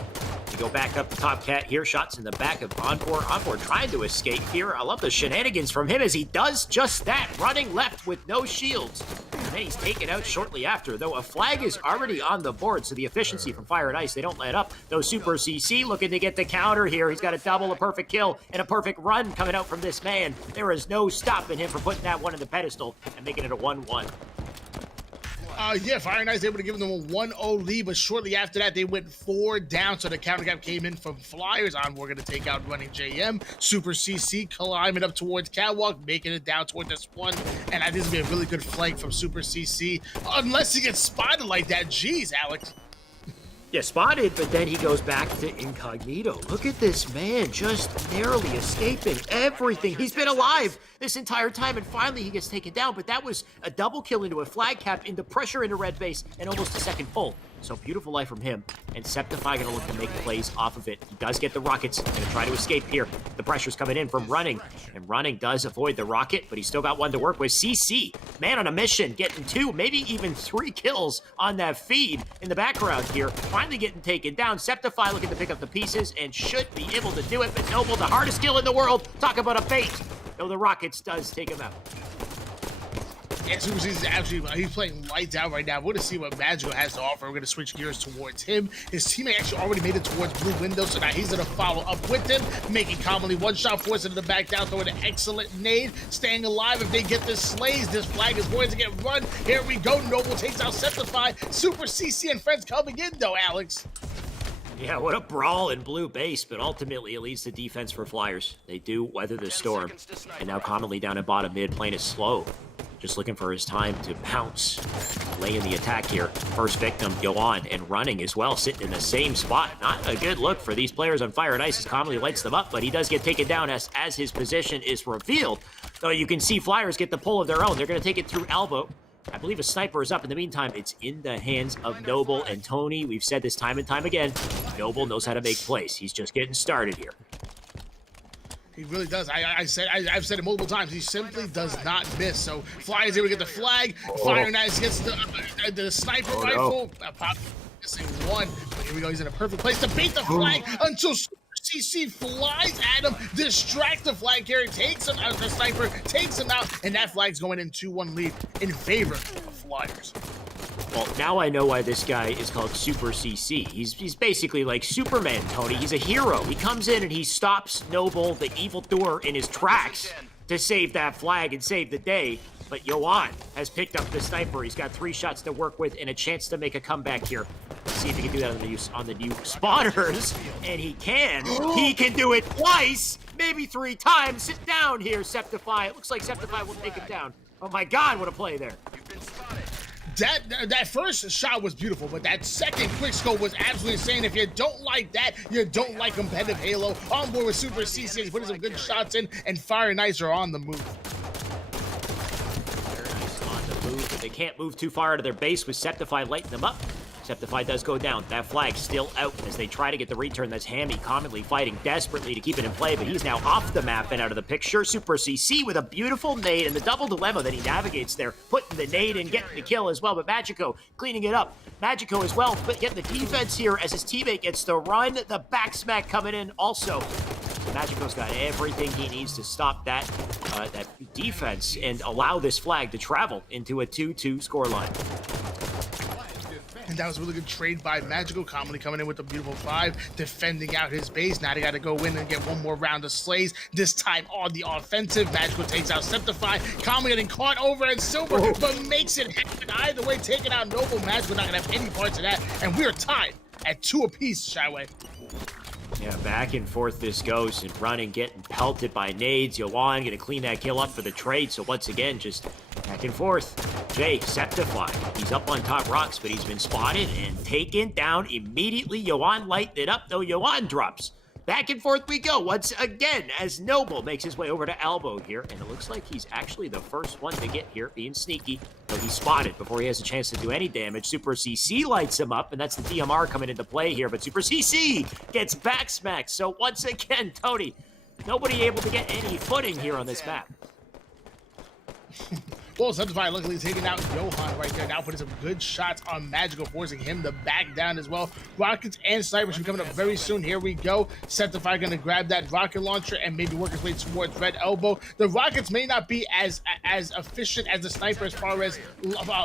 We go back up the top cat here. Shots in the back of Encore. Encore trying to escape here. I love the shenanigans from him as he does just that. Running left with no shields. And then he's taken out shortly after, though a flag is already on the board, so the efficiency from Fire and Ice, they don't let up. Though Super CC looking to get the counter here. He's got a double, a perfect kill, and a perfect run coming out from this man. There is no stopping him from putting that one in the pedestal and making it a 1-1. Yeah, Fire and Ice able to give them a 1-0 lead, but shortly after that, they went 4 down, so the counter gap came in from Flyers on. We're going to take out running JM. Super CC climbing up towards Catwalk, making it down toward this one, and I think this is going to be a really good flank from Super CC, unless he gets spotted like that. Jeez, Alex. Yeah, spotted, but then he goes back to incognito. Look at this man just narrowly escaping everything. He's been alive this entire time, and finally he gets taken down, but that was a double kill into a flag cap, into pressure into red base, and almost a second pull. So beautiful life from him, and Septify gonna look to make plays off of it. He does get the rockets, gonna try to escape here. The pressure's coming in from Running, and Running does avoid the rocket, but he's still got one to work with. CC, man on a mission, getting 2, maybe even 3 kills on that feed in the background here. Finally getting taken down. Septify looking to pick up the pieces, and should be able to do it, but Noble, the hardest kill in the world, talk about a bait. Though the rockets does take him out. And Super CC is actually, he's playing lights out right now. We're going to see what Magical has to offer. We're going to switch gears towards him. His teammate actually already made it towards Blue Window, so now he's going to follow up with him, making Commonly one shot, forcing him to back down, throwing an excellent nade, staying alive. If they get this slays, this flag is going to get run. Here we go. Noble takes out Septify. Super CC and friends coming in, though, Alex. Yeah, what a brawl in blue base, but ultimately it leads to defense for Flyers. They do weather the storm, and now Commonly down at bottom mid, playing it slow. Just looking for his time to pounce, lay in the attack here. First victim, go on, and Running as well, sitting in the same spot. Not a good look for these players on Fire and Ice as Commonly lights them up, but he does get taken down as his position is revealed. Though you can see Flyers get the pull of their own. They're going to take it through elbow. I believe a sniper is up. In the meantime, it's in the hands of Noble and Tony. We've said this time and time again. Noble knows how to make plays. He's just getting started here. He really does. I've said it multiple times. He simply does not miss. So Flyers able to get the flag. Fire and Ice gets the sniper rifle. Pop missing one. But here we go. He's in a perfect place to beat the flag until CC flies at him, distract the flag carrier, takes him out. The sniper takes him out, and that flag's going in 2-1 lead in favor of Flyers. Well, now I know why this guy is called Super CC. He's basically like Superman, Tony. He's a hero. He comes in and he stops Noble, the evildoer, in his tracks to save that flag and save the day. But Yoan has picked up the sniper. He's got 3 shots to work with and a chance to make a comeback here. Let's see if he can do that on the new spawners. And he can. He can do it twice, maybe 3 times. Sit down here, Septify. It looks like Septify will take him down. Oh my God, what a play there. You've been spotted. That first shot was beautiful, but that second quick scope was absolutely insane. If you don't like that, you don't like competitive Halo. On board with Super CC, he's putting some good shots in, and Fire and Ice are on the move. On the move, but they can't move too far out of their base with Septify lighting them up. Septify does go down. That flag still out as they try to get the return. That's Hammy commonly fighting desperately to keep it in play, but he's now off the map and out of the picture. Super CC with a beautiful nade and the double dilemma that he navigates there, putting the nade and getting the kill as well, but Magico cleaning it up. Magico as well, but getting the defense here as his teammate gets to run. The back smack coming in also. Magico's got everything he needs to stop that defense and allow this flag to travel into a 2-2 scoreline. And that was a really good trade by Magical, commonly coming in with a beautiful 5, defending out his base. Now they got to go in and get one more round of slays, this time on the offensive. Magical takes out Septify, commonly getting caught over at Silver, but makes it happen. Either way, taking out Noble. Magical not going to have any parts of that, and we are tied at 2 apiece, Shyway. Yeah, back and forth this goes, and running, getting pelted by nades. Yoan gonna clean that kill up for the trade, so once again, just back and forth. Jay, Septify, he's up on top rocks, but he's been spotted and taken down immediately. Yoan lighting it up, though Yoan drops. Back and forth we go once again as Noble makes his way over to Elbow here, and it looks like he's actually the first one to get here, being sneaky, but he's spotted before he has a chance to do any damage. Super CC lights him up, and that's the DMR coming into play here, but Super CC gets back smacked. So once again, Tony, nobody able to get any footing here on this map. Well, Septify luckily taking out Johan right there. Now putting some good shots on Magical, forcing him to back down as well. Rockets and snipers should be coming up very soon. Here we go. Septify going to grab that rocket launcher and maybe work his way towards Red Elbow. The rockets may not be as efficient as the sniper as far as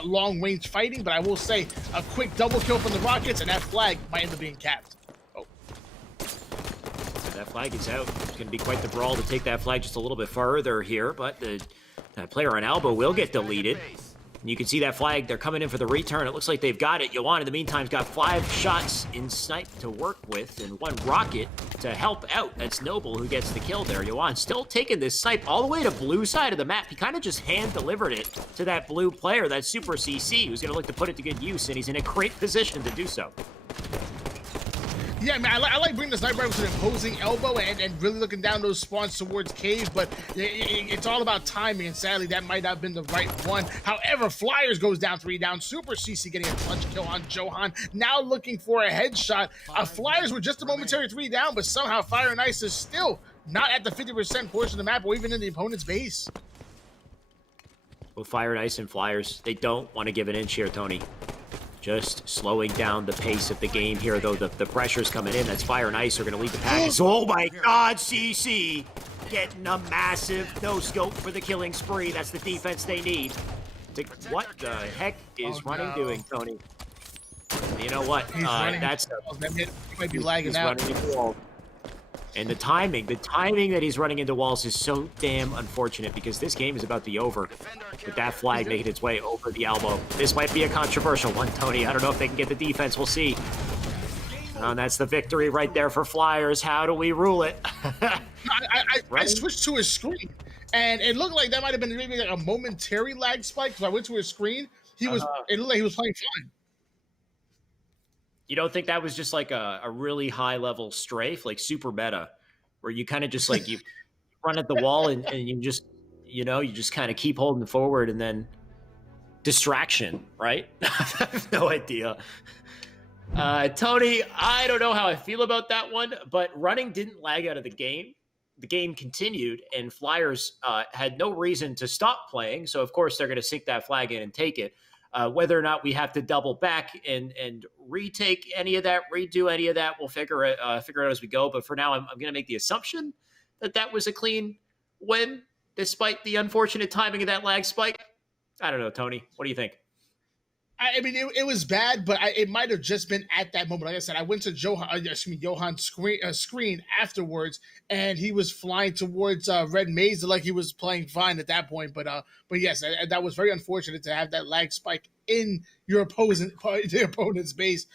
long-range fighting, but I will say a quick double kill from the rockets, and that flag might end up being capped. That flag is out. It's going to be quite the brawl to take that flag just a little bit further here, but that player on Elbow will get deleted. And you can see that flag. They're coming in for the return. It looks like they've got it. Yoan, in the meantime, has got 5 shots in snipe to work with and 1 rocket to help out. That's Noble who gets the kill there. Yoan still taking this snipe all the way to blue side of the map. He kind of just hand-delivered it to that blue player, that Super CC, who's going to look to put it to good use, and he's in a great position to do so. Yeah, man, I like bringing the sniper rifle to the opposing elbow and really looking down those spawns towards cave, but it's all about timing, and sadly, that might not have been the right one. However, Flyers goes down 3 down. Super CC getting a clutch kill on Johan. Now looking for a headshot. Flyers were just a momentary 3 down, but somehow Fire and Ice is still not at the 50% portion of the map or even in the opponent's base. Well, Fire and Ice and Flyers, they don't want to give an inch here, Tony. Just slowing down the pace of the game here, though the pressure's coming in. That's Fire and Ice are going to lead the pack. Oh my God, CC getting a massive no-scope for the killing spree. That's the defense they need. What the heck is running doing, Tony? You know what? That's he might be lagging out. Running into walls. And the timing that he's running into walls is so damn unfortunate because this game is about to be over. With that flag making its way over the elbow. This might be a controversial one, Tony. I don't know if they can get the defense. We'll see. And that's the victory right there for Flyers. How do we rule it? I switched to his screen, and it looked like that might have been maybe like a momentary lag spike. Because I went to his screen, it looked like he was playing fine. You don't think that was just like a really high level strafe, like super meta, where you kind of just like you run at the wall and you just you just kind of keep holding forward and then distraction, right? I have no idea. Tony, I don't know how I feel about that one, but running didn't lag out of the game. The game continued, and Flyers had no reason to stop playing. So, of course, they're going to sink that flag in and take it. Whether or not we have to double back and retake any of that, redo any of that, we'll figure it out as we go. But for now, I'm going to make the assumption that was a clean win, despite the unfortunate timing of that lag spike. I don't know, Tony. What do you think? I mean, it was bad, but it might have just been at that moment. Like I said, I went to Johan's screen afterwards, and he was flying towards Red Maze like he was playing fine at that point. But yes, that was very unfortunate to have that lag spike in your opponent's base.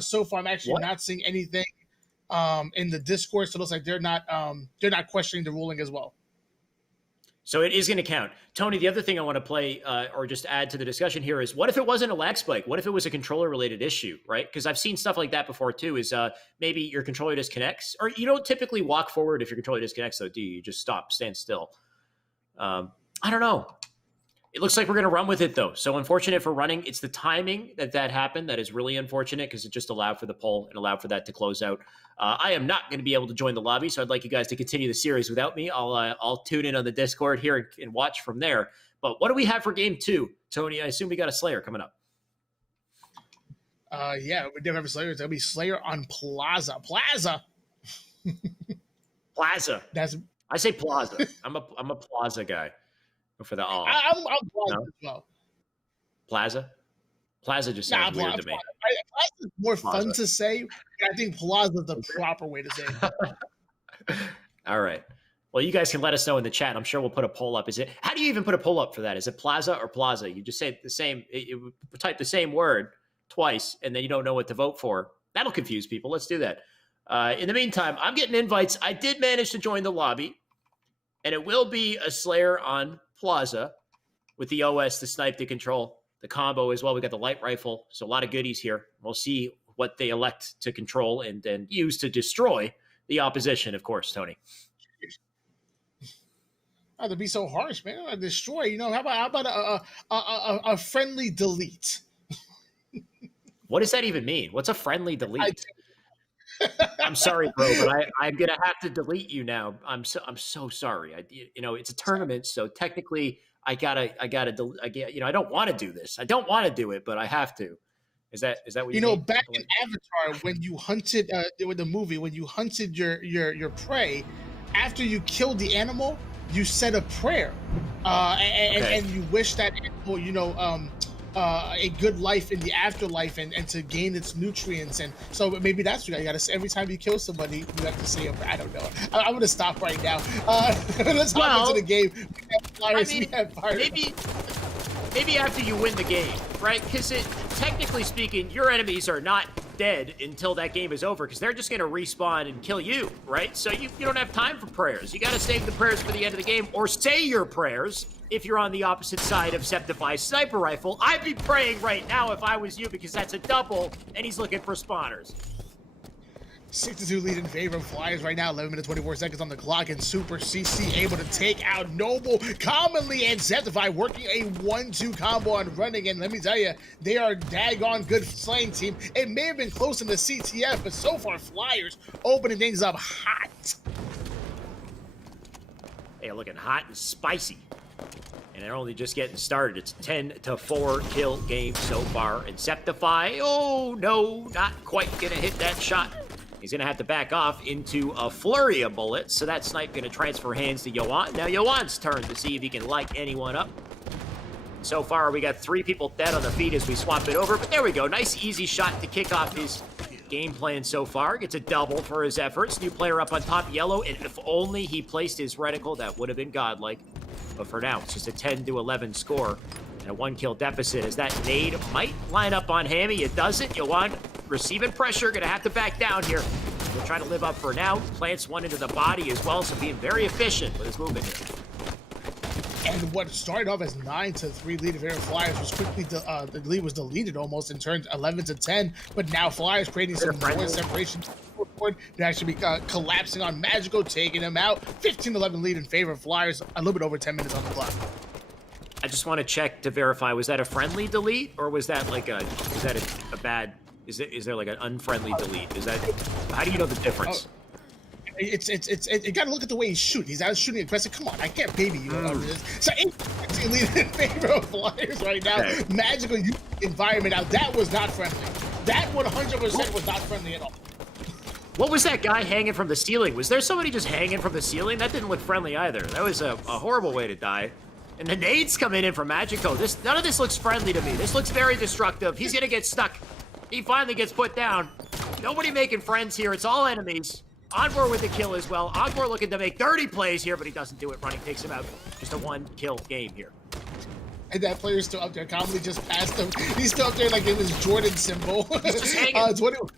So far, I'm actually not seeing anything in the Discord, so it looks like they're not questioning the ruling as well. So it is going to count. Tony, the other thing I want to play or just add to the discussion here is, what if it wasn't a lag spike? What if it was a controller-related issue, right? Because I've seen stuff like that before too, is maybe your controller disconnects, or you don't typically walk forward if your controller disconnects, though, do you? You just stop, stand still. I don't know. It looks like we're going to run with it, though. So unfortunate for running. It's the timing that happened that is really unfortunate, because it just allowed for the poll and allowed for that to close out. I am not going to be able to join the lobby, so I'd like you guys to continue the series without me. I'll tune in on the Discord here and watch from there. But what do we have for game 2, Tony? I assume we got a Slayer coming up. Yeah, we do have a Slayer. It's going to be Slayer on Plaza. Plaza. I say Plaza. I'm a Plaza guy. For the I'm Plaza as well. Plaza just sounds weird to me. Plaza is more fun to say, but I think Plaza is the proper way to say it. All right. Well, you guys can let us know in the chat. I'm sure we'll put a poll up. How do you even put a poll up for that? Is it Plaza or Plaza? You just say the same. You type the same word twice, and then you don't know what to vote for. That'll confuse people. Let's do that. In the meantime, I'm getting invites. I did manage to join the lobby, and it will be a Slayer on Plaza with the OS, the snipe, the control, the combo as well. We got the light rifle, so a lot of goodies here. We'll see what they elect to control and then use to destroy the opposition, of course, Tony. Not to be so harsh, man. Destroy. How about a friendly delete? What does that even mean? What's a friendly delete? I'm sorry, bro, but I'm gonna have to delete you now. I'm so sorry. It's a tournament, so technically I gotta. I don't want to do this. I don't want to do it, but I have to. Is that what you mean? Back in Avatar, when you hunted with the movie, when you hunted your prey, after you killed the animal, you said a prayer, and you wish that animal, a good life in the afterlife and to gain its nutrients. And so maybe that's what you got to say. Every time you kill somebody, you have to say, I don't know. I'm going to stop right now. Let's hop into the game. We have Fires. Maybe after you win the game, right? Because technically speaking, your enemies are not dead until that game is over, because they're just going to respawn and kill you, right? So you don't have time for prayers. You got to save the prayers for the end of the game, or say your prayers if you're on the opposite side of Septify's sniper rifle. I'd be praying right now if I was you, because that's a double, and he's looking for spawners. 6-2 lead in favor of Flyers right now. 11 minutes, 24 seconds on the clock, and Super CC able to take out Noble commonly, and Septify working a 1-2 combo on running. And let me tell you, they are daggone good slaying team. It may have been close in the CTF, but so far Flyers opening things up hot. Hey, looking hot and spicy. And they're only just getting started. It's 10-4 kill game so far. And Septify, oh no, not quite gonna hit that shot. He's going to have to back off into a flurry of bullets, so that snipe going to transfer hands to Yoan. Now Yoan's turn to see if he can light anyone up. So far, we got 3 people dead on the feet as we swap it over, but there we go. Nice, easy shot to kick off his game plan so far. Gets a double for his efforts. New player up on top, Yellow, and if only he placed his reticle, that would have been godlike. But for now, it's just a 10-11 score and a 1-kill deficit, as that nade might line up on Hammy. It doesn't. Yoan receiving pressure, gonna have to back down here. We'll try to live up for now. Plants one into the body as well, so being very efficient with his movement here. And what started off as 9-3 lead of Air Flyers was quickly, the lead was deleted almost and turned 11-10, but now Flyers creating some more separation. They're actually collapsing on Magical, taking him out. 15-11 lead in favor of Flyers, a little bit over 10 minutes on the clock. I just want to check to verify, was that a friendly delete, or was that like a bad, is there like an unfriendly delete? Is that, how do you know the difference? You got to look at the way he's shooting. He's out shooting aggressive. Come on, I can't baby you over this. So 18 lead in favor of Flyers right now. Okay. Magical environment out. That was not friendly. That 100% was not friendly at all. What was that guy hanging from the ceiling? Was there somebody just hanging from the ceiling? That didn't look friendly either. That was a horrible way to die. And the nades coming in from Magico. None of this looks friendly to me. This looks very destructive. He's gonna get stuck. He finally gets put down. Nobody making friends here. It's all enemies. Envor with the kill as well. Envor looking to make 30 plays here, but he doesn't do it. Running takes him out. Just a 1-kill game here. And that player's still up there. Commonly just passed him. He's still up there like in his Jordan symbol. He's just hanging. 21.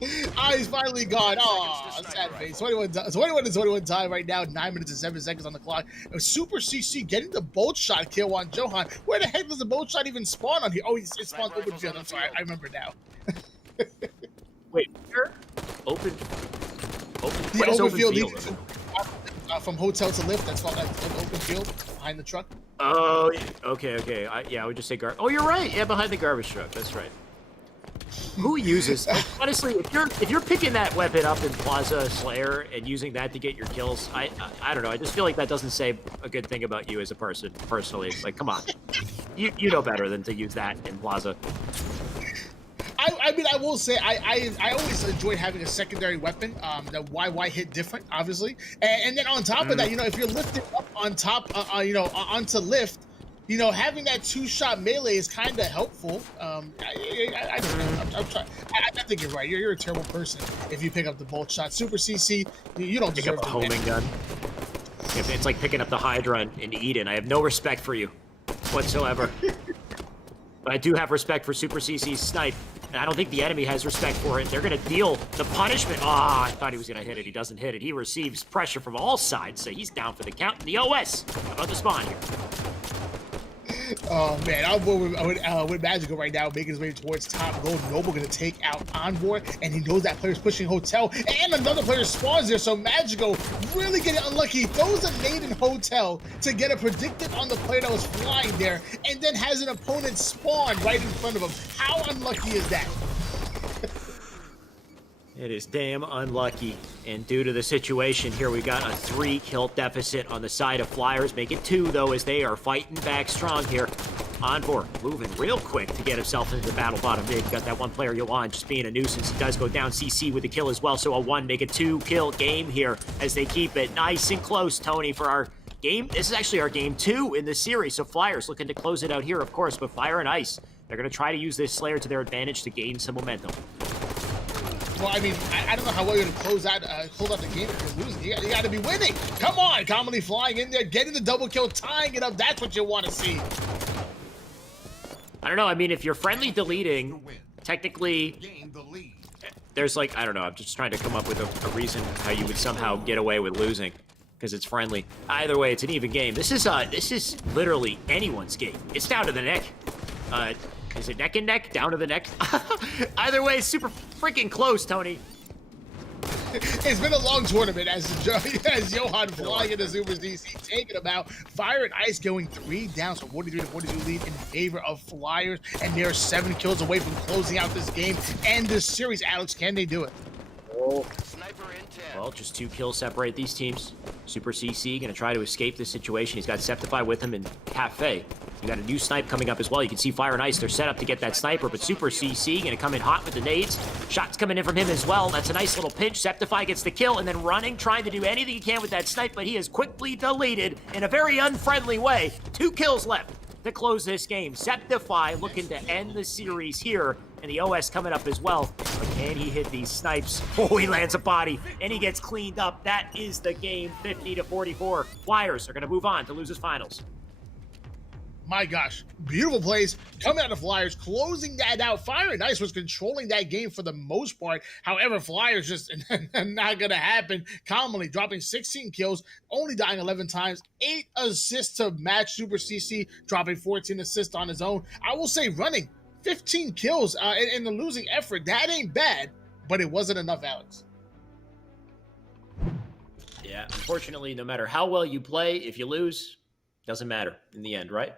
He's finally gone. Oh, sad face. 21 to 21 time right now. 9 minutes and 7 seconds on the clock. Super CC getting the bolt shot kill on Johan. Where the heck does the bolt shot even spawn on here? Oh, it spawned open field. I'm sorry. I remember now. Wait, where? Open. The open field leads from hotel to lift. That's called an open field behind the truck. Oh, okay. I would just say Oh, you're right. Yeah, behind the garbage truck. That's right. Who uses? Honestly, if you're picking that weapon up in Plaza Slayer and using that to get your kills, I don't know. I just feel like that doesn't say a good thing about you as a person. Personally, like, come on, you know better than to use that in Plaza. I mean, I will say I always enjoyed having a secondary weapon. The YY hit different, obviously, and then on top of that, if you're lifting up on top, onto lift, having that 2-shot melee is kind of helpful. I don't know. I'm trying. I think you're right. You're a terrible person if you pick up the bolt shot. Super CC, you don't pick deserve up a homing gun. It's like picking up the Hydra in Eden. I have no respect for you whatsoever. But I do have respect for Super CC's snipe. And I don't think the enemy has respect for it. They're going to deal the punishment. I thought he was going to hit it. He doesn't hit it. He receives pressure from all sides, so he's down for the count. And the OS about to spawn here. Oh man, I'm with Magical right now, making his way towards top gold. Noble gonna take out Envor, and he knows that player's pushing Hotel, and another player spawns there. So Magical really getting unlucky. He throws a nade in Hotel to get a predicted on the player that was flying there, and then has an opponent spawn right in front of him. How unlucky is that? It is damn unlucky. And due to the situation here, we got a 3-kill deficit on the side of Flyers. Make it 2, though, as they are fighting back strong here. Envor moving real quick to get himself into the battle bottom mid. Got that one player, Yohan, just being a nuisance. He does go down. CC with the kill as well. So a 1, make a 2-kill game here as they keep it nice and close, Tony, for our game. This is actually our game 2 in the series. So Flyers looking to close it out here, of course, but Fire and Ice, they're going to try to use this Slayer to their advantage to gain some momentum. Well, I mean, I don't know how well you're going to close out the game if you're losing. You got to be winning. Come on, Commonly flying in there, getting the double kill, tying it up. That's what you want to see. I don't know. I mean, if you're friendly deleting, technically, there's like, I don't know. I'm just trying to come up with a reason how you would somehow get away with losing because it's friendly. Either way, it's an even game. This is literally anyone's game. It's down to the neck. Is it neck and neck? Down to the neck? Either way, super freaking close, Tony. It's been a long tournament as Johan flying into Super CC, taking him out. Fire and Ice going 3 down, so 43 to 42 lead in favor of Flyers, and they're 7 kills away from closing out this game and this series. Alex, can they do it? Sniper in 10. Well, just 2 kills separate these teams. Super CC going to try to escape this situation. He's got Septify with him in Cafe. You got a new snipe coming up as well. You can see Fire and Ice. They're set up to get that sniper, but Super CC going to come in hot with the nades. Shots coming in from him as well. That's a nice little pinch. Septify gets the kill and then running, trying to do anything he can with that snipe, but he is quickly deleted in a very unfriendly way. 2 kills left to close this game. Septify looking to end the series here, and the OS coming up as well. But can he hit these snipes? Oh, he lands a body, and he gets cleaned up. That is the game, 50 to 44. Flyers are going to move on to losers finals. My gosh, beautiful plays coming out of Flyers, closing that out. Fire and Ice was controlling that game for the most part. However, Flyers just not going to happen. Commonly dropping 16 kills, only dying 11 times, 8 assists to match Super CC, dropping 14 assists on his own. I will say running 15 kills in the losing effort. That ain't bad, but it wasn't enough, Alex. Yeah, unfortunately, no matter how well you play, if you lose, doesn't matter in the end, right?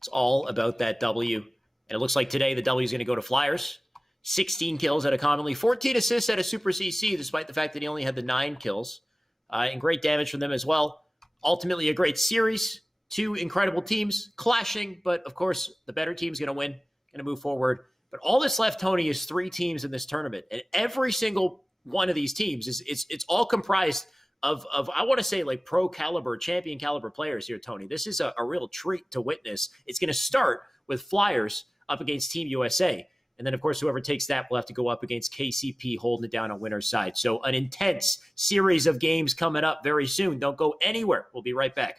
It's all about that W. And it looks like today the W is going to go to Flyers. 16 kills out of Commonly, 14 assists out of Super CC, despite the fact that he only had the 9 kills. And great damage from them as well. Ultimately, a great series. 2 incredible teams clashing, but of course, the better team's going to win, going to move forward. But all that's left, Tony, is 3 teams in this tournament. And every single one of these teams, it's all comprised of I want to say like pro caliber, champion caliber players here, Tony. This is a real treat to witness. It's going to start with Flyers up against Team USA. And then, of course, whoever takes that will have to go up against KCP holding it down on winner's side. So an intense series of games coming up very soon. Don't go anywhere. We'll be right back.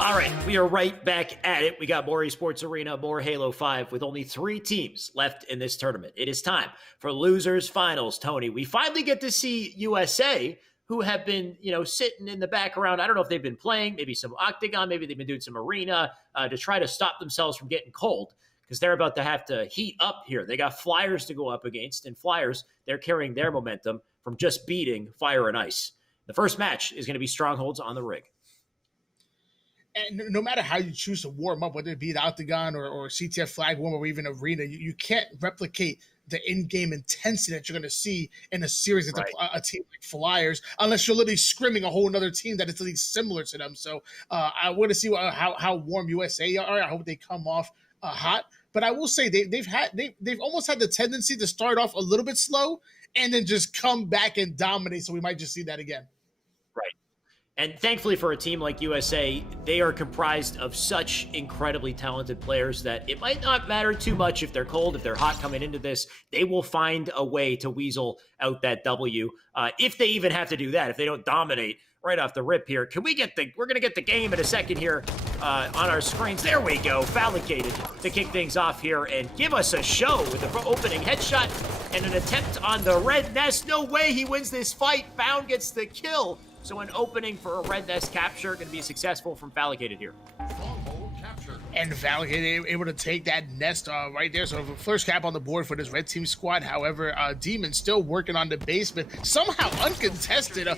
All right, we are right back at it. We got more Esports Arena, more Halo 5 with only 3 teams left in this tournament. It is time for losers finals, Tony. We finally get to see USA, who have been, sitting in the background. I don't know if they've been playing, maybe some Octagon, maybe they've been doing some Arena to try to stop themselves from getting cold because they're about to have to heat up here. They got Flyers to go up against, and Flyers, they're carrying their momentum from just beating Fire and Ice. The first match is going to be Strongholds on the rig. And no matter how you choose to warm up, whether it be the Octagon or CTF flag warm or even Arena, you can't replicate the in-game intensity that you're going to see in a series against Right. a team like Flyers, unless you're literally scrimming a whole other team that is at least similar to them. So I want to see how warm USA are. I hope they come off hot. But I will say they've almost had the tendency to start off a little bit slow and then just come back and dominate. So we might just see that again. Right. And thankfully for a team like USA, they are comprised of such incredibly talented players that it might not matter too much if they're cold, if they're hot coming into this. They will find a way to weasel out that W. If they even have to do that, if they don't dominate right off the rip here. We're going to get the game in a second here on our screens. There we go. Fallicated to kick things off here and give us a show with the opening headshot and an attempt on the Red Nest. No way he wins this fight. Bound gets the kill. So an opening for a Red Nest capture going to be successful from Fallicated here. And Fallicated able to take that nest right there. So first cap on the board for this red team squad. However, Demon still working on the basement. Somehow uncontested.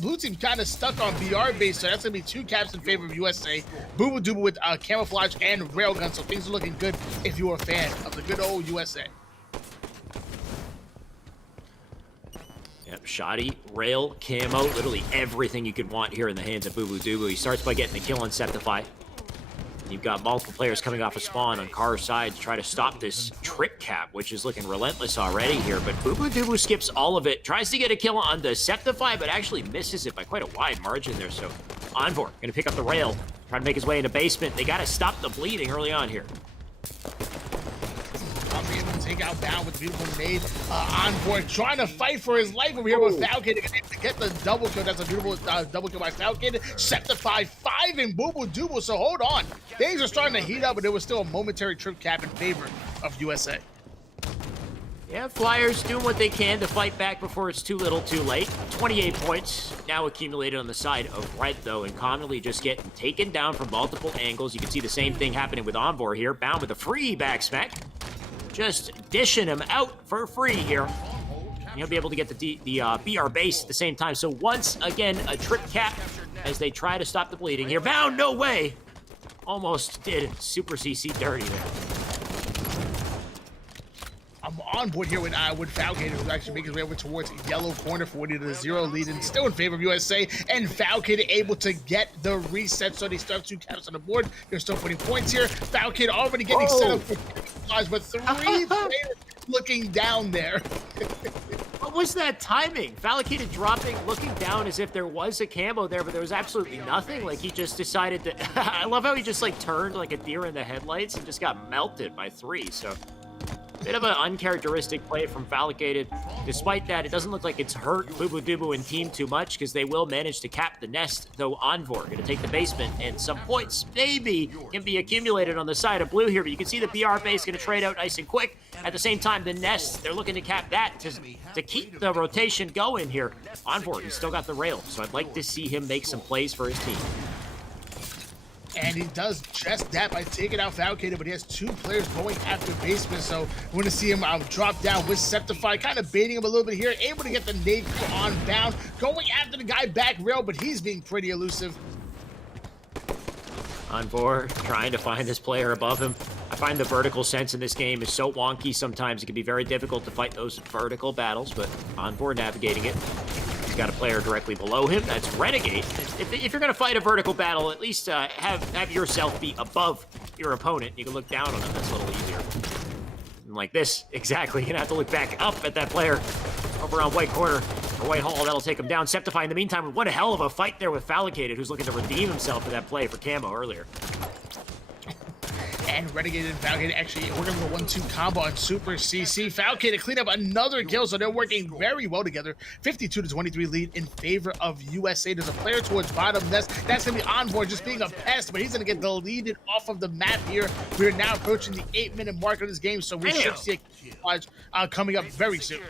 Blue team kind of stuck on BR base. So that's going to be 2 caps in favor of USA. Booba Dooba with camouflage and railgun. So things are looking good if you're a fan of the good old USA. Yep, shoddy, rail, camo, literally everything you could want here in the hands of Boo Boo Doo. He starts by getting the kill on Septify. You've got multiple players coming off a spawn on Car's side to try to stop this trick cap, which is looking relentless already here. But Boo Boo Doo skips all of it, tries to get a kill on the Septify, but actually misses it by quite a wide margin there. So Envor gonna pick up the rail, try to make his way into basement. They gotta stop the bleeding early on here. Able to take out Bound with beautiful nade on board, trying to fight for his life over here with Falcon to get the double kill. That's a beautiful double kill by Falcon. Septify 5 in Booble Dooble. So hold on, things are starting to heat up, but there was still a momentary trip cap in favor of USA. Yeah, Flyers doing what they can to fight back before it's too little too late. 28 points now accumulated on the side of Red, though, and commonly just getting taken down from multiple angles. You can see the same thing happening with Envor here. Bound with a free back smack. Just dishing him out for free here. He'll be able to get the BR base at the same time. So once again, a trip cap as they try to stop the bleeding here. Bound, no way. Almost did Super CC dirty there. I'm on board here with Falcon, who's actually making his way over towards yellow corner for 40-0 lead, and still in favor of USA. And Falcon able to get the reset, so they start 2 caps on the board. They're still putting points here. Falcon already getting set up for but 3 players looking down there. What was that timing? Fallicated dropping, looking down as if there was a camo there, but there was absolutely nothing. Like, he just decided to... I love how he just, like, turned like a deer in the headlights and just got melted by 3, so... Bit of an uncharacteristic play from Fallicated. Despite that, it doesn't look like it's hurt Boo Boo Doobu and team too much because they will manage to cap the nest, though Envor going to take the basement, and some points maybe can be accumulated on the side of blue here, but you can see the BR base going to trade out nice and quick. At the same time, the nest, they're looking to cap that to keep the rotation going here. Envor, he's still got the rail, so I'd like to see him make some plays for his team. And he does just that by taking out Falcated, but he has 2 players going after basement, so we're going to see him drop down with Septify, kind of baiting him a little bit here, able to get the nade on Bound, going after the guy back rail, but he's being pretty elusive. Envor trying to find this player above him. I find the vertical sense in this game is so wonky sometimes. It can be very difficult to fight those vertical battles, but Envor navigating it. He's got a player directly below him. That's Renegade. If you're going to fight a vertical battle, at least have yourself be above your opponent. You can look down on him. That's a little easier. And like this, exactly. You're going to have to look back up at that player over on White Corner or White Hall. That'll take him down. Septify in the meantime, what a hell of a fight there with Fallicated, who's looking to redeem himself for that play for camo earlier. And Renegade and Falcon actually working with a 1-2 combo on Super CC. Falcon to clean up another kill, so they're working very well together. 52-23 lead in favor of USA. There's a player towards bottom nest. That's going to be Envor just being a pest, but he's going to get deleted off of the map here. We're now approaching the 8-minute mark of this game, so we should see a coming up very soon.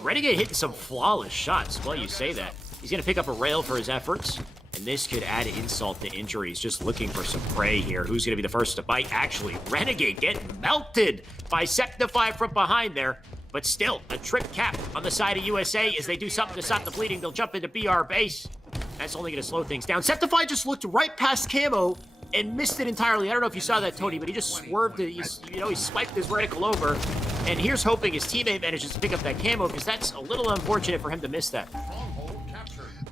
Renegade hitting some flawless shots. Well, you say that. He's going to pick up a rail for his efforts. And this could add insult to injury. He's just looking for some prey here. Who's going to be the first to bite? Actually, Renegade getting melted by Septify from behind there. But still, a trip cap on the side of USA. As they do something to stop the bleeding, they'll jump into BR base. That's only going to slow things down. Septify just looked right past camo and missed it entirely. I don't know if you saw that, Tony, but he just swerved. He swiped his reticle over And here's hoping his teammate manages to pick up that camo, because that's a little unfortunate for him to miss that.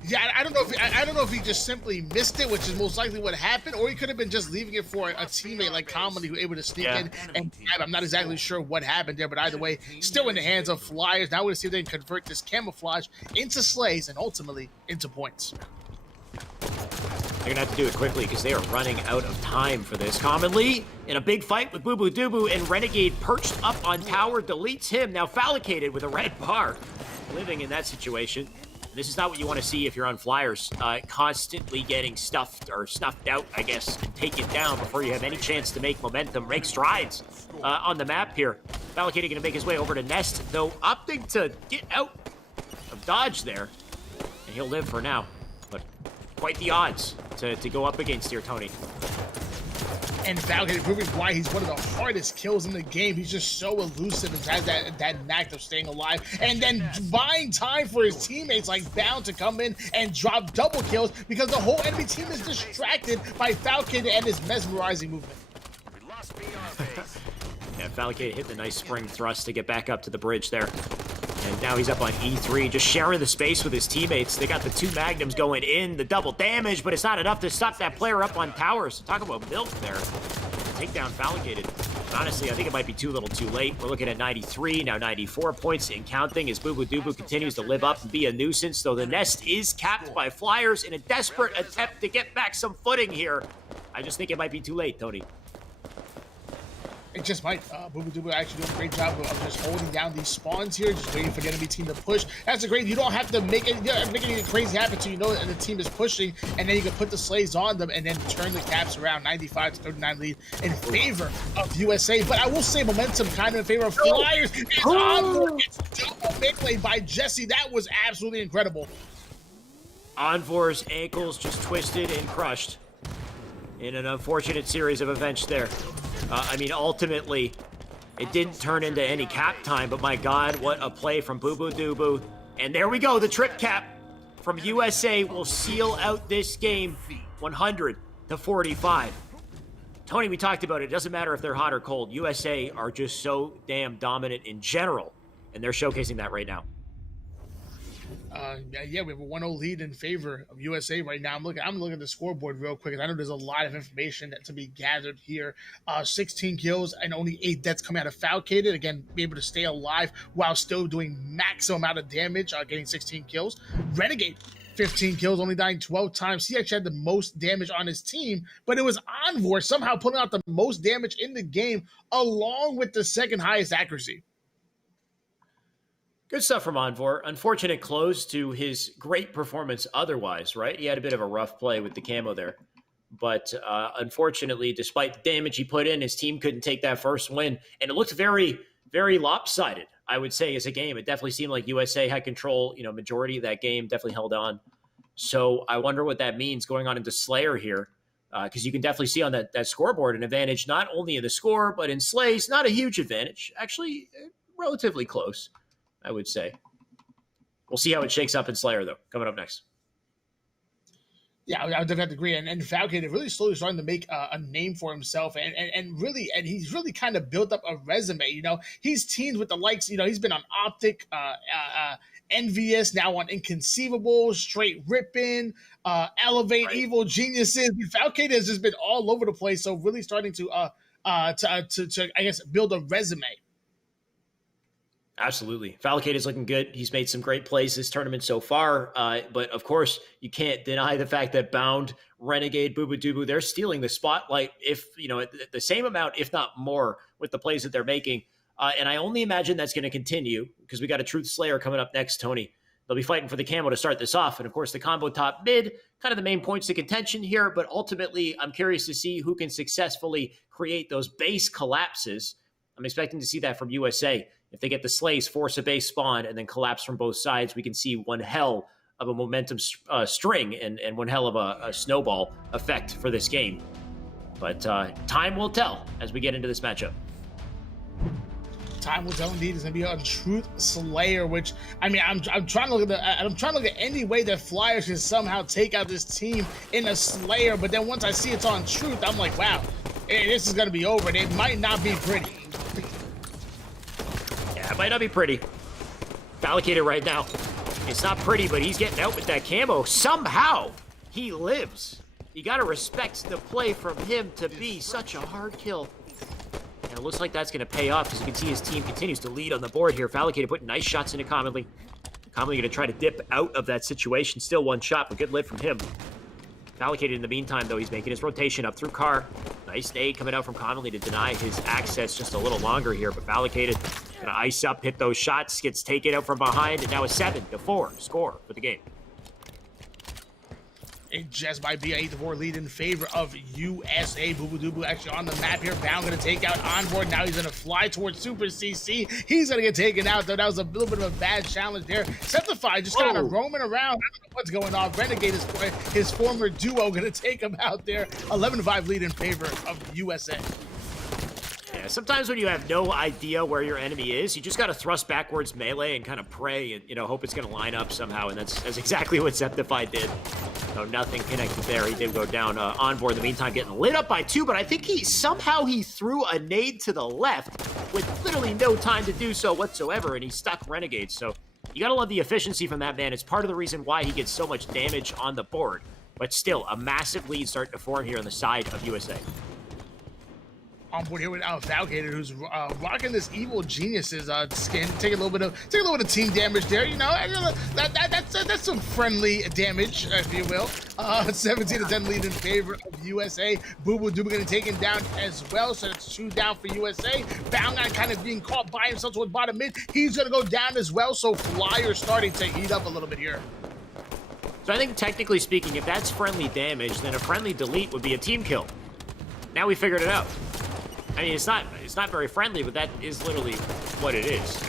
Yeah, I don't know if he just simply missed it, which is most likely what happened, or he could have been just leaving it for a teammate like Comedy who was able to sneak in and grab. I'm not exactly sure what happened there, but either way, still in the hands of Flyers. Now we're going to see if they can convert this camouflage into slays and ultimately into points. They're gonna have to do it quickly because they are running out of time for this. Commonly in a big fight with Boo Boo Doo and Renegade perched up on tower, deletes him. Now Fallicated with a red bar, living in that situation. This is not what you want to see if you're on Flyers, constantly getting stuffed or snuffed out, I guess, and taken down before you have any chance to make momentum, make strides on the map here. Fallicated gonna make his way over to Nest, though opting to get out of dodge there, and he'll live for now. But quite the odds to go up against here, Tony. And Falcon proving why he's one of the hardest kills in the game. He's just so elusive and has that knack of staying alive. And then buying time for his teammates like Bound to come in and drop double kills because the whole enemy team is distracted by Falcon and his mesmerizing movement. Yeah, Falcon hit the nice spring thrust to get back up to the bridge there. And now he's up on E3, just sharing the space with his teammates. They got the 2 magnums going in, the double damage, but it's not enough to stop that player up on towers. Talk about milk there. Take down Fallicated. Honestly, I think it might be too little too late. We're looking at 93, now 94 points and counting as Boo Boo Doo continues to live up and be a nuisance, though the Nest is capped by Flyers in a desperate attempt to get back some footing here. I just think it might be too late, Tony. It just might. Boo Boo Doo actually doing a great job of just holding down these spawns here, just waiting for the enemy team to push. That's a great. You don't have to make anything crazy happen so you know that the team is pushing, and then you can put the slays on them and then turn the caps around. 95-39 lead in favor of USA. But I will say momentum kind of in favor of Flyers. It's on. It's double melee by Jesse. That was absolutely incredible. Envor's ankles just twisted and crushed in an unfortunate series of events there. I mean, ultimately, it didn't turn into any cap time, but my God, what a play from Boo Boo Doo. And there we go, the trip cap from USA will seal out this game 100-45. Tony, we talked about it. It doesn't matter if they're hot or cold. USA are just so damn dominant in general, and they're showcasing that right now. Yeah, we have a 1-0 lead in favor of USA right now. I'm looking at the scoreboard real quick, and I know there's a lot of information to be gathered here. 16 kills and only 8 deaths coming out of Falcated. Again, be able to stay alive while still doing maximum amount of damage, getting 16 kills. Renegade, 15 kills, only dying 12 times. He actually had the most damage on his team, but it was Envor somehow pulling out the most damage in the game, along with the second highest accuracy. Good stuff from Envor. Unfortunate close to his great performance otherwise, right? He had a bit of a rough play with the camo there. But unfortunately, despite the damage he put in, his team couldn't take that first win. And it looked very, very lopsided, I would say, as a game. It definitely seemed like USA had control, majority of that game, definitely held on. So I wonder what that means going on into Slayer here. Because you can definitely see on that scoreboard an advantage, not only in the score, but in slays. Not a huge advantage. Actually, relatively close, I would say. We'll see how it shakes up in Slayer, though, coming up next. Yeah, I would definitely have to agree. And Falcon is really slowly starting to make a name for himself, and he's really kind of built up a resume. He's teamed with the likes. He's been on Optic, Envious, now on Inconceivable, Straight Rippin', Elevate, right. Evil Geniuses. Falcon has just been all over the place. So really starting to I guess build a resume. Absolutely. Falcade is looking good. He's made some great plays this tournament so far. But of course, you can't deny the fact that Bound, Renegade, Boo Boo Doo, they're stealing the spotlight, if the same amount, if not more, with the plays that they're making. And I only imagine that's going to continue because we got a Truth Slayer coming up next, Tony. They'll be fighting for the camo to start this off. And of course, the combo top mid, kind of the main points of contention here. But ultimately, I'm curious to see who can successfully create those base collapses. I'm expecting to see that from USA. If they get the slays, force a base spawn, and then collapse from both sides, we can see one hell of a momentum string and one hell of a snowball effect for this game. But time will tell as we get into this matchup. Time will tell indeed. It's gonna be a Truth Slayer, which I'm trying to look at any way that Flyers can somehow take out this team in a Slayer. But then once I see it's on Truth, I'm like, wow, this is gonna be over. And it might not be pretty. That might not be pretty. Allocated right now. It's not pretty, but he's getting out with that camo. Somehow, he lives. You gotta respect the play from him to be such a hard kill. And it looks like that's gonna pay off, because you can see his team continues to lead on the board here. Fallicated putting nice shots into Commonly. Commonly gonna try to dip out of that situation. Still one shot, but good lid from him. Fallicated in the meantime, though, he's making his rotation up through Carr. Nice nade coming out from Commonly to deny his access just a little longer here, but Fallicated gonna ice up, hit those shots, gets taken out from behind, and now a 7-4 score for the game. It just might be a 8-4 lead in favor of USA. Bubu actually on the map here. Bound gonna take out Onboard. Now he's gonna fly towards Super CC. He's gonna get taken out, though. That was a little bit of a bad challenge there. Septify just kind of roaming around. I don't know what's going on. Renegade is his former duo gonna take him out there. 11-5 lead in favor of USA. Yeah, sometimes when you have no idea where your enemy is, you just got to thrust backwards melee and kind of pray and, you know, hope it's going to line up somehow, and that's exactly what Septify did. So nothing connected there. He did go down Onboard in the meantime, getting lit up by 2, but I think he threw a nade to the left with literally no time to do so whatsoever, and he stuck Renegade. So you got to love the efficiency from that man. It's part of the reason why he gets so much damage on the board, but still a massive lead starting to form here on the side of USA. On board here with Fallicated, who's rocking this Evil Geniuses skin. Take a little bit of team damage there. You know, that's some friendly damage, if you will. 17-10 lead in favor of USA. Bubu gonna take him down as well, so it's 2 down for USA. Bound kind of being caught by himself towards bottom mid. He's gonna go down as well, so Flyers starting to heat up a little bit here. So I think technically speaking, if that's friendly damage, then a friendly delete would be a team kill. Now we figured it out. I mean, it's not very friendly, but that is literally what it is.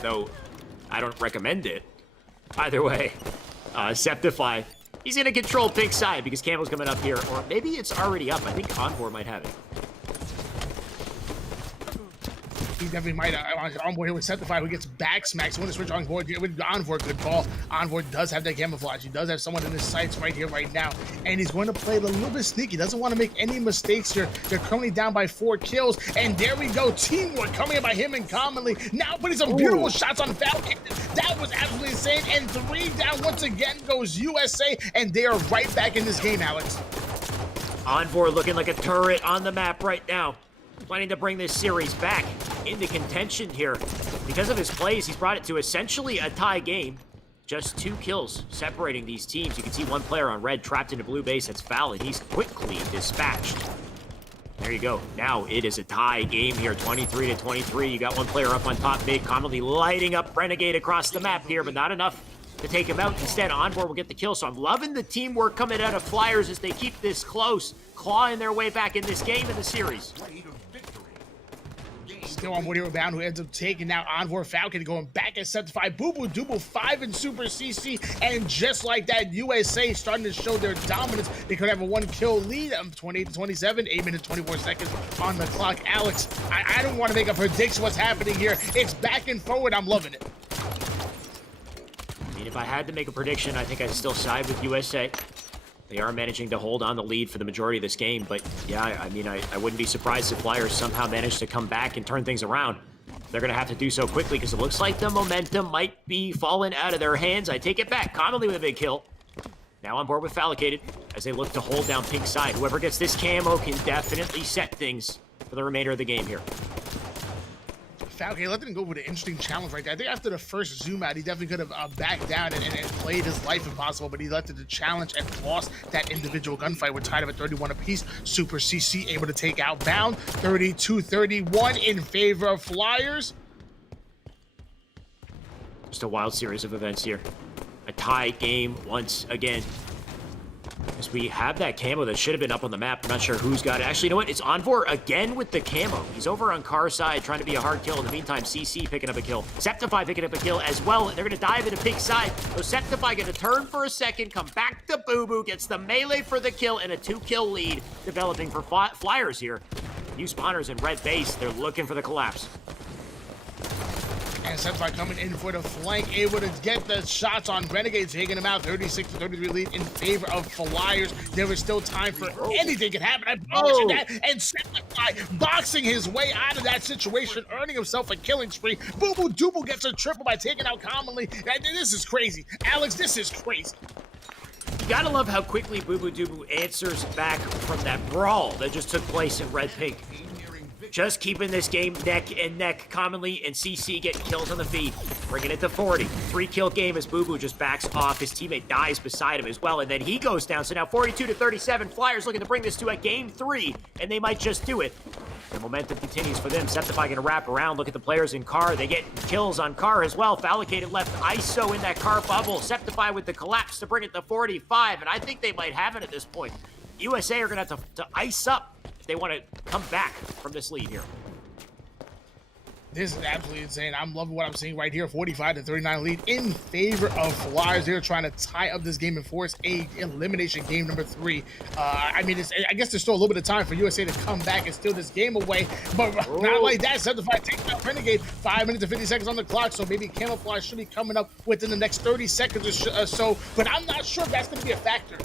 Though, I don't recommend it. Either way, Septify, he's going to control pink side because Campbell's coming up here. Or maybe it's already up. I think Onboard might have it. He definitely might Onboard here with Septify, who gets back smacked. So when to switch Onboard here with Onboard, good call. Onboard does have that camouflage. He does have someone in his sights right here, right now. And he's going to play it a little bit sneaky. Doesn't want to make any mistakes here. They're currently down by 4 kills. And there we go. Teamwork coming in by him and Commonly. Now putting some beautiful shots on Falcon. That was absolutely insane. And 3 down once again goes USA. And they are right back in this game, Alex. Onboard looking like a turret on the map right now. Planning to bring this series back into contention here. Because of his plays, he's brought it to essentially a tie game. Just 2 kills separating these teams. You can see one player on red trapped into blue base. That's foul, and he's quickly dispatched. There you go. Now it is a tie game here, 23-23. You got one player up on top mid, commonly lighting up Renegade across the map here, but not enough to take him out. Instead, Onboard will get the kill. So I'm loving the teamwork coming out of Flyers as they keep this close, clawing their way back in this game in the series. Still on board here with Bound, who ends up taking out Onboard. Falcon going back at Septify. Bubu 5 in Super CC, and just like that, USA starting to show their dominance. They could have a 1-kill lead. 28-27, 8 minutes 24 seconds on the clock. Alex, I don't want to make a prediction what's happening here. It's back and forward. I'm loving it. I mean, if I had to make a prediction, I think I'd still side with USA. They are managing to hold on the lead for the majority of this game, but yeah, I mean, I wouldn't be surprised if Flyers somehow manage to come back and turn things around. They're going to have to do so quickly because it looks like the momentum might be falling out of their hands. I take it back. Commonly with a big kill. Now on board with Fallicated as they look to hold down pink side. Whoever gets this camo can definitely set things for the remainder of the game here. Falcon let them go with an interesting challenge right there. I think after the first zoom out, he definitely could have backed down and played his life impossible, but he elected to challenge and lost that individual gunfight. We're tied up at 31 apiece. Super CC able to take out Bound. 32-31 in favor of Flyers. Just a wild series of events here. A tie game once again. As we have that camo that should have been up on the map. I'm not sure who's got it. Actually, you know what? It's Onvor again with the camo. He's over on Carr's side trying to be a hard kill. In the meantime, CC picking up a kill. Septify picking up a kill as well. They're going to dive into pink side. So Septify going to turn for a second, come back to Bubu, gets the melee for the kill, and a 2-kill lead developing for Flyers here. New spawners in red base. They're looking for the collapse. And Septify coming in for the flank, able to get the shots on Renegade, taking him out. 36-33 lead in favor of Flyers. There is still time for anything can happen. I promise you that. And Septify boxing his way out of that situation, earning himself a killing spree. Boo Boo Dooble gets a triple by taking out Commonly. And this is crazy. Alex, this is crazy. You gotta love how quickly Boo Boo Doo answers back from that brawl that just took place in Red Pink. Just keeping this game neck and neck. Commonly and CC getting kills on the feed. Bringing it to 40. 3-kill game as Boo Boo just backs off. His teammate dies beside him as well, and then he goes down. So now 42-37. Flyers looking to bring this to a game 3, and they might just do it. The momentum continues for them. Septify gonna wrap around. Look at the players in Car. They get kills on Car as well. Fallicated left ISO in that Car bubble. Septify with the collapse to bring it to 45, and I think they might have it at this point. USA are gonna have to ice up if they want to come back from this lead here. This is absolutely insane. I'm loving what I'm seeing right here. 45-39 lead in favor of Flyers. They're trying to tie up this game and force a elimination game number 3. I mean, I guess there's still a little bit of time for USA to come back and steal this game away, but not like that. Septify takes out Renegade. 5 minutes and 50 seconds on the clock, so maybe Camouflage should be coming up within the next 30 seconds or so, but I'm not sure if that's going to be a factor.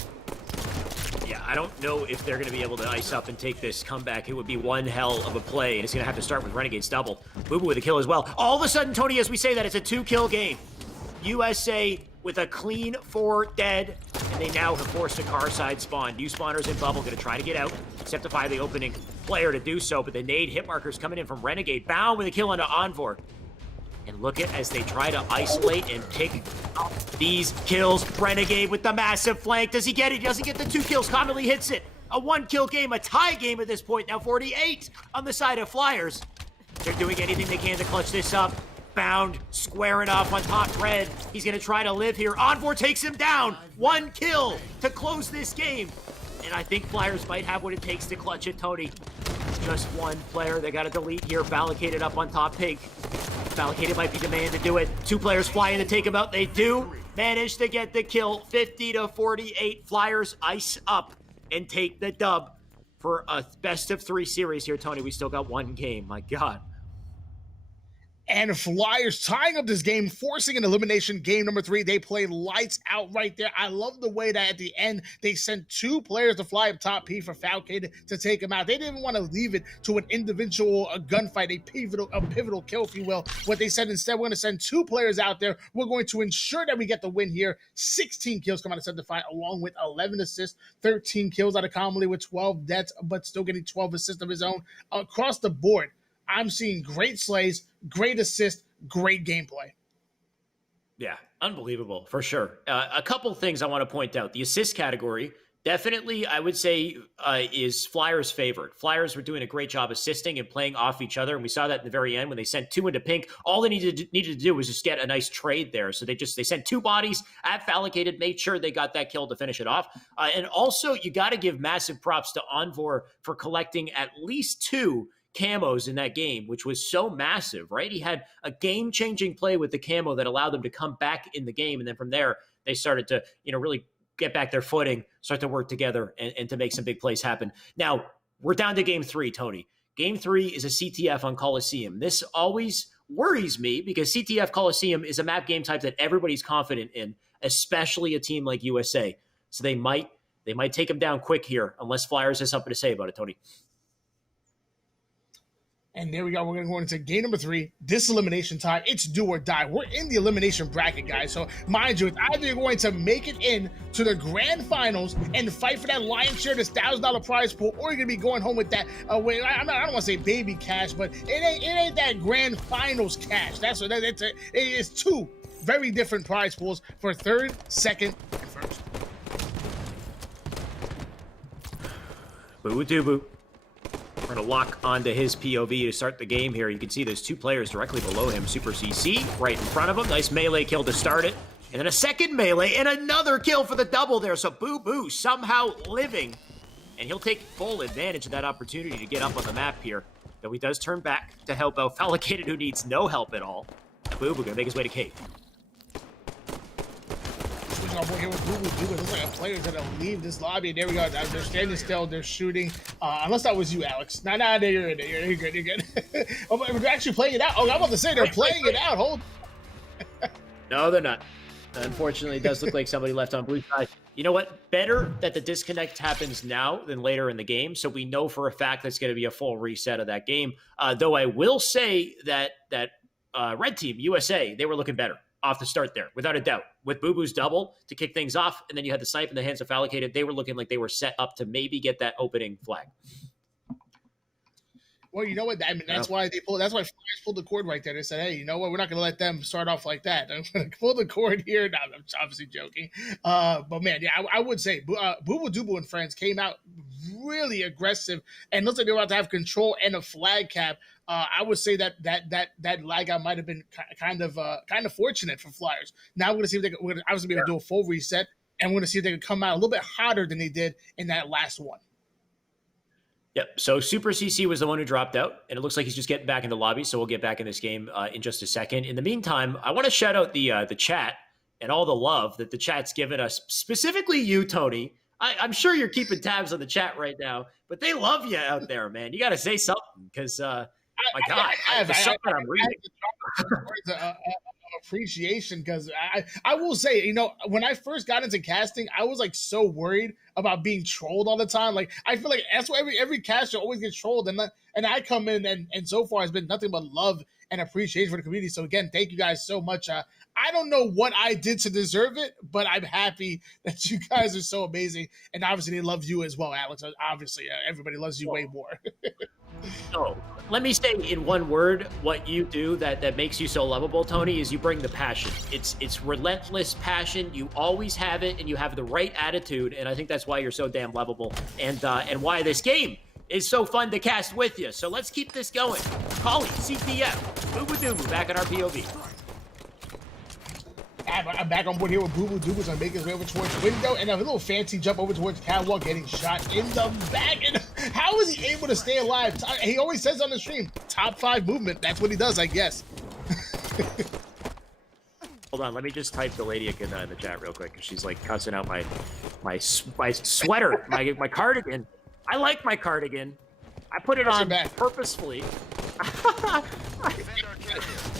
Yeah, I don't know if they're going to be able to ice up and take this comeback. It would be one hell of a play, and it's going to have to start with Renegade's double. Boo Boo with a kill as well. All of a sudden, Tony, as we say that, it's a 2-kill game. USA with a clean 4 dead, and they now have forced a Car side spawn. New spawners in bubble, going to try to get out. Septify the opening player to do so, but the nade hit markers coming in from Renegade. Bound with a kill onto Envor. And look at as they try to isolate and pick up these kills. Renegade with the massive flank. Does he get it? He doesn't get the 2 kills. Commonly hits it. A 1-kill game, a tie game at this point. Now 48 on the side of Flyers. They're doing anything they can to clutch this up. Bound, squaring off on top Red. He's going to try to live here. Envor takes him down. 1 kill to close this game. And I think Flyers might have what it takes to clutch it, Tony. Just one player they got to delete here. Fallicated up on top Pink. Fallicated might be the man to do it. 2 players fly in to take him out. They do manage to get the kill. 50-48. Flyers ice up and take the dub for a best-of-3 series here, Tony. We still got 1 game. My God. And Flyers tying up this game, forcing an elimination game number 3. They play lights out right there. I love the way that at the end, they sent 2 players to fly up top P for Falcade to take him out. They didn't want to leave it to an individual gunfight, a pivotal kill, if you will. What they said instead, we're going to send 2 players out there. We're going to ensure that we get the win here. 16 kills come out of Septify, along with 11 assists, 13 kills out of Commonly with 12 deaths, but still getting 12 assists of his own. Across the board, I'm seeing great slays, great assist, great gameplay. Yeah, unbelievable, for sure. A couple things I want to point out. The assist category, definitely, I would say, is Flyers' favorite. Flyers were doing a great job assisting and playing off each other, and we saw that in the very end when they sent 2 into Pink. All they needed to do was just get a nice trade there. So they sent 2 bodies at Fallicated, made sure they got that kill to finish it off. And also, you got to give massive props to Envor for collecting at least 2 camos in that game, which was so massive, right? He had a game-changing play with the camo that allowed them to come back in the game, and then from there, they started to, really get back their footing, start to work together, and to make some big plays happen. Now, we're down to game 3, Tony. Game 3 is a CTF on Coliseum. This always worries me because CTF Coliseum is a map game type that everybody's confident in, especially a team like USA. So they might take them down quick here, unless Flyers has something to say about it, Tony. And there we go. We're going to go into game number 3. This elimination time. It's do or die. We're in the elimination bracket, guys. So mind you, it's either you're going to make it in to the grand finals and fight for that lion's share, this $1,000 prize pool, or you're going to be going home with that. I don't want to say baby cash, but it ain't that grand finals cash. That's what it is. 2 very different prize pools for 3rd, 2nd, and 1st. Boo doo boo. We're going to lock onto his POV to start the game here. You can see there's 2 players directly below him. Super CC right in front of him. Nice melee kill to start it. And then a second melee and another kill for the double there. So Boo Boo somehow living. And he'll take full advantage of that opportunity to get up on the map here. Though he does turn back to help out Fallicated, who needs no help at all. Boo Boo going to make his way to cave. on board here with Boo Boo Dubu. It looks like a player's gonna leave this lobby. There we go. They're standing still. They're shooting. Unless that was you, Alex. Nah, you're in there. You're good. You're good. Oh, but they're actually playing it out. Oh, I'm about to say they're playing it out. Hold. No, they're not. Unfortunately, it does look like somebody left on blue side. You know what? Better that the disconnect happens now than later in the game, so we know for a fact that's going to be a full reset of that game. Though I will say that Red Team, USA, they were looking better off the start there, without a doubt. With Boo Boo's double to kick things off, and then you had the snipe in the hands of Fallicated, they were looking like they were set up to maybe get that opening flag. Well, you know what? I mean, that's why they pulled. That's why Flyers pulled the cord right there. They said, "Hey, you know what? We're not going to let them start off like that. I'm going to pull the cord here." No, I'm obviously joking. But man, yeah, I would say Boo Boo Dubu and friends came out really aggressive and looks like they were about to have control and a flag cap. I would say that lag out might have been kind of fortunate for Flyers. Now we're going to see if we're going to obviously be able to do a full reset, and we're going to see if they can come out a little bit hotter than they did in that last one. Yep. So Super CC was the one who dropped out, and it looks like he's just getting back in the lobby. So we'll get back in this game in just a second. In the meantime, I want to shout out the chat and all the love that the chat's given us, specifically you, Tony. I'm sure you're keeping tabs on the chat right now, but they love you out there, man. You got to say something because, my God, I'm reading. Appreciation, because I will say, you know, when I first got into casting, I was like so worried about being trolled all the time. Like I feel like that's why every caster always gets trolled, and I come in and so far it's been nothing but love and appreciation for the community. So again, thank you guys so much. I don't know what I did to deserve it, but I'm happy that you guys are so amazing, and obviously they love you as well, Alex. Obviously, everybody loves you way more. So let me say in one word what you do that makes you so lovable, Tony, is you bring the passion. It's relentless passion. You always have it, and you have the right attitude, and I think that's why you're so damn lovable, and why this game is so fun to cast with you. So let's keep this going. Collie, CTF, Boo Boo Dubu back at our POV. I'm back on board here with Boo Boo Dubu's gonna make his way over towards window, and a little fancy jump over towards catwalk, getting shot in the back. And how is he able to stay alive? He always says on the stream, top 5 movement. That's what he does, I guess. Hold on, let me just type the lady again in the chat real quick, because she's like cussing out my sweater, my cardigan. I like my cardigan. I put it on purposefully.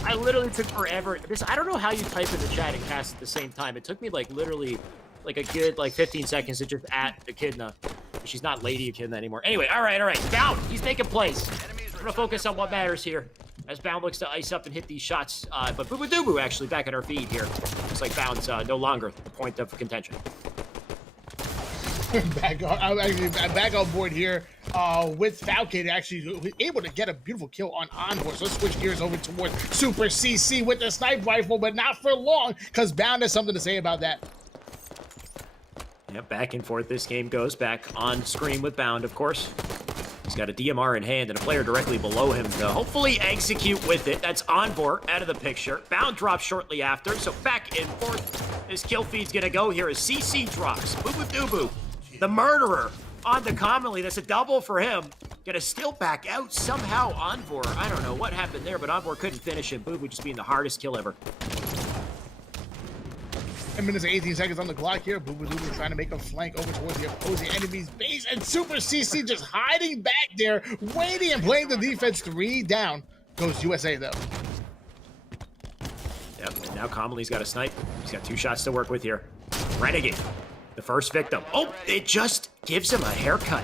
I literally took forever. I don't know how you type in the chat and cast at the same time. It took me like literally like a good 15 seconds to just at Echidna. She's not Lady Echidna anymore. Anyway, all right. Bound, he's taking place. I'm gonna focus on what matters here as Bound looks to ice up and hit these shots. But Boo Boo Dubu actually back at our feed here. Looks like Bound's no longer the point of contention. back on board here with Falcon, actually able to get a beautiful kill on Envoy. So let's switch gears over towards Super CC with the sniper rifle, but not for long, because Bound has something to say about that. Yep, back and forth this game goes. Back on screen with Bound, of course. He's got a DMR in hand and a player directly below him to hopefully execute with it. That's Envor out of the picture. Bound drops shortly after, so back and forth. This kill feed's gonna go here as CC drops. Boo Boo Dubu, the murderer, on the commonly. That's a double for him. Gonna still back out somehow. Envor, I don't know what happened there, but Envor couldn't finish him. Boo Boo just being the hardest kill ever. 10 minutes and 18 seconds on the clock here. Boo Boo Dubu trying to make a flank over towards the opposing enemy's base, and Super CC just hiding back there, waiting and playing the defense. 3 down. Goes USA though. Yep, and now Commonly's got a snipe. He's got 2 shots to work with here. Renegade, the first victim. Oh, it just gives him a haircut.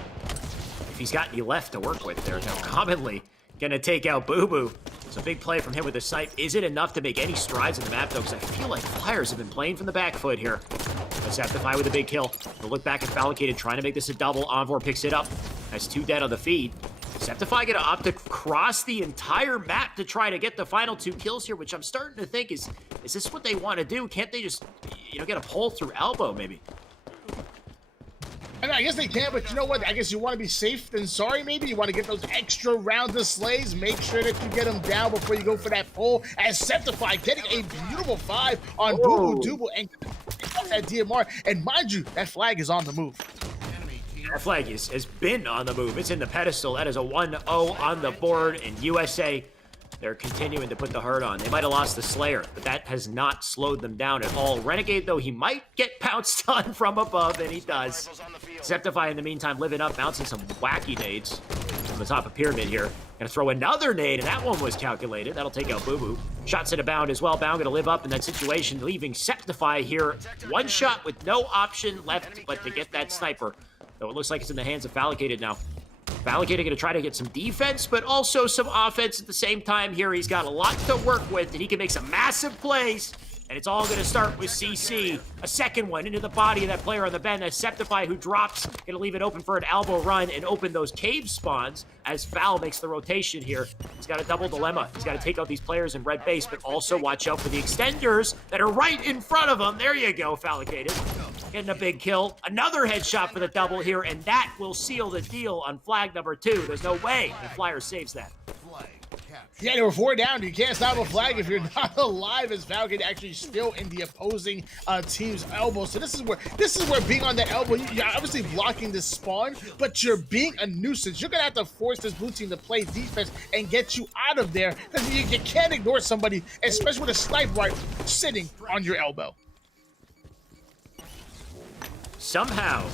If he's got any left to work with there. Now Commonly gonna take out Boo Boo. It's a big play from him with a snipe. Is it enough to make any strides in the map, though? Because I feel like Flyers have been playing from the back foot here. Septify with a big kill. We'll look back at Fallicated, trying to make this a double. Envor picks it up. Has 2 dead on the feed. Septify gonna opt to cross the entire map to try to get the final 2 kills here, which I'm starting to think is this what they want to do? Can't they just, get a pull through elbow, maybe? I mean, I guess they can, but you know what? I guess you want to be safe than sorry, maybe. You want to get those extra rounds of slays. Make sure that you get them down before you go for that pull. As Septify getting a beautiful 5 on Boo Boo Dubu and that DMR. And mind you, that flag is on the move. That flag has been on the move. It's in the pedestal. That is a 1-0 on the board, and USA, They're continuing to put the hurt on. They might have lost the Slayer, but that has not slowed them down at all. Renegade, though, he might get pounced on from above, and he does. Septify, in the meantime, living up, bouncing some wacky nades from the top of Pyramid here. Gonna throw another nade, and that one was calculated. That'll take out Boo Boo. Shots at a Bound as well. Bound gonna live up in that situation, leaving Septify here. One shot with no option left but to get that sniper. Though it looks like it's in the hands of Fallicated now. Fallicated going to try to get some defense, but also some offense at the same time here. He's got a lot to work with, and he can make some massive plays. And it's all going to start with CC. A second one into the body of that player on the bend. That's Septify, who drops. Going to leave it open for an elbow run and open those cave spawns as Foul makes the rotation here. He's got a double dilemma. He's got to take out these players in red base, but also watch out for the extenders that are right in front of him. There you go, Fallicated. Getting a big kill. Another headshot for the double here, and that will seal the deal on flag number 2. There's no way the Flyer saves that. Yeah, they were 4 down. You can't stop a flag if you're not alive, as Falcon actually still in the opposing team's elbow. So this is where being on that elbow, you're obviously blocking this spawn, but you're being a nuisance. You're gonna have to force this blue team to play defense and get you out of there, because you can't ignore somebody, especially with a sniper rifle sitting on your elbow. Somehow,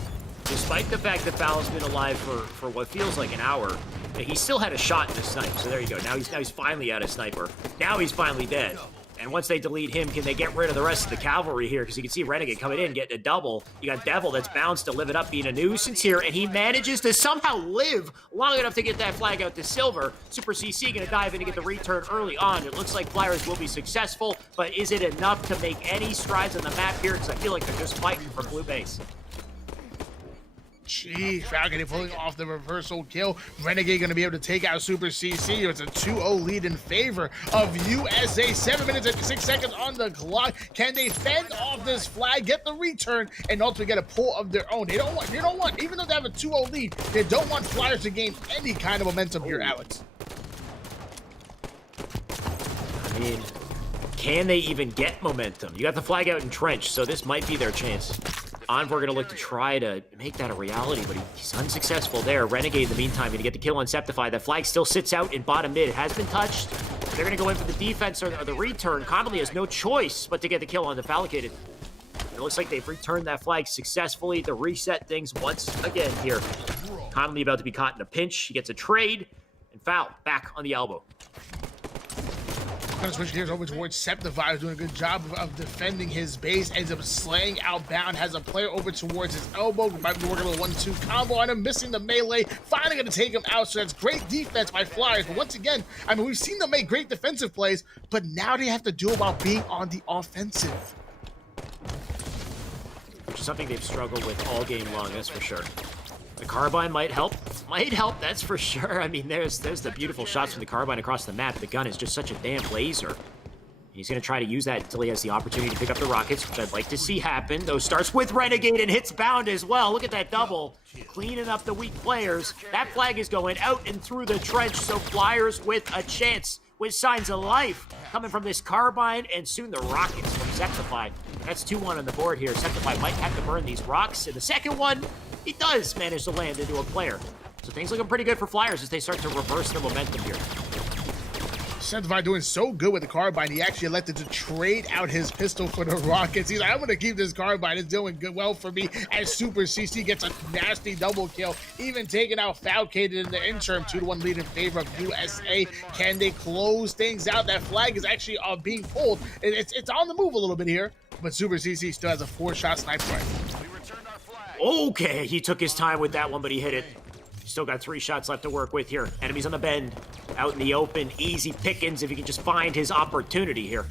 despite the fact that Foul's been alive for what feels like an hour, he still had a shot in the snipe. So there you go. Now he's finally out of sniper. Now he's finally dead. And once they delete him, can they get rid of the rest of the cavalry here? Because you can see Renegade coming in, getting a double. You got Devil that's bounced to live it up, being a nuisance here, and he manages to somehow live long enough to get that flag out to Silver. Super CC going to dive in and get the return early on. It looks like Flyers will be successful, but is it enough to make any strides on the map here? Because I feel like they're just fighting for blue base. Gee, Falcon pulling off the reversal kill. Renegade going to be able to take out Super CC. It's a 2-0 lead in favor of USA. 7 minutes and 6 seconds on the clock. Can they fend off this flag, get the return, and ultimately get a pull of their own? They don't want, even though they have a 2-0 lead, they don't want Flyers to gain any kind of momentum here, Alex. I mean, can they even get momentum? You got the flag out in trench, so this might be their chance. Envor gonna look to try to make that a reality, but he's unsuccessful there. Renegade, in the meantime, gonna get the kill on Septify. That flag still sits out in bottom mid. It has been touched. They're gonna go in for the defense or the return. Connolly has no choice but to get the kill on the Fallicated. It looks like they've returned that flag successfully to reset things once again here. Connolly about to be caught in a pinch. He gets a trade, and Foul back on the elbow. Gonna switch gears over towards Septify, who's doing a good job of defending his base. Ends up slaying outbound, has a player over towards his elbow. Might be working with a 1-2 combo on him, missing the melee. Finally gonna take him out, so that's great defense by Flyers. But once again, I mean, we've seen them make great defensive plays, but now they have to do about being on the offensive. Which is something they've struggled with all game long, that's for sure. The carbine might help, that's for sure. I mean, there's the beautiful shots from the carbine across the map. The gun is just such a damn laser. He's going to try to use that until he has the opportunity to pick up the rockets, which I'd like to see happen. Those starts with Renegade and hits Bound as well. Look at that double. Cleaning up the weak players. That flag is going out and through the trench, so Flyers with a chance, with signs of life coming from this carbine, and soon the rockets from Septify. That's 2-1 on the board here. Septify might have to burn these rocks. In the second one, he does manage to land into a player. So things looking pretty good for Flyers as they start to reverse the momentum here. Septify doing so good with the carbine, he actually elected to trade out his pistol for the rockets. He's like, I'm going to keep this carbine. It's doing good, well for me, as Super CC gets a nasty double kill, even taking out Falcated in the interim. 2-1 lead in favor of USA. Can they close things out? That flag is actually being pulled. It's on the move a little bit here, but Super CC still has a 4-shot sniper rifle. Okay, he took his time with that one, but he hit it. Still got 3 shots left to work with here. Enemies on the bend, out in the open, easy pickings if he can just find his opportunity here.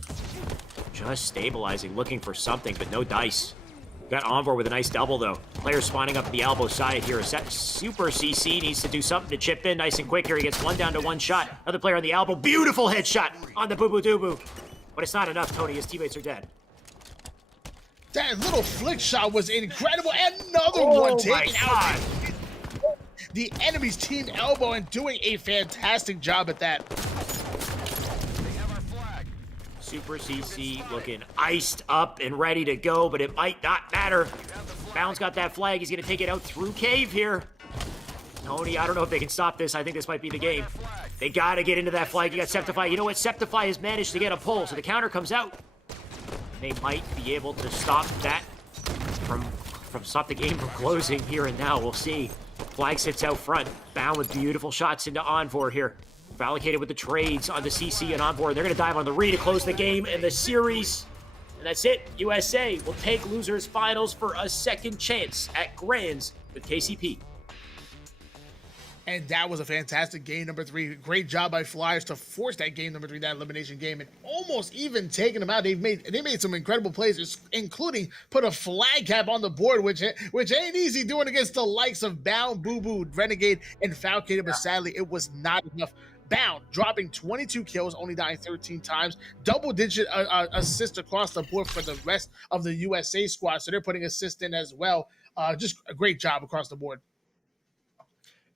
Just stabilizing, looking for something, but no dice. Got Envor with a nice double, though. Player spawning up the elbow side here. Super CC needs to do something to chip in nice and quick here. He gets 1 down to 1 shot. Another player on the elbow. Beautiful headshot on the Boo Boo Doo Boo. But it's not enough, Tony. His teammates are dead. That little flick shot was incredible. Another one taken out the enemy's team elbow and doing a fantastic job at that. Super CC looking iced up and ready to go, but it might not matter. Bound's got that flag. He's going to take it out through cave here. Tony, I don't know if they can stop this. I think this might be the game. They got to get into that flag. You got Septify. You know what? Septify has managed to get a pull, so the counter comes out. They might be able to stop that from stop the game from closing here and now. We'll see. Flag sits out front. Bound with beautiful shots into Envor here. Allocated with the trades on the CC and Envor. They're going to dive on the Re to close the game and the series. And that's it. USA will take losers finals for a second chance at Grands with KCP. And that was a fantastic game number 3. Great job by Flyers to force that game number 3, that elimination game, and almost even taking them out. They made some incredible plays, including put a flag cap on the board, which ain't easy doing against the likes of Bound, Boo Boo, Renegade, and Falcon. But sadly, it was not enough. Bound dropping 22 kills, only dying 13 times, double-digit assist across the board for the rest of the USA squad. So they're putting assists in as well. Just a great job across the board.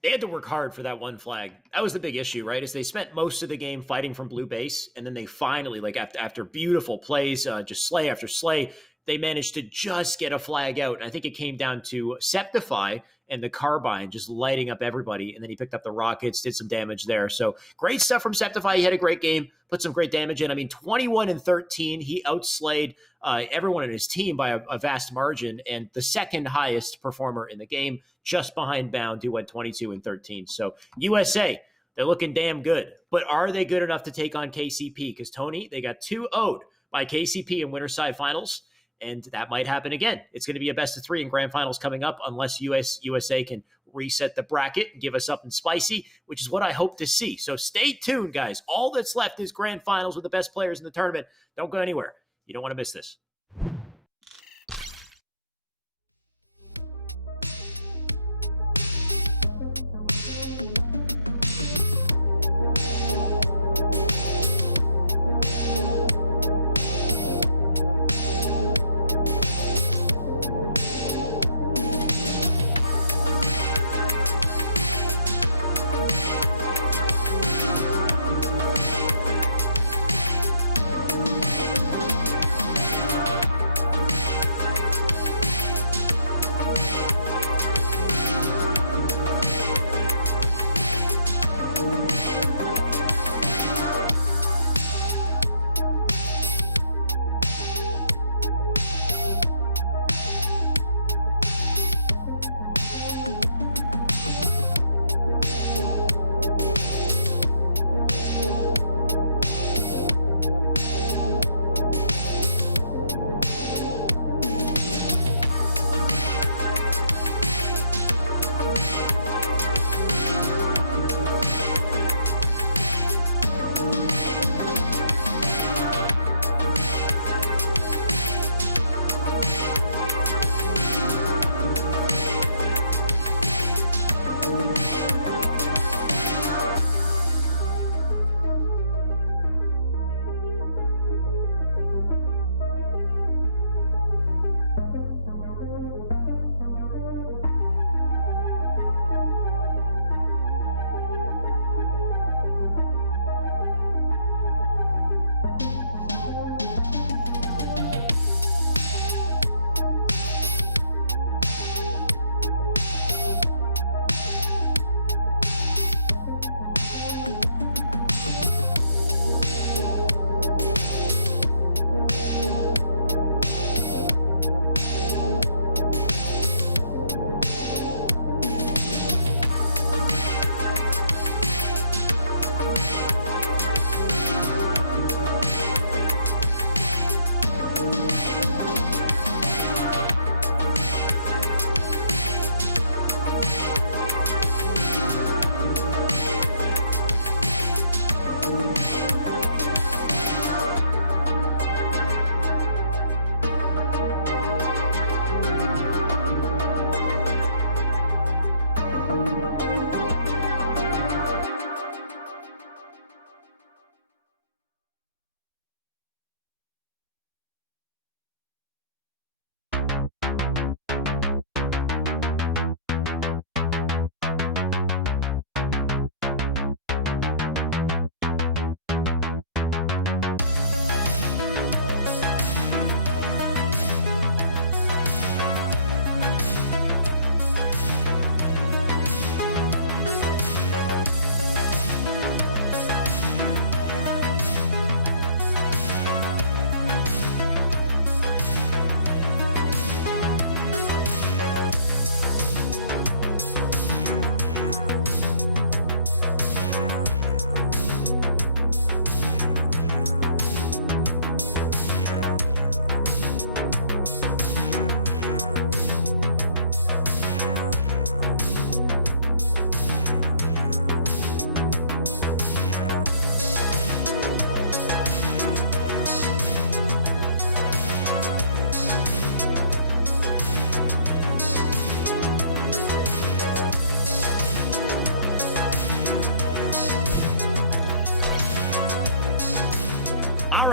They had to work hard for that one flag. That was the big issue, right? Is they spent most of the game fighting from blue base, and then they finally, like after beautiful plays, just slay after slay, they managed to just get a flag out. And I think it came down to Septify and the Carbine just lighting up everybody. And then he picked up the rockets, did some damage there. So great stuff from Septify. He had a great game, put some great damage in. I mean, 21-13. He outslayed everyone in his team by a vast margin, and the second highest performer in the game, just behind Bound, who went 22-13. So USA, they're looking damn good. But are they good enough to take on KCP? Because, Tony, they got 2-0'd by KCP in Winterside Finals. And that might happen again. It's going to be a best of 3 in grand finals coming up unless USA can reset the bracket and give us something spicy, which is what I hope to see. So stay tuned, guys. All that's left is grand finals with the best players in the tournament. Don't go anywhere. You don't want to miss this.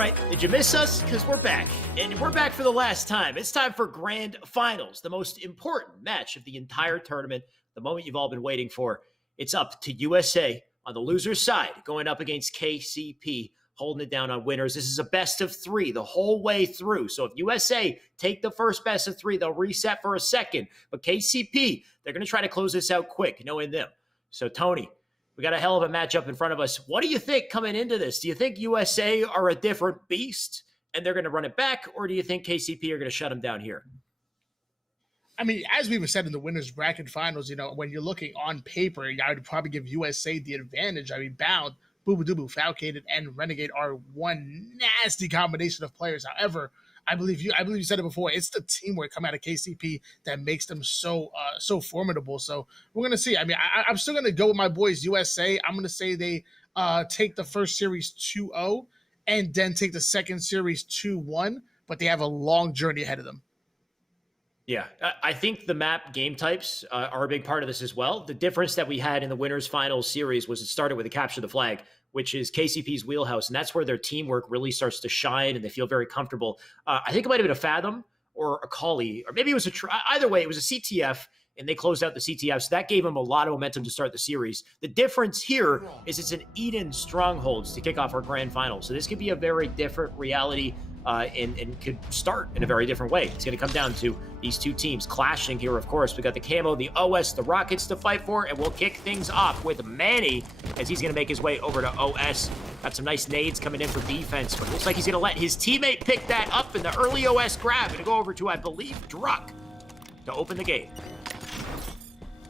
right, did you miss us? Because we're back, and we're back for the last time. It's time for Grand Finals, the most important match of the entire tournament, the moment you've all been waiting for. It's up to USA on the loser's side, going up against KCP, holding it down on winners. This is a best of 3 the whole way through. So if USA take the first best of 3, they'll reset for a second. But KCP, they're going to try to close this out quick, knowing them. So Tony, we got a hell of a matchup in front of us. What do you think coming into this? Do you think USA are a different beast and they're going to run it back? Or do you think KCP are going to shut them down here? I mean, as we were said in the winners bracket finals, when you're looking on paper, I would probably give USA the advantage. I mean, Bound, Boobadooboo, Falcated, and Renegade are one nasty combination of players. However, I believe you said it before. It's the teamwork coming out of KCP that makes them so formidable. So we're gonna see. I mean, I'm still gonna go with my boys USA. I'm gonna say they take the first series 2-0 and then take the second series 2-1. But they have a long journey ahead of them. Yeah, I think the map game types are a big part of this as well. The difference that we had in the winners finals series was it started with a capture the flag, which is KCP's wheelhouse. And that's where their teamwork really starts to shine and they feel very comfortable. I think it might have been a Fathom or a Kali, or maybe it was either way, it was a CTF and they closed out the CTF. So that gave them a lot of momentum to start the series. The difference here is it's an Eden Strongholds to kick off our grand final. So this could be a very different reality and could start in a very different way. It's going to come down to these two teams clashing here, of course. We got the Camo, the OS, the Rockets to fight for, and we'll kick things off with Manny as he's going to make his way over to OS. Got some nice nades coming in for defense, but it looks like he's going to let his teammate pick that up in the early OS grab. Going to go over to, I believe, Druck to open the game.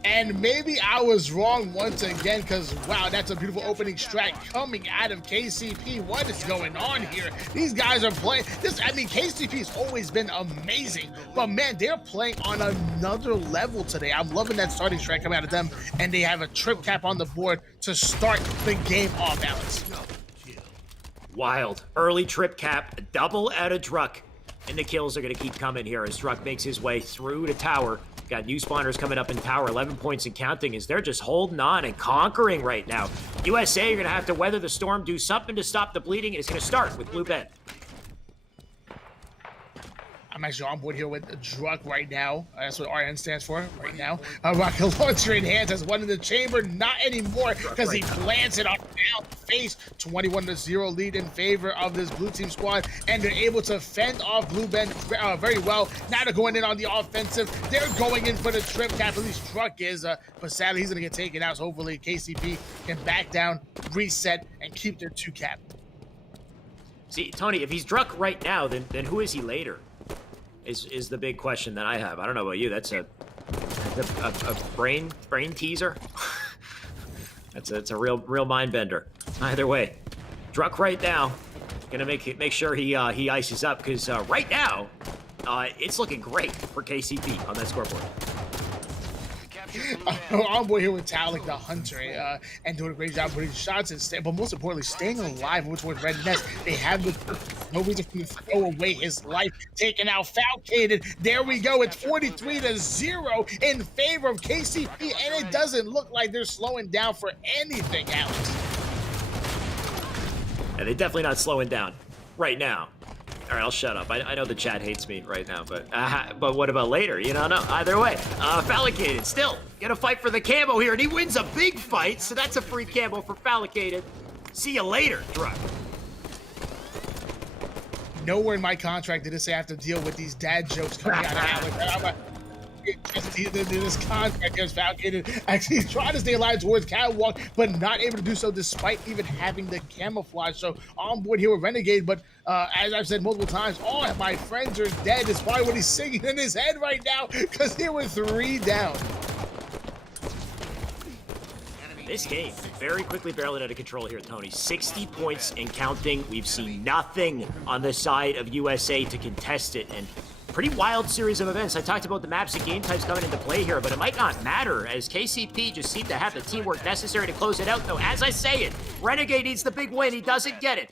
And maybe I was wrong once again because, wow, that's a beautiful opening strat coming out of KCP. What is going on here? These guys are playing this. I mean, KCP's always been amazing, but man, they're playing on another level today. I'm loving that starting strat coming out of them, and they have a trip cap on the board to start the game off, Alex. Wild. Early trip cap, a double out of Druck, and the kills are going to keep coming here as Druck makes his way through to tower. Got new spawners coming up in tower, 11 points and counting as they're just holding on and conquering right now. USA are going to have to weather the storm, do something to stop the bleeding, and it's going to start with Blue Ben. I'm actually on board here with Druck right now. That's what RN stands for right now. Rocket launcher in hands, has one in the chamber. Not anymore because he plants it on down face. 21-0 lead in favor of this blue team squad, and they're able to fend off Blue Ben very well. Now they're going in on the offensive. They're going in for the trip cap. At least Druck is, but sadly he's going to get taken out. So hopefully KCP can back down, reset, and keep their 2 cap. See, Tony, if he's Druck right now, then who is he later? Is the big question that I have. I don't know about you. That's a brain teaser. That's a real mind bender. Either way, Druck right now gonna make sure he ices up because right now it's looking great for KCP on that scoreboard. On board here with Talik, the hunter, and doing a great job putting shots and but most importantly, staying alive with Red Nest. They have no reason for him to throw away his life. Taken out, Falcated. There we go. It's 43-0 in favor of KCP, and it doesn't look like they're slowing down for anything, Alex. Yeah, they're definitely not slowing down right now. All right, I'll shut up. I know the chat hates me right now, but what about later? You know, no. Either way, Falcated still gonna fight for the camo here, and he wins a big fight, so that's a free camo for Falcated. See you later, Druck. Nowhere in my contract did it say I have to deal with these dad jokes coming out of Alex. This contract is Falcated actually trying to stay alive towards Catwalk, but not able to do so despite even having the camouflage. So on board here with Renegade, but as I've said multiple times, all my friends are dead is probably what he's singing in his head right now because there were 3 down. This game very quickly barreling out of control here, Tony. 60 points and counting. We've seen nothing on the side of USA to contest it, and pretty wild series of events. I talked about the maps and game types coming into play here, but it might not matter as KCP just seem to have the teamwork necessary to close it out, though. As I say it, Renegade needs the big win. He doesn't get it.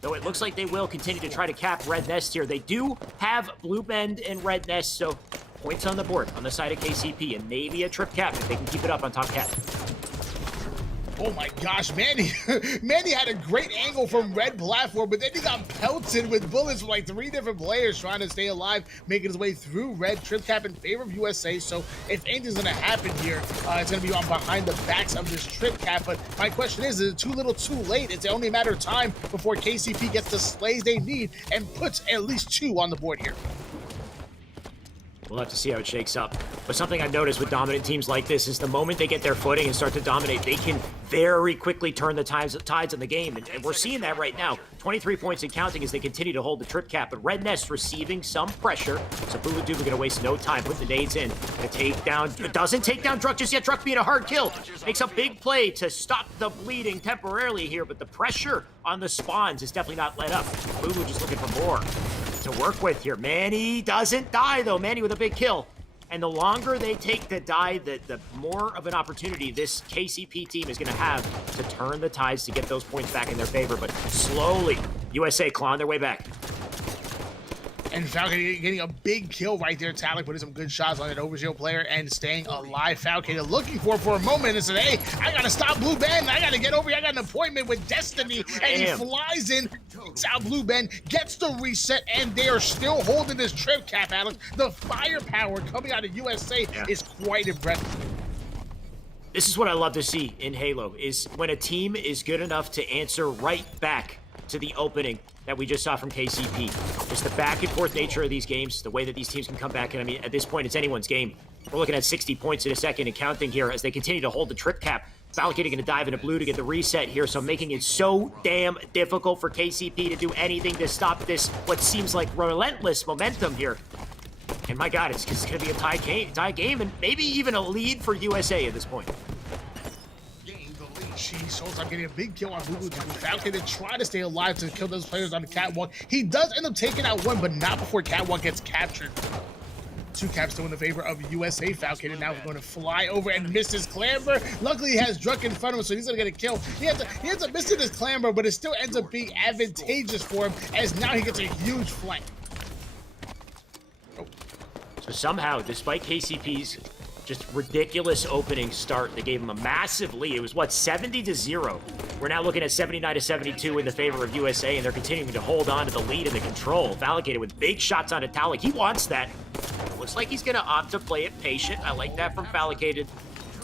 Though it looks like they will continue to try to cap Red Nest here. They do have Blue Bend and Red Nest, so points on the board on the side of KCP, and maybe a trip cap if they can keep it up on top cap. Oh my gosh, Manny. Manny had a great angle from red platform, but then he got pelted with bullets from like 3 different players trying to stay alive, making his way through red. Trip cap in favor of USA. So if anything's going to happen here, it's going to be on behind the backs of this trip cap. But my question is it too little too late? It's only a matter of time before KCP gets the slays they need and puts at least 2 on the board here. We'll have to see how it shakes up. But something I've noticed with dominant teams like this is the moment they get their footing and start to dominate, they can very quickly turn the tides in the game. And we're seeing that right now. 23 points and counting as they continue to hold the trip cap. But Red Nest receiving some pressure. So Bulu Duba going to waste no time. Put the nades in. Gonna take down. Doesn't take down Druk just yet. Druk being a hard kill. Makes a big play to stop the bleeding temporarily here. But the pressure on the spawns is definitely not let up. Bulu just looking for more to work with here. Manny doesn't die, though. Manny with a big kill. And the longer they take to die, the more of an opportunity this KCP team is going to have to turn the tides to get those points back in their favor. But slowly, USA clawing their way back. And Falcon getting a big kill right there. Talik putting some good shots on an Overshield player and staying alive. Falcon looking for a moment and said, hey, I got to stop Blue Ben. I got to get over here. I got an appointment with Destiny. And he flies in, takes out Blue Ben, gets the reset, and they are still holding this trip cap, Alex. The firepower coming out of USA is quite impressive. This is what I love to see in Halo, is when a team is good enough to answer right back to the opening that we just saw from KCP. It's the back and forth nature of these games, the way that these teams can come back. And I mean, at this point, it's anyone's game. We're looking at 60 points in a second and counting here as they continue to hold the trip cap. Falcon going to dive into blue to get the reset here, so making it so damn difficult for KCP to do anything to stop this, what seems like relentless momentum here. And my God, it's going to be a tie game, and maybe even a lead for USA at this point. She shows up getting a big kill on Bulu Duba. Falcon to try to stay alive to kill those players on the catwalk. He does end up taking out one, but not before catwalk gets captured. 2 caps still in the favor of USA. Falcon and now we're going to fly over and miss his clamber. Luckily, he has Druk in front of him, so he's going to get a kill. He ends up missing his clamber, but it still ends up being advantageous for him as now he gets a huge flank. So somehow, despite KCP's just ridiculous opening start, they gave him a massive lead. It was, what, 70-0. We're now looking at 79-72 in the favor of USA, and they're continuing to hold on to the lead and the control. Valicated with big shots on Italic. He wants that. Looks like he's going to opt to play it patient. I like that from Valicated.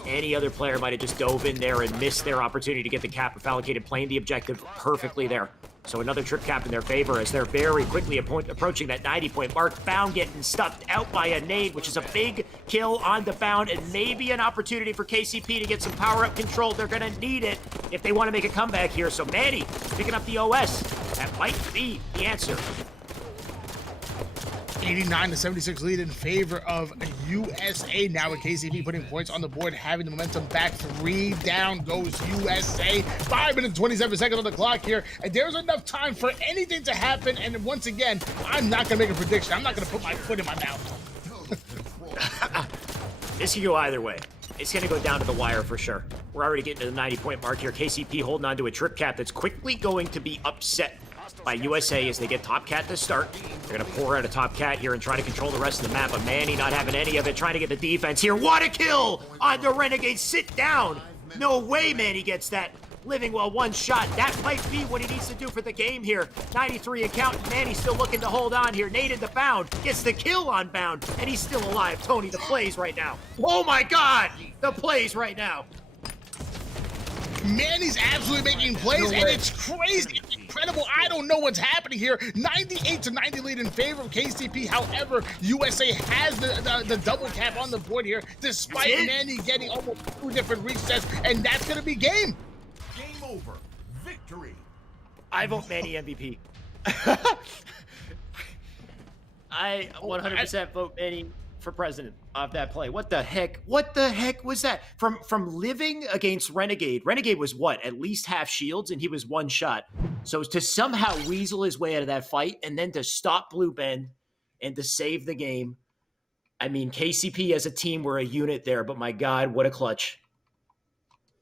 Any other player might have just dove in there and missed their opportunity to get the cap. If Valicated playing the objective perfectly there. So another trip cap in their favor as they're very quickly approaching that 90-point mark. Bound getting stuffed out by a nade, which is a big kill on the Bound, and maybe an opportunity for KCP to get some power-up control. They're going to need it if they want to make a comeback here. So Manny picking up the OS. That might be the answer. 89-76 lead in favor of USA. Now with KCP putting points on the board, having the momentum back. 3 down goes USA. 5 minutes 27 seconds on the clock here, and there's enough time for anything to happen. And once again, I'm not gonna make a prediction. I'm not gonna put my foot in my mouth. This can go either way. It's going to go down to the wire for sure. We're already getting to the 90-point mark here. KCP holding on to a trip cap that's quickly going to be upset by USA as they get Top Cat to start. They're going to pour out a Top Cat here and try to control the rest of the map, but Manny not having any of it, trying to get the defense here. What a kill on the Renegade. Sit down. No way Manny gets that. Living well, 1 shot. That might be what he needs to do for the game here. 93 account. Manny still looking to hold on here. Naded the Bound. Gets the kill on Bound, and he's still alive. Tony, the plays right now. Oh my God. The plays right now. Manny's absolutely making plays, and it's crazy. It's incredible. I don't know what's happening here. 98-90 lead in favor of KCP. However, USA has the double cap on the board here, despite Manny getting almost 2 different resets, and that's going to be game. Game over. Victory. I vote Manny MVP. I 100% vote Manny for president of that play. What the heck? What the heck was that? From living against Renegade. Renegade was what? At least half shields, and he was 1 shot. So to somehow weasel his way out of that fight and then to stop Blue Ben and to save the game. I mean, KCP as a team were a unit there, but my God, what a clutch.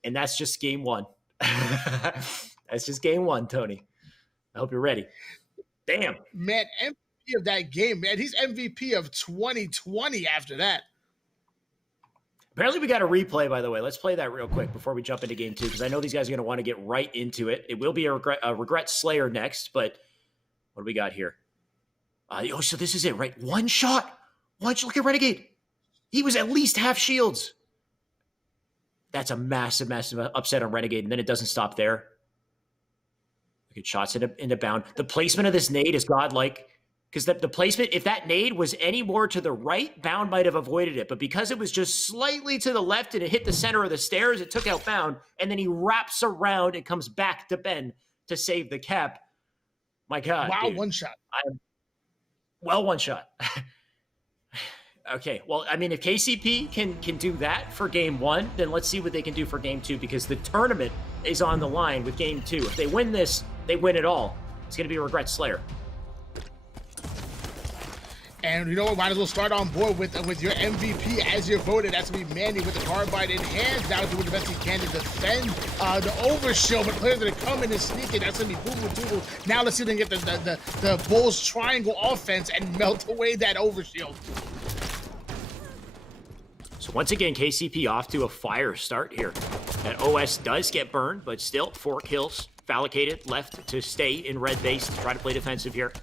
And that's just game 1. That's just game 1, Tony. I hope you're ready. Damn. Man, of that game, man. He's MVP of 2020 after that. Apparently we got a replay, by the way. Let's play that real quick before we jump into game 2, because I know these guys are going to want to get right into it. It will be a regret Slayer next, but what do we got here? So this is it, right? One shot. Look at Renegade. He was at least half shields. That's a massive, massive upset on Renegade, and then it doesn't stop there. Look at shots into Bound. The placement of this nade is godlike. Because the placement, if that nade was any more to the right, Bound might have avoided it. But because it was just slightly to the left and it hit the center of the stairs, it took out Bound. And then he wraps around and comes back to Ben to save the cap. My God. Wow, dude. one shot. One shot. Okay, well, I mean, if KCP can do that for game 1, then let's see what they can do for game 2, because the tournament is on the line with game 2. If they win this, they win it all. It's going to be a regret Slayer. And you know what? Might as well start on board with your MVP as you're voted. That's going to be Manny with the carbide in hand. Now doing the best he can to defend the overshield. But players that are coming and sneaking, that's going to be Boo Boo. Now let's see if they can get the Bulls triangle offense and melt away that overshield. So once again, KCP off to a fire start here. That OS does get burned, but still 4 kills. Fallicated left to stay in red base to try to play defensive here.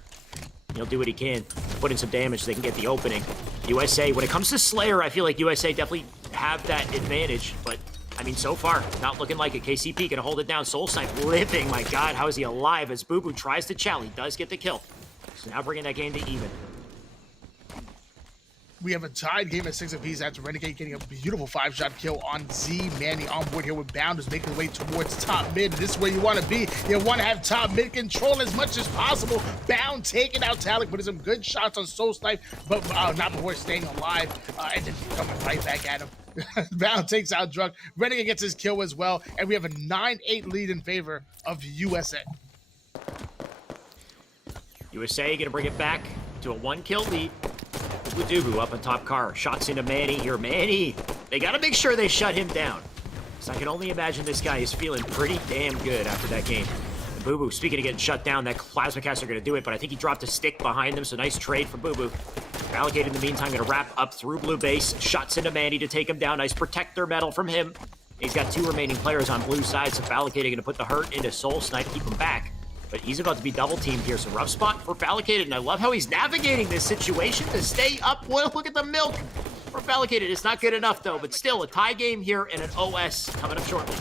He'll do what he can, put in some damage so they can get the opening. USA, when it comes to Slayer, I feel like USA definitely have that advantage, but I mean, so far, not looking like it. KCP gonna hold it down. Soul Snipe living, my God, how is he alive? As Boo Boo tries to chow, he does get the kill. So now bringing that game to even. We have a tied game at 6 apiece after Renegade getting a beautiful 5-shot kill on Z. Manny on board here with Bound is making his way towards top mid. This is where you want to be. You want to have top mid control as much as possible. Bound taking out Talik, putting some good shots on Soul Snipe, but not before staying alive and then coming right back at him. Bound takes out Drunk. Renegade gets his kill as well, and we have a 9-8 lead in favor of USA. USA gonna bring it back to a 1-kill lead. Dubu up on top car. Shots into Manny here. Manny, they got to make sure they shut him down. So I can only imagine this guy is feeling pretty damn good after that game. And Boo Boo, speaking of getting shut down, that Plasma Caster going to do it, but I think he dropped a stick behind them, so nice trade for Boo Boo. Allocated in the meantime, going to wrap up through blue base. Shots into Manny to take him down. Nice protector medal from him. He's got 2 remaining players on blue side, so Fallicated going to put the hurt into Soul Snipe, keep him back. But he's about to be double-teamed here. So rough spot for Fallicated, and I love how he's navigating this situation to stay up. Well, look at the milk for Fallicated. It's not good enough, though, but still a tie game here and an OS coming up shortly.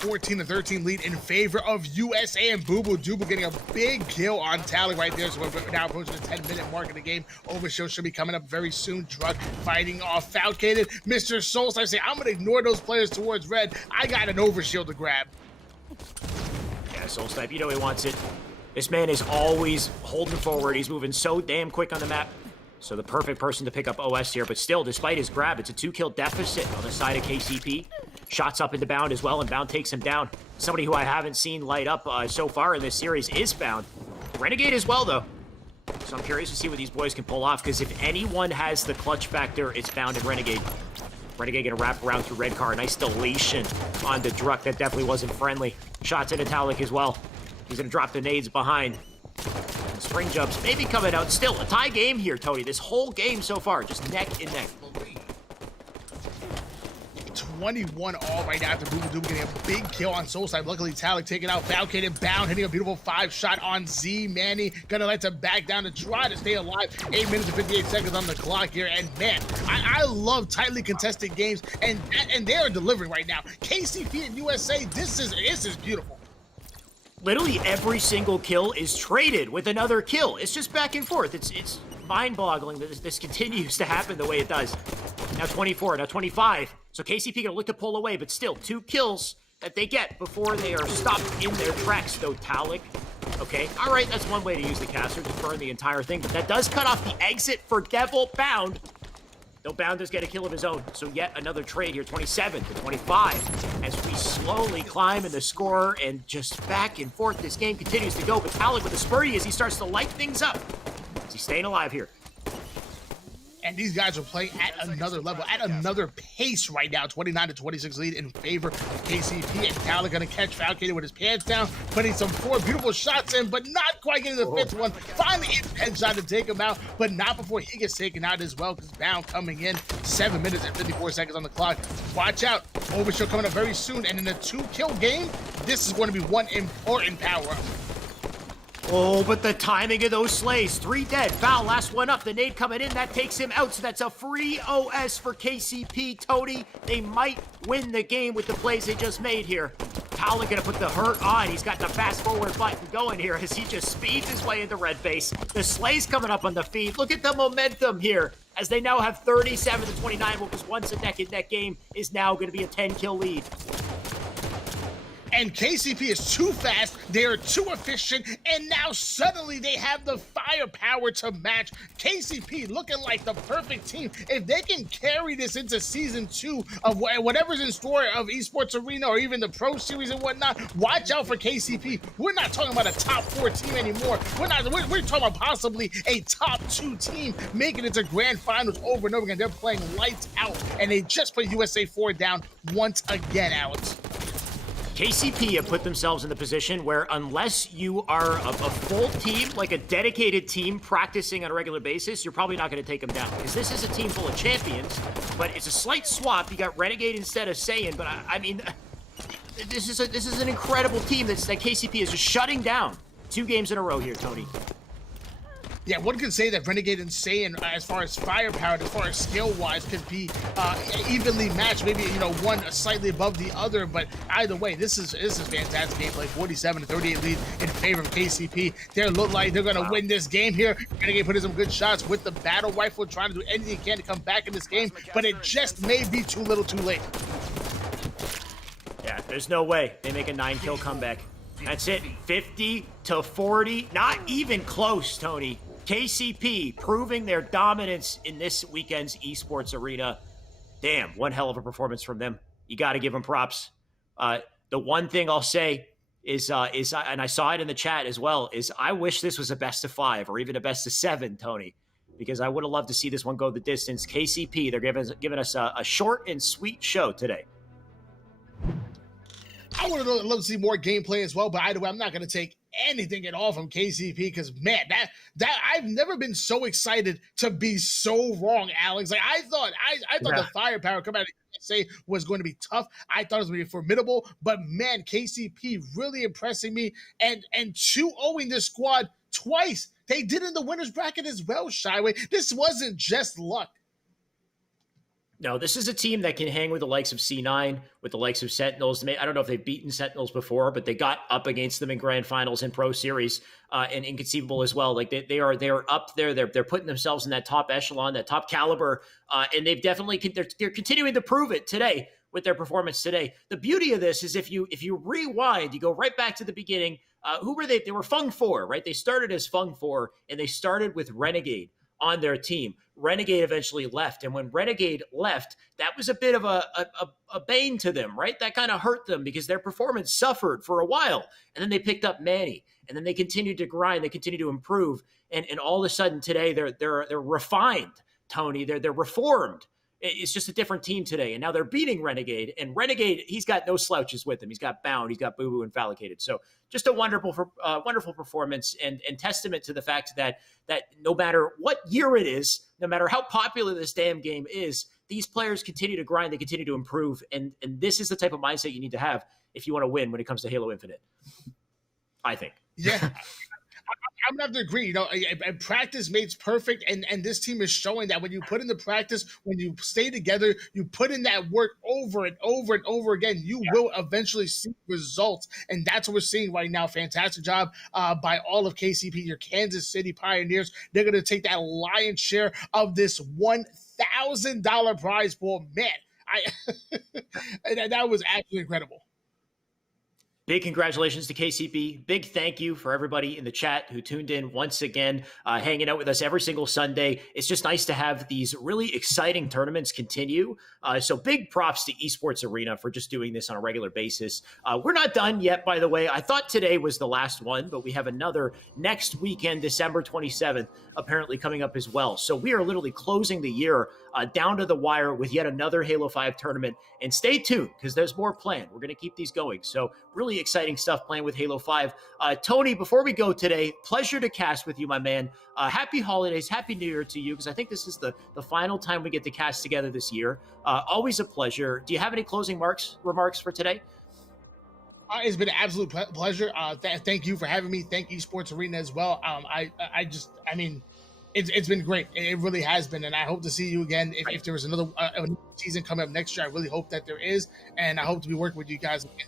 14-13 lead in favor of USA, and Boo Boo Dubu getting a big kill on Talik right there. So we're now approaching the 10-minute mark of the game. Overshield should be coming up very soon. Drug fighting off Fallicated. Mr. Soul Snipe saying, I'm going to ignore those players towards red. I got an overshield to grab. Yeah, Soul Snipe, you know he wants it. This man is always holding forward. He's moving so damn quick on the map. So the perfect person to pick up OS here. But still, despite his grab, it's a 2-kill deficit on the side of KCP. Shots up into Bound as well, and Bound takes him down. Somebody who I haven't seen light up so far in this series is Bound. Renegade as well, though. So I'm curious to see what these boys can pull off, because if anyone has the clutch factor, it's Bound and Renegade. Renegade gonna wrap around through red car. Nice deletion onto Druck. That definitely wasn't friendly. Shots into Talik as well. He's gonna drop the nades behind. And spring jumps maybe coming out. Still a tie game here, Tony. This whole game so far, just neck and neck. 21 all right now after Boo Boo Dubu getting a big kill on Soul Snipe. Luckily, Talik taking out Fallicated. Bound hitting a beautiful 5-shot on Z. Manny gonna let him back down to try to stay alive. 8 minutes and 58 seconds on the clock here. And man, I love tightly contested games, and they are delivering right now. KCP and USA, this is beautiful. Literally every single kill is traded with another kill. It's just back and forth. It's mind-boggling that this continues to happen the way it does. Now 24, now 25. So KCP gonna look to pull away, but still 2 kills that they get before they are stopped in their tracks, though. Talik, okay, all right, that's one way to use the caster to burn the entire thing, but that does cut off the exit for Devil Bound. Though Bound does get a kill of his own, so yet another trade here, 27 to 25, as we slowly climb in the score, and just back and forth this game continues to go, but Talik with the spurty as he starts to light things up. Is he staying alive here? And these guys are playing at another level, at another pace right now. 29 to 26 lead in favor of KCP. And Talik gonna catch Fallicated with his pants down, putting some 4 beautiful shots in, but not quite getting the fifth one. Finally, headshot to take him out, but not before he gets taken out as well, because Bound coming in, 7 minutes and 54 seconds on the clock. Watch out, Overshow coming up very soon, and in a 2-kill game, this is going to be one important power-up. Oh, but the timing of those slays. 3 dead. Foul, last one up. The nade coming in. That takes him out. So that's a free OS for KCP. Tony, they might win the game with the plays they just made here. Paladin gonna put the hurt on. He's got the fast forward button going here as he just speeds his way into red base. The slay's coming up on the feed. Look at the momentum here as they now have 37-29. What was once a neck-and-neck game is now going to be a 10-kill lead. And KCP is too fast, they are too efficient, and now suddenly they have the firepower to match. KCP looking like the perfect team. If they can carry this into season 2 of whatever's in store of Esports Arena or even the Pro Series and whatnot, watch out for KCP. We're not talking about a top 4 team anymore. We're talking about possibly a top 2 team making it to grand finals over and over again. They're playing lights out, and they just put USA 4 down once again, Alex. KCP have put themselves in the position where unless you are a full team, like a dedicated team practicing on a regular basis, you're probably not going to take them down. Because this is a team full of champions, but it's a slight swap. You got Renegade instead of Saiyan, but I mean, this is an incredible team that KCP is just shutting down 2 games in a row here, Tony. Yeah, one could say that Renegade and Saiyan, as far as firepower, as far as skill-wise, could be evenly matched. Maybe, one slightly above the other, but either way, this is fantastic gameplay. 47-38 lead in favor of KCP. They look like they're going to win this game here. Renegade put in some good shots with the battle rifle, trying to do anything he can to come back in this game, but it just may be too little too late. Yeah, there's no way they make a 9-kill comeback. That's it, 50-40, not even close, Tony. KCP proving their dominance in this weekend's Esports Arena. Damn, one hell of a performance from them. You got to give them props. The one thing I'll say is, and I saw it in the chat as well, is I wish this was a best of 5 or even a best of 7, Tony, because I would have loved to see this one go the distance. KCP, they're giving us a short and sweet show today. I would love to see more gameplay as well, but either way, I'm not going to take anything at all from KCP because, man, that I've never been so excited to be so wrong, Alex. Like, I thought the firepower coming out of USA was going to be tough. I thought it was going to be formidable, but, man, KCP really impressing me and 2-0ing this squad twice. They did in the winner's bracket as well, Shyway. This wasn't just luck. No, this is a team that can hang with the likes of C9, with the likes of Sentinels. I don't know if they've beaten Sentinels before, but they got up against them in grand finals and Pro Series, and Inconceivable as well. Like they are up there. They're putting themselves in that top echelon, that top caliber, and they've definitely they're continuing to prove it today with their performance today. The beauty of this is if you rewind, you go right back to the beginning. Who were they? They were Fung 4, right? They started as Fung 4, and they started with Renegade on their team. Renegade eventually left, and when Renegade left, that was a bit of a bane to them, right? That kind of hurt them because their performance suffered for a while, and then they picked up Manny, and then they continued to grind, they continued to improve, and all of a sudden today they're refined, Tony. They're reformed. It's just a different team today, and now they're beating Renegade. And Renegade, he's got no slouches with him. He's got Bound, he's got Boo Boo and Fallicated. So just a wonderful performance, and testament to the fact that no matter what year it is, no matter how popular this damn game is, these players continue to grind, they continue to improve, and this is the type of mindset you need to have if you want to win when it comes to Halo Infinite, I think. Yeah. I'm going to have to agree. And practice makes perfect, and this team is showing that when you put in the practice, when you stay together, you put in that work over and over and over again, you will eventually see results, and that's what we're seeing right now. Fantastic job by all of KCP, your Kansas City Pioneers. They're going to take that lion's share of this $1,000 prize pool. Man, that was absolutely incredible. Big congratulations to KCP. Big thank you for everybody in the chat who tuned in once again, hanging out with us every single Sunday. It's just nice to have these really exciting tournaments continue. So big props to Esports Arena for just doing this on a regular basis. We're not done yet, by the way. I thought today was the last one, but we have another next weekend, December 27th, apparently coming up as well. So we are literally closing the year down to the wire with yet another Halo 5 tournament. And stay tuned because there's more planned. We're going to keep these going. So really exciting stuff playing with Halo 5. Tony, before we go today, pleasure to cast with you, my man. Happy holidays, happy New Year to you, because I think this is the final time we get to cast together this year. Always a pleasure. Do you have any closing remarks for today? It's been an absolute pleasure. Thank you for having me. Thank Esports Arena as well. It's been great. It really has been, and I hope to see you again. If there was another season coming up next year, I really hope that there is, and I hope to be working with you guys again.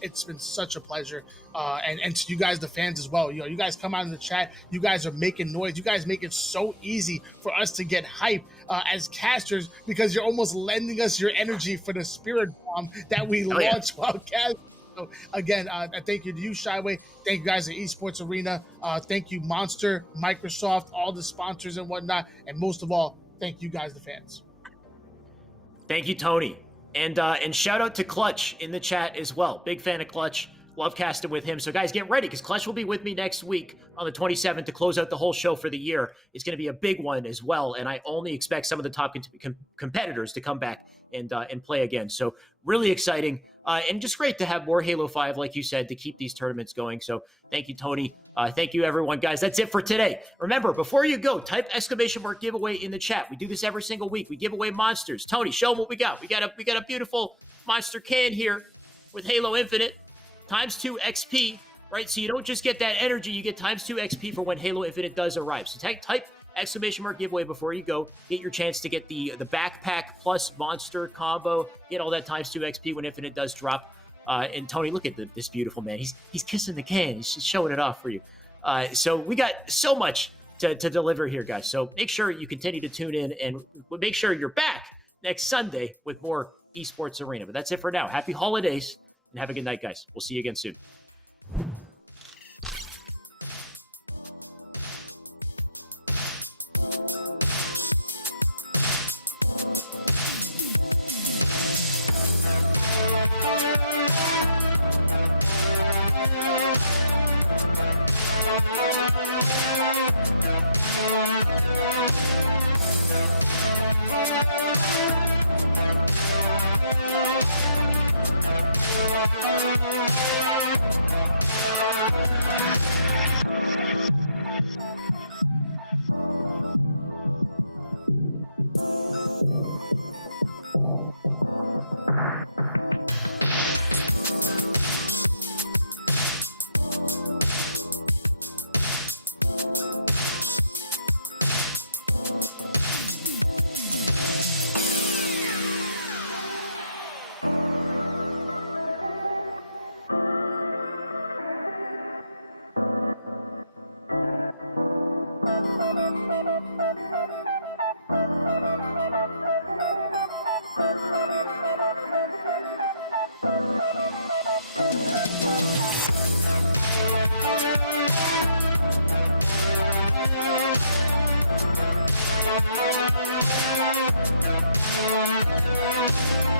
It's been such a pleasure, and to you guys, the fans as well. You guys come out in the chat. You guys are making noise. You guys make it so easy for us to get hype as casters because you're almost lending us your energy for the spirit bomb that we launch while casting. So again, thank you to you, Shyway. Thank you guys at Esports Arena. Thank you, Monster, Microsoft, all the sponsors and whatnot. And most of all, thank you guys, the fans. Thank you, Tony. And shout out to Clutch in the chat as well. Big fan of Clutch. Love casting with him. So guys, get ready because Clutch will be with me next week on the 27th to close out the whole show for the year. It's going to be a big one as well. And I only expect some of the top competitors to come back and play again. So really exciting. And just great to have more Halo 5, like you said, to keep these tournaments going. So thank you, Tony. Thank you, everyone. Guys, that's it for today. Remember, before you go, type !! giveaway in the chat. We do this every single week. We give away monsters. Tony, show them what we got. We got a beautiful monster can here with Halo Infinite. ×2 XP, right? So you don't just get that energy, you get ×2 XP for when Halo Infinite does arrive. So type ! giveaway before you go. Get your chance to get the backpack plus monster combo. Get all that ×2 XP when Infinite does drop. And Tony, look at this beautiful man. He's kissing the can. He's just showing it off for you. So we got so much to deliver here, guys. So make sure you continue to tune in and make sure you're back next Sunday with more Esports Arena. But that's it for now. Happy holidays. And have a good night, guys. We'll see you again soon. Thank you.